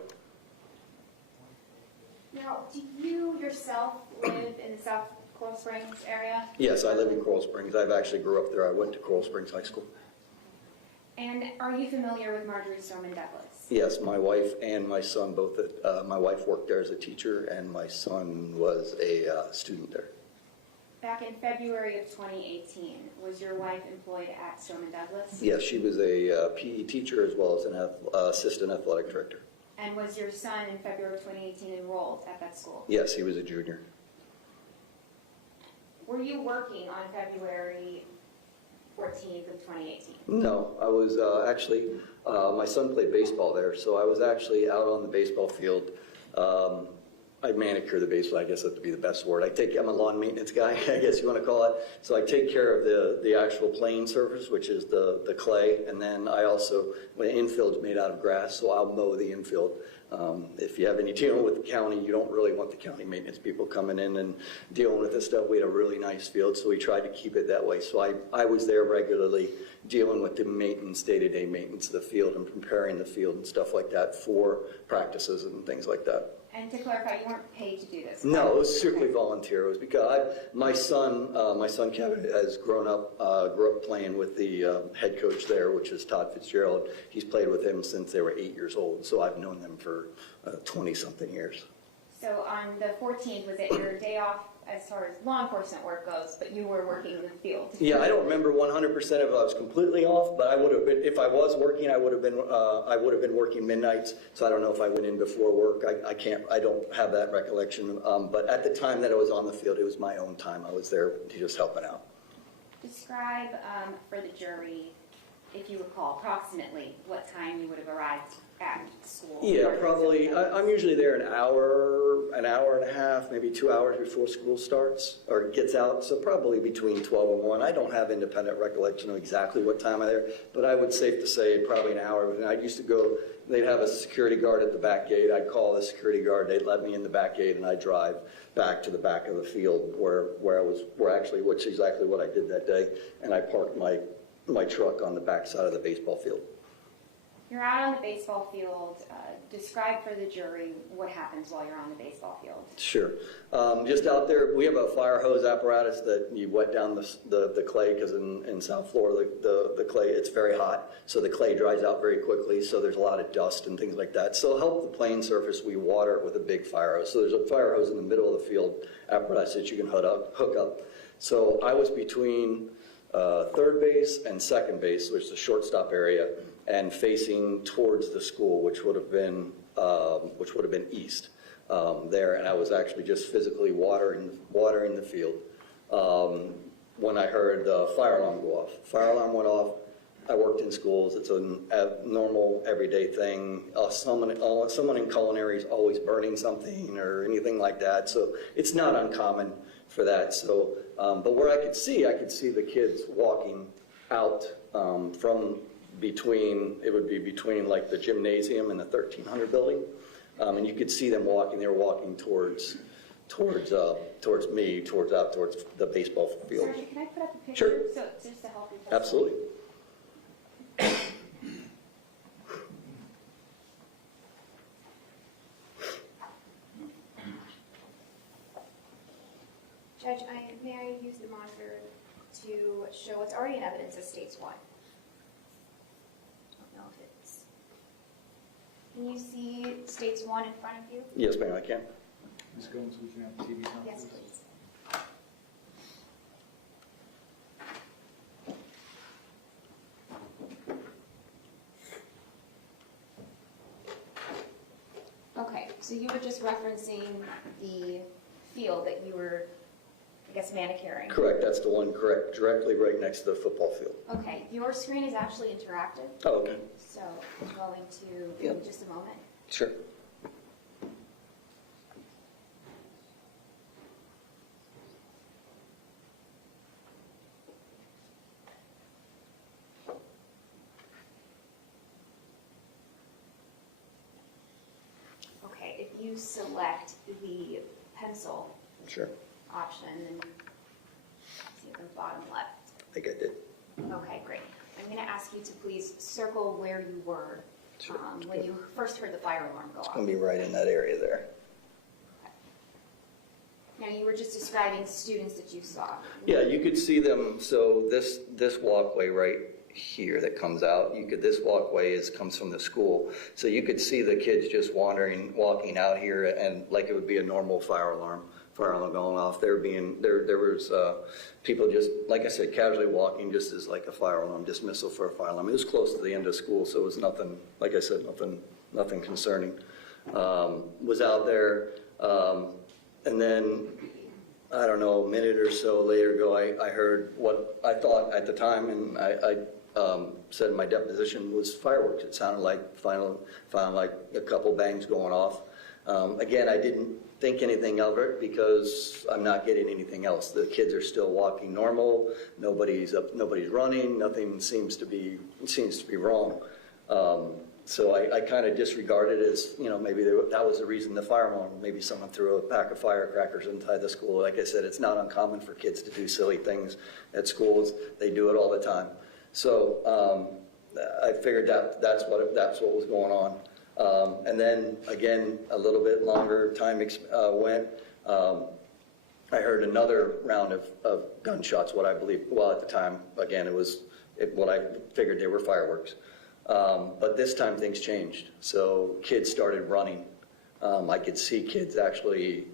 Now, do you yourself live in the South Coral Springs area? Yes, I live in Coral Springs. I've actually grew up there. I went to Coral Springs High School. And are you familiar with Marjory Stoneman Douglas? Yes, my wife and my son both. My wife worked there as a teacher, and my son was a student there. Back in February of 2018, was your wife employed at Stoneman Douglas? Yes, she was a PE teacher as well as an assistant athletic director. And was your son in February of 2018 enrolled at that school? Yes, he was a junior. Were you working on February 14th of 2018? No, I was actually, my son played baseball there, so I was actually out on the baseball field. I manicure the baseball, I guess that would be the best word. I'm a lawn maintenance guy, I guess you want to call it. So I take care of the actual playing surface, which is the clay, and then I also, the infield's made out of grass, so I'll mow the infield. If you have any dealing with the county, you don't really want the county maintenance people coming in and dealing with this stuff. We had a really nice field, so we tried to keep it that way. So I was there regularly dealing with the maintenance, day-to-day maintenance of the field and preparing the field and stuff like that for practices and things like that. And to clarify, you weren't paid to do this? No, it was strictly volunteer. It was because my son Kevin has grown up playing with the head coach there, which is Todd Fitzgerald. He's played with him since they were 8 years old, so I've known them for 20-something years. So on the 14th, was it your day off as far as law enforcement work goes, but you were working in the field? Yeah, I don't remember 100% if I was completely off, but I would have been. If I was working, I would have been working midnights. So I don't know if I went in before work. I don't have that recollection. But at the time that I was on the field, it was my own time. I was there just helping out. Describe for the jury, if you recall, approximately what time you would have arrived at school. Yeah, probably. I'm usually there an hour and a half, maybe 2 hours before school starts or gets out. So probably between 12 and 1. I don't have independent recollection of exactly what time I'm there, but I would safe to say probably an hour. And I used to go, they'd have a security guard at the back gate. I'd call the security guard. They'd let me in the back gate, and I'd drive back to the back of the field where which is exactly what I did that day. And I parked my truck on the back side of the baseball field. You're out on the baseball field. Describe for the jury what happens while you're on the baseball field. Sure. Just out there, we have a fire hose apparatus that you wet down the clay, because in South Florida, the clay, it's very hot, so the clay dries out very quickly, so there's a lot of dust and things like that. So to help the playing surface, we water it with a big fire hose. So there's a fire hose in the middle of the field apparatus that you can hook up. So I was between third base and second base, which is the shortstop area, and facing towards the school, which would have been east there, and I was actually just physically watering the field when I heard the fire alarm go off. Fire alarm went off. I worked in schools. It's a normal, everyday thing. Someone in culinary is always burning something or anything like that, so it's not uncommon for that. So, but where I could see the kids walking out from between like the gymnasium and the 1300 building, and you could see them walking. They were walking towards me, towards the baseball field. Sergeant, can I put up a picture? Sure. So just to help you. Absolutely. Judge, may I use the monitor to show what's already in evidence as States 1? I don't know if it's... Can you see States 1 in front of you? Yes, ma'am, I can. Ms. Gomes, we can have the TV on, Yes, please. please. Okay, so you were just referencing the field that you were, I guess, manicuring. Correct, that's the one, correct, directly right next to the football field. Okay, your screen is actually interactive. Oh, okay. So I'm going to, in just a moment. Sure. you select the pencil Sure, option, and see at the bottom left. I think I did. Okay, great. I'm going to ask you to please circle where you were when you first heard the fire alarm go It's off. going to be right in that area there. Now, you were just describing students that you saw. Yeah, you could see them, so this walkway right here that comes out, this walkway comes from the school. So you could see the kids just walking out here, and like it would be a normal fire alarm going off. There was people just, like I said, casually walking just as like a fire alarm, dismissal for a fire alarm. It was close to the end of school, so it was nothing, like I said, nothing concerning. Was out there, and then, I don't know, a minute or so later ago, I heard what I thought at the time, and I said in my deposition, was fireworks. It sounded like like a couple bangs going off. Again, I didn't think anything of it because I'm not getting anything else. The kids are still walking normal. Nobody's running. Nothing seems to be wrong. So I kind of disregarded it as, maybe that was the reason the fire alarm. Maybe someone threw a pack of firecrackers inside the school. Like I said, it's not uncommon for kids to do silly things at schools. They do it all the time. So I figured that's what was going on. And then again, a little bit longer time went. I heard another round of gunshots. What I believe, well, at the time, again, what I figured they were fireworks. But this time things changed. So kids started running. I could see kids actually,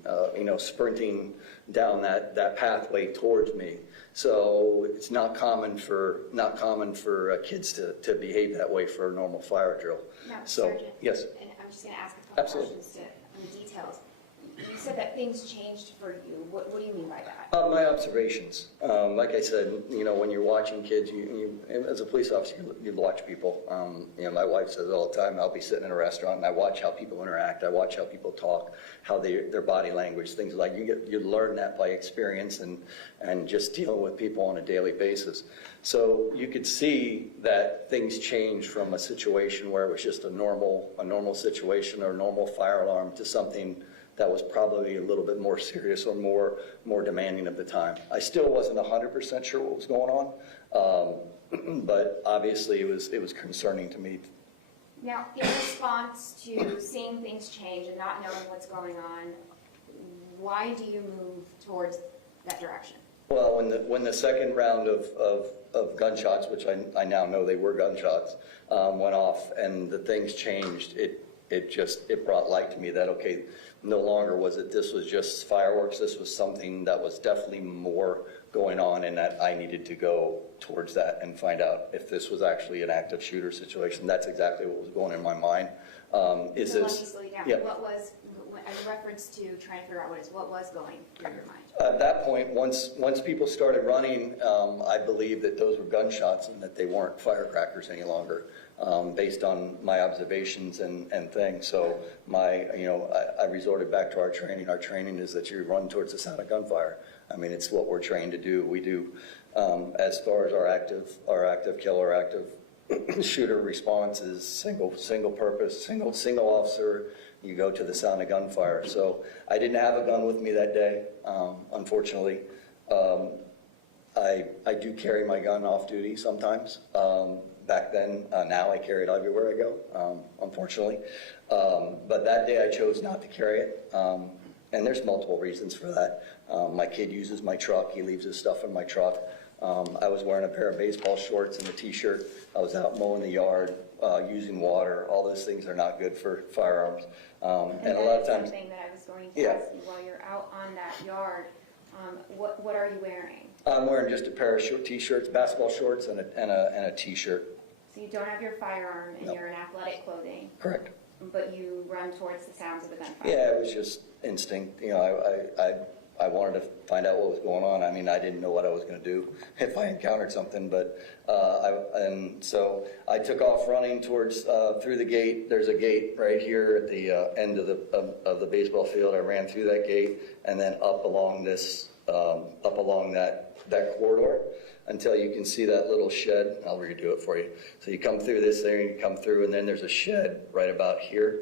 sprinting down that pathway towards me. So it's not common for kids to behave that way for a normal fire drill. Now, So Sergeant, yes, and I'm just going to ask a couple Absolutely. questions on the details. You said that things changed for you. What do you mean by that? my observations. Like I said, when you're watching kids, you as a police officer, you watch people. My wife says all the time, I'll be sitting in a restaurant and I watch how people interact. I watch how people talk, how their body language, things like you learn that by experience and just dealing with people on a daily basis. So you could see that things changed from a situation where it was just a normal situation or a normal fire alarm to something that was probably a little bit more serious or more demanding of the time. I still wasn't 100% sure what was going on, but obviously it was concerning to me. Now, in response to seeing things change and not knowing what's going on, why do you move towards that direction? Well, when the second round of gunshots, which I now know they were gunshots, went off and the things changed, it brought light to me that, okay, no longer this was just fireworks, this was something that was definitely more going on, and that I needed to go towards that and find out if this was actually an active shooter situation. That's exactly what was going in my mind. Let me slow you down. Yeah. What was, in reference to trying to figure out what was going through your mind? At that point, once people started running, I believed that those were gunshots and that they weren't firecrackers any longer, based on my observations and things. So I resorted back to our training. Our training is that you run towards the sound of gunfire. I mean, it's what we're trained to do. We do, as far as our active killer, active shooter response is single purpose, single officer. You go to the sound of gunfire. So I didn't have a gun with me that day, unfortunately. I do carry my gun off duty sometimes. Back then, now I carry it everywhere I go, unfortunately. But that day I chose not to carry it. And there's multiple reasons for that. My kid uses my truck. He leaves his stuff in my truck. I was wearing a pair of baseball shorts and a t-shirt. I was out mowing the yard, using water. All those things are not good for firearms. And a lot of times, something that I was going to ask you while you're out on that yard. What are you wearing? I'm wearing just a pair of short t-shirts, basketball shorts, and a t-shirt. So you don't have your firearm and No. you're in athletic clothing. Correct. But you run towards the sounds of the gunfire. Yeah, it was just instinct. I wanted to find out what was going on. I mean, I didn't know what I was going to do if I encountered something, but so I took off running towards through the gate. There's a gate right here at the end of the baseball field. I ran through that gate and then up along this up along that corridor until you can see that little shed. I'll redo it for you. So you come through this there, and you come through, and then there's a shed right about here.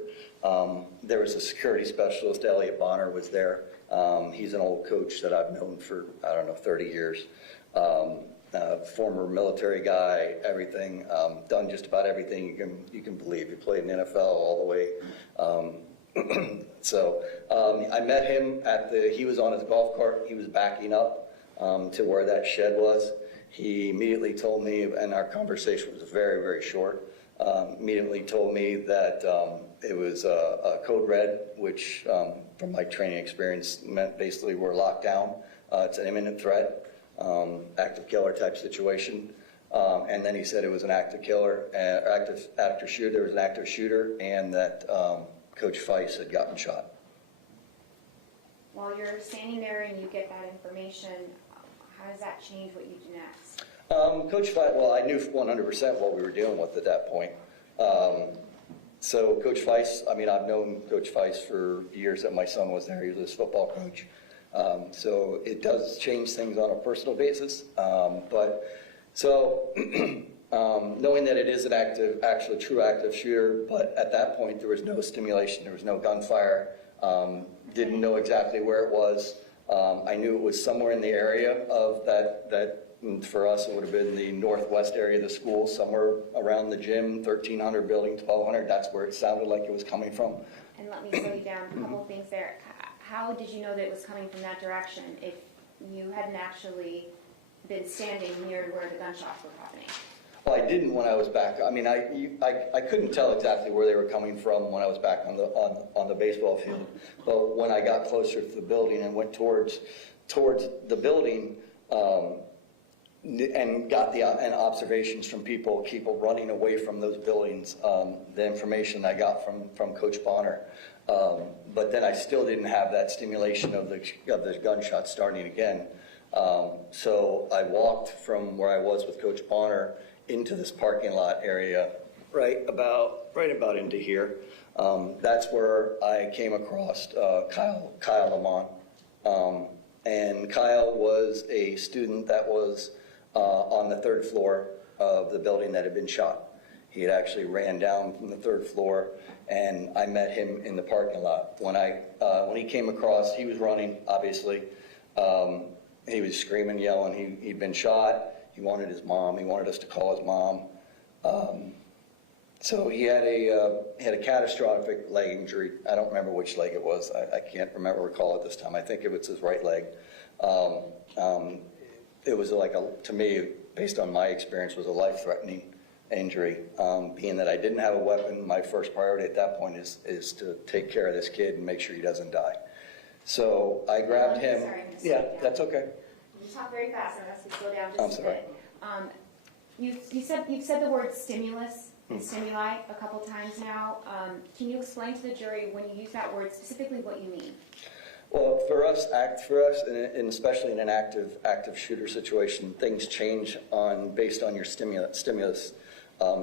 There was a security specialist, Elliot Bonner, was there. He's an old coach that I've known for, 30 years. Former military guy, everything, done just about everything you can believe. He played in NFL all the way. So I met him he was on his golf cart. He was backing up to where that shed was. He immediately told me, and our conversation was very, very short, immediately told me that it was a code red, which from my training experience meant basically we're locked down. It's an imminent threat, active killer type situation. And then he said it was an active killer, active shooter. There was an active shooter, and that Coach Feist had gotten shot. While you're standing there and you get that information, how does that change what you do next? Coach Feist, well, I knew 100% what we were dealing with at that point. So Coach Feist, I've known Coach Feist for years that my son was there. He was his football coach. So it does change things on a personal basis. Knowing that it is an actually true active shooter, but at that point there was no stimulation, there was no gunfire, didn't know exactly where it was. I knew it was somewhere in the area of that for us it would have been the northwest area of the school, somewhere around the gym, 1300 building, 1200, that's where it sounded like it was coming from. And let me slow you down, a couple of things there. How did you know that it was coming from that direction if you hadn't actually been standing near where the gunshots were happening? Well, I didn't when I was back. I couldn't tell exactly where they were coming from when I was back on the baseball field. But when I got closer to the building and went towards the building and got and observations from people running away from those buildings, the information I got from Coach Bonner. But then I still didn't have that stimulation of the gunshots starting again. So I walked from where I was with Coach Bonner into this parking lot area, right about into here. That's where I came across Kyle Lamont. And Kyle was a student that was on the 3rd floor of the building that had been shot. He had actually ran down from the 3rd floor, and I met him in the parking lot. When he came across, he was running, obviously. He was screaming, yelling. He'd been shot. He wanted his mom. He wanted us to call his mom. So he had a catastrophic leg injury. I don't remember which leg it was. I can't recall it this time. I think it was his right leg. It was to me, based on my experience, was a life-threatening injury. Being that I didn't have a weapon, my first priority at that point is to take care of this kid and make sure he doesn't die. So I grabbed him. Sorry, yeah, that's okay. You talk very fast, and I have to slow down just a bit. You've said the word stimulus and stimuli a couple times now. Can you explain to the jury when you use that word specifically what you mean? Well, for us, and especially in an active shooter situation, things change based on your stimulus.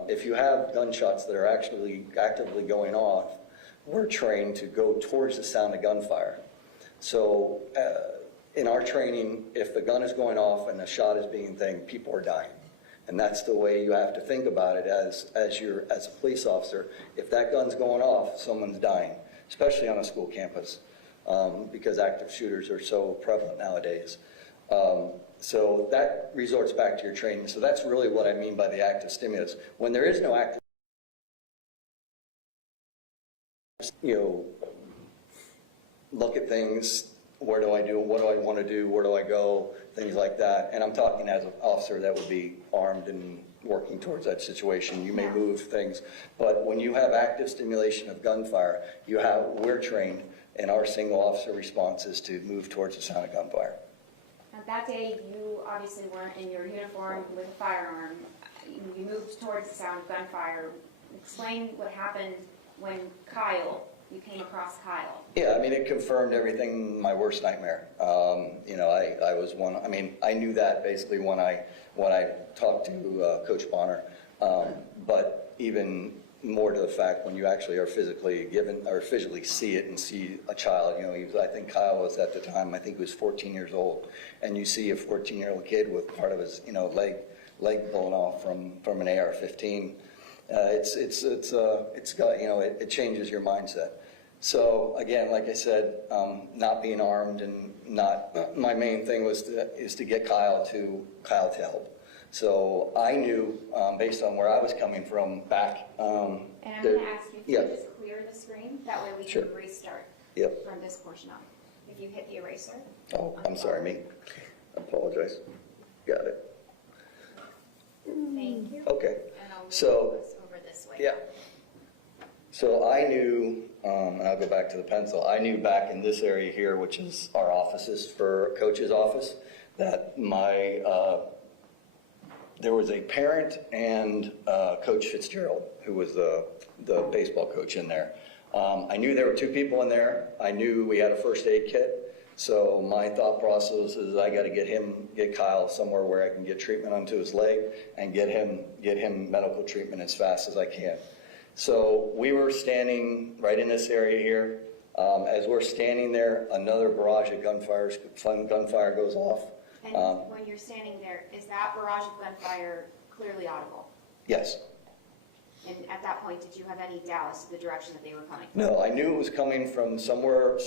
If you have gunshots that are actually actively going off, we're trained to go towards the sound of gunfire. So in our training, if the gun is going off and the shot is being thinged, people are dying. And that's the way you have to think about it as a police officer. If that gun's going off, someone's dying, especially on a school campus, because active shooters are so prevalent nowadays. So that resorts back to your training. So that's really what I mean by the active stimulus. When there is no active, look at things, where do I do, what do I want to do, where do I go, things like that. And I'm talking as an officer that would be armed and working towards that situation. You may move things, but when you have active stimulation of gunfire, we're trained, and our single officer response is to move towards the sound of gunfire. Now, that day, you obviously weren't in your uniform with a firearm. You moved towards the sound of gunfire. Explain what happened when you came across Kyle. Yeah, it confirmed everything, my worst nightmare. I knew that basically when I talked to Coach Bonner. But even more to the fact when you actually are physically given, or physically see it and see a child. You know, I think Kyle was at the time, I think he was 14 years old, and you see a 14-year-old kid with part of his, leg blown off from an AR-15. It's got, it changes your mindset. So again, like I said, not being armed and not, my main thing is to get Kyle to help. So I knew, based on where I was coming from back. And I'm going to ask you if you just clear the screen, that way we Sure. can restart from this portion on. If you hit the eraser. Oh, I'm sorry, me. I apologize. Got it. Thank you. Okay. And I'll So, move this over this way. yeah. So I knew, and I'll go back to the pencil, I knew back in this area here, which is our offices for Coach's office, that there was a parent and Coach Fitzgerald, who was the baseball coach in there. I knew there were two people in there. I knew we had a first aid kit. So my thought process is I got to get Kyle somewhere where I can get treatment onto his leg and get him medical treatment as fast as I can. So we were standing right in this area here. As we're standing there, another barrage of gunfire goes off. And when you're standing there, is that barrage of gunfire clearly audible? Yes. And at that point, did you have any doubt as to the direction that they were coming from? No, I knew it was coming from somewhere,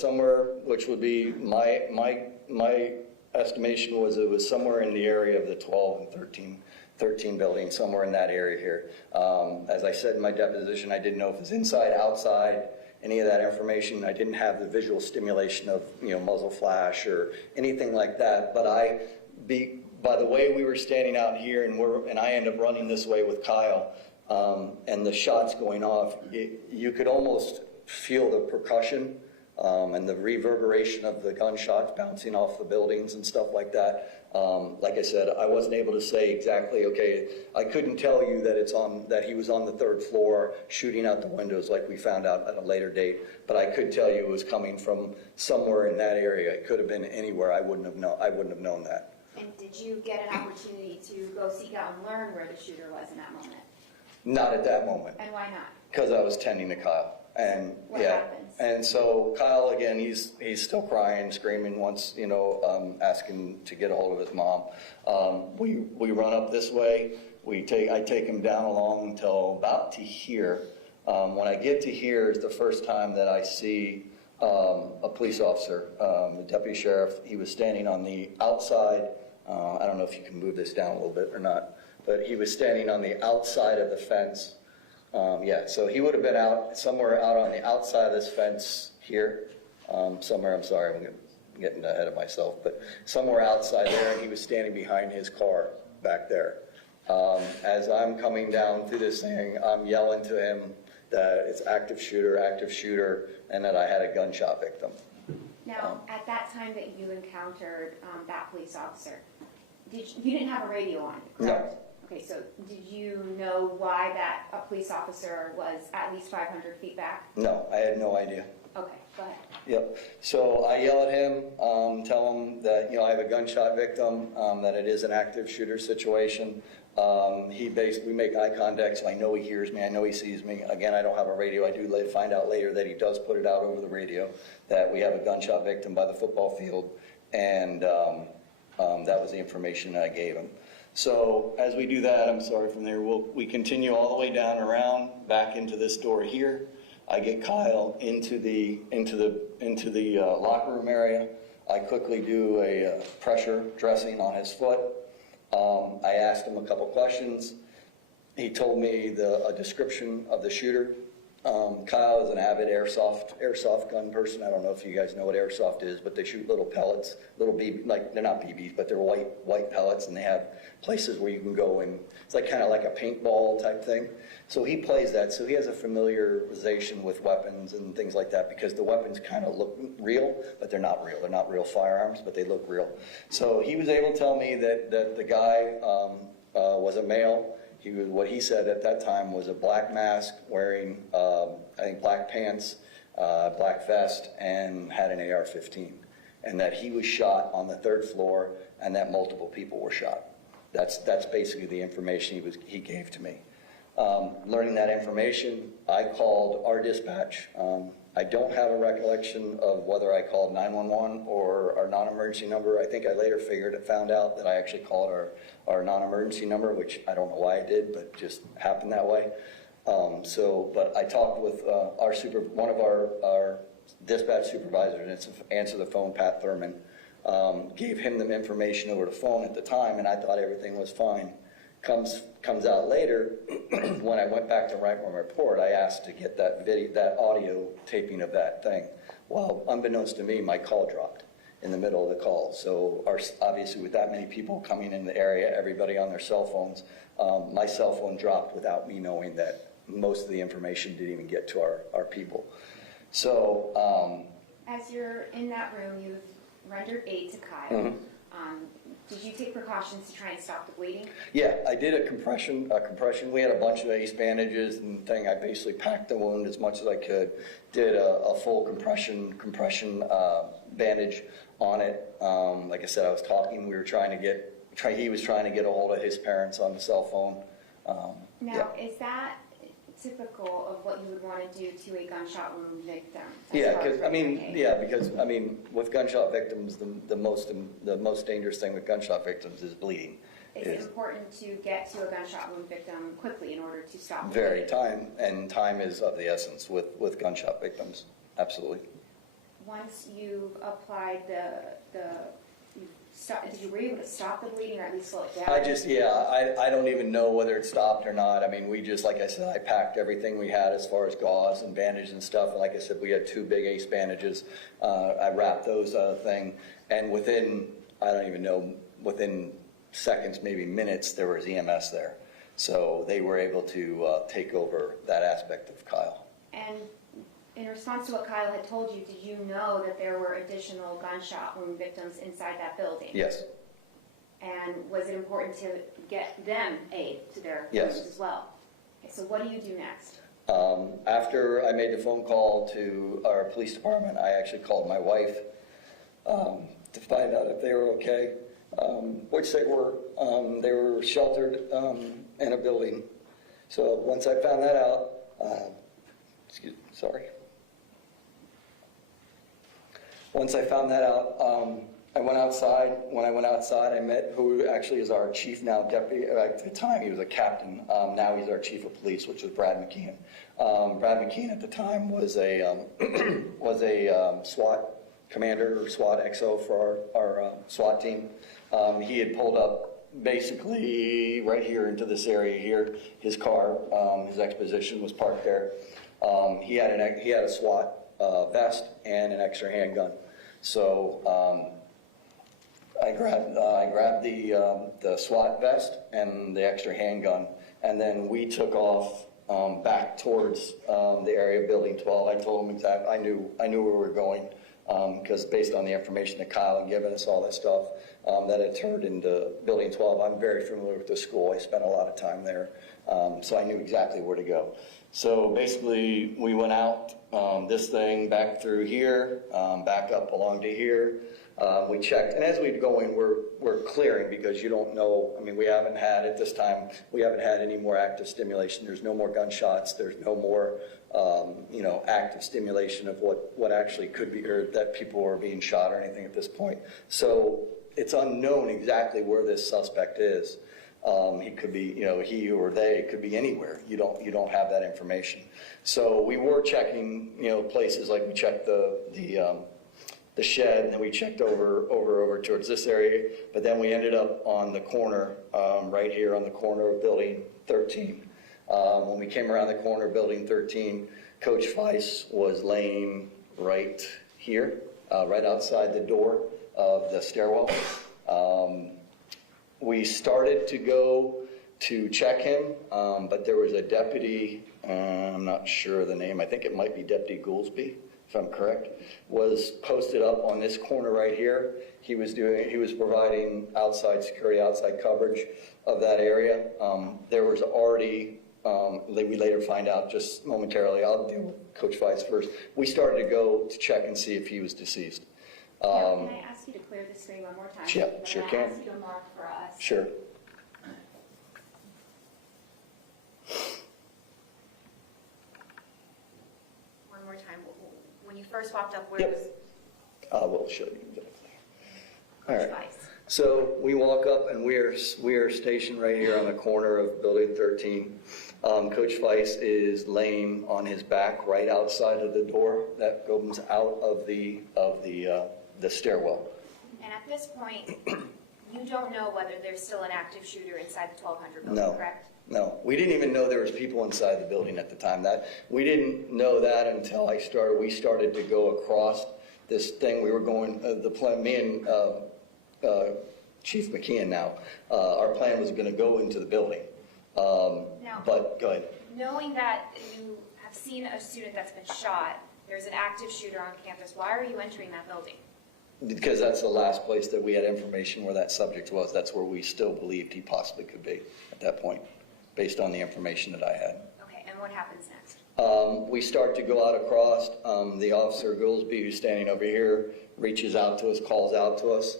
which would be my estimation was it was somewhere in the area of the 12 and 13 buildings, somewhere in that area here. As I said in my deposition, I didn't know if it was inside, outside, any of that information. I didn't have the visual stimulation of muzzle flash or anything like that. But by the way we were standing out here, and I end up running this way with Kyle. And the shots going off, you could almost feel the percussion and the reverberation of the gunshots bouncing off the buildings and stuff like that. Like I said, I wasn't able to say exactly, okay, I couldn't tell you that he was on the third floor shooting out the windows like we found out at a later date, but I could tell you it was coming from somewhere in that area. It could have been anywhere. I wouldn't have known that. And did you get an opportunity to go seek out and learn where the shooter was in that moment? Not at that moment. And why not? Because I was tending to Kyle. And what happens? And so Kyle, again, he's still crying, screaming, once, asking to get a hold of his mom. We run up this way. I take him down along until about to here. When I get to here is the first time that I see a police officer, the deputy sheriff. He was standing on the outside. I don't know if you can move this down a little bit or not, but he was standing on the outside of the fence. So he would have been somewhere out on the outside of this fence here. Somewhere, I'm sorry, I'm getting ahead of myself, but somewhere outside there, and he was standing behind his car back there. As I'm coming down through this thing, I'm yelling to him that it's active shooter, and that I had a gunshot victim. Now, at that time that you encountered that police officer, you didn't have a radio on, correct? No. Okay, so did you know why a police officer was at least 500 feet back? No, I had no idea. Okay, go ahead. Yep. So I yell at him, tell him that I have a gunshot victim, that it is an active shooter situation. We make eye contact, so I know he hears me, I know he sees me. Again, I don't have a radio. I do find out later that he does put it out over the radio that we have a gunshot victim by the football field, and that was the information that I gave him. So as we do that, I'm sorry, from there, we continue all the way down around back into this door here. I get Kyle into the locker room area. I quickly do a pressure dressing on his foot. I asked him a couple questions. He told me a description of the shooter. Kyle is an avid airsoft gun person. I don't know if you guys know what airsoft is, but they shoot little pellets, little BB, they're not BBs, but they're white pellets, and they have places where you can go and it's kind of like a paintball type thing. So he plays that, so he has a familiarization with weapons and things like that, because the weapons kind of look real, but they're not real. They're not real firearms, but they look real. So he was able to tell me that the guy was a male. What he said at that time was a black mask, wearing, I think, black pants, black vest, and had an AR-15. And that he was shot on the third floor, and that multiple people were shot. That's basically the information he gave to me. Learning that information, I called our dispatch. I don't have a recollection of whether I called 911 or our non-emergency number. I think I later found out that I actually called our non-emergency number, which I don't know why I did, but just happened that way. But I talked with one of our dispatch supervisors, and answered the phone, Pat Thurman, gave him the information over the phone at the time, and I thought everything was fine. Comes out later, when I went back to write my report, I asked to get that audio taping of that thing. Well, unbeknownst to me, my call dropped in the middle of the call. So obviously with that many people coming in the area, everybody on their cell phones, my cell phone dropped without me knowing that most of the information didn't even get to our people. So As you're in that room, you've rendered aid to Kyle. Did you take precautions to try and stop the bleeding? Yeah, I did a compression. We had a bunch of ace bandages and thing. I basically packed the wound as much as I could. Did a full compression bandage on it. Like I said, I was talking. We were trying to get. He was trying to get a hold of his parents on the cell phone. Is that typical of what you would want to do to a gunshot wound victim? Yeah, because with gunshot victims, the most dangerous thing with gunshot victims is bleeding. It's important to get to a gunshot wound victim quickly in order to stop the Very bleeding. time is of the essence with gunshot victims. Absolutely. Once you've applied were you able to stop the bleeding or at least slow it down? I don't even know whether it stopped or not. I mean, we just, like I said, I packed everything we had as far as gauze and bandages and stuff. And like I said, we had 2 big ace bandages. I wrapped those thing, and within seconds, maybe minutes, there was EMS there. So they were able to take over that aspect of Kyle. And in response to what Kyle had told you, did you know that there were additional gunshot wound victims inside that building? Yes. And was it important to get them aid to their Yes. wounds as well? Okay, so what do you do next? After I made the phone call to our police department, I actually called my wife to find out if they were okay, which they were. They were sheltered in a building. So once I found that out, Once I found that out, I went outside. When I went outside, I met who actually is our chief now, deputy. At the time, he was a captain. Now he's our chief of police, which was Brad McKeon. Brad McKeon at the time was a SWAT commander, or SWAT XO for our SWAT team. He had pulled up basically right here into this area here. His car, his exposition was parked there. He had a SWAT vest and an extra handgun. So I grabbed the SWAT vest and the extra handgun, and then we took off back towards the area of Building 12. I told him exactly. I knew where we were going because based on the information that Kyle had given us, all that stuff that had turned into Building 12. I'm very familiar with the school. I spent a lot of time there, so I knew exactly where to go. So basically, we went out this thing back through here, back up along to here. We checked, and as we'd go in, we're clearing because you don't know. I mean, we haven't had at this time. We haven't had any more active stimulation. There's no more gunshots. There's no more, active stimulation of what actually could be, or that people are being shot or anything at this point. So it's unknown exactly where this suspect is. He could be, he or they could be anywhere. You don't have that information. So we were checking, places like we checked the shed, and then we checked over towards this area. But then we ended up on the corner, right here on the corner of Building 13. When we came around the corner of Building 13, Coach Weiss was laying right here, right outside the door of the stairwell. We started to go to check him, but there was a deputy, I'm not sure of the name, I think it might be Deputy Goolsby, if I'm correct, was posted up on this corner right here. He was providing outside security, outside coverage of that area. There was already, we later find out just momentarily, I'll deal with Coach Weiss first. We started to go to check and see if he was deceased. Can I ask you to clear the screen one more time? Yeah, sure can. Ask you to mark for us. Sure. when you first walked up, where was I will show you exactly. All Coach right. Weiss? So we walk up and we are stationed right here on the corner of Building 13. Coach Weiss is laying on his back right outside of the door that goes out of the stairwell. And at this point, you don't know whether there's still an active shooter inside the 1200 building, No. correct? No, we didn't even know there was people inside the building at the time. We didn't know that until we started to go across this thing. We were going, me and Chief McKeon now, our plan was going to go into the building. But go ahead. Knowing that you have seen a student that's been shot, there's an active shooter on campus, why are you entering that building? Because that's the last place that we had information where that subject was. That's where we still believed he possibly could be at that point, based on the information that I had. Okay, and what happens next? We start to go out across. The officer Goolsby, who's standing over here, reaches out to us, calls out to us,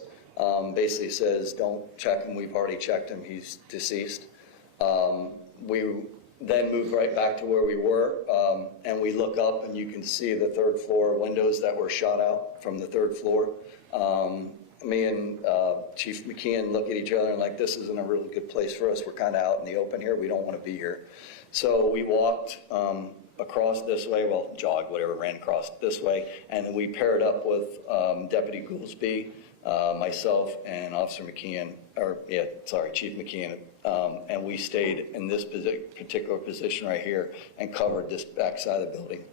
basically says, don't check him, we've already checked him, he's deceased. We then move right back to where we were, and we look up and you can see the third floor windows that were shot out from the third floor. Me and Chief McKeon look at each other and like, this isn't a really good place for us. We're kind of out in the open here. We don't want to be here. So we walked across this way, well, jogged, whatever, ran across this way, and then we paired up with Deputy Goolsby, myself, and Officer McKeon, Chief McKeon, and we stayed in this particular position right here and covered this backside of the building.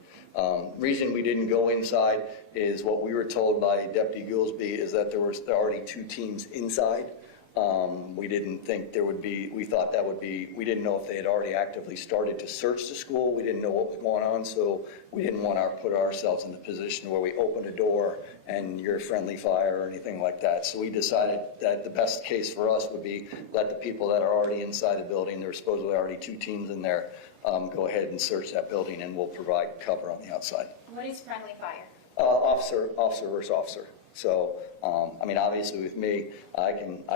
Reason we didn't go inside is what we were told by Deputy Goolsby is that there were already 2 teams inside. We didn't think there would be, we thought that would be, we didn't know if they had already actively started to search the school. We didn't know what was going on, so we didn't want to put ourselves in a position where we open a door and you're friendly fire or anything like that. So we decided that the best case for us would be let the people that are already inside the building, there were supposedly already 2 teams in there, go ahead and search that building and we'll provide cover on the outside. What is friendly fire? Officer versus officer. So, obviously with me, I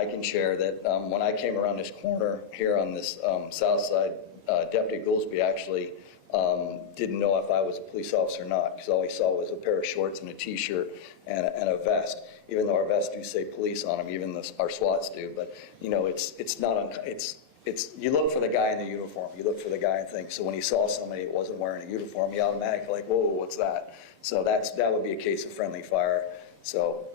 can share that when I came around this corner here on this south side, Deputy Goolsby actually didn't know if I was a police officer or not, because all he saw was a pair of shorts and a T-shirt and a vest. Even though our vests do say police on them, even our SWATs do. But it's you look for the guy in the uniform. You look for the guy in things. So when he saw somebody that wasn't wearing a uniform, he automatically like, whoa, what's that? So that would be a case of friendly fire. So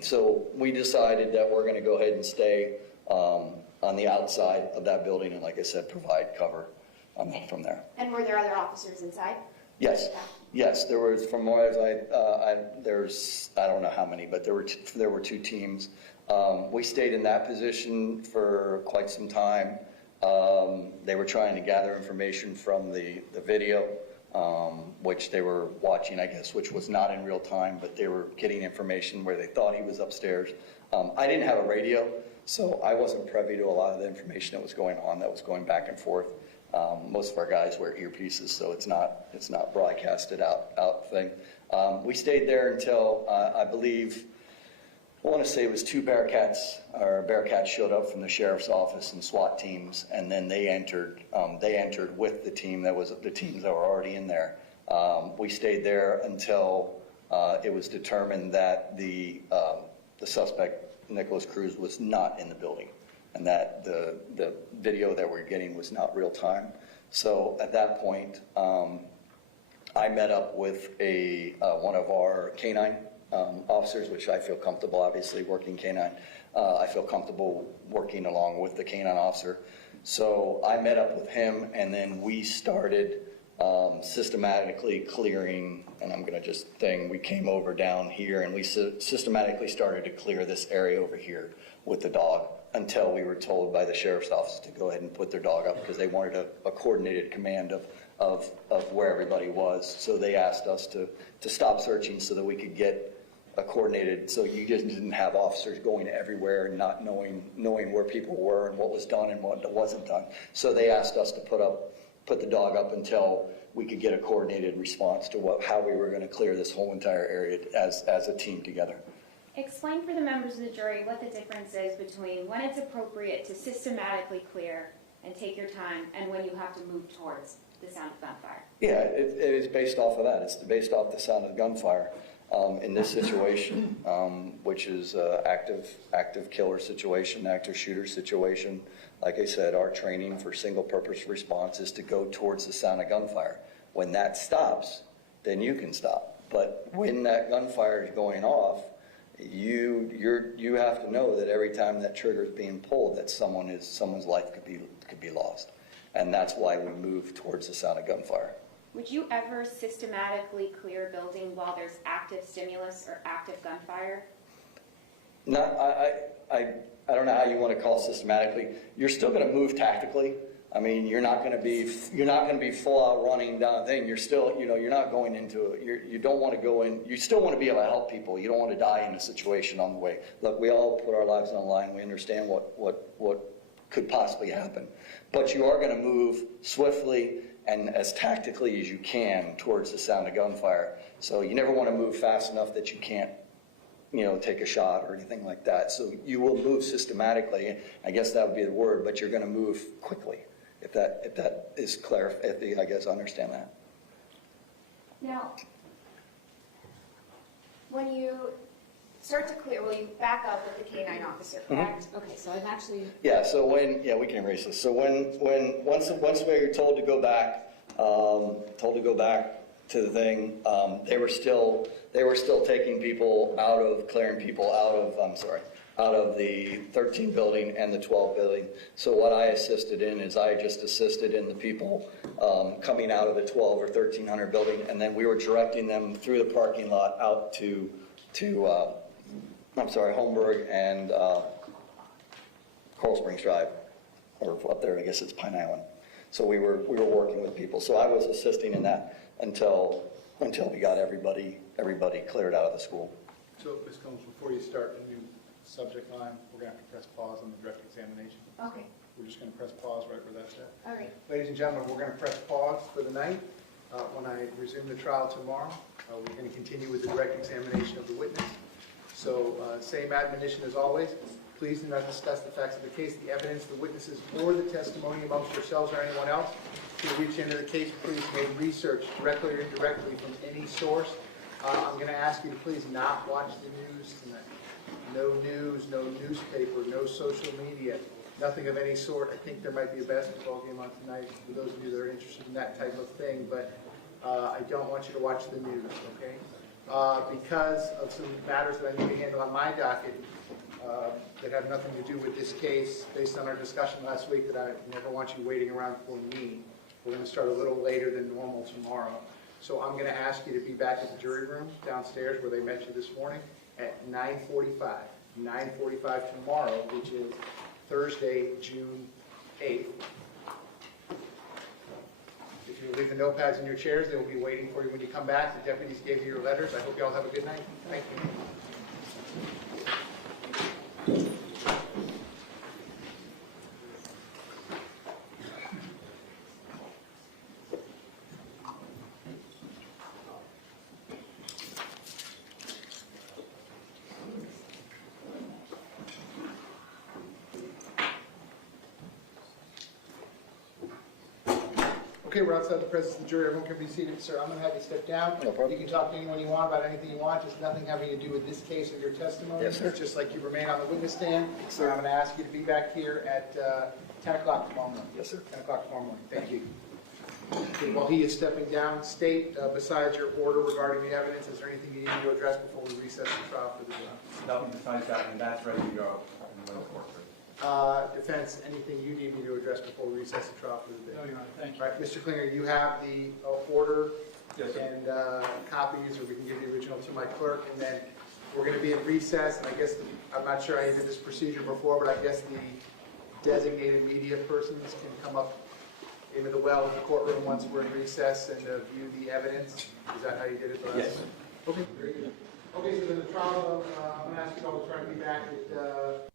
so we decided that we're going to go ahead and stay on the outside of that building and, like I said, provide cover from there. And were there other officers inside? Yes. Yes, there was, from what there's, I don't know how many, but there were 2 teams. We stayed in that position for quite some time. They were trying to gather information from the video, which they were watching, I guess, which was not in real time, but they were getting information where they thought he was upstairs. I didn't have a radio, so I wasn't privy to a lot of the information that was going on, that was going back and forth. Most of our guys wear earpieces, so it's not broadcasted out thing. We stayed there until I believe, I want to say it was 2 Bearcats showed up from the sheriff's office and SWAT teams, and then they entered with the teams that were already in there. We stayed there until it was determined that the suspect, Nicholas Cruz, was not in the building, and that the video that we're getting was not real time. So at that point, I met up with one of our canine officers, which I feel comfortable, obviously, working canine. I feel comfortable working along with the canine officer. So I met up with him, and then we started systematically clearing, and I'm going to we came over down here, and we systematically started to clear this area over here with the dog until we were told by the sheriff's office to go ahead and put their dog up because they wanted a coordinated command of where everybody was. So they asked us to stop searching so that we could get a coordinated, so you just didn't have officers going everywhere and not knowing where people were and what was done and what wasn't done. So they asked us to put the dog up until we could get a coordinated response to how we were going to clear this whole entire area as a team together. Explain for the members of the jury what the difference is between when it's appropriate to systematically clear and take your time and when you have to move towards the sound of gunfire. Yeah, it is based off of that. It's based off the sound of gunfire. In this situation, which is active killer situation, active shooter situation, like I said, our training for single purpose response is to go towards the sound of gunfire. When that stops, then you can stop. But when that gunfire is going off, you have to know that every time that trigger is being pulled, that someone's life could be lost, and that's why we move towards the sound of gunfire. Would you ever systematically clear a building while there's active stimulus or active gunfire? Not, I don't know how you want to call it systematically. You're still going to move tactically. I mean, you're not going to be full out running down a thing. You're still, you're not going into it. You don't want to go in. You still want to be able to help people. You don't want to die in a situation on the way. Look, we all put our lives on the line. We understand what could possibly happen, but you are going to move swiftly and as tactically as you can towards the sound of gunfire. So you never want to move fast enough that you can't, take a shot or anything like that. So you will move systematically. I guess that would be the word, but you're going to move quickly. If that is clear, I guess I understand that. Now, when you start to clear, will you back up with the K-9 officer, correct? Okay, so I'm actually... Yeah, so we can erase this. So once we're told to go back to the thing, they were still taking people clearing people out of the 13 building and the 12 building. So what I assisted in is I just assisted in the people coming out of the 12 or 1300 building, and then we were directing them through the parking lot out to Holmberg and Coral Springs Drive, or up there, I guess it's Pine Island. So we were working with people. So I was assisting in that until we got everybody cleared out of the school. So, Ms. Combs, before you start the new subject line, we're going to have to press pause on the direct examination. Okay. We're just going to press pause right where that's at. All right. Ladies and gentlemen, we're going to press pause for the night. When I resume the trial tomorrow, we're going to continue with the direct examination of the witness. So, same admonition as always. Please do not discuss the facts of the case, the evidence, the witnesses, or the testimony amongst yourselves or anyone else. To reach into the case, please make research directly or indirectly from any source. I'm going to ask you to please not watch the news tonight. No news, no newspaper, no social media, nothing of any sort. I think there might be a basketball game on tonight for those of you that are interested in that type of thing, but I don't want you to watch the news, okay? Because of some matters that I need to handle on my docket that have nothing to do with this case, based on our discussion last week, that I never want you waiting around for me. We're going to start a little later than normal tomorrow. So I'm going to ask you to be back at the jury room downstairs where they met you this morning at 9:45. 9:45 tomorrow, which is Thursday, June 8th. If you leave the notepads in your chairs, they will be waiting for you when you come back. The deputies gave you your letters. I hope you all have a good night. Thank you. Okay, we're outside the presence of the jury. Everyone can be seated. Sir, I'm going to have you step down. No problem. You can talk to anyone you want about anything you want, just nothing having to do with this case or your testimony. Yes, sir. Just like you remain on the witness stand. Sir, I'm going to ask you to be back here at 10 o'clock tomorrow morning. Yes, sir. 10 o'clock tomorrow morning. Thank you. Okay, while he is stepping down, State, besides your order regarding the evidence, is there anything you need to address before we recess the trial for the trial? Nothing besides that, and that's ready to go. Defense, anything you need me to address before we recess the trial for the day? No, Your Honor, thank you. All right, Mr. Klinger, you have the order Yes, sir. and copies, or we can give the original to my clerk, and then we're going to be in recess, and I guess, I'm not sure I did this procedure before, but I guess the designated media persons can come up into the well in the courtroom once we're in recess and view the evidence. Is that how you did it last time? Yes. Okay, very good. Okay, so then the trial, I'm going to ask you all to try to be back at